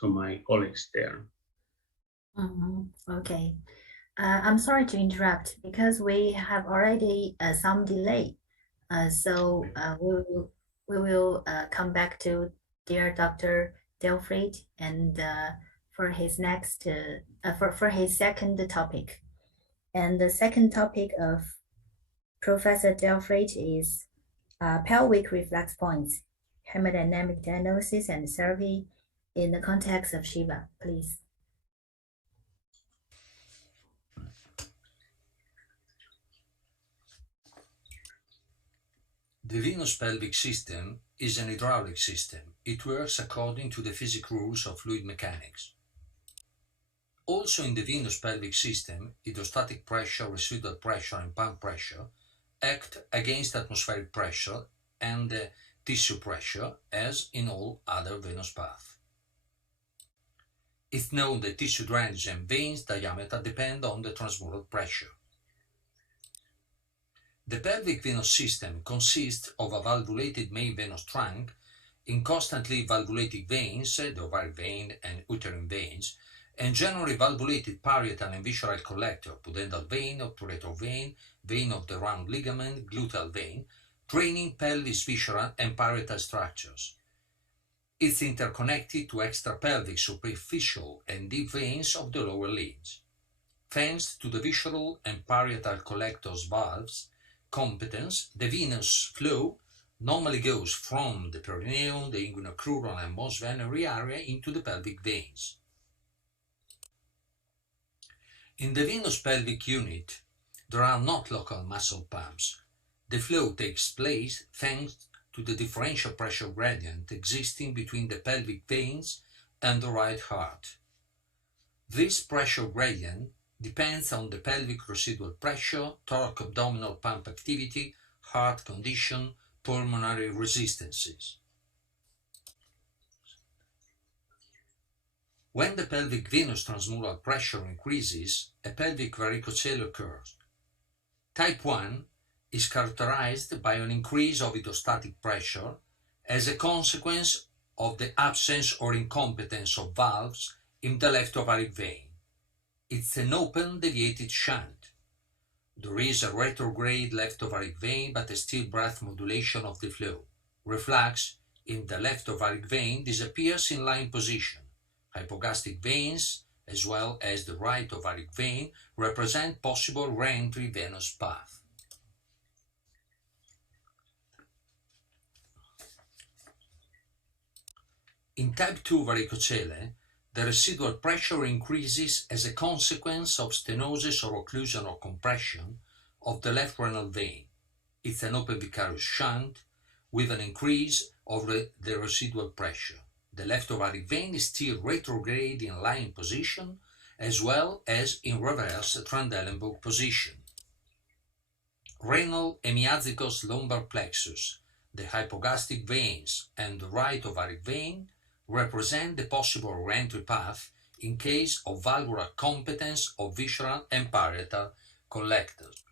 to my colleagues there. Okay. I'm sorry to interrupt because we have already some delay. So we will come back to dear Dr. Delfried and for his next for his second topic. And the second topic of Professor Delfried is pelvic reflex points, hemodynamic diagnosis and therapy in the context of Shiva, please. The venous pelvic system is an hydraulic system. It works according to the physical rules of fluid mechanics. Also in the venous pelvic system, hydrostatic pressure, residual pressure, and pump pressure act against atmospheric pressure and tissue pressure, as in all other venous paths. It's known that tissue drainage and veins diameter depend on the transmural pressure. The pelvic venous system consists of a valvulated main venous trunk in constantly valvulated veins, the ovarian vein and uterine veins, and generally valvulated parietal and visceral collector, pudendal vein, obturator vein, vein of the round ligament, gluteal vein, draining pelvis, visceral and parietal structures. It's interconnected to extrapelvic, superficial and deep veins of the lower limbs. Thanks to the visceral and parietal collectors valves competence, the venous flow normally goes from the perineum, the inguinocrural and most venery area into the pelvic veins. In the venous pelvic unit, There are not local muscle pumps. The flow takes place thanks to the differential pressure gradient existing between the pelvic veins and the right heart. This pressure gradient depends on the pelvic residual pressure, thoraco-abdominal pump activity, heart condition, pulmonary resistances. When the pelvic venous transmural pressure increases, a pelvic varicocele occurs. Type 1 is characterized by an increase of hydrostatic pressure as a consequence of the absence or incompetence of valves in the left ovaric vein. It's an open deviated shunt. There is a retrograde left ovaric vein but a still breath modulation of the flow. Reflux in the left ovaric vein disappears in line position. Hypogastric veins, as well as the right ovaric vein, represent possible re-entry venous path. In type 2 varicocele, the residual pressure increases as a consequence of stenosis or occlusion or compression of the left renal vein. It's an open vicarious shunt with an increase of the residual pressure. The left ovaric vein is still retrograde in lying position as well as in reverse Trendelenburg position. Renal hemiazygos lumbar plexus, the hypogastric veins, and the right ovaric vein represent the possible re-entry path in case of valvular competence of visceral and parietal collectors.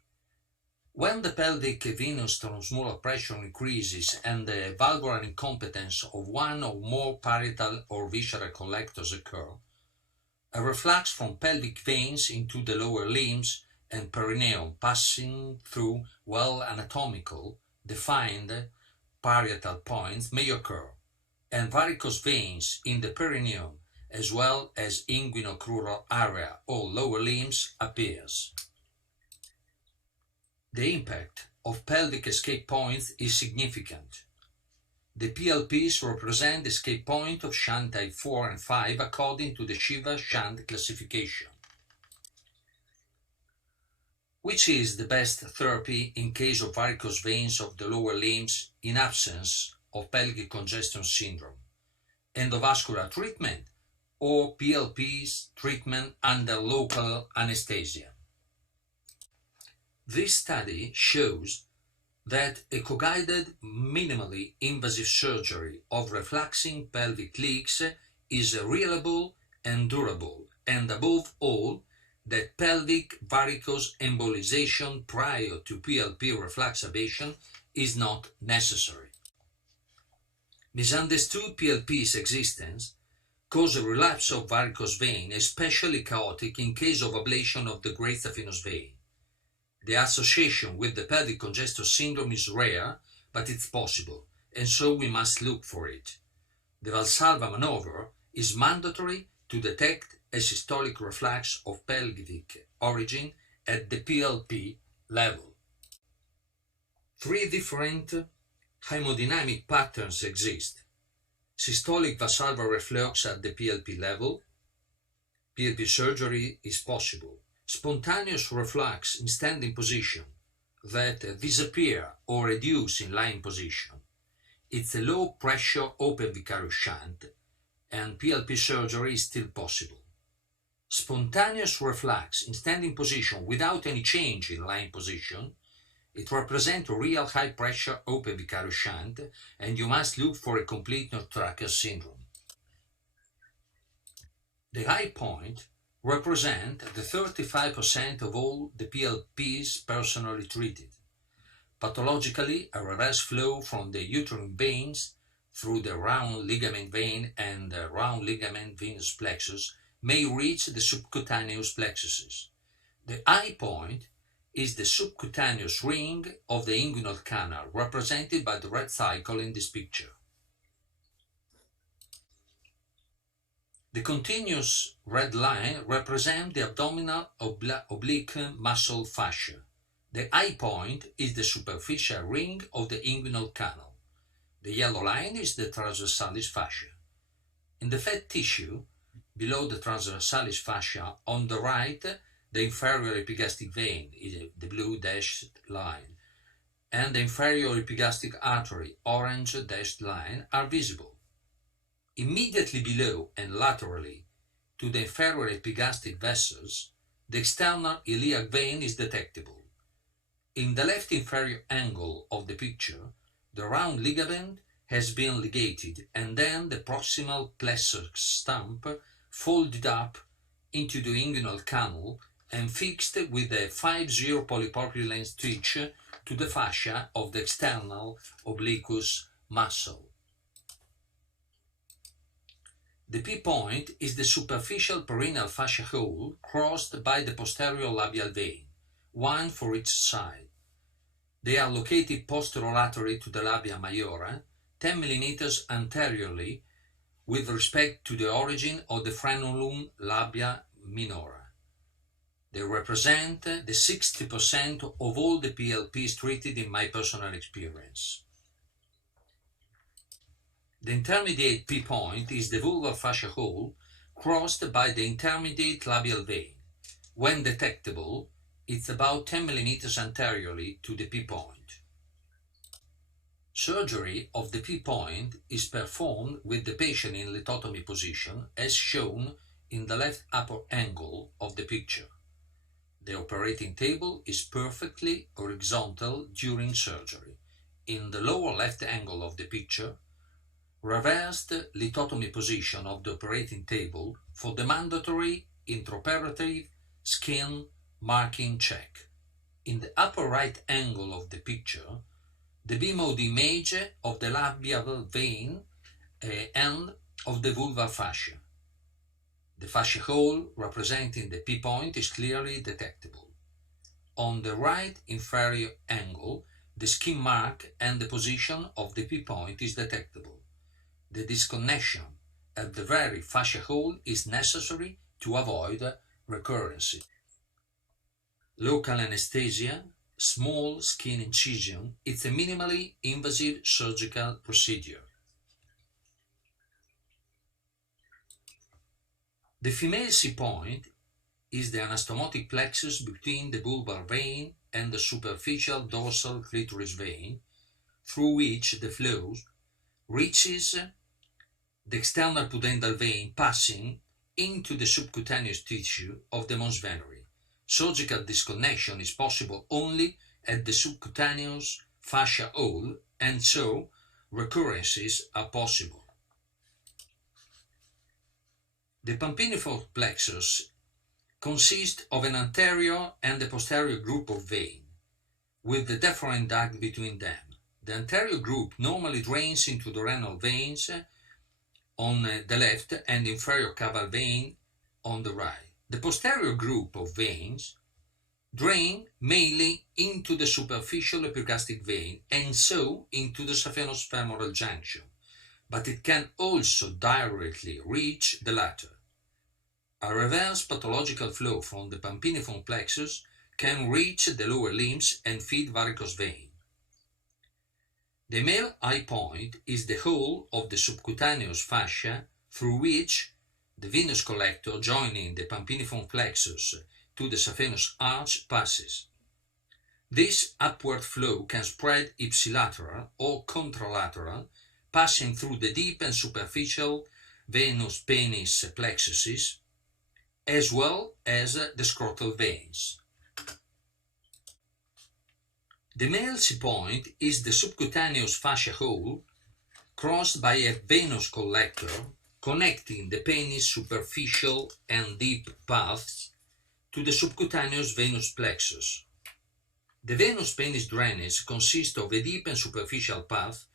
When the pelvic venous transmural pressure increases and the valvular incompetence of one or more parietal or visceral collectors occur, a reflux from pelvic veins into the lower limbs and perineum passing through well anatomical, defined parietal points may occur, and varicose veins in the perineum as well as inguinocrural area or lower limbs appears. The impact of pelvic escape points is significant. The PLPs represent the escape point of shunt type 4 and 5 according to the Shiva shunt classification. Which is the best therapy in case of varicose veins of the lower limbs in absence of pelvic congestion syndrome? Endovascular treatment or PLPs treatment under local anesthesia? This study shows that echo-guided minimally invasive surgery of refluxing pelvic leaks is reliable and durable, and above all, that pelvic varicose embolization prior to PLP refluxation is not necessary. Misunderstood PLP's existence cause a relapse of varicose vein, especially chaotic in case of ablation of the great saphenous vein. The association with the pelvic congestion syndrome is rare, but it's possible, and so we must look for it. The Valsalva maneuver is mandatory to detect a systolic reflux of pelvic origin at the PLP level. Three different hemodynamic patterns exist. Systolic Valsalva reflux at the PLP level. PLP surgery is possible. Spontaneous reflux in standing position that disappear or reduce in lying position. It's a low pressure open vicarious shunt, and PLP surgery is still possible. Spontaneous reflux in standing position without any change in lying position, it represents a real high pressure open vicarious shunt, and you must look for a complete nototracheal syndrome. The high point represent the 35% of all the PLPs personally treated. Pathologically, a reverse flow from the uterine veins through the round ligament vein and the round ligament venous plexus may reach the subcutaneous plexuses. The high point is the subcutaneous ring of the inguinal canal, represented by the red cycle in this picture. The continuous red line represents the abdominal oblique muscle fascia. The high point is the superficial ring of the inguinal canal. The yellow line is the transversalis fascia. In the fat tissue, below the transversalis fascia, on the right, the inferior epigastric vein, the blue dashed line, and the inferior epigastric artery, orange dashed line, are visible. Immediately below and laterally to the inferior epigastric vessels, the external iliac vein is detectable. In the left inferior angle of the picture, the round ligament has been ligated, and then the proximal plexus stump folded up into the inguinal canal and fixed with a 5-0 polypropylene stitch to the fascia of the external obliquus muscle. The P-point is the superficial perineal fascia hole crossed by the posterior labial vein, one for each side. They are located posterolaterally to the labia majora, 10 mm anteriorly with respect to the origin of the frenulum labia minora. They represent the 60% of all the PLPs treated in my personal experience. The intermediate P-point is the vulvar fascia hole crossed by the intermediate labial vein. When detectable, it's about 10 mm anteriorly to the P-point. Surgery of the P-point is performed with the patient in lithotomy position as shown in the left upper angle of the picture. The operating table is perfectly horizontal during surgery. In the lower left angle of the picture, reversed lithotomy position of the operating table for the mandatory intraoperative skin marking check. In the upper right angle of the picture, the B-mode image of the labial vein and of the vulvar fascia. The fascia hole representing the P-point is clearly detectable. On the right inferior angle, the skin mark and the position of the P-point is detectable. The disconnection at the very fascia hole is necessary to avoid recurrence. Local anesthesia, small skin incision, it's a minimally invasive surgical procedure. The female C-point is the anastomotic plexus between the vulvar vein and the superficial dorsal clitoris vein, through which the flow reaches the external pudendal vein, passing into the subcutaneous tissue of the mons veneri. Surgical disconnection is possible only at the subcutaneous fascia hole, and so recurrences are possible. The pampiniform plexus consists of an anterior and a posterior group of veins, with the deferent duct between them. The anterior group normally drains into the renal veins on the left and inferior caval vein on the right. The posterior group of veins drain mainly into the superficial epigastric vein and so into the saphenous-femoral junction, but it can also directly reach the latter. A reverse pathological flow from the pampiniform plexus can reach the lower limbs and feed varicose vein. The male eye point is the hole of the subcutaneous fascia through which the venous collector joining the pampiniform plexus to the saphenous arch passes. This upward flow can spread ipsilateral or contralateral, passing through the deep and superficial venous penis plexuses, as well as the scrotal veins. The male C-point is the subcutaneous fascia hole crossed by a venous collector connecting the penis superficial and deep paths to the subcutaneous venous plexus. The venous penis drainage consists of a deep and superficial path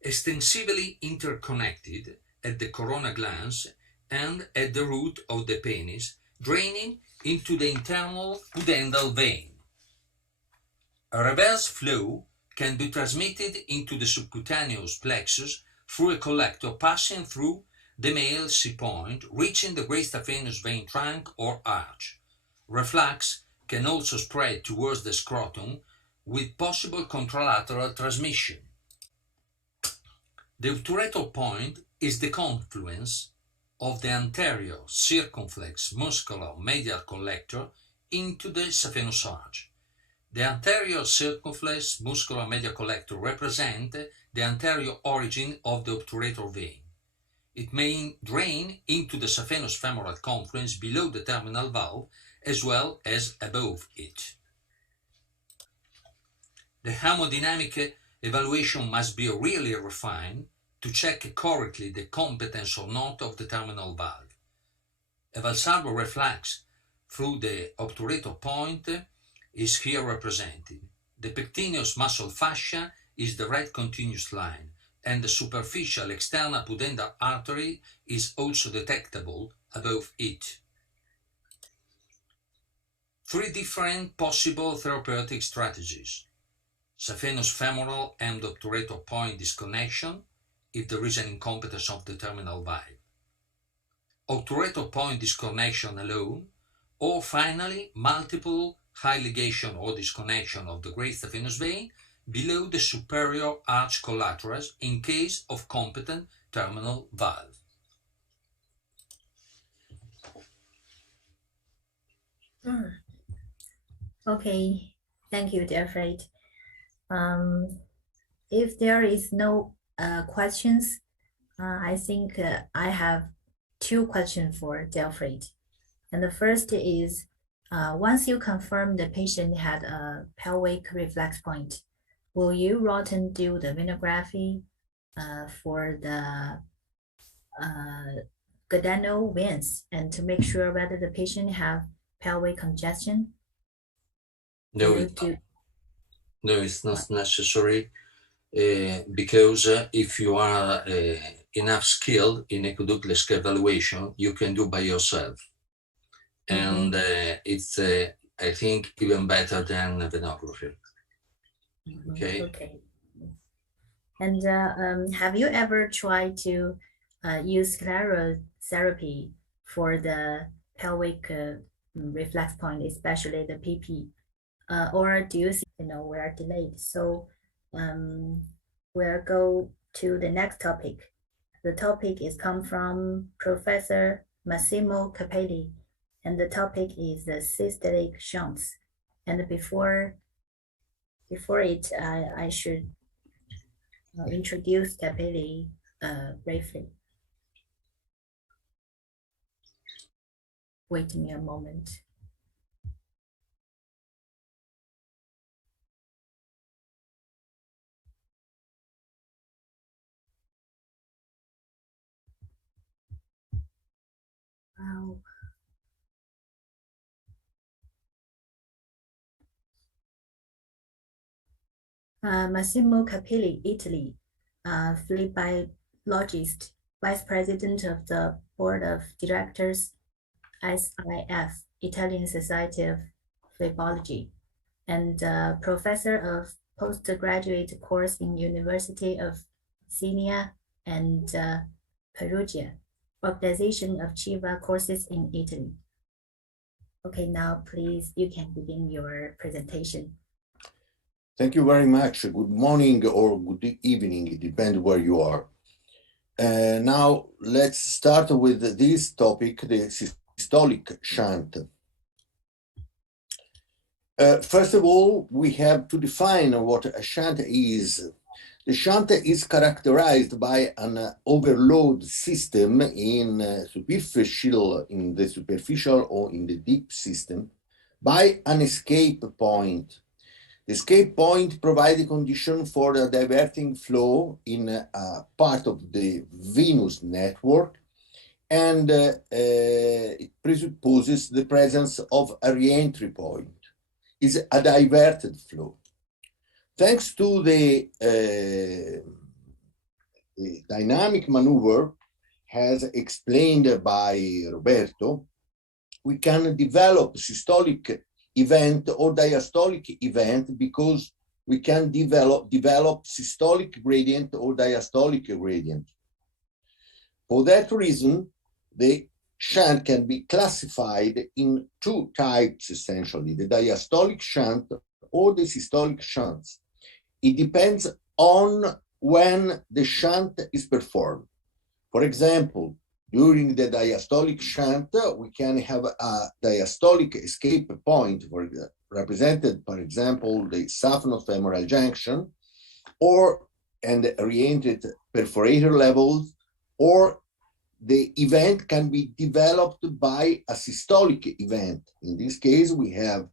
extensively interconnected at the corona glands and at the root of the penis, draining into the internal pudendal vein. A reverse flow can be transmitted into the subcutaneous plexus through a collector passing through the male C-point, reaching the great saphenous vein trunk or arch. Reflux can also spread towards the scrotum with possible contralateral transmission. The obturator point is the confluence of the anterior circumflex muscular medial collector into the saphenous arch. The anterior circumflex muscular media collector represent the anterior origin of the obturator vein. It may drain into the saphenous femoral confluence below the terminal valve as well as above it. The hemodynamic evaluation must be really refined to check correctly the competence or not of the terminal valve. A Valsalva reflex through the obturator point is here represented. The pectineus muscle fascia is the red continuous line, and the superficial external pudendal artery is also detectable above it. 3 different possible therapeutic strategies. Saphenous femoral and obturator point disconnection if there is an incompetence of the terminal valve. Obturator point disconnection alone, or finally multiple high ligation or disconnection of the great saphenous vein below the superior arch collaterals in case of competent terminal valve. Okay, thank you, dear Fred. If there is no questions, I think I have 2 questions for Delfred. And the first is, once you confirm the patient had a pelvic reflex point, will you routine do the venography for the duodenal veins and to make sure whether the patient have pelvic congestion? No, it's not necessary because if you are enough skilled in echoductless evaluation, you can do by yourself. And it's, I think, even better than venography. Okay. Okay. And have you ever tried to use sclerotherapy for the pelvic reflex point, especially the PP? Or do you see, we are delayed? So we'll go to the next topic. The topic is come from Professor Massimo Capelli, and the topic is the systolic shunts. And before it, I should introduce Capelli briefly. Wait me a moment. Wow. Massimo Capelli, Italy, phlebotomist, Vice President of the Board of Directors, SIF, Italian Society of Phlebology, and Professor of Postgraduate Course in University of Siena and Perugia, Organization of Chiva courses in Italy. Okay, now please, you can begin your presentation. Thank you very much. Good morning or good evening, it depends where you are. Now let's start with this topic, the systolic shunt. First of all, we have to define what a shunt is. The shunt is characterized by an overload system in the superficial or in the deep system by an escape point. The escape point provides a condition for the diverting flow in a part of the venous network, and it presupposes the presence of a re-entry point. It's a diverted flow. Thanks to the dynamic maneuver, as explained by Roberto, we can develop systolic event or diastolic event because we can develop systolic gradient or diastolic gradient. For that reason, the shunt can be classified in 2 types, essentially, the diastolic shunt or the systolic shunts. It depends on when the shunt is performed. For example, During the diastolic shunt, we can have a diastolic escape point represented, for example, the saphenofemoral junction, and re-entered perforator levels, or the event can be developed by a systolic event. In this case, we have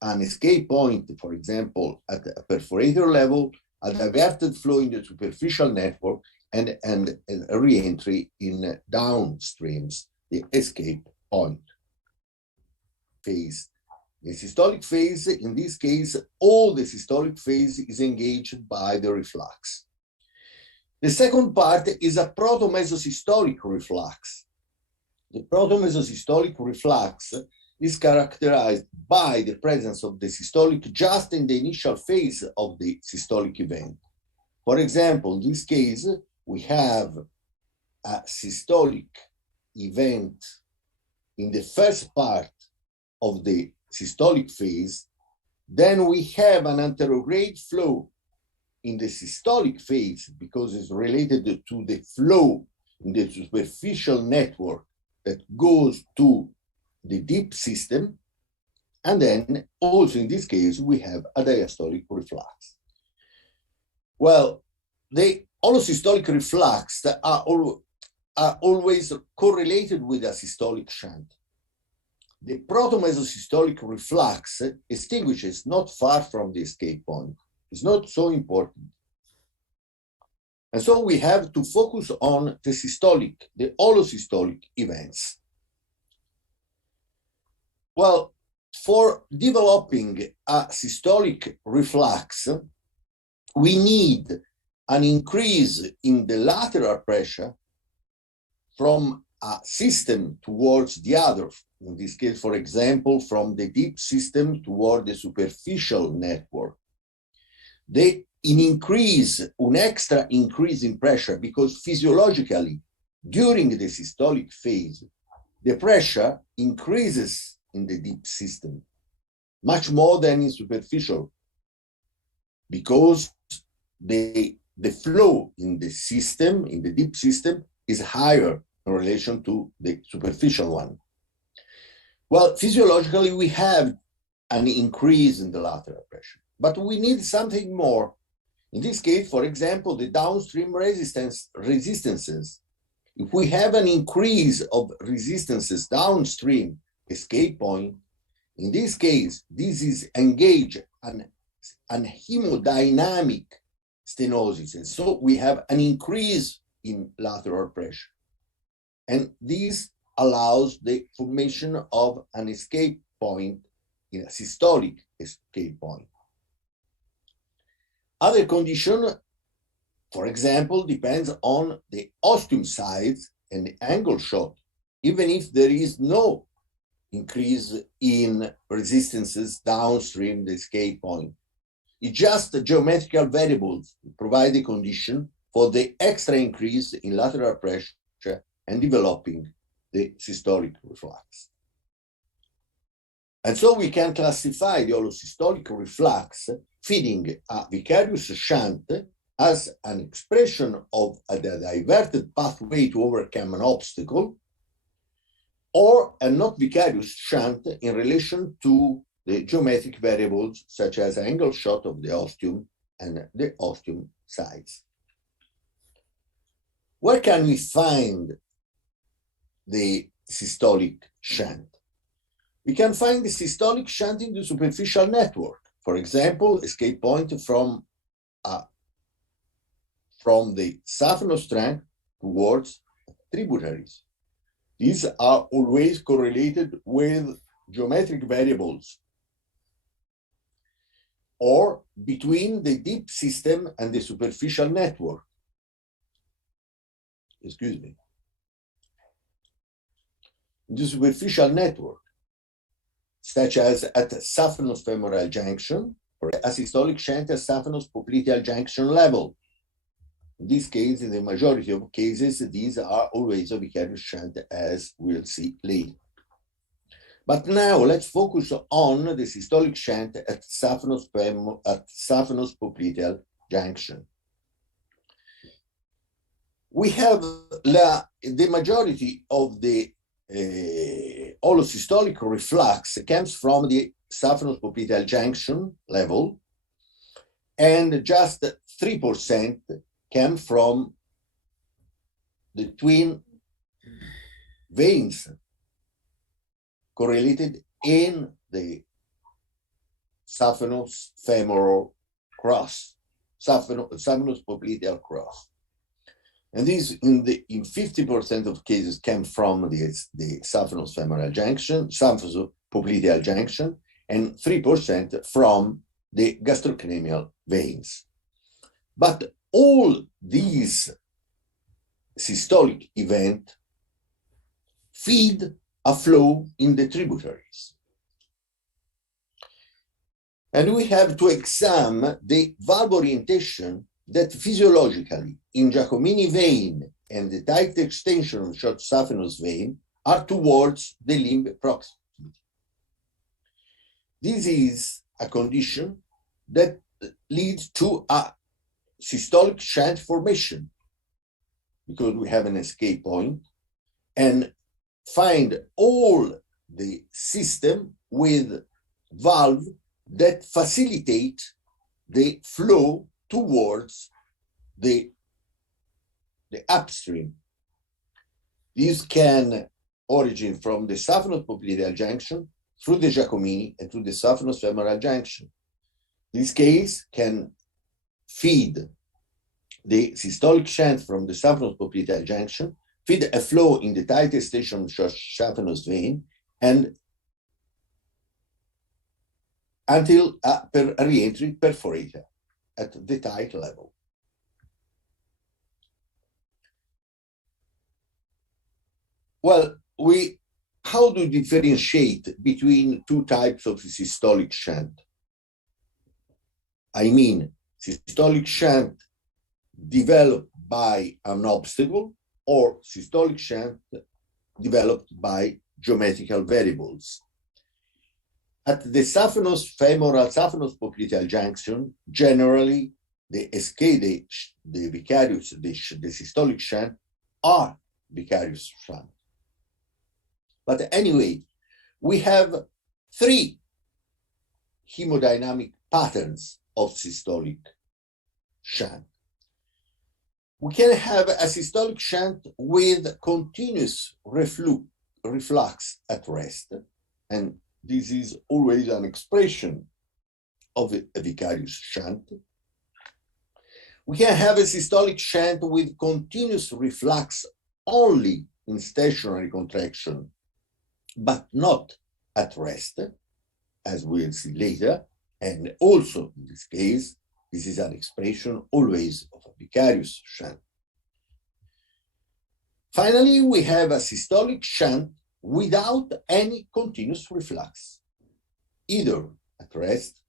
an escape point, for example, at a perforator level, a diverted flow in the superficial network, and a re-entry in downstreams, the escape point phase. The systolic phase, in this case, all the systolic phase is engaged by the reflux. The second part is a proto-mesosystolic reflux. The proto-mesosystolic reflux is characterized by the presence of the systolic just in the initial phase of the systolic event. For example, in this case, we have a systolic event in the first part of the systolic phase. Then we have an anterograde flow in the systolic phase because it's related to the flow in the superficial network that goes to the deep system. And then also in this case, we have a diastolic reflux. Well, the holosystolic reflux are always correlated with a systolic shunt. The proto-mesosystolic reflux extinguishes not far from the escape point. It's not so important. And so we have to focus on the systolic, the holosystolic events. Well, for developing a systolic reflux, we need an increase in the lateral pressure from a system towards the other. In this case, for example, from the deep system toward the superficial network. An extra increase in pressure, because physiologically, during the systolic phase, the pressure increases in the deep system, much more than in superficial, because the flow in the system, in the deep system, is higher in relation to the superficial one. Well, physiologically, we have an increase in the lateral pressure, but we need something more. In this case, for example, the downstream resistances. If we have an increase of resistances downstream escape point, in this case, this is engaged an hemodynamic stenosis. And so we have an increase in lateral pressure. And this allows the formation of an escape point, in a systolic escape point. Other condition, for example, depends on the ostium size and the angle shot, even if there is no increase in resistances downstream the escape point. It's just the geometrical variables provide the condition for the extra increase in lateral pressure and developing the systolic reflux. And so we can classify the holosystolic reflux feeding a vicarious shunt as an expression of a diverted pathway to overcome an obstacle, or a not vicarious shunt in relation to the geometric variables such as angle shot of the ostium and the ostium size. Where can we find the systolic shunt? We can find the systolic shunt in the superficial network. For example, escape point from the saphenous trunk towards tributaries. These are always correlated with geometric variables, or between the deep system and the superficial network. Excuse me. The superficial network, such as at saphenous femoral junction, or a systolic shunt at saphenous popliteal junction level. In this case, in the majority of cases, these are always a vicarious shunt, as we'll see later. But now let's focus on the systolic shunt at saphenous popliteal junction. we have the majority of the holosystolic reflux comes from the saphenous-popliteal junction level, and just 3% came from the twin veins correlated in the saphenous-femoral cross, saphenous-popliteal cross. And these, in 50% of cases, came from the saphenous-femoral junction, saphenous-popliteal junction, and 3% from the gastrocnemial veins. But all these systolic events feed a flow in the tributaries. And we have to examine the valve orientation that physiologically in Giacomini vein and the tight extension of short saphenous vein are towards the limb proximity. This is a condition that leads to a systolic shunt formation because we have an escape point and find all the system with valve that facilitate the flow towards the upstream. This can origin from the saphenous-popliteal junction through the Giacomini and to the saphenous-femoral junction. This case can feed the systolic shunt from the saphenous-popliteal junction, feed a flow in the tight extension saphenous vein, and until a re-entry perforator at the tight level. Well, how do we differentiate between two types of systolic shunt? I mean, systolic shunt developed by an obstacle or systolic shunt developed by geometrical variables. At the saphenous-femoral, saphenous-popliteal junction, generally the systolic shunt are vicarious shunt. But anyway, we have three hemodynamic patterns of systolic shunt. We can have a systolic shunt with continuous reflux at rest, and this is always an expression of a vicarious shunt. We can have a systolic shunt with continuous reflux only in stationary contraction, but not at rest, as we'll see later. And also in this case, this is an expression always of a vicarious shunt. Finally, we have a systolic shunt without any continuous reflux, either at rest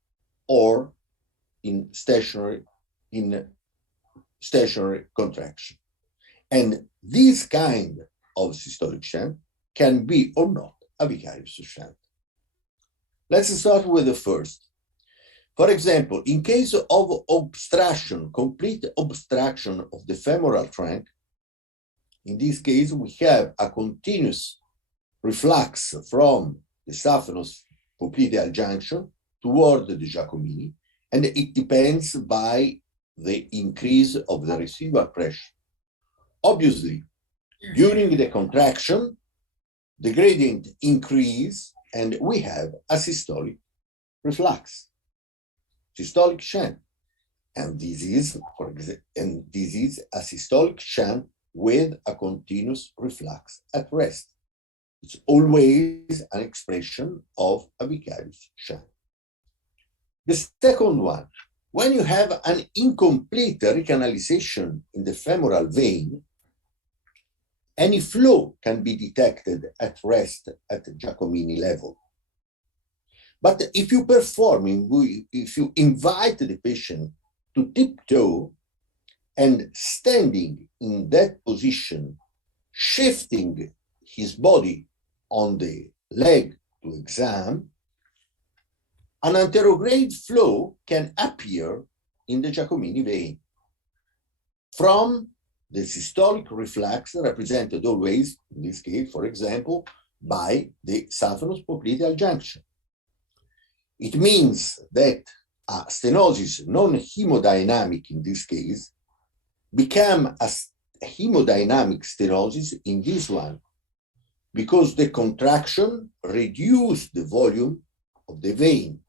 or in stationary contraction. And this kind of systolic shunt can be or not a vicarious shunt. Let's start with the first. For example, in case of obstruction, complete obstruction of the femoral trunk, in this case, we have a continuous reflux from the saphenous-popliteal junction toward the Giacomini, and it depends by the increase of the residual pressure. Obviously, during the contraction, the gradient increase, and we have a systolic reflux, systolic shunt, and this is a systolic shunt with a continuous reflux at rest. It's always an expression of a vicarious shunt. The second one, when you have an incomplete recanalization in the femoral vein, any flow can be detected at rest at the Giacomini level. But if you invite the patient to tiptoe and standing in that position, shifting his body on the leg to examine, an anterograde flow can appear in the Giacomini vein from the systolic reflux represented always, in this case, for example, by the saphenous popliteal junction. It means that a stenosis non-hemodynamic in this case become a hemodynamic stenosis in this one because the contraction reduced the volume of the vein.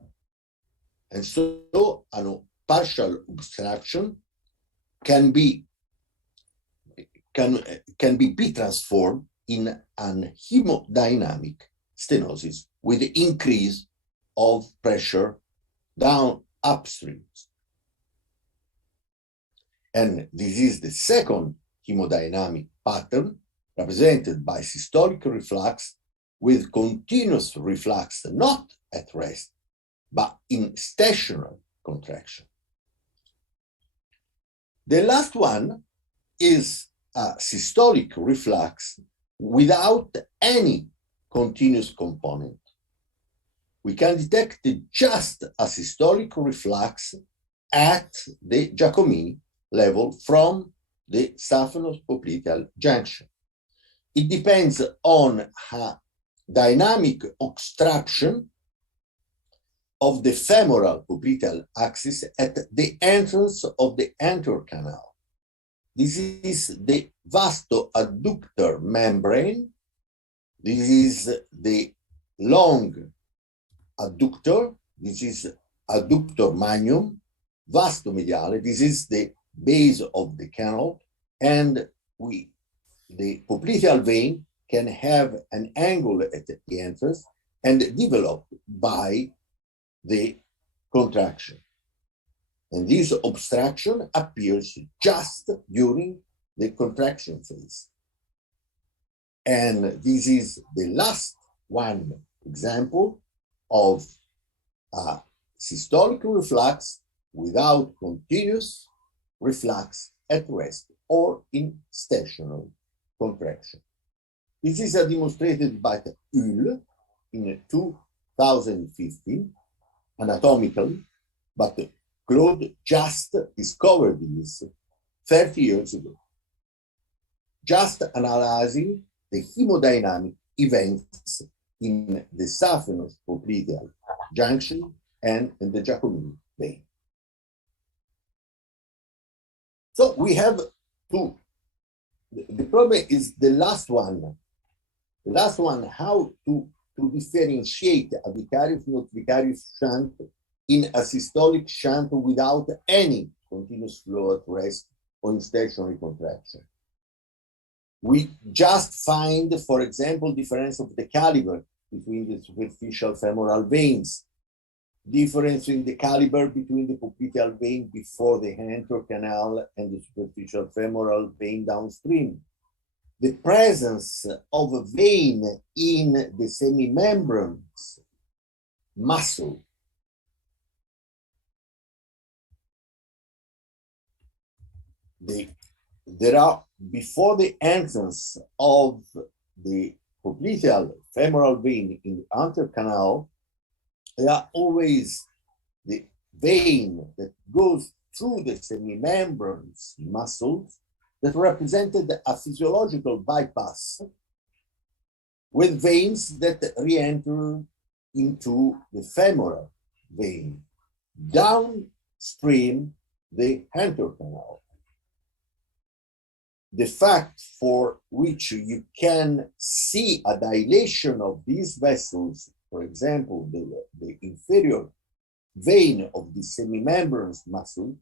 And so a partial obstruction can be transformed in an hemodynamic stenosis with the increase of pressure down upstream. And this is the second hemodynamic pattern represented by systolic reflux with continuous reflux, not at rest, but in stationary contraction. The last one is a systolic reflux without any continuous component. We can detect just a systolic reflux at the Giacomini level from the saphenous popliteal junction. It depends on a dynamic obstruction of the femoral popliteal axis at the entrance of the anterior canal. This is the vastoadductor membrane. This is the long adductor. This is adductor magnum, vastomediale. This is the base of the canal, and the popliteal vein can have an angle at the entrance and develop by the contraction. And this obstruction appears just during the contraction phase. And this is the last one example of a systolic reflux without continuous reflux at rest or in stationary contraction. This is demonstrated by Hull in 2015 anatomically, but Claude just discovered this 30 years ago, just analyzing the hemodynamic events in the saphenous popliteal junction and in the Giacomini vein. So we have two. The problem is the last one. The last one, how to differentiate a vicarious, not vicarious shunt in a systolic shunt without any continuous flow at rest or in stationary contraction. We just find, for example, difference of the caliber between the superficial femoral veins, difference in the caliber between the popliteal vein before the anterior canal and the superficial femoral vein downstream, the presence of a vein in the semimembranes muscle, there are, before the entrance of the popliteal femoral vein in the anterior canal, there are always the vein that goes through the semimembranes muscles that represented a physiological bypass with veins that re-enter into the femoral vein downstream the anterior canal. The fact for which you can see a dilation of these vessels, for example, the inferior vein of the semimembranes muscle,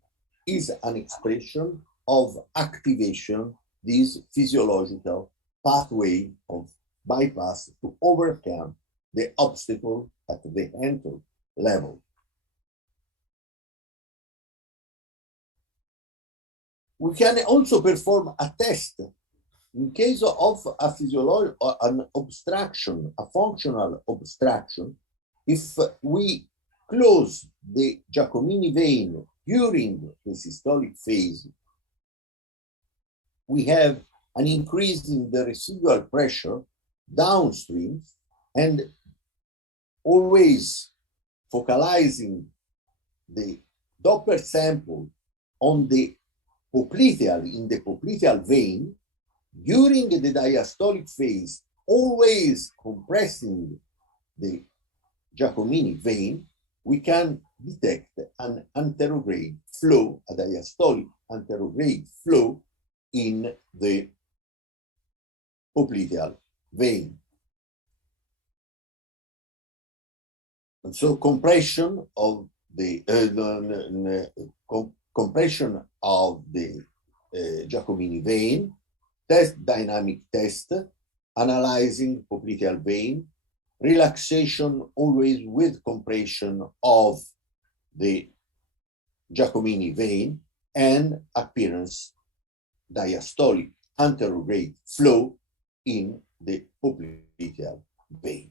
is an expression of activation, this physiological pathway of bypass to overcome the obstacle at the anterior level. We can also perform a test in case of a physiological, an obstruction, a functional obstruction. If we close the Giacomini vein during the systolic phase, we have an increase in the residual pressure downstream, and always focalizing the Doppler sample on the popliteal, in the popliteal vein, during the diastolic phase, always compressing the Giacomini vein, we can detect an anterograde flow, a diastolic anterograde flow in the popliteal vein. And so compression of the Giacomini vein, dynamic test, analyzing popliteal vein, relaxation always with compression of the Giacomini vein, and appearance diastolic anterograde flow in the popliteal vein.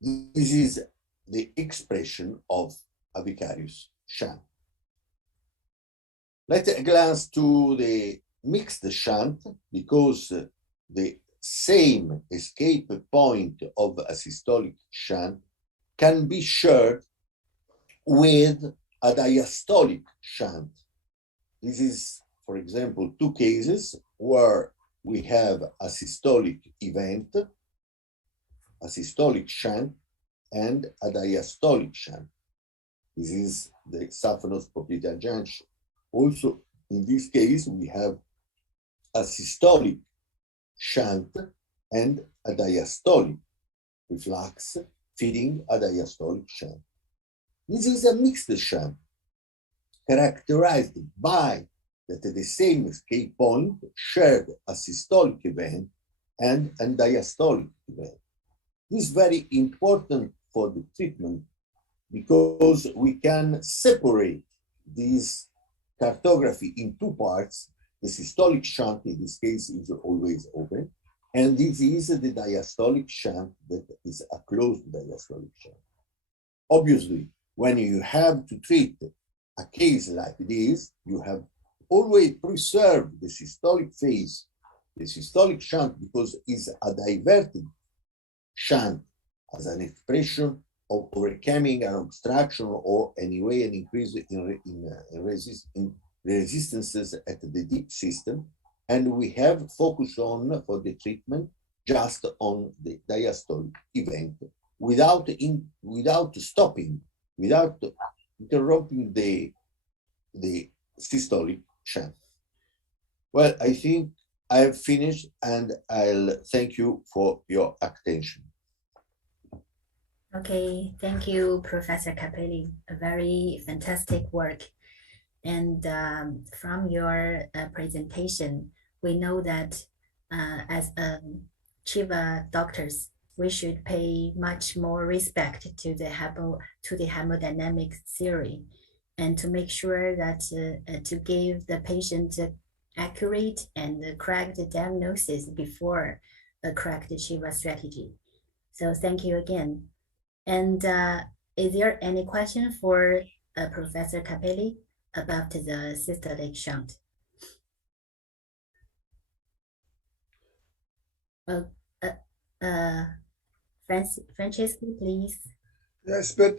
This is the expression of a vicarious shunt. Let's glance to the mixed shunt, because the same escape point of a systolic shunt can be shared with a diastolic shunt. This is, for example, two cases where we have a systolic event, a systolic shunt, and a diastolic shunt. This is the saphenous popliteal junction. Also, in this case, we have a systolic shunt and a diastolic reflux feeding a diastolic shunt. This is a mixed shunt characterized by that the same escape point shared a systolic event and a diastolic event. This is very important for the treatment because we can separate this cartography in two parts. The systolic shunt in this case is always open, and this is the diastolic shunt that is a closed diastolic shunt. Obviously, when you have to treat a case like this, you have always preserved the systolic phase, the systolic shunt, because it's a diverted shunt as an expression of overcoming an obstruction or anyway an increase in resistances at the deep system. And we have focused on, for the treatment, just on the diastolic event without stopping, without interrupting the systolic shunt. Well, I think I have finished, and I'll thank you for your attention. Okay, thank you, Professor Capelli. A very fantastic work. And from your presentation, we know that as Chiva doctors, we should pay much more respect to the hemodynamic theory, and to make sure that to give the patient accurate and correct diagnosis before a correct Chiva strategy. So thank you again. And is there any question for Professor Capelli about the systolic shunt? Francesco, please. Yes, but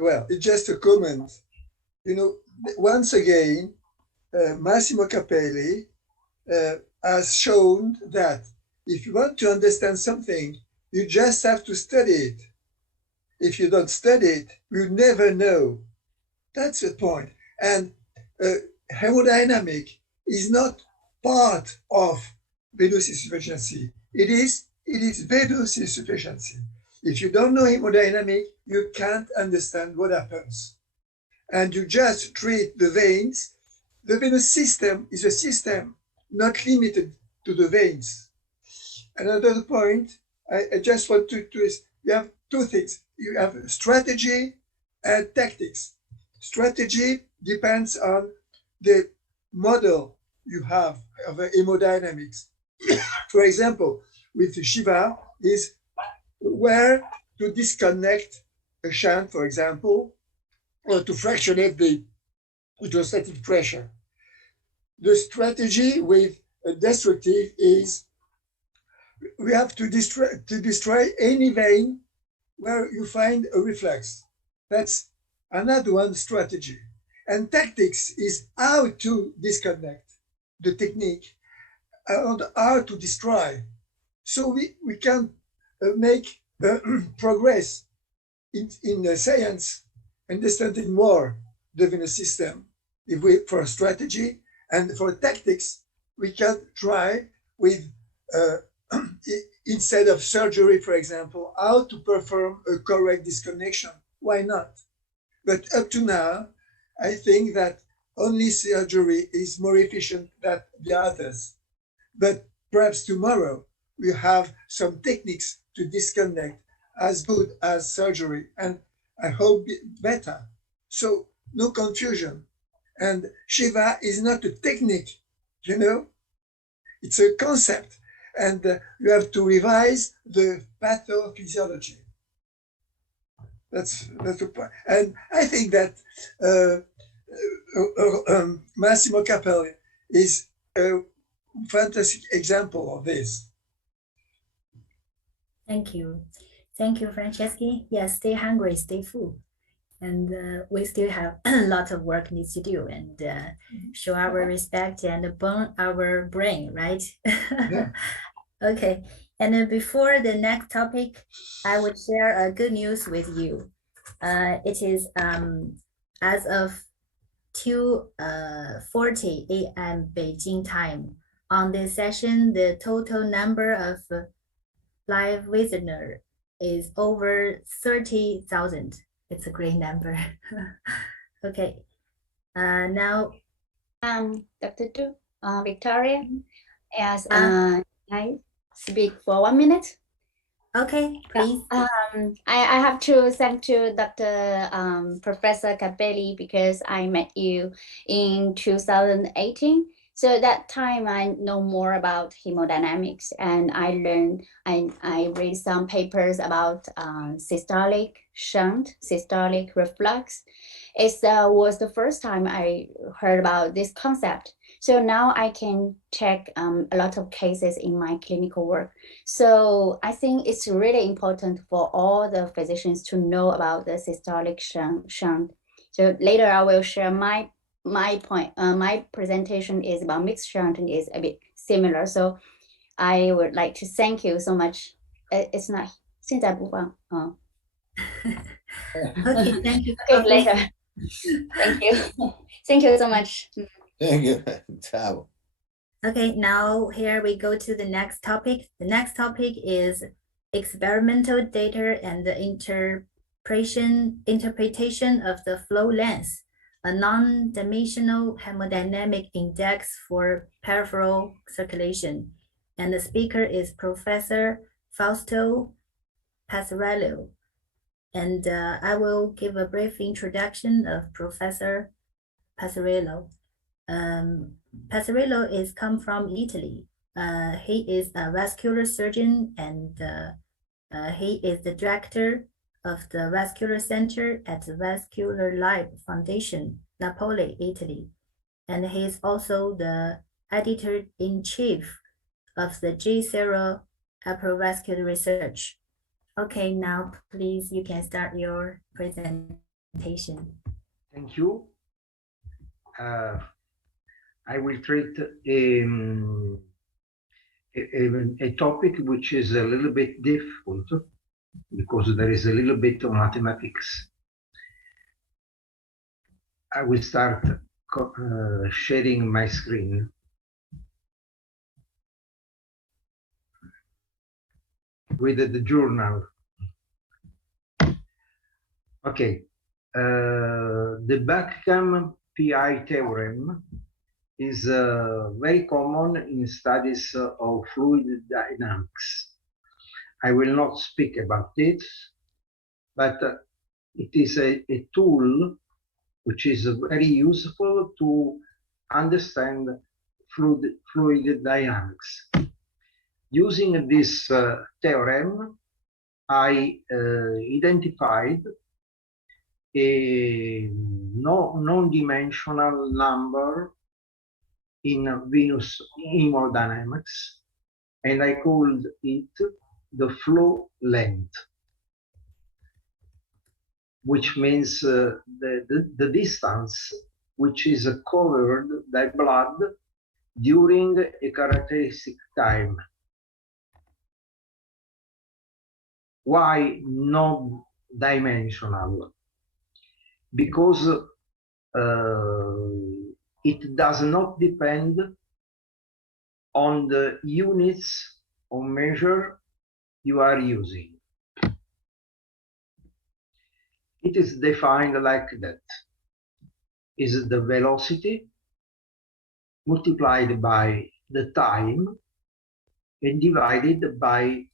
well, it's just a comment. You know, once again, Massimo Capelli has shown that if you want to understand something, you just have to study it. If you don't study it, you never know. That's the point. And hemodynamic is not part of venous insufficiency. It is venous insufficiency. If you don't know hemodynamic, you can't understand what happens. And you just treat the veins. The venous system is a system, not limited to the veins. Another point I just want to is you have two things. You have strategy and tactics. Strategy depends on the model you have of hemodynamics. For example, with Shiva is where to disconnect a shunt, for example, or to fractionate the hydrostatic pressure. The strategy with a destructive is we have to destroy any vein where you find a reflex. That's another one strategy. And tactics is how to disconnect the technique and how to destroy. So we can make progress in science, understanding more the venous system. If we, for strategy and for tactics, we can try with, instead of surgery, for example, how to perform a correct disconnection. Why not? But up to now, I think that only surgery is more efficient than the others. But perhaps tomorrow we have some techniques to disconnect as good as surgery, and I hope better. So no confusion. And Shiva is not a technique, you know, it's a concept, and you have to revise the pathophysiology. That's the point. And I think that Massimo Capelli is a fantastic example of this. Thank you. Thank you, Franceschi. Yes, stay hungry, stay full. And we still have a lot of work needs to do, and show our respect and burn our brain, right? Yeah. Okay. And then before the next topic, I would share a good news with you. It is as of 2:40 a.m. Beijing time. On this session, the total number of live listeners is over 30,000. It's a great number. Okay. Now, Dr. Du, Victoria, as I speak for 1 minute. Okay, please. I have to thank to Dr. Professor Capelli because I met you in 2018. So that time I know more about hemodynamics, and I learned, I read some papers about systolic shunt, systolic reflux. It was the first time I heard about this concept. So now I can check a lot of cases in my clinical work. So I think it's really important for all the physicians to know about the systolic shunt. So later I will share my point. My presentation is about mixed shunt and is a bit similar. So I would like to thank you so much. It's not 现在不放. Okay, thank you. Okay, later. Thank you. Thank you so much. Thank you. Ciao. Okay, now here we go to the next topic. The next topic is experimental data and the interpretation of the flow length, a non-dimensional hemodynamic index for peripheral circulation. And the speaker is Professor Fausto Passarello. And I will give a brief introduction of Professor Passarello. Passarello is come from Italy. He is a vascular surgeon, and he is the director of the Vascular Center at the Vascular Life Foundation, Napoli, Italy. And he is also the editor-in-chief of the G0 Aprovascular Research. Okay, now please, you can start your presentation. Thank you. I will treat a topic which is a little bit difficult because there is a little bit of mathematics. I will start sharing my screen. With the journal. Okay. The Buckingham PI theorem is very common in studies of fluid dynamics. I will not speak about it, but it is a tool which is very useful to understand fluid dynamics. Using this theorem, I identified a non-dimensional number in venous hemodynamics, and I called it the flow length, which means the distance which is covered by blood during a characteristic time. Why non-dimensional? Because it does not depend on the units of measure you are using. It is defined like that. Is the velocity multiplied by the time and divided by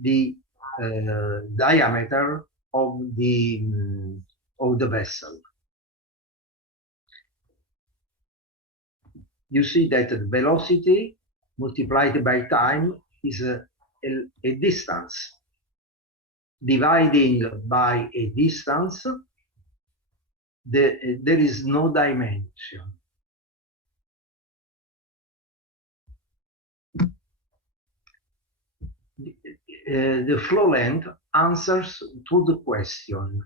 the diameter of the vessel. You see that the velocity multiplied by time is a distance. Dividing by a distance, there is no dimension. The flow length answers to the question,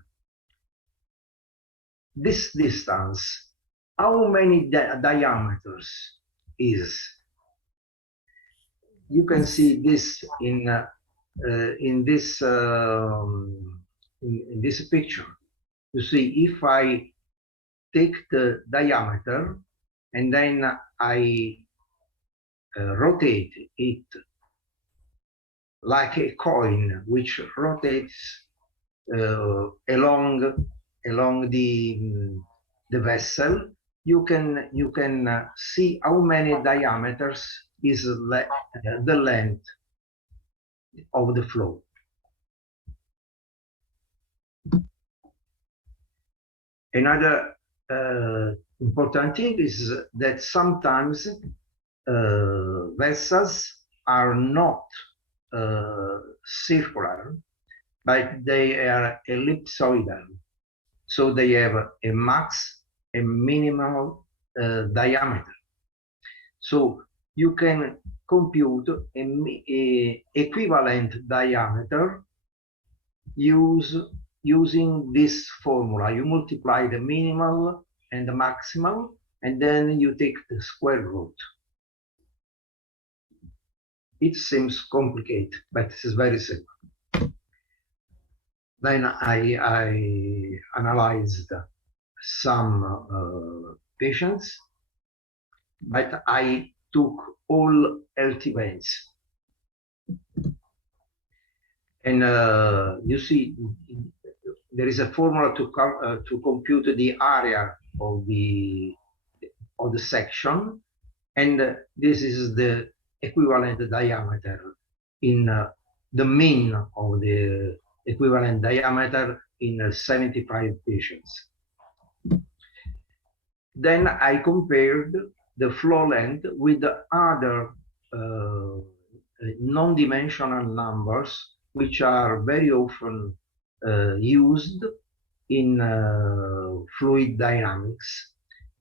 this distance, how many diameters is? You can see this in this picture. You see, if I take the diameter and then I rotate it like a coin, which rotates along the vessel, you can see how many diameters is the length of the flow. Another important thing is that sometimes vessels are not circular, but they are ellipsoidal. So they have a max and minimal diameter. So you can compute a equivalent diameter using this formula. You multiply the minimal and the maximal, and then you take the square root. It seems complicated, but it is very simple. Then I analyzed some patients, but I took all healthy veins. And you see, there is a formula to compute the area of the section, and this is the equivalent diameter in the mean of the equivalent diameter in 75 patients. Then I compared the flow length with the other non-dimensional numbers, which are very often used in fluid dynamics.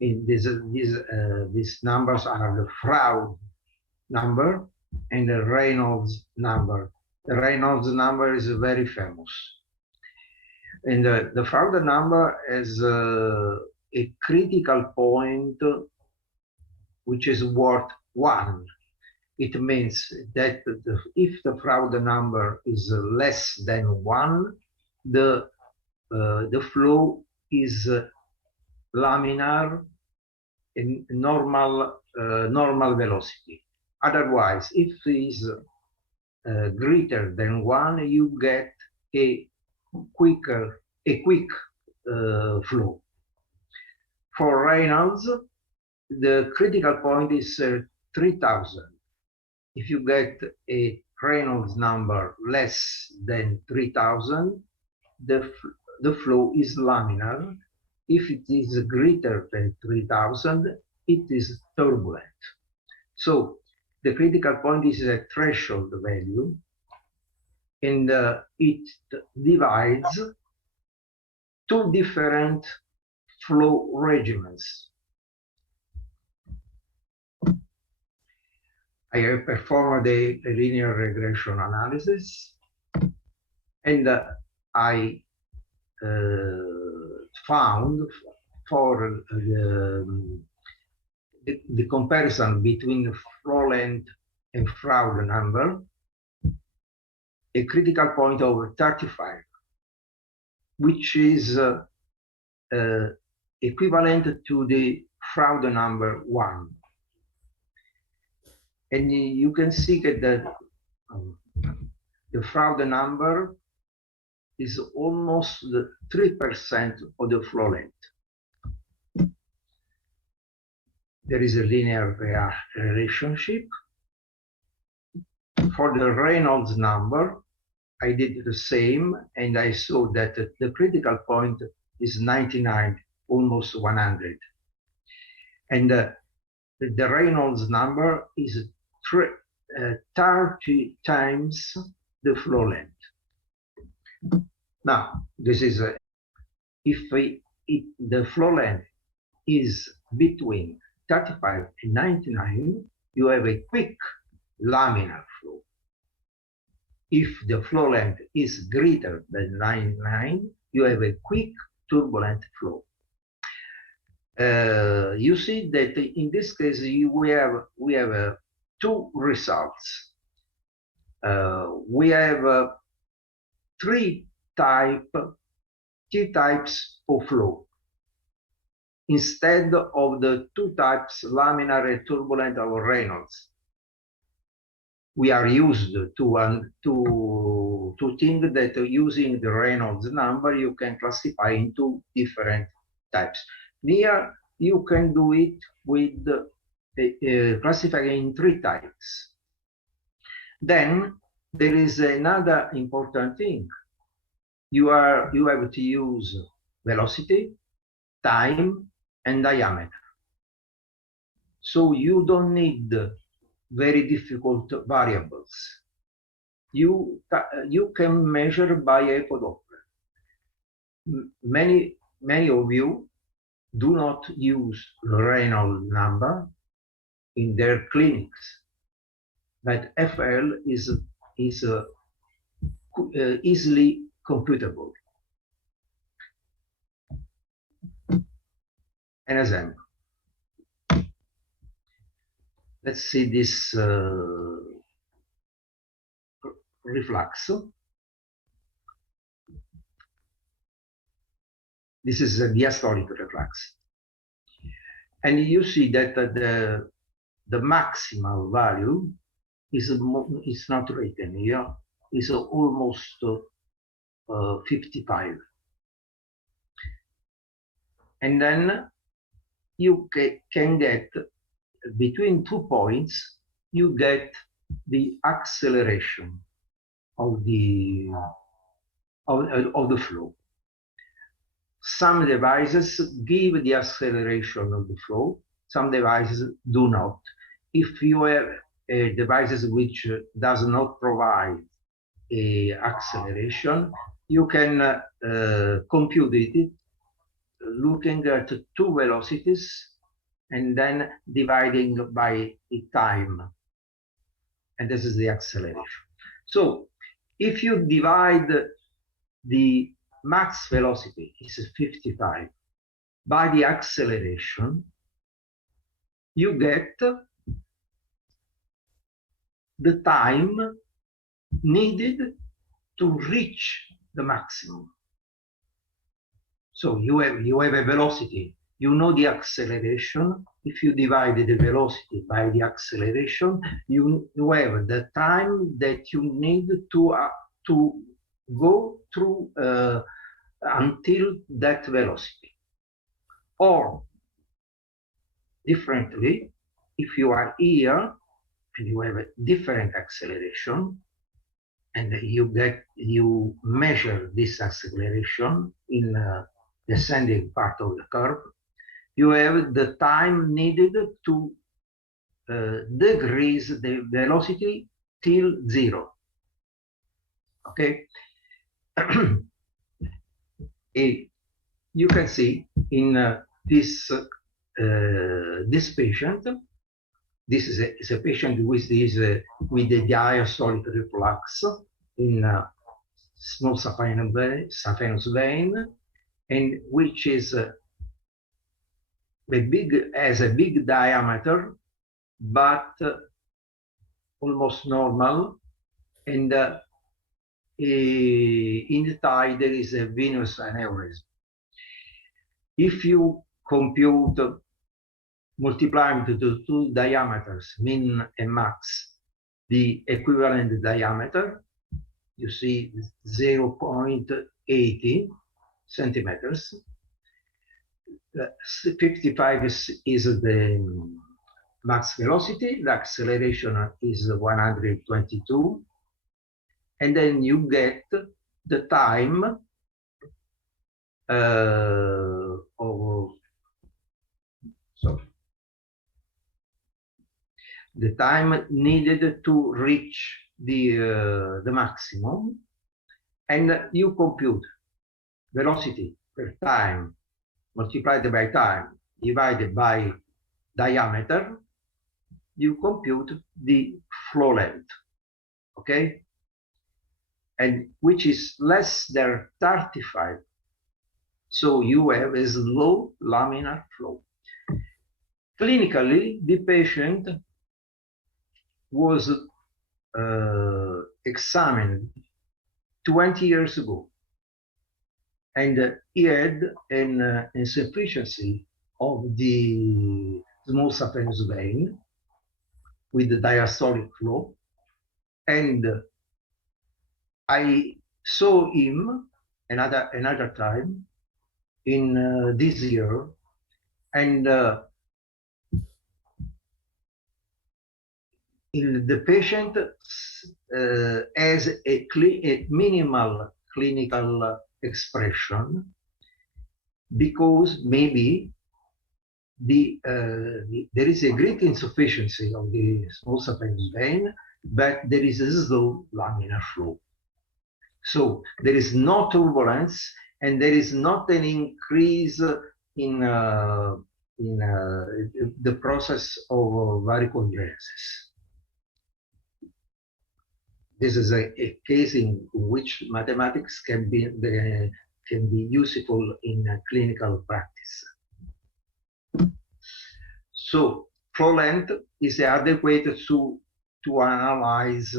These numbers are the Froude number and the Reynolds number. The Reynolds number is very famous. And the Froude number has a critical point which is worth 1. It means that if the Froude number is less than 1, the flow is laminar in normal velocity. Otherwise, if it is greater than 1, you get a quick flow. For Reynolds, the critical point is 3000. If you get a Reynolds number less than 3000, the flow is laminar. If it is greater than 3000, it is turbulent. So the critical point is a threshold value, and it divides two different flow regimens. I have performed a linear regression analysis, and I found for the comparison between flow length and Froude number, a critical point of 35, which is equivalent to the Froude number 1. And you can see that the Froude number is almost 3% of the flow length. There is a linear relationship. For the Reynolds number, I did the same, and I saw that the critical point is 99, almost 100. And the Reynolds number is 30 times the flow length. Now, this is if the flow length is between 35 and 99, you have a quick laminar flow. If the flow length is greater than 99, you have a quick turbulent flow. You see that in this case we have two results. We have three types of flow instead of the two types, laminar and turbulent, of Reynolds. We are used to think that using the Reynolds number you can classify into different types. Here you can do it with classifying in three types. Then there is another important thing. You have to use velocity, time, and diameter. So you don't need very difficult variables. You can measure by echo Doppler. Many of you do not use Reynolds number in their clinics, but FL is easily computable. An example. Let's see this reflux. This is a diastolic reflux. And you see that the maximal value is not written here, is almost 55. And then you can get between 2 points, you get the acceleration of the flow. Some devices give the acceleration of the flow, some devices do not. If you have devices which does not provide a acceleration, you can compute it looking at two velocities and then dividing by the time. And this is the acceleration. So if you divide the max velocity, is 55, by the acceleration, you get the time needed to reach the maximum. So you have a velocity, you know the acceleration. If you divide the velocity by the acceleration, you have the time that you need to go through until that velocity. Or differently, if you are here and you have a different acceleration, and you measure this acceleration in the ascending part of the curve, you have the time needed to decrease the velocity till 0. Okay. You can see in this patient. This is a patient with the diastolic reflux in small saphenous vein, and which is has a big diameter, but almost normal, and in the thigh there is a venous aneurysm. If you compute multiplying the two diameters, min and max, the equivalent diameter, you see 0.80 centimeters. 55 is the max velocity, the acceleration is 122, and then you get the time the time needed to reach the maximum, and you compute velocity per time multiplied by time divided by diameter, you compute the flow length, okay? And which is less than 35. So you have a slow laminar flow. Clinically, the patient was examined 20 years ago, and he had an insufficiency of the small saphenous vein with the diastolic flow, and I saw him another time in this year, and the patient has a minimal clinical expression because maybe there is a great insufficiency of the small saphenous vein, but there is a slow laminar flow. So there is no turbulence, and there is not an increase in the process of varicogenesis. This is a case in which mathematics can be useful in clinical practice. So flow length is adequate to analyze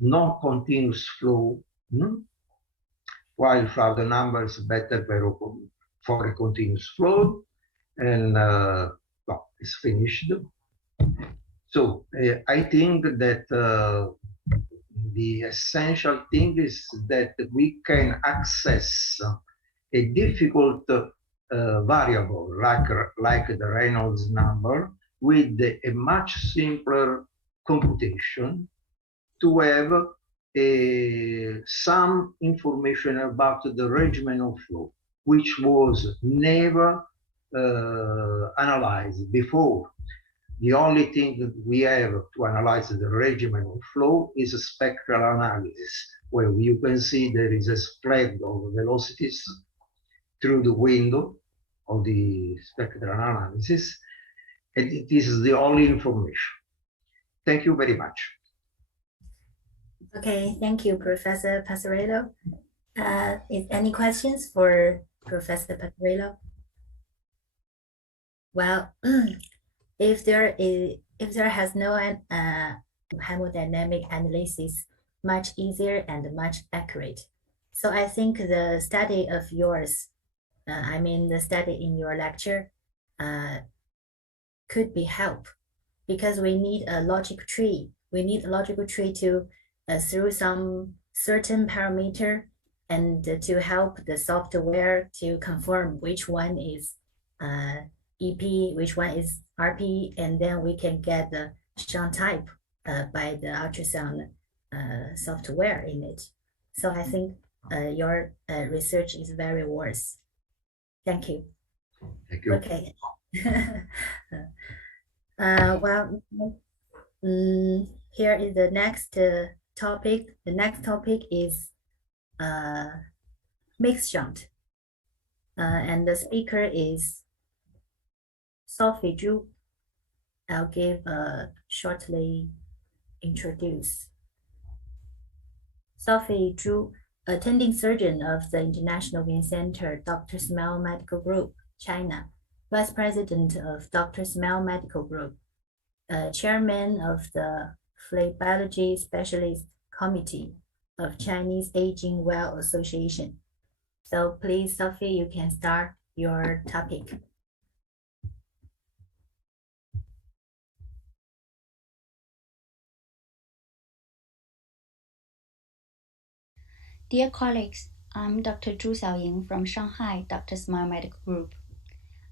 non-continuous flow, while Froude number is better for a continuous flow, and well, it's finished. So I think that the essential thing is that we can access a difficult variable like the Reynolds number with a much simpler computation to have some information about the regimen of flow, which was never analyzed before. The only thing that we have to analyze the regimen of flow is a spectral analysis, where you can see there is a spread of velocities through the window of the spectral analysis, and it is the only information. Thank you very much. Okay, thank you, Professor Passarello. Is any questions for Professor Passarello? Well, if there has no hemodynamic analysis, much easier and much accurate. So I think the study of yours, the study in your lecture, could be help, because we need a logic tree. We need a logical tree to through some certain parameter, and to help the software to confirm which one is EP, which one is RP, and then we can get the shunt type by the ultrasound software in it. So I think your research is very worth. Thank you. Thank you. Okay. Well, here is the next topic. The next topic is mixed shunt, and the speaker is Sophie Zhu. I'll give shortly introduce. Sophie Zhu, attending surgeon of the International Vein Center, Dr. Smile Medical Group, China, Vice President of Dr. Smile Medical Group, Chairman of the Fluid Biology Specialist Committee of Chinese Aging Well Association. So please, Sophie, you can start your topic. Dear colleagues, I'm Dr. Zhu Xiaoying from Shanghai Dr. Smile Medical Group.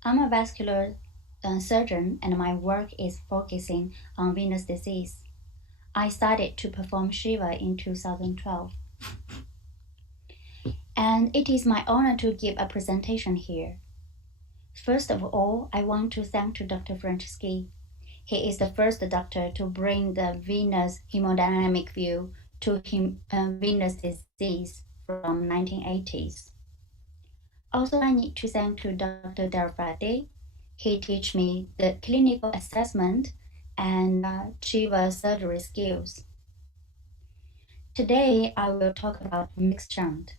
I'm a vascular surgeon and my work is focusing on venous disease. I started to perform Shiva in 2012. And it is my honor to give a presentation here. First of all, I want to thank Dr. Franceschi. He is the first doctor to bring the venous hemodynamic view to venous disease from 1980s. Also, I need to thank Dr. Delfrade. He teach me the clinical assessment and Shiva surgery skills. Today, I will talk about mixed shunt.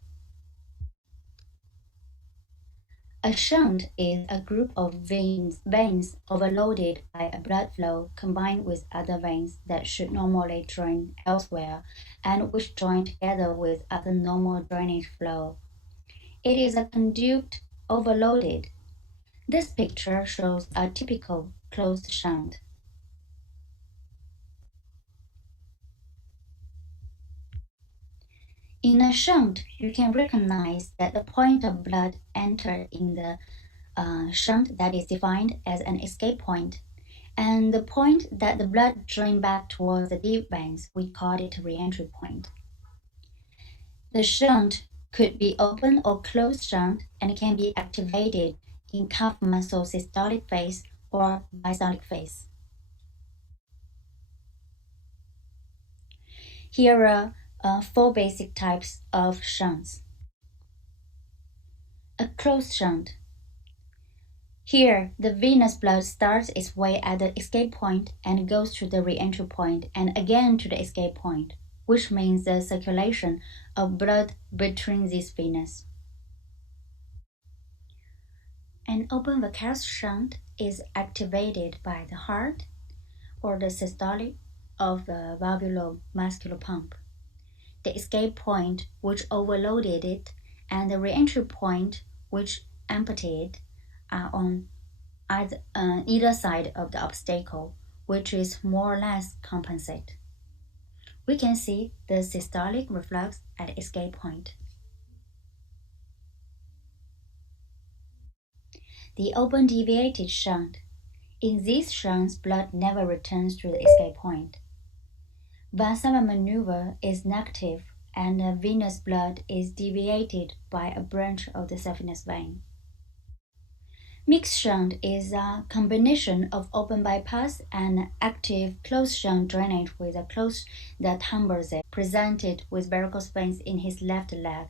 A shunt is a group of veins overloaded by a blood flow combined with other veins that should normally drain elsewhere and which join together with other normal drainage flow. It is a conduit overloaded. This picture shows a typical closed shunt. In a shunt, you can recognize that the point of blood entered in the shunt that is defined as an escape point, and the point that the blood drained back towards the deep veins, we call it a re-entry point. The shunt could be open or closed shunt and can be activated in calf muscle systolic phase or diastolic phase. Here are 4 basic types of shunts. A closed shunt. Here, the venous blood starts its way at the escape point and goes to the re-entry point and again to the escape point, which means the circulation of blood between these veins. An open vacuous shunt is activated by the heart or the systolic of the valvulomuscular pump. The escape point, which overloaded it, and the re-entry point, which emptied it, are on either side of the obstacle, which is more or less compensate. We can see the systolic reflux at escape point. The open deviated shunt. In these shunts, blood never returns to the escape point. Valsalva maneuver is negative and the venous blood is deviated by a branch of the saphenous vein. Mixed shunt is a combination of open bypass and active closed shunt drainage with a closed Tamburze presented with varicose veins in his left leg.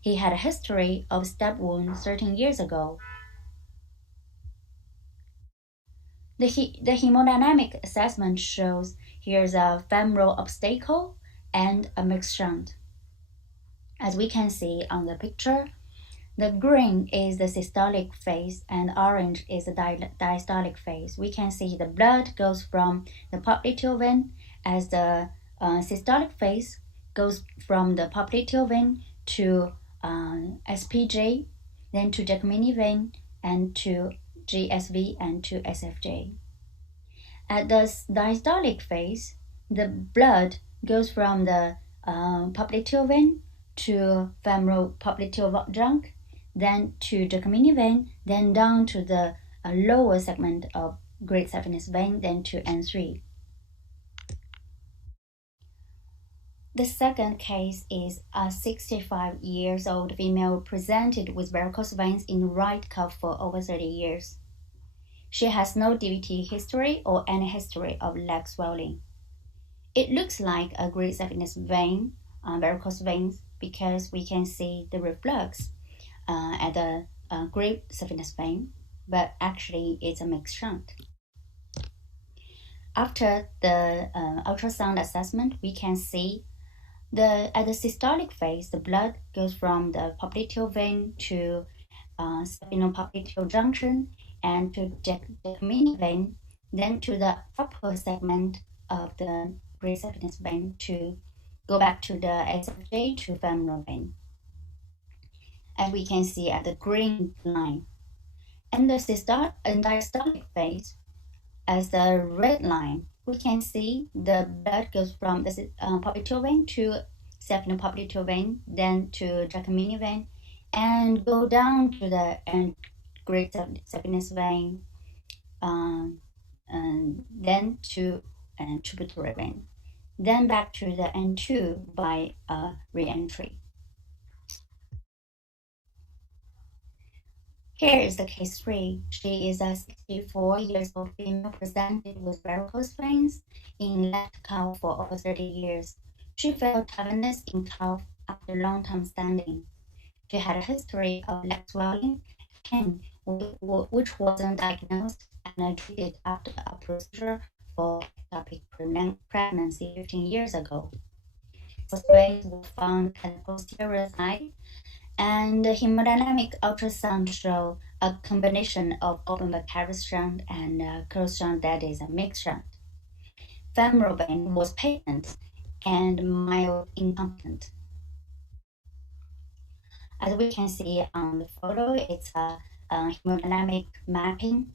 He had a history of stab wound 13 years ago. The hemodynamic assessment shows here's a femoral obstacle and a mixed shunt. As we can see on the picture, the green is the systolic phase and orange is the diastolic phase. We can see the blood goes from the popliteal vein as the systolic phase goes from the popliteal vein to SPJ, then to Jacquemini vein, and to GSV and to SFJ. At the diastolic phase, the blood goes from the popliteal vein to femoral popliteal trunk, then to Jacquemini vein, then down to the lower segment of great saphenous vein, then to N3. The second case is a 65-year-old female presented with varicose veins in right cuff for over 30 years. She has no DVT history or any history of leg swelling. It looks like a great saphenous vein, varicose veins, because we can see the reflux at the great saphenous vein, but actually it's a mixed shunt. After the ultrasound assessment, we can see at the systolic phase, the blood goes from the popliteal vein to saphenopopliteal junction and to Jacmini vein, then to the upper segment of the great saphenous vein to go back to the SFJ to femoral vein. As we can see at the green line. And the diastolic phase, as the red line, we can see the blood goes from the popliteal vein to saphenopopliteal vein, then to Jacmini vein, and go down to the great saphenous vein, and then to tributary vein, then back to the N2 by re-entry. Here is the case 3. She is a 64 years old female presented with varicose veins in left calf for over 30 years. She felt tiredness in calf after long time standing. She had a history of leg swelling, pain, which wasn't diagnosed and treated after a procedure for ectopic pregnancy 15 years ago. The veins were found at the posterior side, and the hemodynamic ultrasound showed a combination of open vicarious shunt and closed shunt, that is a mixed shunt. Femoral vein was patent and mild incompetent. As we can see on the photo, it's a hemodynamic mapping.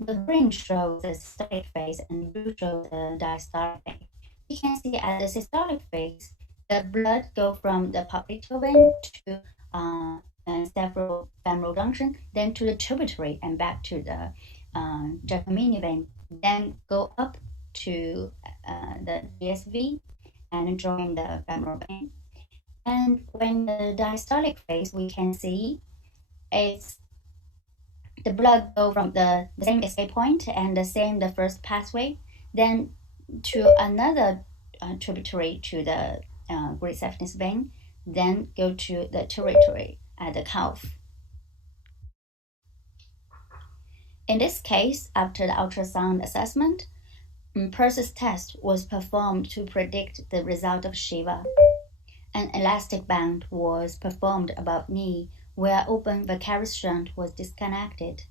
The green shows the systolic phase and blue shows the diastolic phase. We can see at the systolic phase, the blood goes from the popliteal vein to several femoral junction, then to the tributary and back to the Jacmini vein, then go up to the GSV and join the femoral vein. And when the diastolic phase, we can see it's the blood go from the same escape point and the first pathway, then to another tributary to the great saphenous vein, then go to the territory at the calf. In this case, after the ultrasound assessment, Persis test was performed to predict the result of Shiva. An elastic band was performed above knee where open vicarious shunt was disconnected.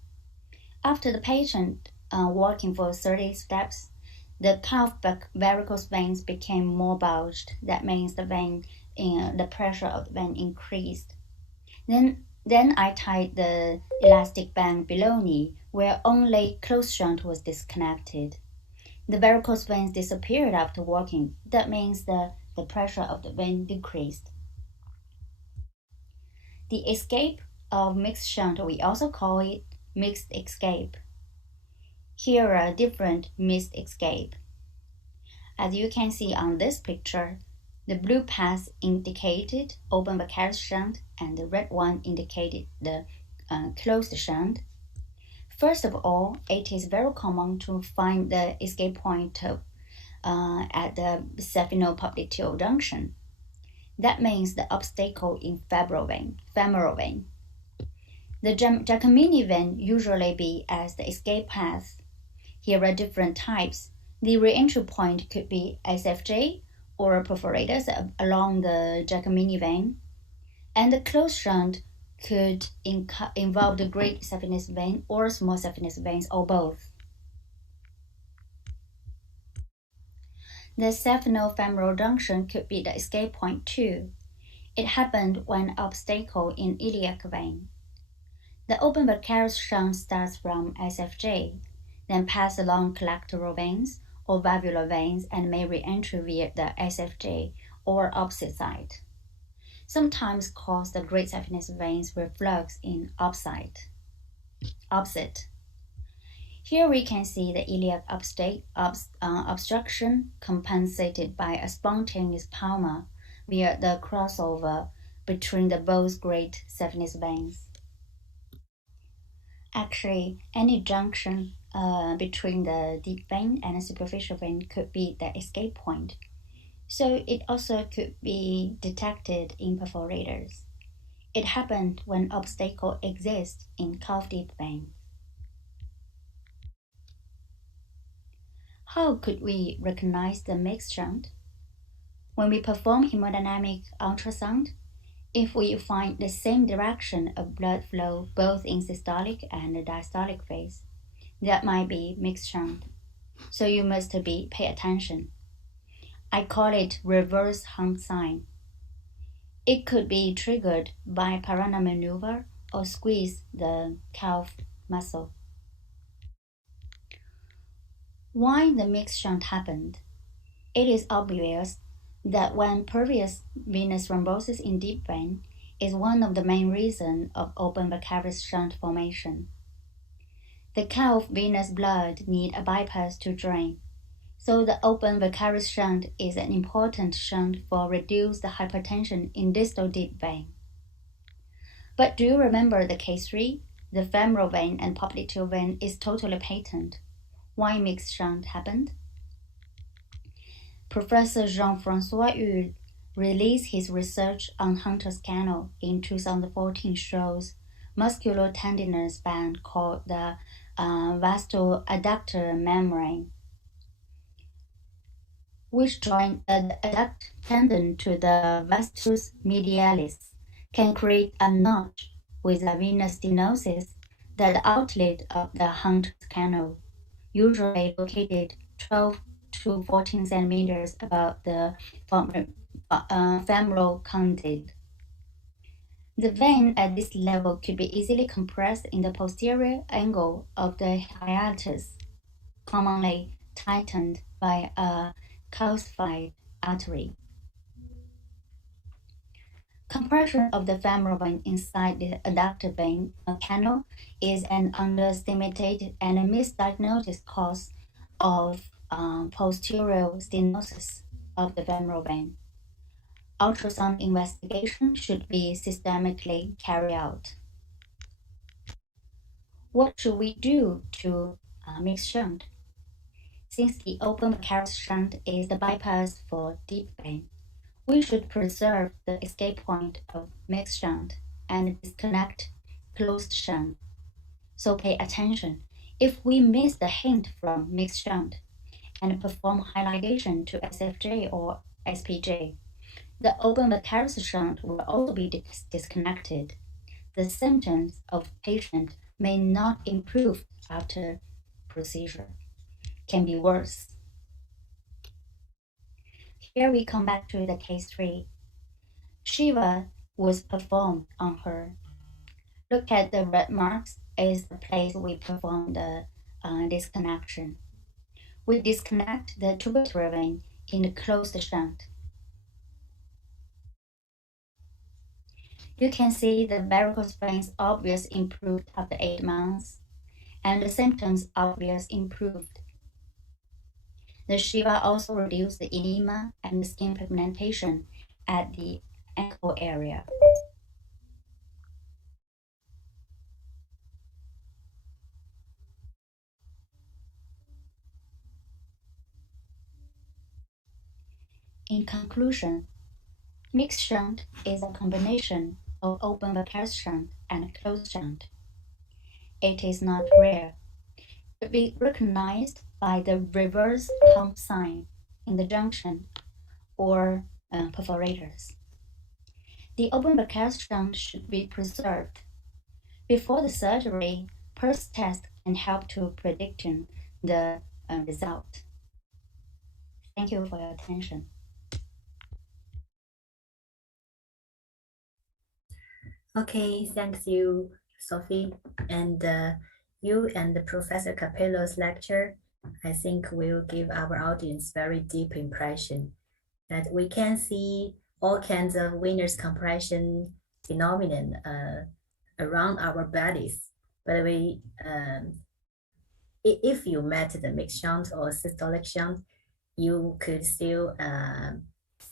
After the patient walking for 30 steps, the calf varicose veins became more bulged. That means the pressure of the vein increased. Then I tied the elastic band below knee where only closed shunt was disconnected. The varicose veins disappeared after walking. That means the pressure of the vein decreased. The escape of mixed shunt, we also call it mixed escape. Here are different mixed escape. As you can see on this picture, the blue path indicated open vicarious shunt and the red one indicated the closed shunt. First of all, it is very common to find the escape point at the saphenopopliteal junction. That means the obstacle in femoral vein. The Jacmini vein usually be as the escape path. Here are different types. The re-entry point could be SFJ or perforators along the Jacmini vein, and the closed shunt could involve the great saphenous vein or small saphenous veins or both. The saphenofemoral junction could be the escape point too. It happened when obstacle in iliac vein. The open vicarious shunt starts from SFJ, then pass along collateral veins or valvular veins and may re-enter via the SFJ or opposite side. Sometimes cause the great saphenous veins reflux in opposite. Here we can see the iliac obstruction compensated by a spontaneous palmar via the crossover between the both great saphenous veins. Actually, any junction between the deep vein and the superficial vein could be the escape point. So it also could be detected in perforators. It happened when obstacle exists in calf deep vein. How could we recognize the mixed shunt? When we perform hemodynamic ultrasound, If we find the same direction of blood flow both in systolic and diastolic phase, that might be mixed shunt. So you must pay attention. I call it reverse hump sign. It could be triggered by Parana maneuver or squeeze the calf muscle. Why the mixed shunt happened? It is obvious that when previous venous thrombosis in deep vein is one of the main reasons of open vicarious shunt formation. The calf venous blood need a bypass to drain, so the open vicarious shunt is an important shunt for reduce the hypertension in distal deep vein. But do you remember the case 3? The femoral vein and popliteal vein is totally patent. Why mixed shunt happened? Professor Jean-François Hull released his research on Hunter's canal in 2014 shows muscular tendinous band called the vastoadductor membrane, which join the adduct tendon to the vastus medialis, can create a notch with a venous stenosis that the outlet of the Hunter's canal, usually located 12 to 14 centimeters above the femoral condyle. The vein at this level could be easily compressed in the posterior angle of the hiatus, commonly tightened by a calcified artery. Compression of the femoral vein inside the adductor vein canal is an underestimated and misdiagnosed cause of posterior stenosis of the femoral vein. Ultrasound investigation should be systematically carried out. What should we do to mix shunt? Since the open vicarious shunt is the bypass for deep vein, we should preserve the escape point of mixed shunt and disconnect closed shunt. So pay attention. If we miss the hint from mixed shunt and perform high ligation to SFJ or SPJ, the open vicarious shunt will also be disconnected. The symptoms of patient may not improve after procedure, can be worse. Here we come back to the case 3. Shiva was performed on her. Look at the red marks is the place we perform the disconnection. We disconnect the tubular vein in the closed shunt. You can see the varicose veins obvious improved after 8 months, and the symptoms obvious improved. The Shiva also reduced the edema and the skin pigmentation at the ankle area. In conclusion, mixed shunt is a combination of open vicarious shunt and closed shunt. It is not rare. It will be recognized by the reverse hump sign in the junction or perforators. The open vicarious shunt should be preserved. Before the surgery, pulse test can help to predict the result. Thank you for your attention. Okay, thanks you, Sophie. And you and Professor Capello's lecture, I think will give our audience very deep impression that we can see all kinds of venous compression phenomenon around our bodies. But we, if you met the mixed shunt or systolic shunt, you could still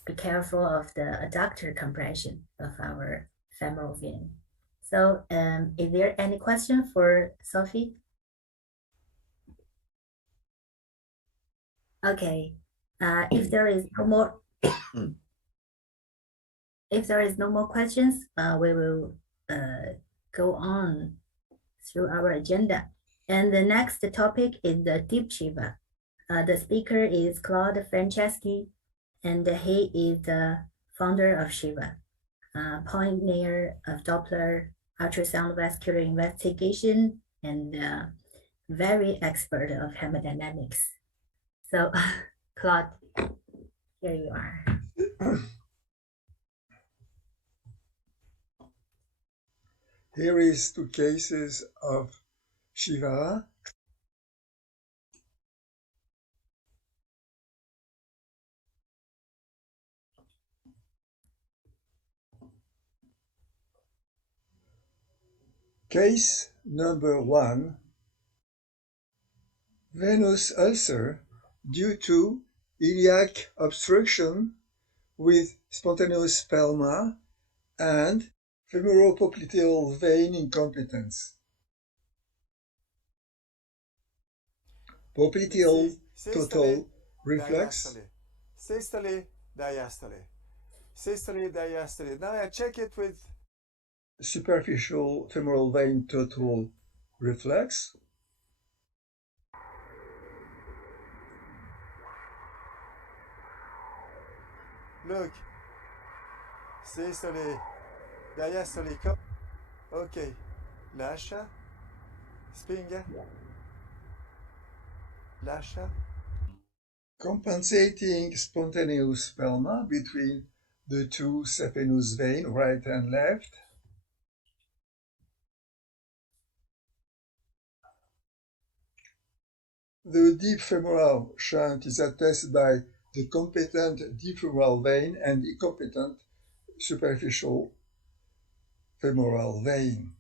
be careful of the adductor compression of our femoral vein. So is there any question for Sophie? Okay, if there is no more if there is no more questions, we will go on through our agenda. And the next topic is the deep Shiva. The speaker is Claude Franceschi, and he is the founder of Shiva. pioneer of Doppler ultrasound vascular investigation and very expert of hemodynamics. So, Claude, here you are. Here is two cases of Shiva. Case number 1, venous ulcer due to iliac obstruction with spontaneous spelma and femoropopliteal vein incompetence. Popliteal total reflex. Systole, diastole. Systole, diastole. Now I check it with Superficial femoral vein total reflex. Look. Systole, diastole. Okay. Lascia. Spinga. Lascia. Compensating spontaneous spelma between the two saphenous veins, right and left. The deep femoral shunt is attested by the competent deep femoral vein and incompetent superficial femoral vein.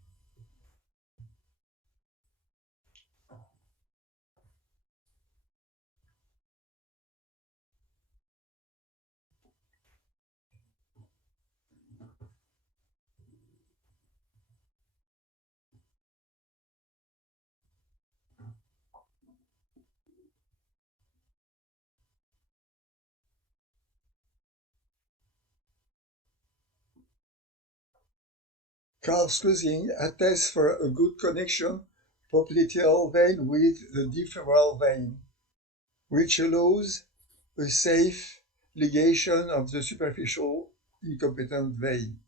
Carl Schlusing attests for a good connection popliteal vein with the deep femoral vein, which allows a safe ligation of the superficial incompetent vein.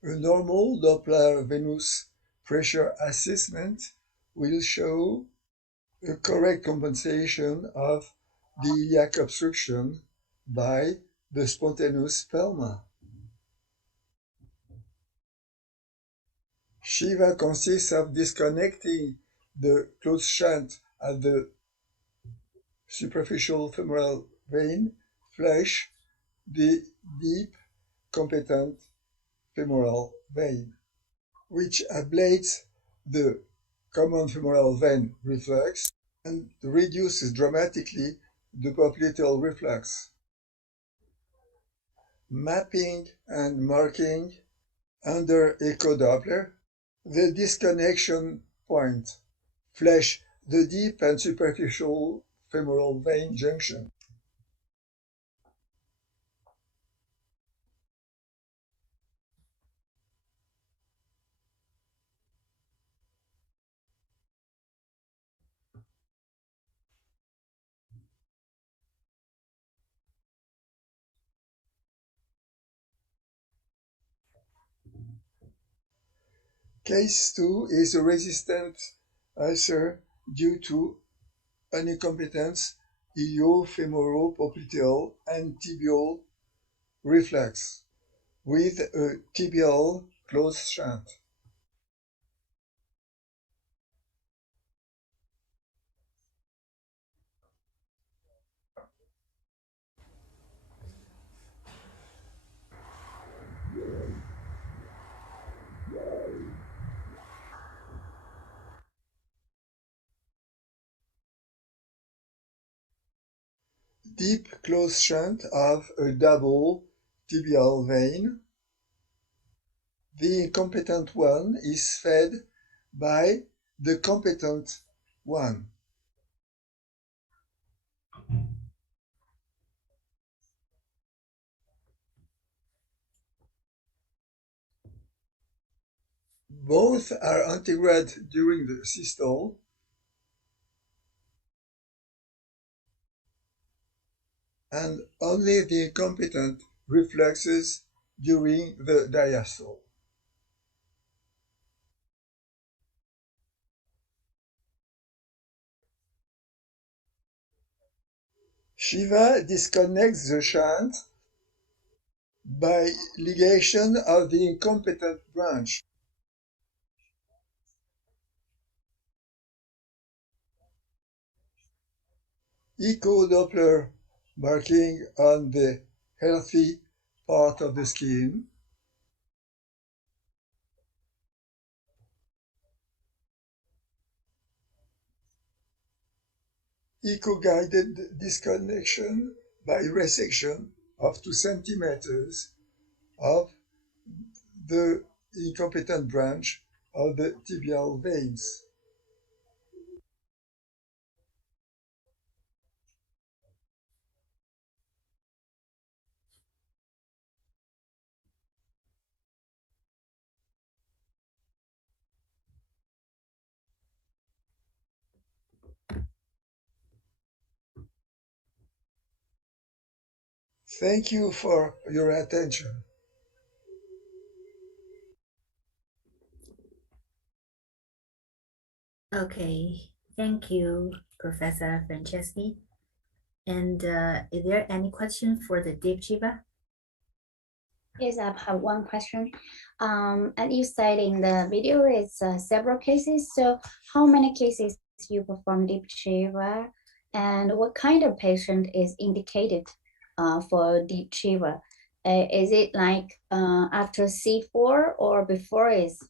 A normal Doppler venous pressure assessment will show a correct compensation of the iliac obstruction by the spontaneous spelma. Shiva consists of disconnecting the closed shunt at the superficial femoral vein, flush the deep competent femoral vein, which ablates the common femoral vein reflux and reduces dramatically the popliteal reflux. Mapping and marking under echo Doppler the disconnection point, flush the deep and superficial femoral vein junction. Case 2 is a resistant ulcer due to an incompetence iliofemoral-popliteal and tibial reflex with a tibial closed shunt. Deep closed shunt of a double tibial vein. The incompetent one is fed by the competent one. Both are antegrade during the systole, and only the incompetent reflexes during the diastole. Shiva disconnects the shunt by ligation of the incompetent branch. Echo Doppler marking on the healthy part of the skin. Echo-guided disconnection by resection of 2 centimeters of the incompetent branch of the tibial veins. Thank you for your attention. Okay, thank you, Professor Franceschi. And is there any question for the Deep Shiva? Yes, I have one question. And you said in the video it's several cases. So how many cases you perform Deep Shiva, and what kind of patient is indicated for Deep Shiva? Is it like after C4 or before is?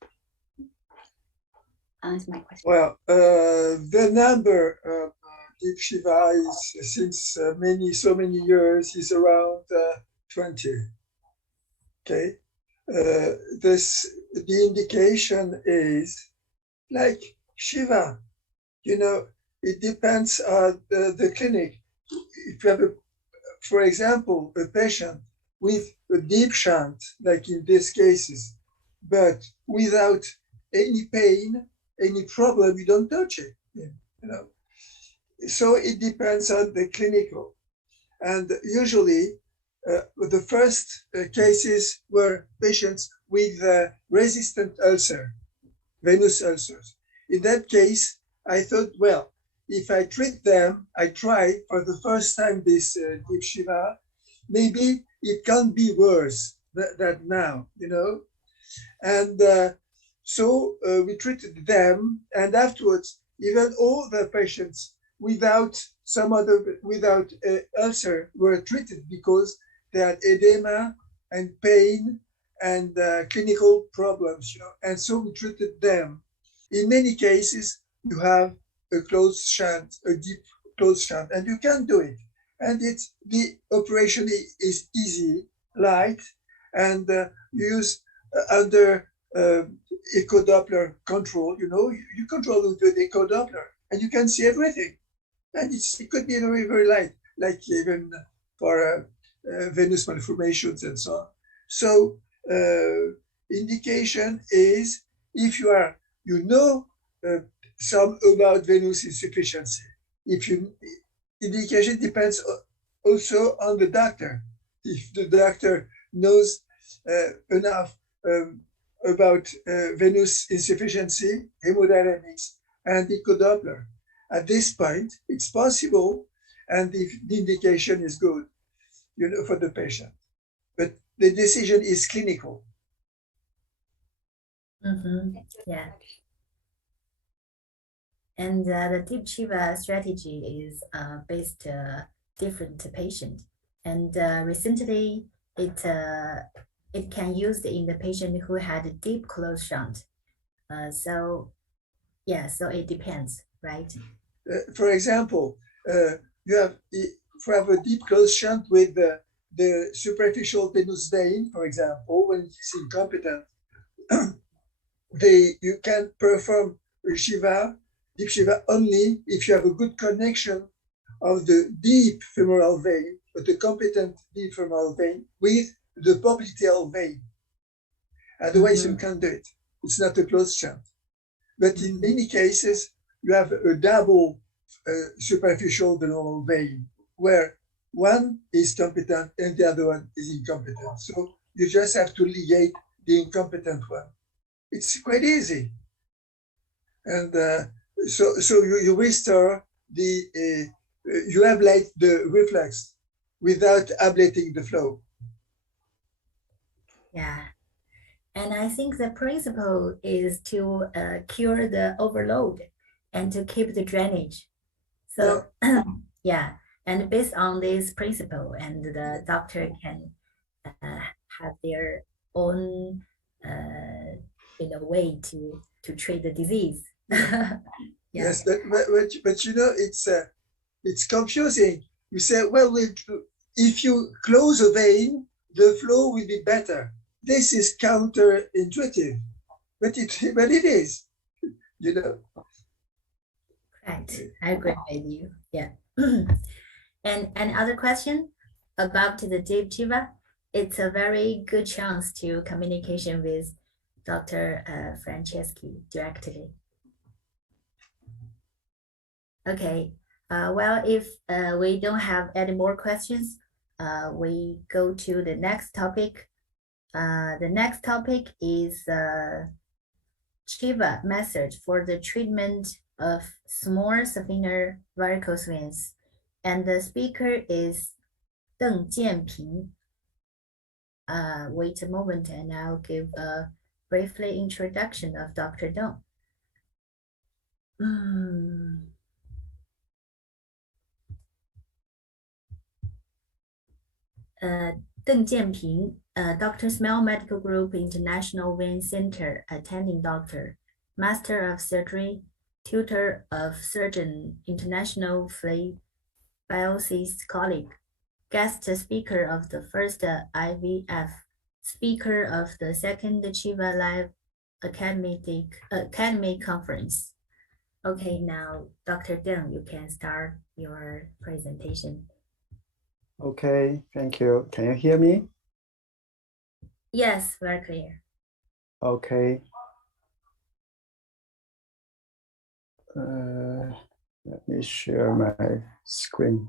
That's my question. Well, the number of Deep Shiva is since so many years is around 20. Okay, the indication is like Shiva. It depends on the clinic. If you have, for example, a patient with a deep shunt, like in these cases, but without any pain, any problem, you don't touch it. So it depends on the clinical. And usually, the first cases were patients with resistant ulcer, venous ulcers. In that case, I thought, well, if I treat them, I try for the first time this Deep Shiva, maybe it can't be worse than now, And so we treated them, and afterwards, even all the patients without ulcer were treated because they had edema and pain and clinical problems, and so we treated them. In many cases, you have a closed shunt, a deep closed shunt, and you can do it. And the operation is easy, light, and you use under echo Doppler control. You control it with echo Doppler, and you can see everything. And it could be very, very light, like even for venous malformations and so on. So indication is if you know some about venous insufficiency. Indication depends also on the doctor. If the doctor knows enough about venous insufficiency, hemodynamics, and echo Doppler. At this point, it's possible, and if the indication is good, for the patient. But the decision is clinical. Yeah. And the Deep Shiva strategy is based different patient. And recently, it can use in the patient who had a deep closed shunt. So it depends, right? For example, you have a deep closed shunt with the superficial venous vein, for example, when it's incompetent, you can perform Shiva, deep Shiva only if you have a good connection of the deep femoral vein, but a competent deep femoral vein with the popliteal vein. Otherwise, you can't do it. It's not a closed shunt. But in many cases, you have a double superficial venerable vein where one is competent and the other one is incompetent. So you just have to ligate the incompetent one. It's quite easy. And so you restore the, you ablate the reflex without ablating the flow. Yeah. And I think the principle is to cure the overload and to keep the drainage. So yeah, and based on this principle, and the doctor can have their own way to treat the disease. Yes, but you know, it's confusing. You say, well, if you close a vein, the flow will be better. This is counterintuitive, but it is, you know. Right, I agree with you. Yeah. And another question about the deep Shiva. It's a very good chance to communication with Dr. Franceschi directly. Okay. Well, if we don't have any more questions, we go to the next topic. The next topic is Shiva method for the treatment of small saphenous varicose veins. And the speaker is Deng Jianping. Wait a moment and I'll give a briefly introduction of Dr. Deng. Deng Jianping, Dr. Smile Medical Group International Vein Center attending doctor, Master of Surgery, Tutor of Surgeon, International Phlebiosis Colleague, Guest Speaker of the first IVF, Speaker of the second Shiva Live Academy Conference. Okay, now Dr. Deng, you can start your presentation. Okay, thank you. Can you hear me? Yes, very clear. Okay. Let me share my screen.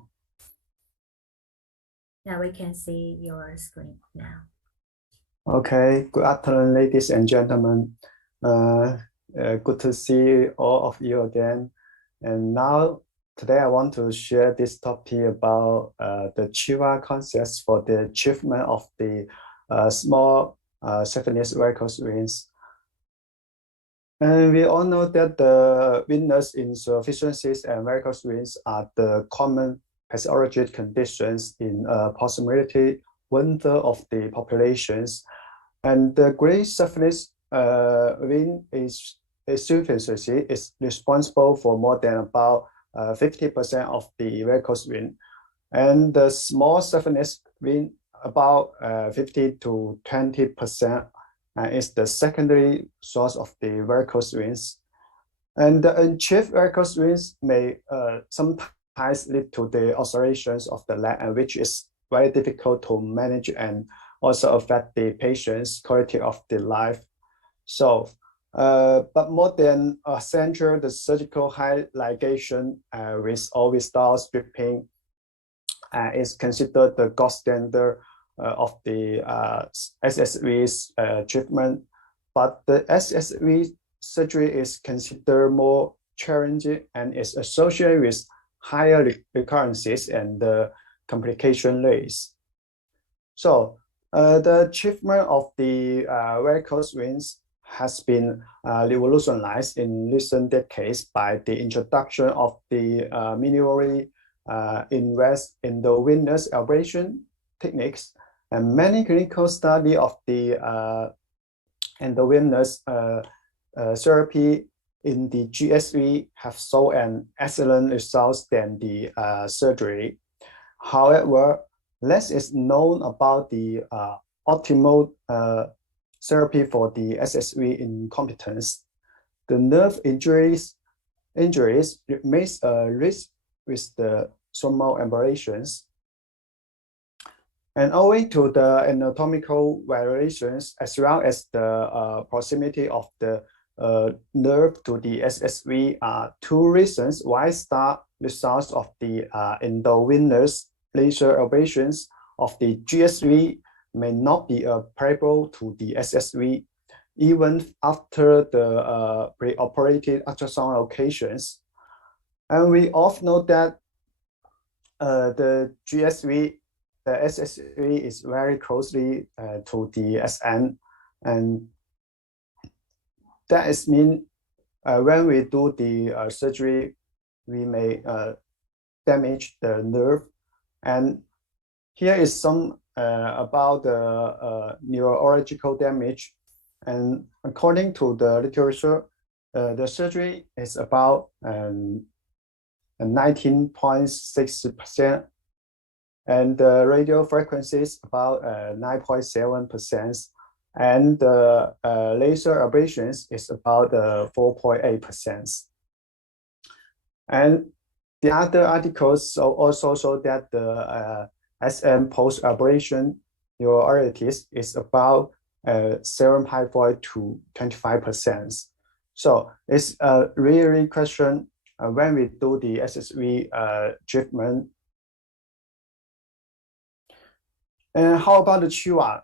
Now we can see your screen now. Okay, good afternoon, ladies and gentlemen. Good to see all of you again. And now, today I want to share this topic about the Shiva concepts for the treatment of the small saphenous varicose veins. And we all know that the venous insufficiencies and varicose veins are the common pathologic conditions in approximately 1/3 of the populations. And the great saphenous vein insufficiency is responsible for more than about 50% of the varicose vein. And the small saphenous vein, about 50 to 20%, is the secondary source of the varicose veins. And the unachieved varicose veins may sometimes lead to the ulcerations of the leg, which is very difficult to manage and also affect the patient's quality of the life. So, but more than a central, the surgical high ligation with or without stripping is considered the gold standard of the SSV treatment. But the SSV surgery is considered more challenging and is associated with higher recurrences and the complication rates. So the treatment of the varicose veins has been revolutionized in recent decades by the introduction of the minimally invest in the venous ablation techniques, and many clinical studies of the endovenous therapy in the GSV have shown an excellent results than the surgery. However, less is known about the optimal therapy for the SSV incompetence. the nerve injuries remains a risk with the thermal aberrations. And owing to the anatomical variations as well as the proximity of the nerve to the SSV are two reasons why start results of the endovenous laser ablations of the GSV may not be applicable to the SSV even after the preoperative ultrasound locations. And we often know that the GSV, the SSV is very closely to the SN, and that is mean when we do the surgery, we may damage the nerve. And here is some about the neurological damage. And according to the literature, the surgery is about 19.6%, and the radio frequency is about 9.7%, and the laser ablations is about 4.8%. And the other articles also show that the SM post-ablation neurologitis is about 7.5 to 25%. So it's a really question when we do the SSV treatment. And how about the CHIWA?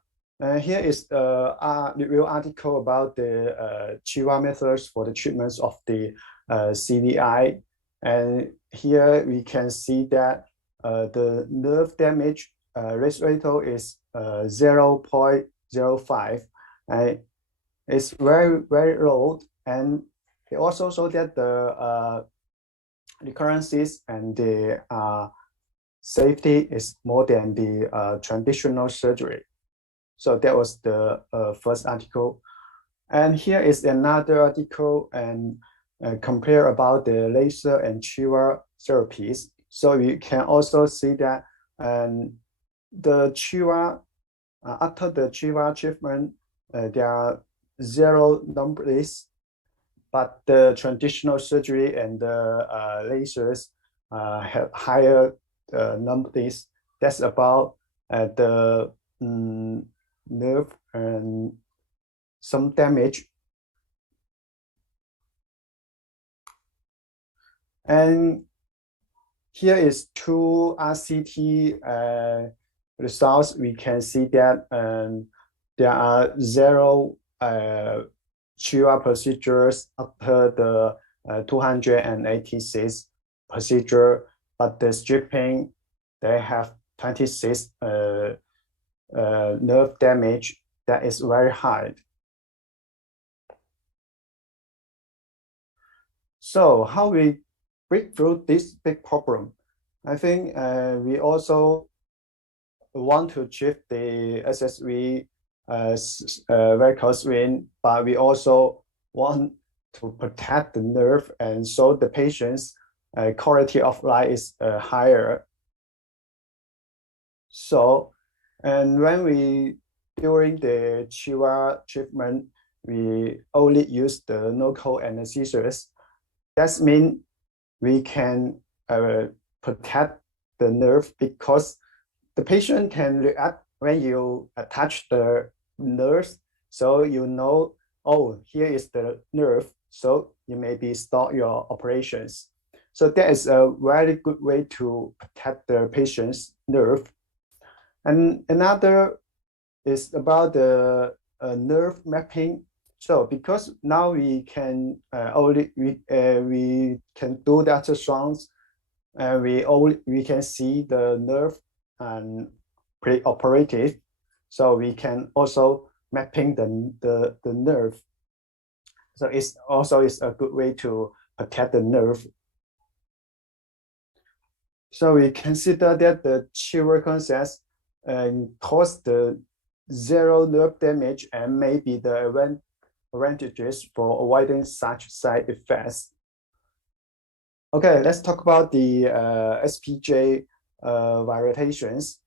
Here is the review article about the CHIWA methods for the treatments of the CVI. And here we can see that the nerve damage risk ratio is 0.05. It's very, very low. And it also shows that the recurrences and the safety is more than the traditional surgery. So that was the first article. And here is another article and compare about the laser and CHIWA therapies. So you can also see that the CHIWA, after the CHIWA treatment, there are 0 numbers, but the traditional surgery and the lasers have higher numbers. That's about the nerve and some damage. And here is two RCT results. We can see that there are 0 CHIWA procedures after the 286 procedure, but the stripping, they have 26 nerve damage. That is very high. So how we break through this big problem? I think we also want to treat the SSV varicose vein, but we also want to protect the nerve, and so the patient's quality of life is higher. So, and when we during the CHIWA treatment, we only use the local anesthesias. That means we can protect the nerve because the patient can react when you touch the nerve. So you know, oh, here is the nerve. So you maybe start your operations. So that is a very good way to protect the patient's nerve. And another is about the nerve mapping. So because now we can we can do the ultrasounds, and we can see the nerve and pre-operative. So we can also mapping the nerve. So it's also is a good way to protect the nerve. So we consider that the CHIWA concepts cause the 0 nerve damage and maybe the advantages for avoiding such side effects. Okay, let's talk about the SPJ variations.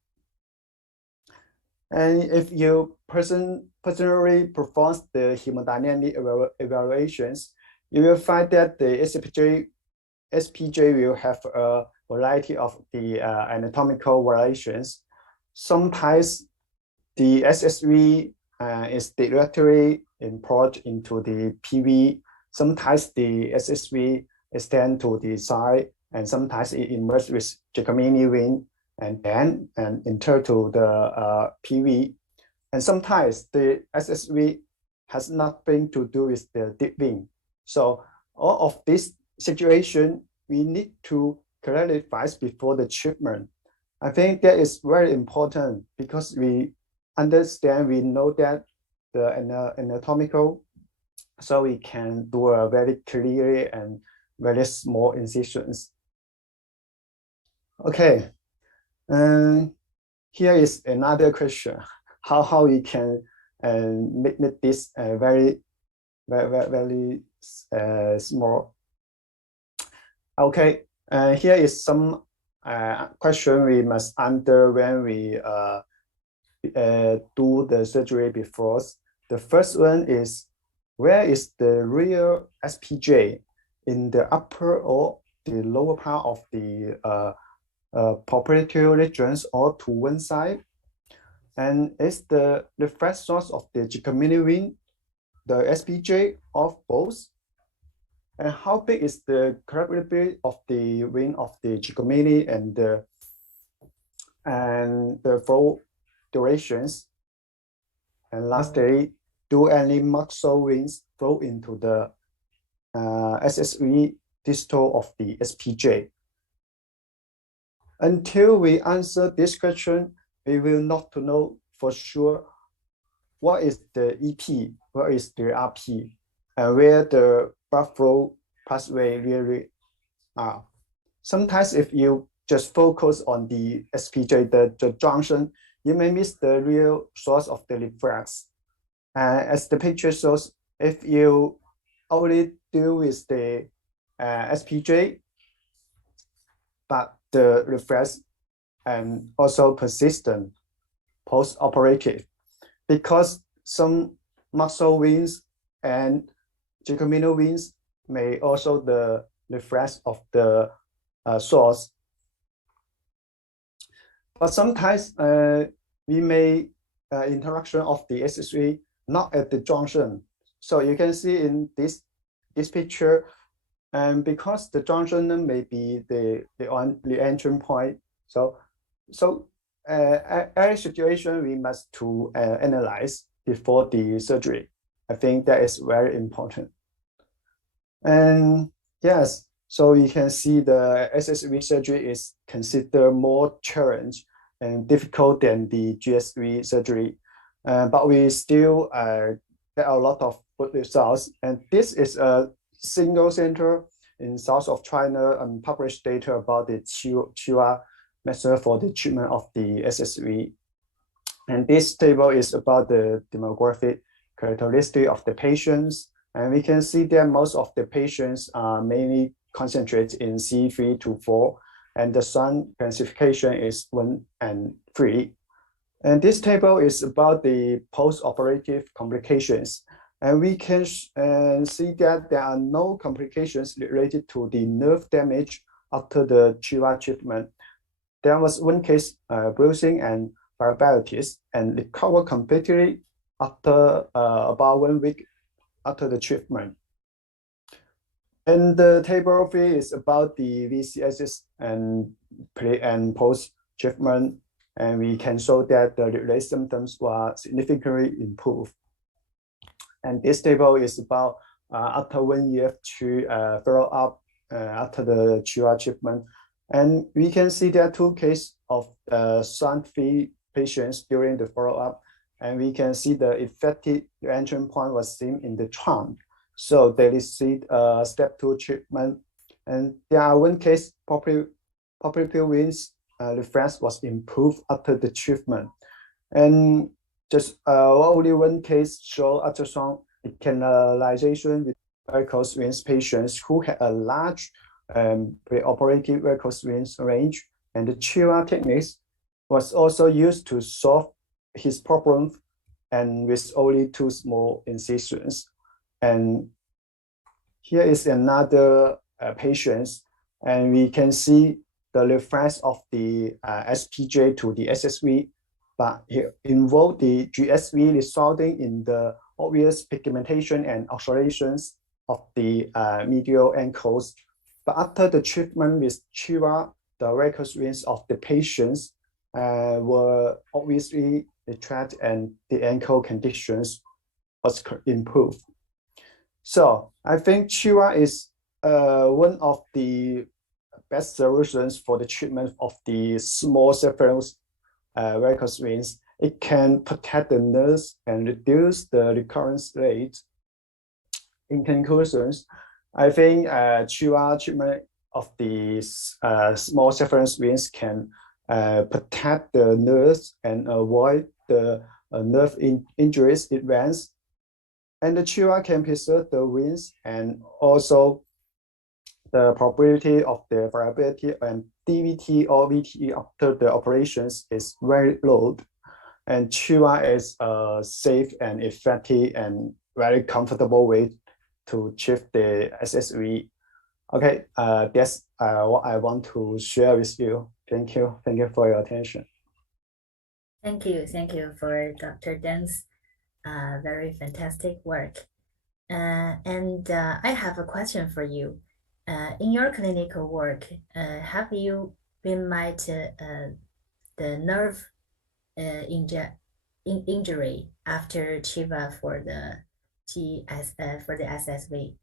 And if you personally perform the hemodynamic evaluations, you will find that the SPJ will have a variety of the anatomical variations. Sometimes the SSV is directly import into the PV. Sometimes the SSV extend to the side, and sometimes it emerges with Giacomini vein and then enter to the PV. And sometimes the SSV has nothing to do with the deep vein. So all of this situation we need to clarify before the treatment. I think that is very important because we understand, we know that the anatomical, so we can do a very clear and very small incisions. Okay, here is another question: how we can make this very small. Okay, here is some question we must answer when we do the surgery before. The first one is, where is the real SPJ, in the upper or the lower part of the popliteal regions or to one side? And is the reflex source of the Giacomini vein the SPJ of both? And how big is the curvature of the vein of the Giacomini and the flow durations? And lastly, do any muscle veins flow into the SSV distal of the SPJ? Until we answer this question, we will not know for sure what is the EP, what is the RP, and where the blood flow pathway really are. Sometimes if you just focus on the SPJ, the junction, you may miss the real source of the reflex. As the picture shows, if you only deal with the SPJ, but the reflex and also persistent post-operative, because some muscle veins and Giacomini veins may also the reflex of the source. But sometimes we may interaction of the SSV not at the junction. So you can see in this picture, and because the junction may be the entry point. So every situation we must to analyze before the surgery. I think that is very important. And yes, so you can see the SSV surgery is considered more challenge and difficult than the GSV surgery. But we still get a lot of good results. And this is a single center in south of China and published data about the Chiwa method for the treatment of the SSV. And this table is about the demographic characteristic of the patients. And we can see that most of the patients are mainly concentrated in C3 to 4, and the Sun classification is 1 and 3. And this table is about the post-operative complications. And we can see that there are no complications related to the nerve damage after the Chiwa treatment. There was one case, bruising and variabilities, and recovered completely after about 1 week after the treatment. And the table 3 is about the VCSs and pre and post treatment, and we can show that the related symptoms were significantly improved. And this table is about after 1 year to follow up after the Chiwa treatment. And we can see there are 2 cases of Sun-free patients during the follow-up. And we can see the effective entry point was seen in the trunk. So they received step 2 treatment. And there are 1 case, popliteal veins reflex was improved after the treatment. And just only 1 case show ultrasound canalization with varicose veins patients who had a large preoperative varicose veins range, and the Chiwa techniques was also used to solve his problem, and with only 2 small incisions. And here is another patient, and we can see the reflex of the SPJ to the SSV, but here involve the GSV resulting in the obvious pigmentation and ulcerations of the medial ankles. But after the treatment with Chiva, the varicose veins of the patients were obviously retract and the ankle conditions was improved. So I think Chiva is one of the best solutions for the treatment of the small circumference varicose veins. It can protect the nerves and reduce the recurrence rate. In conclusions, I think Chiva treatment of the small circumference veins can protect the nerves and avoid the nerve injuries events. And the Chiva can preserve the veins and also the probability of the variability and DVT or VTE after the operations is very low. And Chiva is a safe and effective and very comfortable way to treat the SSV. Okay, that's what I want to share with you. Thank you. Thank you for your attention. Thank you for Dr. Deng's very fantastic work. And I have a question for you. In your clinical work, have you been met the nerve injury after Chiva for the SSV?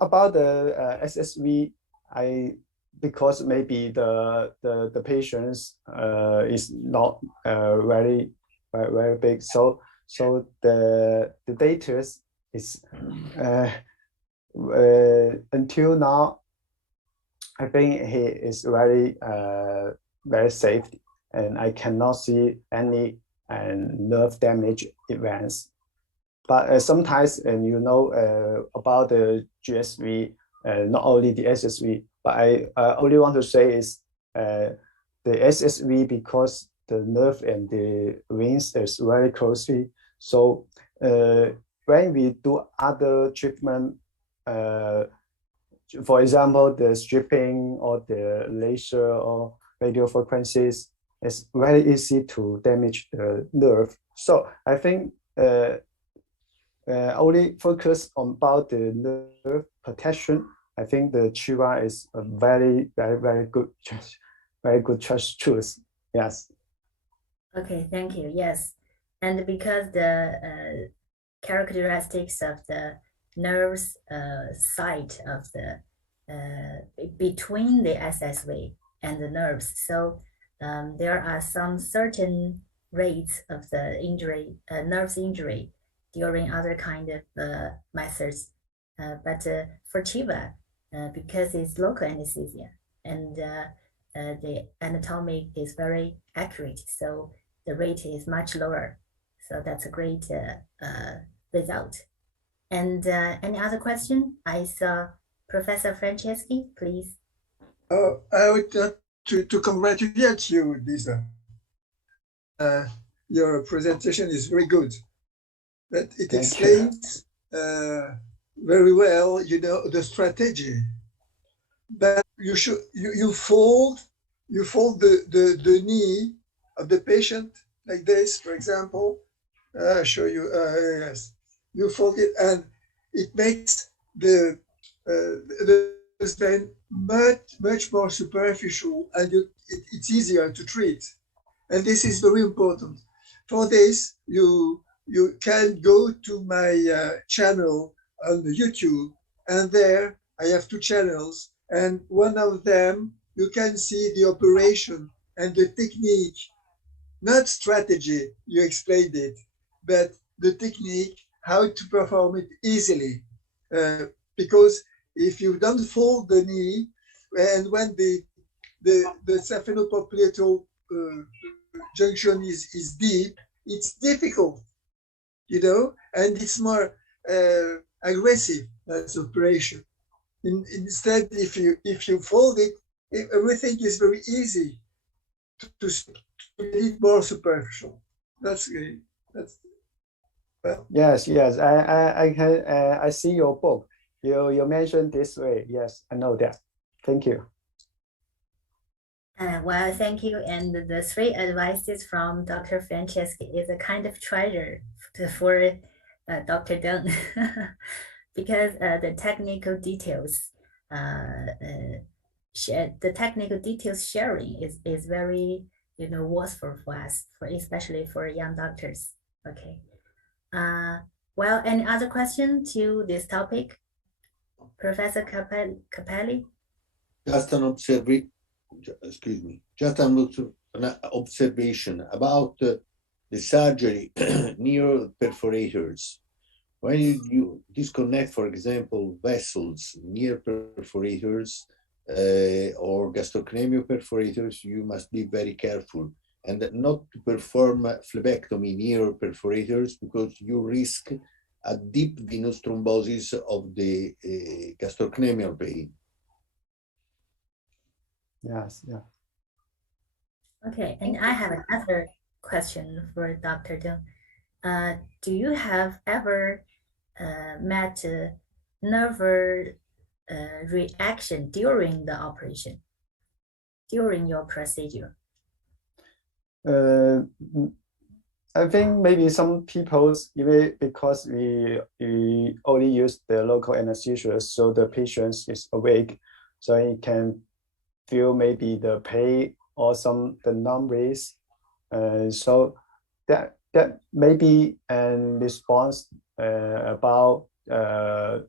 About the SSV, because maybe the patients is not very big, so the data is until now, I think he is very safe, and I cannot see any nerve damage events. But sometimes, and you know about the GSV, not only the SSV, but I only want to say is the SSV, because the nerve and the veins is very closely. So when we do other treatment, for example, the stripping or the laser or radio frequencies, it's very easy to damage the nerve. So I think only focus on about the nerve protection. I think the Chiva is a very good choice. Yes. Okay, thank you. Yes, and because the characteristics of the nerves site of the between the SSV and the nerves, so there are some certain rates of the injury, nerves injury during other kind of methods, but for Chiva, because it's local anesthesia and the anatomy is very accurate, so the rate is much lower. So that's a great result. And any other question? I saw Professor Franceschi, please. I would like to congratulate you, Lisa. Your presentation is very good. But it explains very well, you know, the strategy. But you fold the knee of the patient like this, for example. I'll show you. Yes, you fold it, and it makes the vein much more superficial, and it's easier to treat. And this is very important. For this, you can go to my channel on YouTube, and there I have 2 channels, and one of them you can see the operation and the technique, not strategy, you explained it, but the technique, how to perform it easily. Because if you don't fold the knee, and when the saphenopopulatal junction is deep, it's difficult, you know, and it's more aggressive as operation. Instead, if you fold it, everything is very easy to make it more superficial. That's great. That's Yes, yes. I see your book. You mentioned this way. Yes, I know that. Thank you. Well, thank you. And the 3 advices from Dr. Franceschi is a kind of treasure for Dr. Dunn because the technical details, the technical details sharing is very worthwhile for us, especially for young doctors. Okay. Well, any other question to this topic, Professor Capelli? Just an observation. Excuse me. Just an observation about the surgery near perforators. When you disconnect, for example, vessels near perforators or gastrocnemial perforators, you must be very careful and not to perform phlebectomy near perforators because you risk a deep venous thrombosis of the gastrocnemial vein. Yes, yeah. Okay, and I have another question for Dr. Deng. Do you have ever met nerve reaction during the operation, during your procedure? I think maybe some people, even because we only use the local anesthesia, so the patient is awake, so he can feel maybe the pain or the numbness. So that maybe an response about the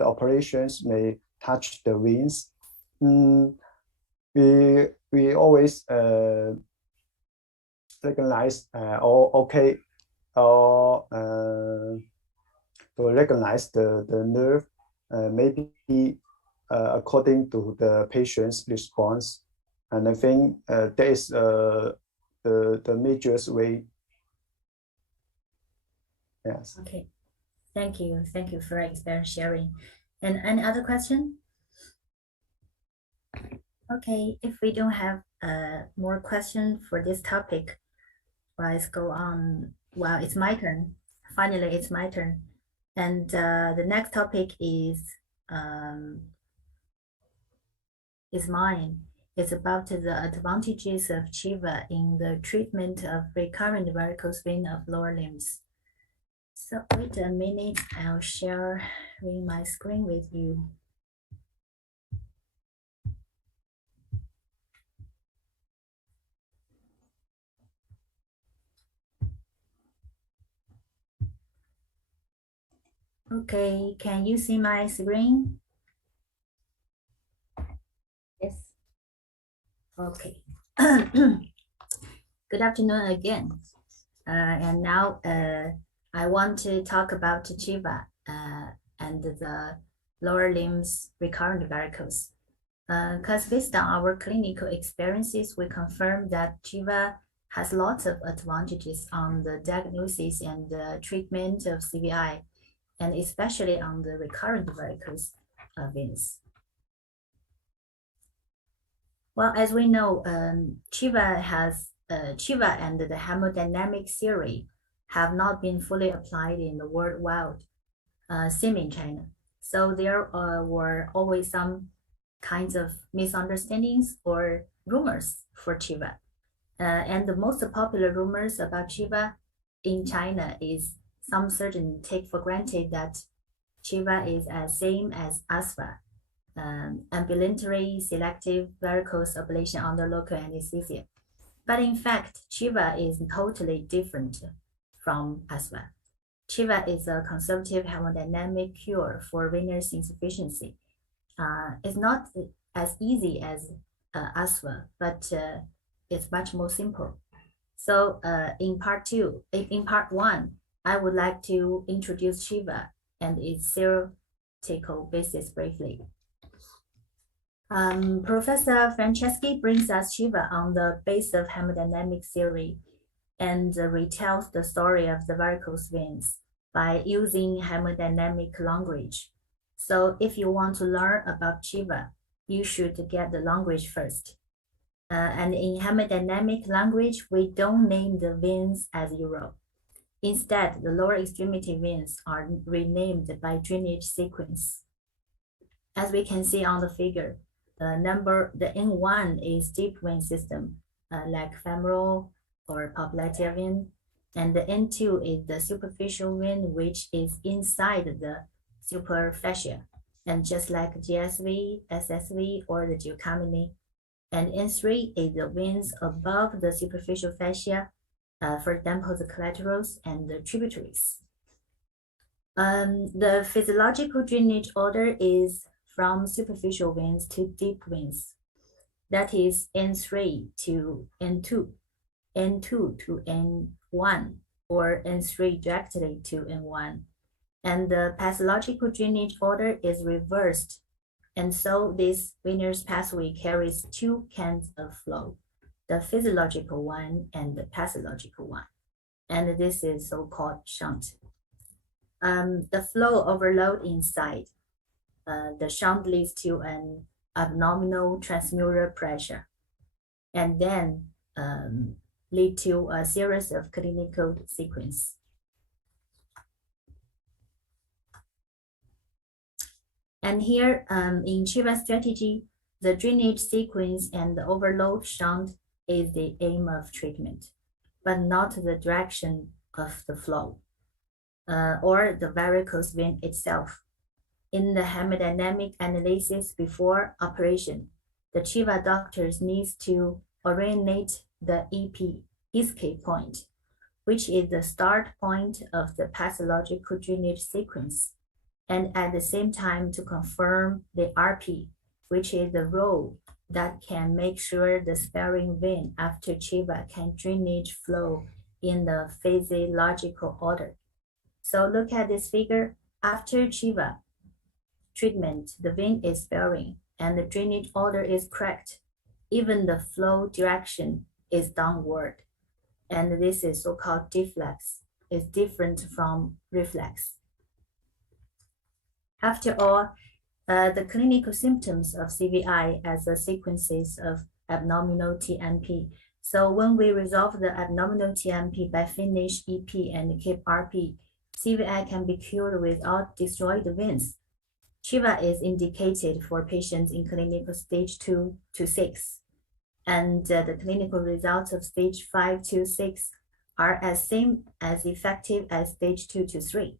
operations may touch the veins. We always recognize or to recognize the nerve maybe according to the patient's response, and I think that is the major way. Yes. Okay, thank you for experience sharing. And any other question? Okay, if we don't have more questions for this topic, let's go on. Well, it's my turn. Finally, it's my turn. And the next topic is mine. It's about the advantages of Chiva in the treatment of recurrent varicose vein of lower limbs. So wait a minute, I'll share my screen with you. Okay, can you see my screen? Yes. Okay. Good afternoon again. And now I want to talk about Chiva and the lower limbs recurrent varicose. Because based on our clinical experiences, we confirm that Chiva has lots of advantages on the diagnosis and the treatment of CVI, and especially on the recurrent varicose veins. Well, as we know, Chiva and the hemodynamic theory have not been fully applied in the worldwide, same in China. So there were always some kinds of misunderstandings or rumors for Chiva. And the most popular rumors about Chiva in China is some surgeons take for granted that Chiva is as same as ASVA, ambulatory selective varicose ablation under local anesthesia. But in fact, Chiva is totally different from ASVA. Chiva is a conservative hemodynamic cure for venous insufficiency. It's not as easy as ASVA, but it's much more simple. So in part one, I would like to introduce Chiva and its theoretical basis briefly. Professor Franceschi brings us Chiva on the base of hemodynamic theory and retells the story of the varicose veins by using hemodynamic language. So if you want to learn about Chiva, you should get the language first. And in hemodynamic language, we don't name the veins as usual. Instead, the lower extremity veins are renamed by drainage sequence. As we can see on the figure, the N1 is deep vein system, like femoral or popliteal vein, and the N2 is the superficial vein, which is inside the superfascia, and just like GSV, SSV, or the duocarmine. And N3 is the veins above the superficial fascia, for example, the collaterals and the tributaries. The physiological drainage order is from superficial veins to deep veins. That is N3 to N2, N2 to N1, or N3 directly to N1. And the pathological drainage order is reversed. And so this venous pathway carries two kinds of flow, the physiological one and the pathological one. And this is so-called shunt. The flow overload inside. The shunt leads to an abdominal transmural pressure, and then lead to a series of clinical sequence. And here in Chiva strategy, the drainage sequence and the overload shunt is the aim of treatment, but not the direction of the flow or the varicose vein itself. In the hemodynamic analysis before operation, the Chiva doctors needs to orientate the EP, escape point, which is the start point of the pathological drainage sequence, and at the same time to confirm the RP, which is the role that can make sure the sparing vein after Chiva can drainage flow in the physiological order. So look at this figure. After Chiva treatment, the vein is sparing and the drainage order is correct. Even the flow direction is downward. And this is so-called deflex. It's different from reflex. After all, the clinical symptoms of CVI as the sequences of abdominal TMP. So when we resolve the abdominal TMP by finish EP and keep RP, CVI can be cured without destroying the veins. Chiva is indicated for patients in clinical stage 2 to 6. And the clinical results of stage 5 to 6 are as same as effective as stage 2 to 3.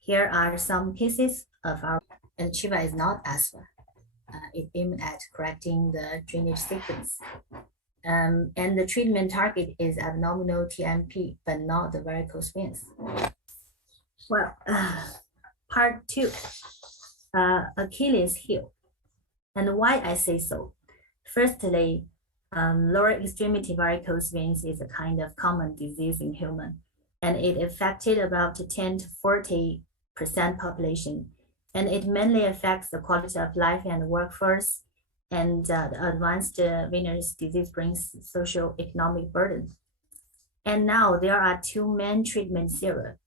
Here are some cases of our, and Chiva is not asthma. It aimed at correcting the drainage sequence. And the treatment target is abdominal TMP, but not the varicose veins. Well, part 2, Achilles heel. And why I say so? Firstly, lower extremity varicose veins is a kind of common disease in human, and it affected about 10 to 40% population. And it mainly affects the quality of life and workforce, and the advanced venous disease brings social economic burden. And now there are two main treatment theories.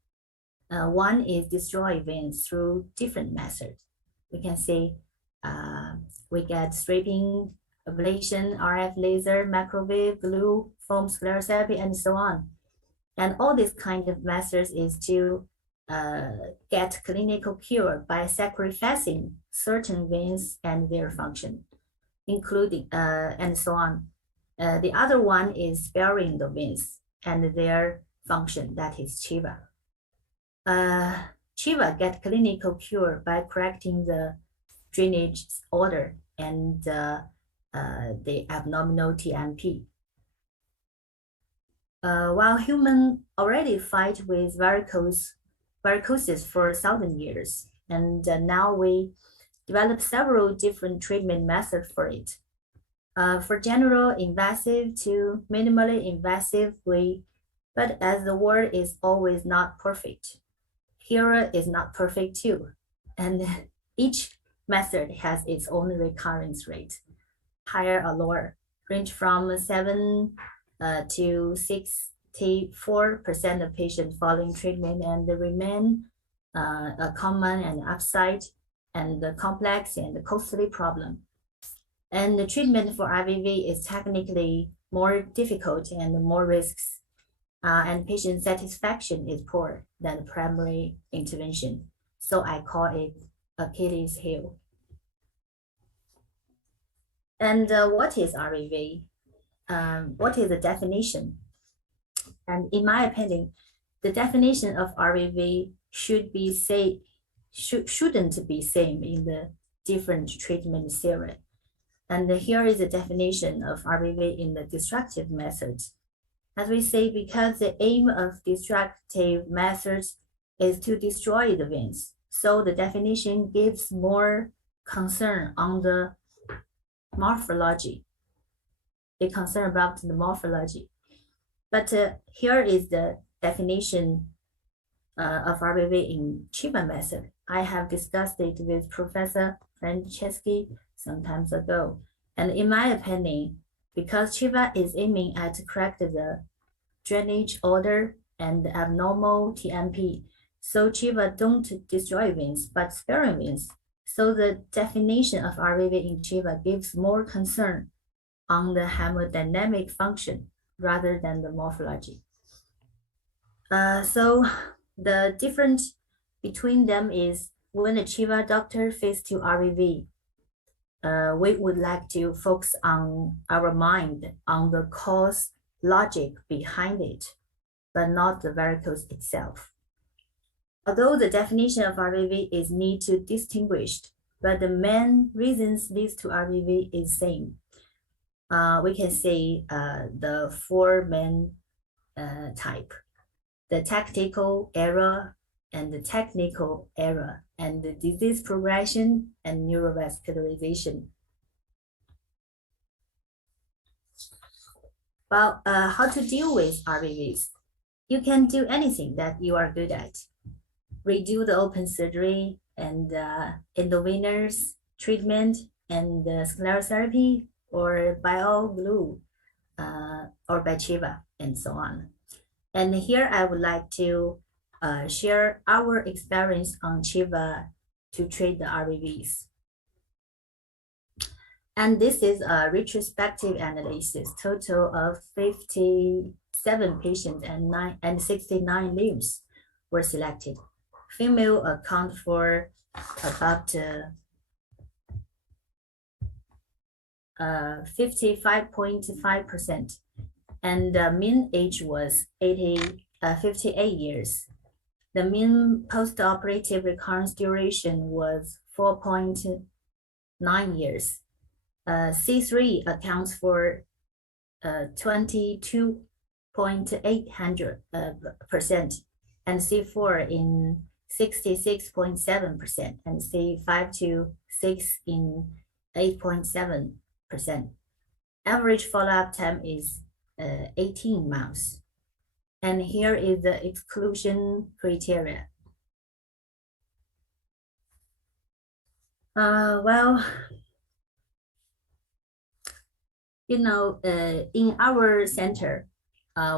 One is destroy veins through different methods. We can say we get stripping, ablation, RF laser, microwave, glue, foam sclerotherapy, and so on. And all these kind of methods is to get clinical cure by sacrificing certain veins and their function, including and so on. The other one is sparing the veins and their function, that is Chiva. Chiva get clinical cure by correcting the drainage order and the abdominal TMP. While human already fight with varicosis for 1,000 years, and now we develop several different treatment methods for it. For general invasive to minimally invasive way, but as the world is always not perfect, here is not perfect too, and each method has its own recurrence rate, higher or lower, range from 7 to 64% of patients following treatment, and they remain a common and upside and the complex and the costly problem. And the treatment for RVV is technically more difficult and more risks, and patient satisfaction is poor than primary intervention. So I call it Achilles heel. And what is RVV? What is the definition? And in my opinion, the definition of RVV shouldn't be same in the different treatment theory. And here is the definition of RVV in the destructive methods. As we say, because the aim of destructive methods is to destroy the veins, so the definition gives more concern on the morphology. A concern about the morphology. But here is the definition of RVV in Chiva method. I have discussed it with Professor Franceschi some time ago. And in my opinion, because Chiva is aiming at correct the drainage order and abnormal TMP, so Chiva don't destroy veins, but spare veins. So the definition of RVV in Chiva gives more concern on the hemodynamic function rather than the morphology. So the difference between them is when a Chiva doctor faces to RVV, we would like to focus on our mind, on the cause logic behind it, but not the varicose itself. Although the definition of RVV is need to distinguish, but the main reasons leads to RVV is same. We can say the four main type: the tactical error and the technical error, and the disease progression and neurovascularization. Well, how to deal with RVVs? You can do anything that you are good at. Redo the open surgery and endovenous treatment and sclerotherapy, or bio-glue, or by Chiva, and so on. And here I would like to share our experience on Chiva to treat the RVVs. And this is a retrospective analysis, total of 57 patients and 69 limbs were selected. Female account for about 55.5%, and the mean age was 58 years. The mean post-operative recurrence duration was 4.9 years. C3 accounts for 22.8%, and C4 in 66.7%, and C5 to 6 in 8.7%. Average follow-up time is 18 months. And here is the exclusion criteria. Well, you know, in our center,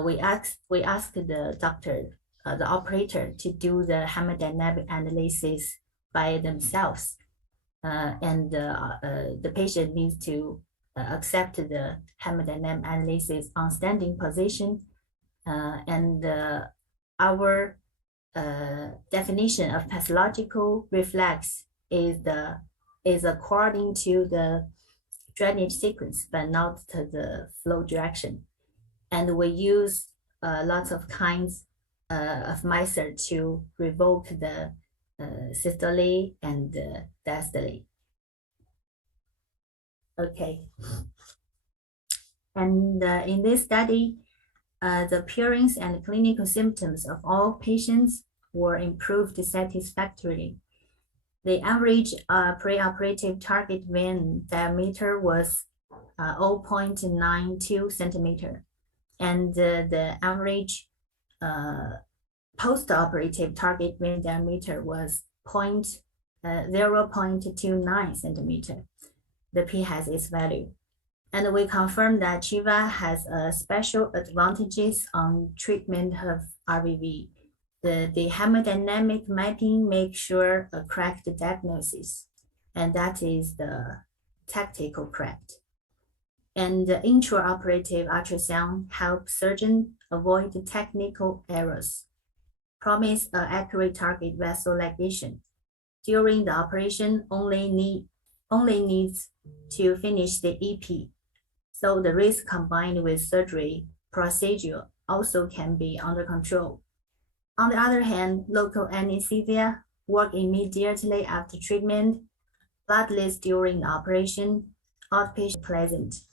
we asked the doctor, the operator, to do the hemodynamic analysis by themselves, and the patient needs to accept the hemodynamic analysis on standing position, and our definition of pathological reflex is according to the drainage sequence, but not to the flow direction. And we use lots of kinds of methods to revoke the systole and diastole. Okay. And in this study, the appearance and clinical symptoms of all patients were improved satisfactorily. The average preoperative target vein diameter was 0.92 centimeter, and the average post-operative target vein diameter was 0.29 centimeter. The P has its value. And we confirm that Chiva has special advantages on treatment of RVV. The hemodynamic mapping makes sure a correct diagnosis, and that is the tactical correct. And the intraoperative ultrasound helps surgeons avoid the technical errors, promise an accurate target vessel ligation. During the operation, only needs to finish the EP. So the risk combined with surgery procedure also can be under control. On the other hand, local anesthesia work immediately after treatment, bloodless during the operation, outpatient pleasant,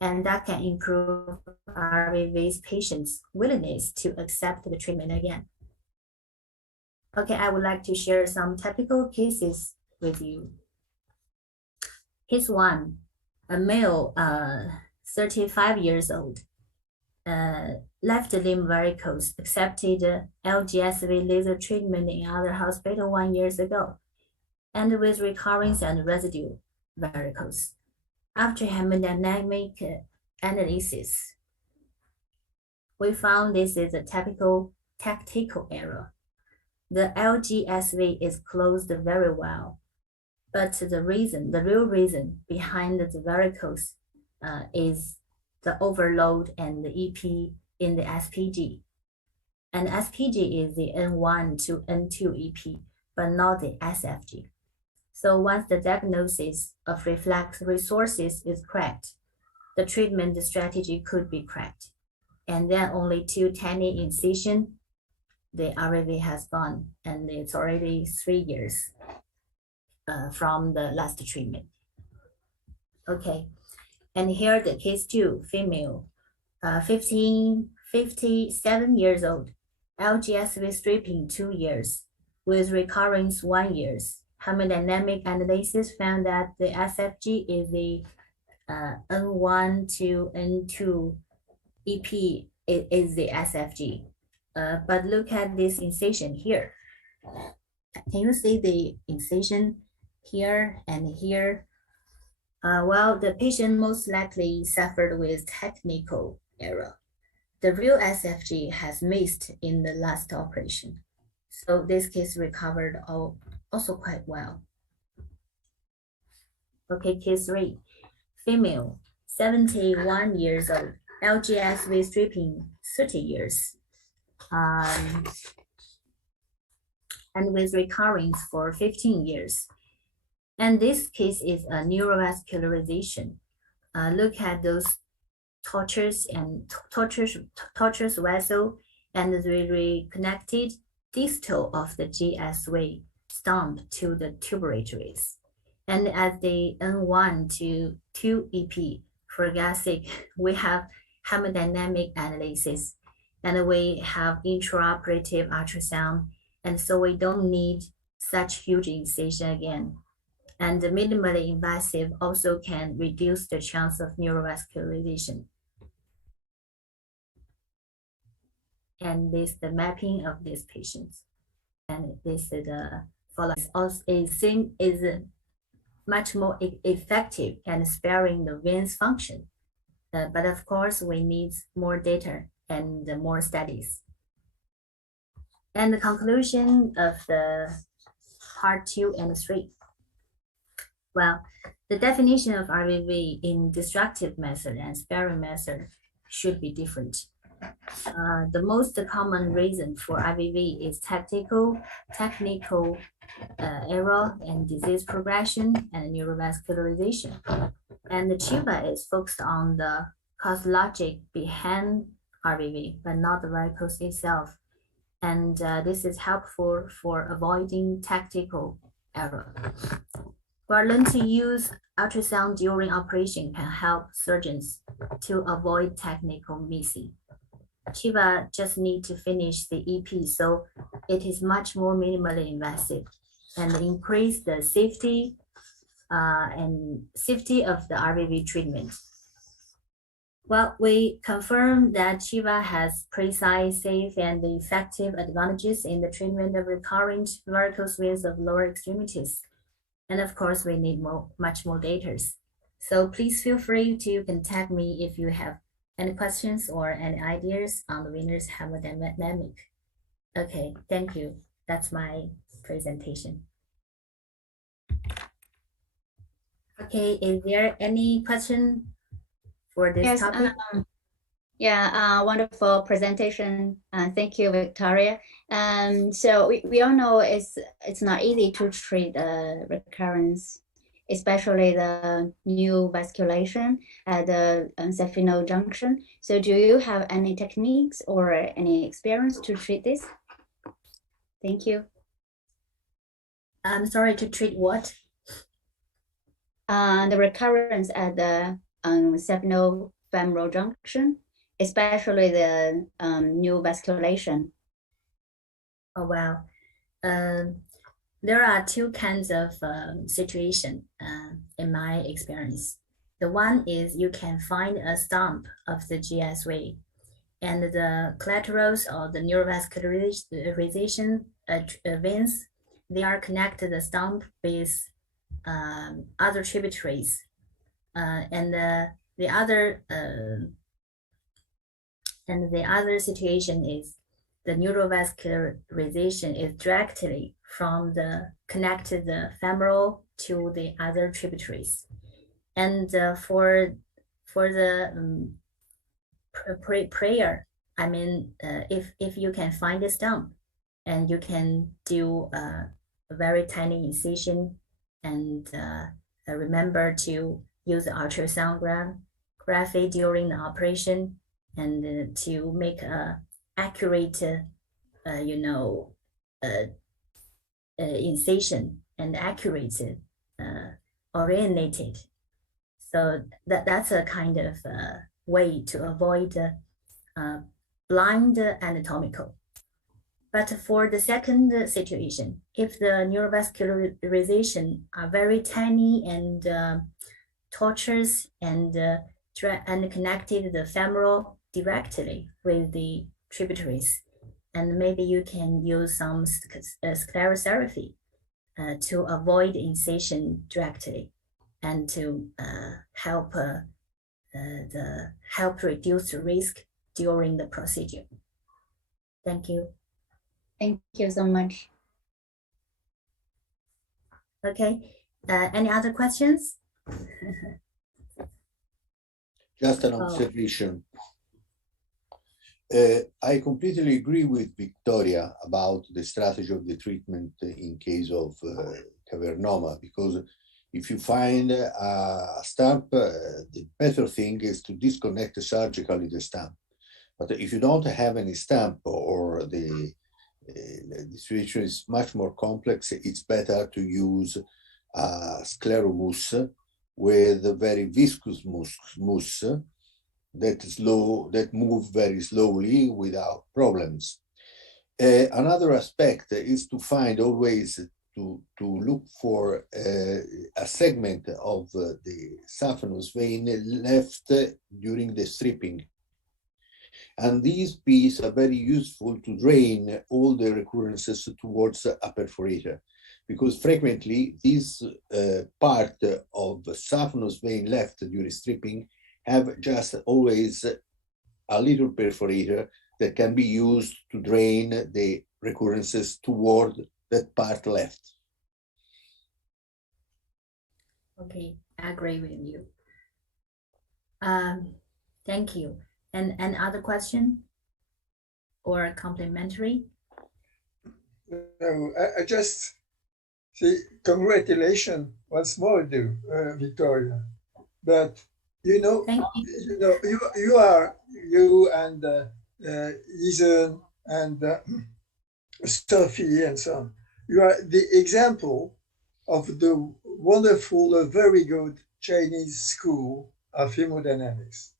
and that can improve RVV's patients' willingness to accept the treatment again. Okay, I would like to share some typical cases with you. Case 1, a male, 35 years old, left limb varicose, accepted LGSV laser treatment in other hospital 1 year ago, and with recurrence and residue varicose. After hemodynamic analysis, we found this is a typical tactical error. The LGSV is closed very well, but the real reason behind the varicose is the overload and the EP in the SPG. And SPG is the N1 to N2 EP, but not the SFG. So once the diagnosis of reflex resources is correct, the treatment strategy could be correct. And then only 2 tiny incision, the RVV has gone, and it's already 3 years from the last treatment. Okay, and here the case 2, female, 57 years old, LGSV stripping 2 years, with recurrence 1 year. Hemodynamic analysis found that the SFG is the N1 to N2 EP is the SFG. But look at this incision here. Can you see the incision here and here? Well, the patient most likely suffered with technical error. The real SFG has missed in the last operation. So this case recovered also quite well. Okay, case 3, female, 71 years old, LGSV stripping 30 years, and with recurrence for 15 years. And this case is a neurovascularization. Look at those tortuous vessel and the reconnected distal of the GSV stump to the tubulatories. And at the N1 to 2 EP, for gastric, we have hemodynamic analysis, and we have intraoperative ultrasound, and so we don't need such huge incision again. And the minimally invasive also can reduce the chance of neurovascularization. And this is the mapping of these patients. And this is the follow-up. Also is much more effective and sparing the venous function. But of course, we need more data and more studies. And the conclusion of the part 2 and 3. Well, the definition of RVV in destructive method and sparing method should be different. The most common reason for RVV is technical error and disease progression and neurovascularization. And the CHIVA is focused on the cause logic behind RVV, but not the varicose itself. And this is helpful for avoiding tactical error. But learn to use ultrasound during operation can help surgeons to avoid technical missing. CHIVA just need to finish the EP, so it is much more minimally invasive and increase the safety of the RVV treatment. Well, we confirm that CHIVA has precise, safe, and effective advantages in the treatment of recurrent varicose veins of lower extremities. And of course, we need much more data. So please feel free to contact me if you have any questions or any ideas on the venous hemodynamic. Okay, thank you. That's my presentation. Okay, is there any question for this Yes, topic? wonderful presentation. Thank you, Victoria. So we all know it's not easy to treat recurrence, especially the new vasculation at the saphenous junction. So do you have any techniques or any experience to treat this? Thank you. I'm sorry, to treat what? The recurrence at the saphenofemoral junction, especially the new vasculation. Oh, well, there are two kinds of situation in my experience. The one is you can find a stump of the GSV and the collaterals or the neurovascularization veins, they are connected the stump with other tributaries. And the other situation is the neurovascularization is directly from the connected the femoral to the other tributaries. And for the prayer, I mean, if you can find a stump and you can do a very tiny incision and remember to use ultrasonography during the operation and to make a accurate, incision and accurate, orientated. So that's a kind of way to avoid blind anatomical. But for the second situation, if the neurovascularization are very tiny and tortuous and connected the femoral directly with the tributaries, and maybe you can use some sclerotherapy to avoid incision directly and to help reduce the risk during the procedure. Thank you. Thank you so much. Okay, any other questions? Just an observation. I completely agree with Victoria about the strategy of the treatment in case of cavernoma, because if you find a stump, the better thing is to disconnect surgically the stump. But if you don't have any stump or the situation is much more complex, it's better to use scleromousse with a very viscous mousse that move very slowly without problems. Another aspect is to find always to look for a segment of the saphenous vein left during the stripping. And these pieces are very useful to drain all the recurrences towards a perforator, because frequently this part of saphenous vein left during stripping have just always a little perforator that can be used to drain the recurrences toward that part left. Okay, I agree with you. Thank you. And other question or complimentary? No, I just say congratulations once more, Victoria. But you know, you and Ethan and Sophie and so on. You are the example of the wonderful, very good Chinese school of hemodynamics.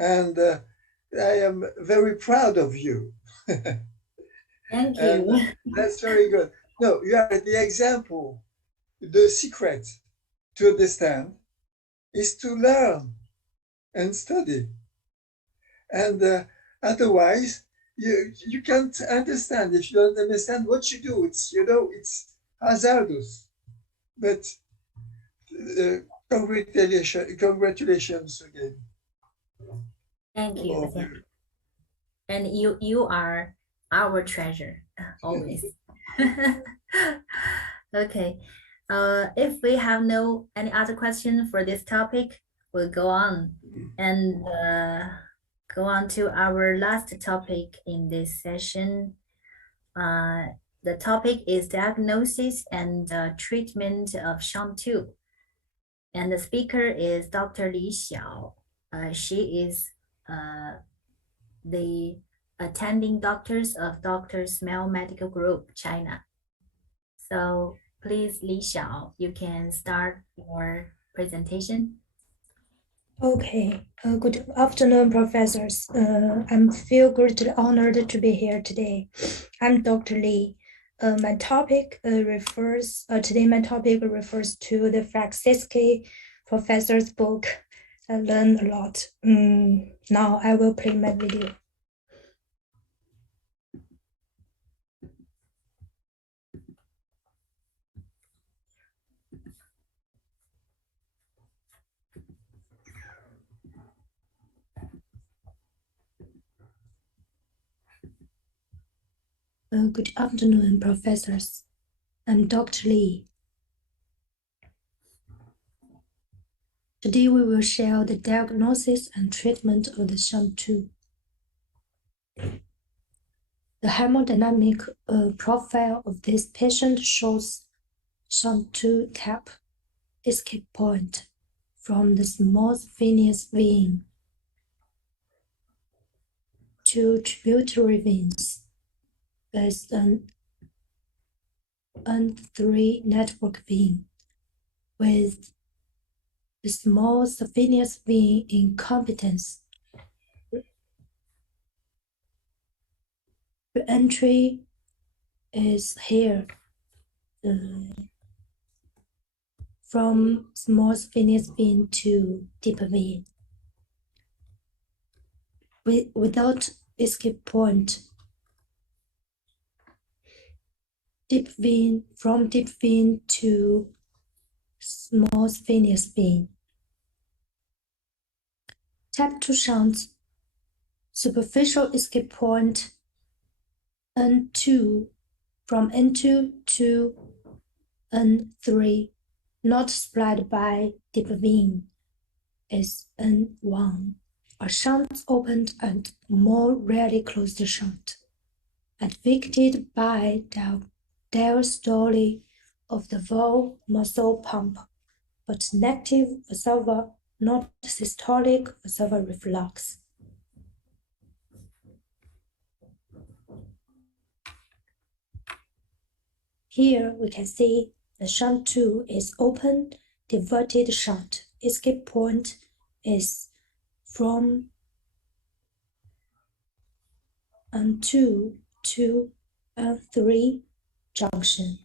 And I am very proud of you. Thank you. And that's very good. No, you are the example. The secret to understand is to learn and study. And otherwise, you can't understand. If you don't understand what you do, it's hazardous. But congratulations again. Thank you. Thank you. And you are our treasure always. Okay. If we have no any other question for this topic, we'll go on and go on to our last topic in this session. The topic is diagnosis and treatment of SHAM2. And the speaker is Dr. Li Xiao. She is the attending doctors of Dr. Smell Medical Group, China. So please, Li Xiao, you can start your presentation. Okay, good afternoon, professors. I'm feel greatly honored to be here today. I'm Dr. Li. My topic refers to the Franciszki professor's book. I learned a lot. Now I will play my video. Good afternoon, professors. I'm Dr. Li. Today we will share the diagnosis and treatment of the SHAM2. The hemodynamic profile of this patient shows SHAM2 cap escape point from the small venous vein to tributary veins as an N3 network vein with the small venous vein incompetence. The entry is here from small venous vein to deep vein. Without escape point, deep vein from deep vein to small venous vein. Type 2 shunts, superficial escape point N2 from N2 to N3, not supplied by deep vein, is N1. A shunt opened and more rarely closed shunt, advocated by diastole of the valve muscle pump, but negative vascular, not systolic vascular reflux. Here we can see the shunt 2 is open, diverted shunt. Escape point is from N2 to N3 junction.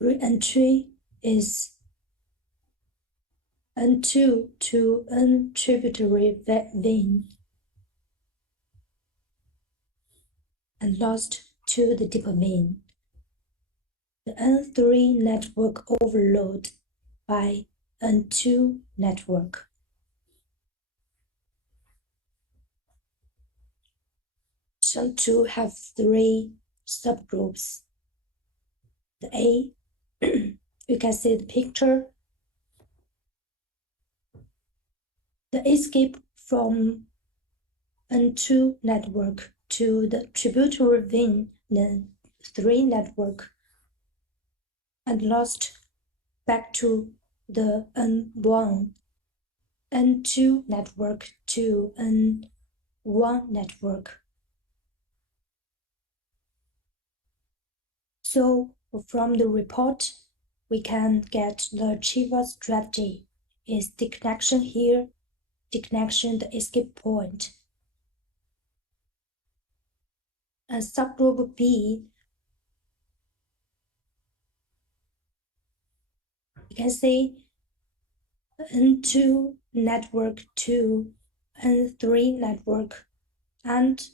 Re-entry is N2 to N tributary vein and lost to the deep vein. The N3 network overload by N2 network. Shunt 2 have 3 subgroups. The A, you can see the picture. The escape from N2 network to the tributary vein, then 3 network, and lost back to the N1, N2 network to N1 network. So from the report, we can get the Chiva strategy is disconnection here, disconnection the escape point. And subgroup B, you can see N2 network to N3 network and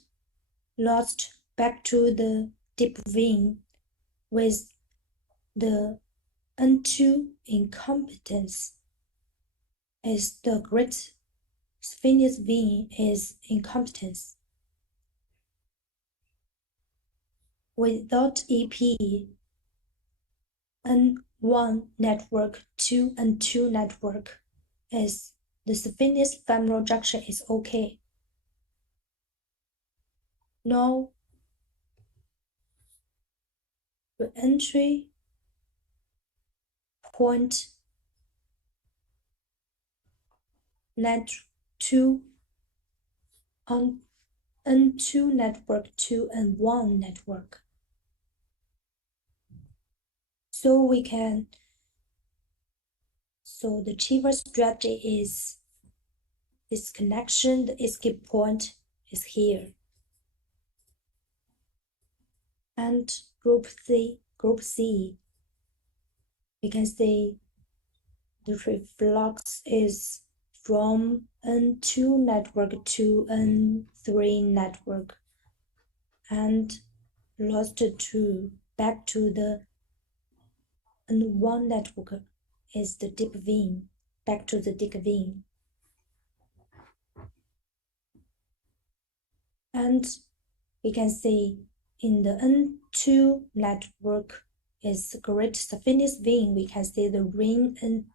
lost back to the deep vein with the N2 incompetence is the great venous vein is incompetence. Without EP, N1 network, 2 and 2 network is the saphenous femoral junction is okay. No re-entry point net 2 on N2 network, 2 and 1 network. So the Cheever strategy is this connection, the escape point is here. And group C, we can see the reflux is from N2 network to N3 network and lost to back to the N1 network is the deep vein, back to the deep vein. And we can see in the N2 network is great saphenous vein. We can see the ring and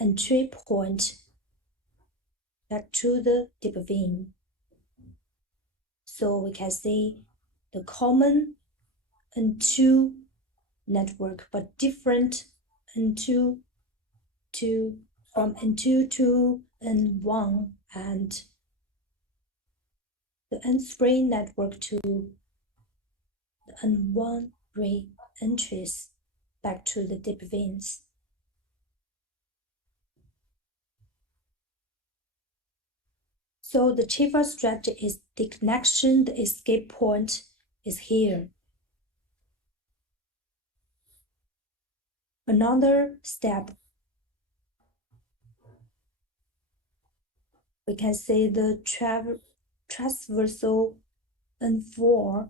entry point back to the deep vein. So we can see the common N2 network, but different N2 to from N2 to N1 and the N3 network to the N1 re-entries back to the deep veins. So the chief strategy is the connection, the escape point is here. Another step, we can see the transversal N4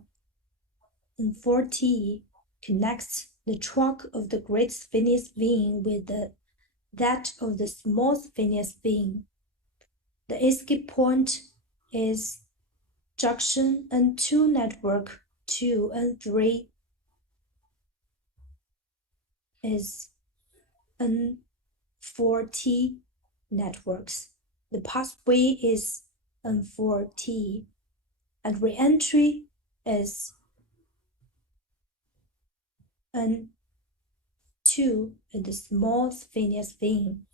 and 4T connects the trunk of the great venous vein with that of the small venous vein. The escape point is junction N2 network 2 and 3 is N4T networks. The pathway is N4T and re-entry is N2 in the small venous vein.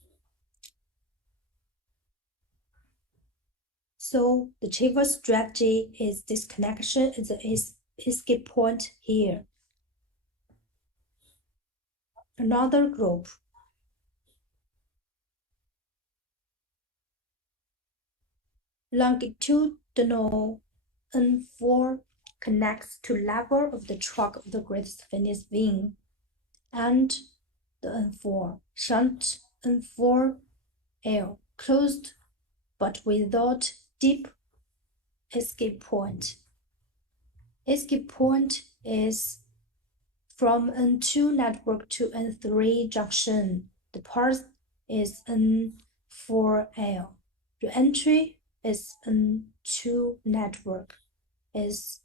So the chief strategy is this connection is the escape point here. Another group. Longitudinal N4 connects to level of the trunk of the great venous vein and the N4 shunt N4L closed but without deep escape point. Escape point is from N2 network to N3 junction. The path is N4L. The entry is N2 network is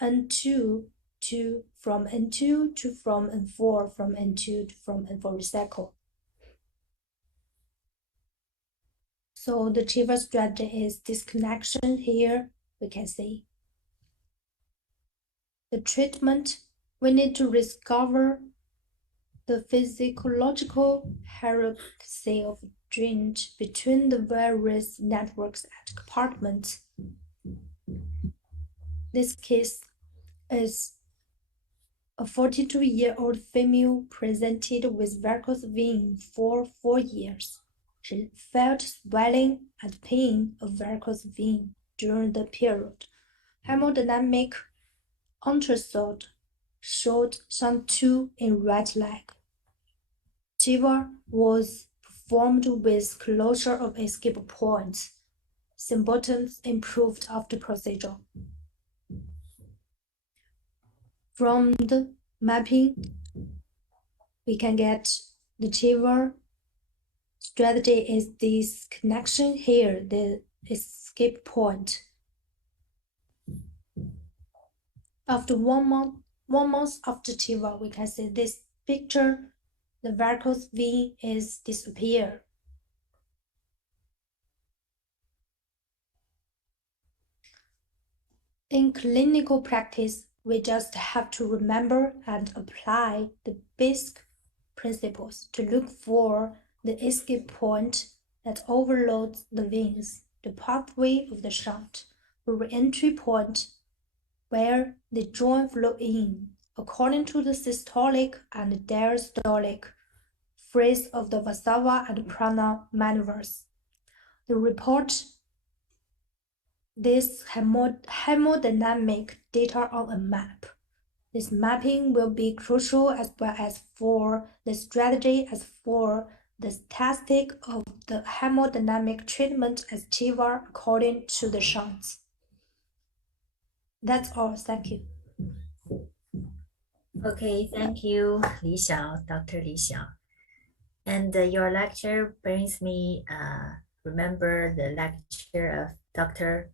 N2 to from N2 to from N4 from N2 to from N4 recycle. So the chief strategy is this connection here. We can see the treatment. We need to discover the physiological hierarchy of drainage between the various networks and compartments. This case is a 42-year-old female presented with varicose vein for 4 years. She felt swelling and pain of varicose vein during the period. Hemodynamic ultrasound showed some 2 in right leg. TIVA was performed with closure of escape points. Symptoms improved after procedure. From the mapping, we can get the TIVA strategy is this connection here, the escape point. After 1 month after TIVA, we can see this picture, the varicose vein is disappear. In clinical practice, we just have to remember and apply the basic principles to look for the escape point that overloads the veins, the pathway of the shunt, the re-entry point where the joint flow in, according to the systolic and diastolic phase of the Vasava and Prana maneuvers. The report this hemodynamic data on a map. This mapping will be crucial as well as for the strategy as for the statistic of the hemodynamic treatment as Chiva according to the shunts. That's all. Thank you. Okay, thank you, Li Xiao, Dr. Li Xiao. And your lecture brings me remember the lecture of Dr.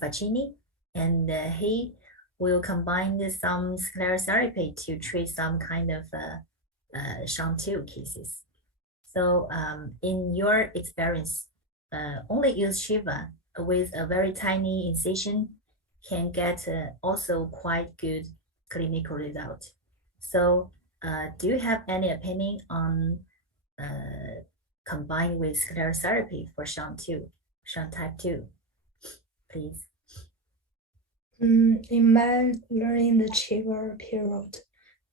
Faccini, and he will combine some sclerotherapy to treat some kind of shunt 2 cases. So in your experience, only use Shiva with a very tiny incision can get also quite good clinical result. So do you have any opinion on combined with sclerotherapy for shunt type 2, please? In my learning the Chiva period,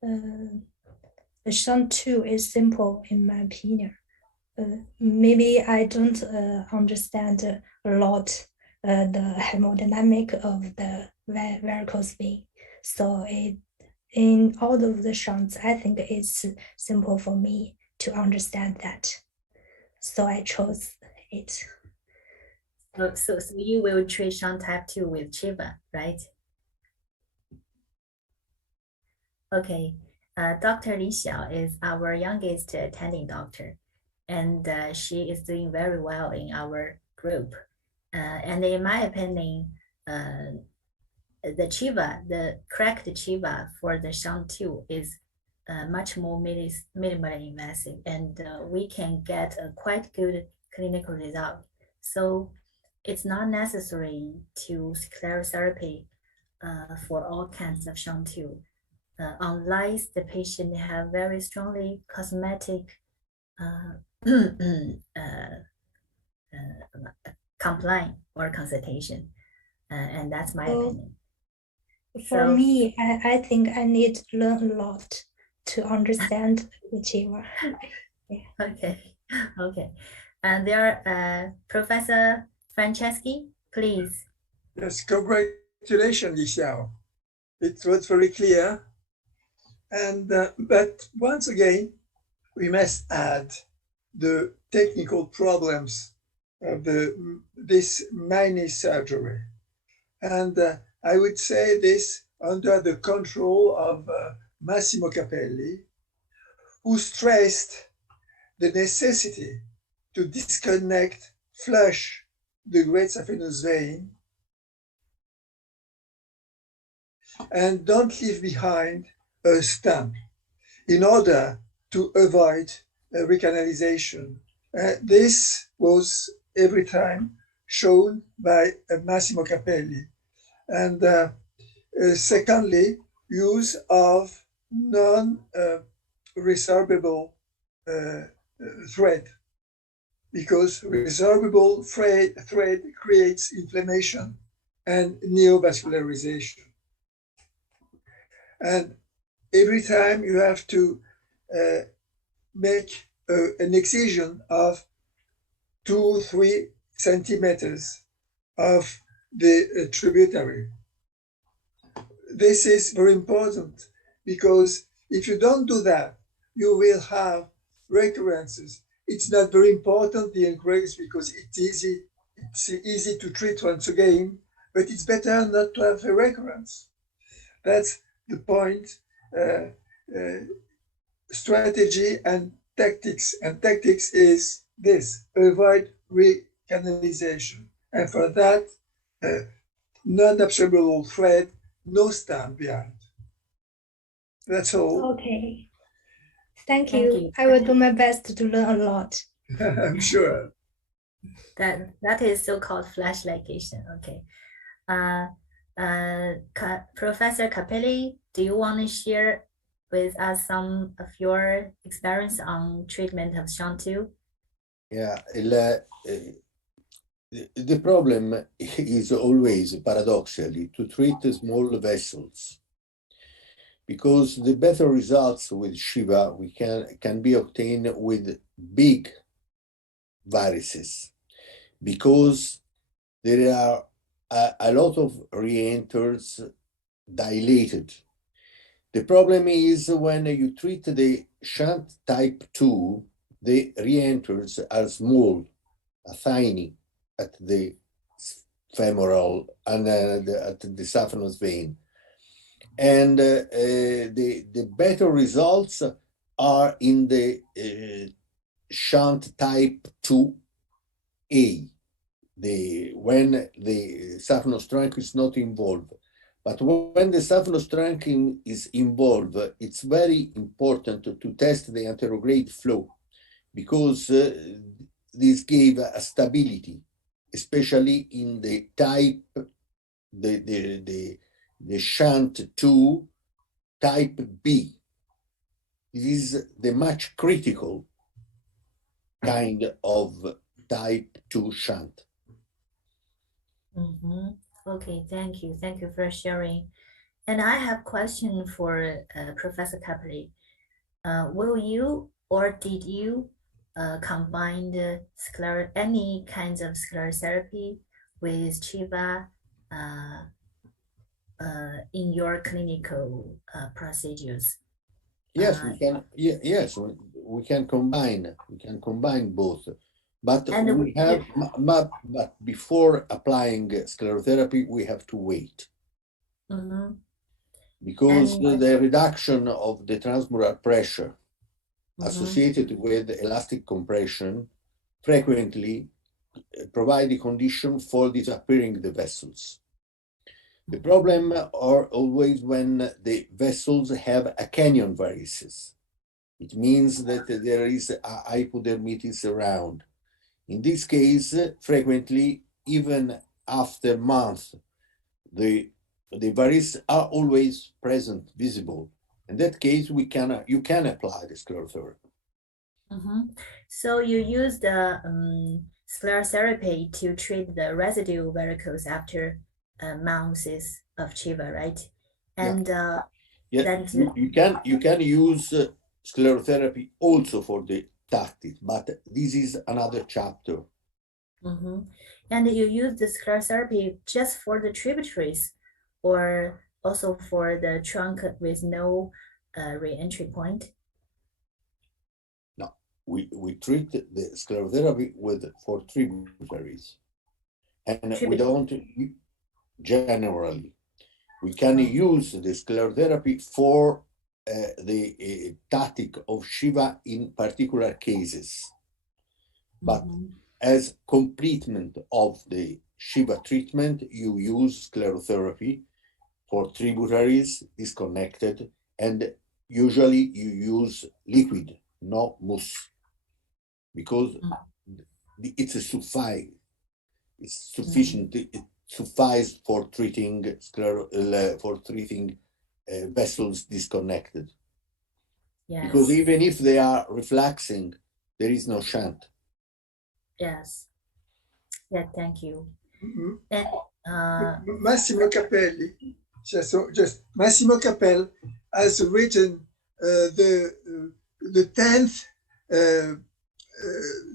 the shunt 2 is simple in my opinion. Maybe I don't understand a lot the hemodynamic of the varicose vein. So in all of the shunts, I think it's simple for me to understand that. So I chose it. So you will treat shunt type 2 with Chiva, right? Okay, Dr. Li Xiao is our youngest attending doctor, and she is doing very well in our group. And in my opinion, the Chiva, the correct Chiva for the shunt 2 is much more minimally invasive, and we can get a quite good clinical result. So it's not necessary to sclerotherapy for all kinds of shunt 2. Unless the patient have very strongly cosmetic complaint or consultation, and that's my opinion. For me, I think I need to learn a lot to understand the Chiva. Yeah. Okay. And there, Professor Franceschi, please. Yes, congratulations, Li Xiao. It was very clear. And but once again, we must add the technical problems of this mini surgery. And I would say this under the control of Massimo Capelli, who stressed the necessity to disconnect, flush the great saphenous vein, and don't leave behind a stump in order to avoid recanalization. This was every time shown by Massimo Capelli. And secondly, use of non-resorbable thread, because resorbable thread creates inflammation and neovascularization. And every time you have to make an excision of 2-3 centimeters of the tributary. This is very important, because if you don't do that, you will have recurrences. It's not very important, the increase, because it's easy to treat once again, but it's better not to have a recurrence. That's the point. Strategy and tactics. And tactics is this: avoid recanalization. And for that, non-absorbable thread, no stamp behind. That's all. Okay. Thank Thank you. you. I will do my best to learn a lot. I'm sure. That is so-called flash ligation. Okay. Professor Capelli, do you want to share with us some of your experience on treatment of SHANT2? Yeah, the problem is always, paradoxically, to treat small vessels, because the better results with Shiva can be obtained with big varices, because there are a lot of re-enters dilated. The problem is when you treat the shunt type 2, the re-enters are small, tiny at the femoral and at the saphenous vein. And the better results are in the shunt type 2A, when the saphenous trunk is not involved. But when the saphenous trunk is involved, it's very important to test the anterograde flow, because this gave a stability, especially in the type, the shunt 2 type B. This is the much critical kind of type 2 shunt. Okay, thank you. Thank you for sharing. And I have a question for Professor Capelli. Will you or did you combine any kinds of sclerotherapy with Chiva in your clinical procedures? Yes, we can. Yes, we can combine. We can combine both, but we have. But before applying sclerotherapy, we have to wait, because the reduction of the transmural pressure associated with elastic compression frequently provide the condition for disappearing the vessels. The problem are always when the vessels have a canyon varices. It means that there is a hypodermitis around. In this case, frequently, even after months, the varices are always present, visible. In that case, you can apply the sclerotherapy. So you use the sclerotherapy to treat the residual varicose after months of Chiva, right? And you can use sclerotherapy also for the tactic, but this is another chapter. And you use the sclerotherapy just for the tributaries, or also for the trunk with no re-entry point? No, we treat the sclerotherapy for tributaries, and we don't generally. We can use the sclerotherapy for the tactic of Shiva in particular cases, but as completement of the Shiva treatment, you use sclerotherapy for tributaries disconnected, and usually you use liquid, no mousse, because it's sufficient. It suffices for treating vessels disconnected. Yes. Because even if they are refluxing, there is no shunt. Yes. Yeah, thank you. And, Massimo Capelli, just Massimo Capelli has written the 10th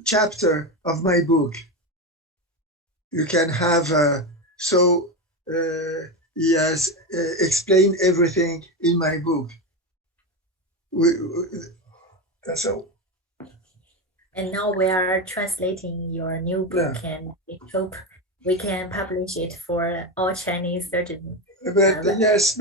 chapter of my book. You can have he has explained everything in my book. That's all. And now we are translating your new book, and we hope we can publish it for all Chinese surgeons. Yes,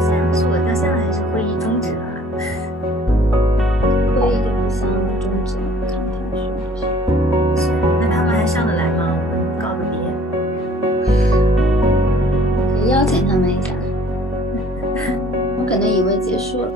现在是我到现在还是会议终止了。会议就不像终止了，看他说的是。是，那他们还上得来吗？我们告个别。可以邀请他们一下。我可能以为结束了。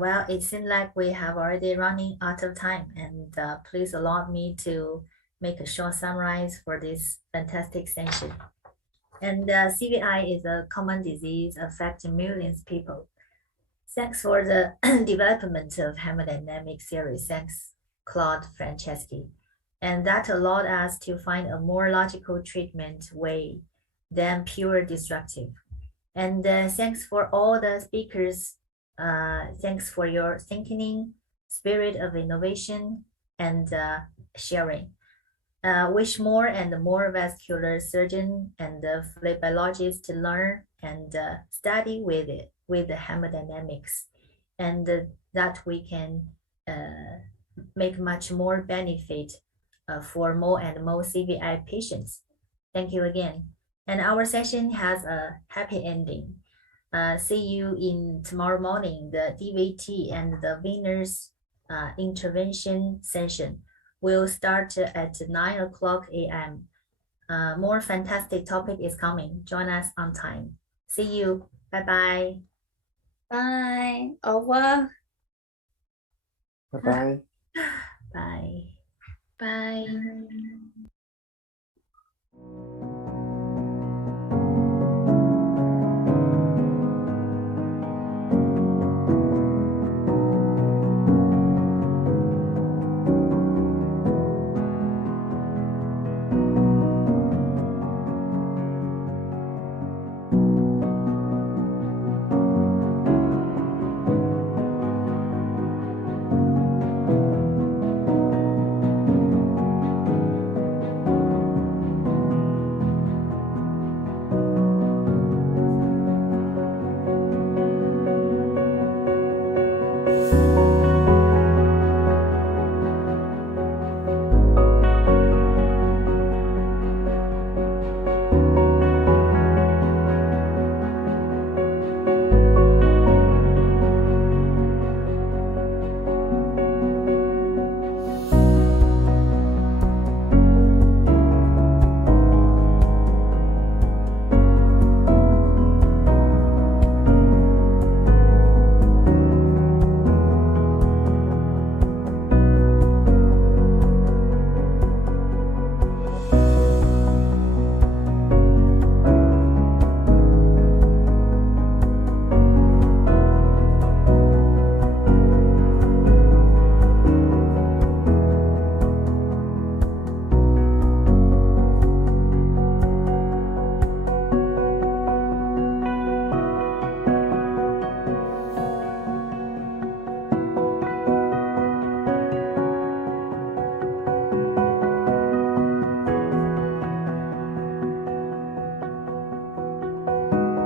Well, it seems like we have already running out of time, and please allow me to make a short summary for this fantastic session. And CVI is a common disease affecting millions of people. Thanks for the development of hemodynamic theory. Thanks, Claude Franceschi. And that allowed us to find a more logical treatment way than pure destructive. And thanks for all the speakers. Thanks for your thinking, spirit of innovation, and sharing. Wish more and more vascular surgeon and phlebotomists to learn and study with it, with the hemodynamics, and that we can make much more benefit for more and more CVI patients. Thank you again. And our session has a happy ending. See you in tomorrow morning, the DVT and the Venous intervention session will start at 9 o'clock a.m. More fantastic topic is coming. Join us on time. See you. Bye-bye. Bye. Au revoir. Bye-bye. Bye. Bye.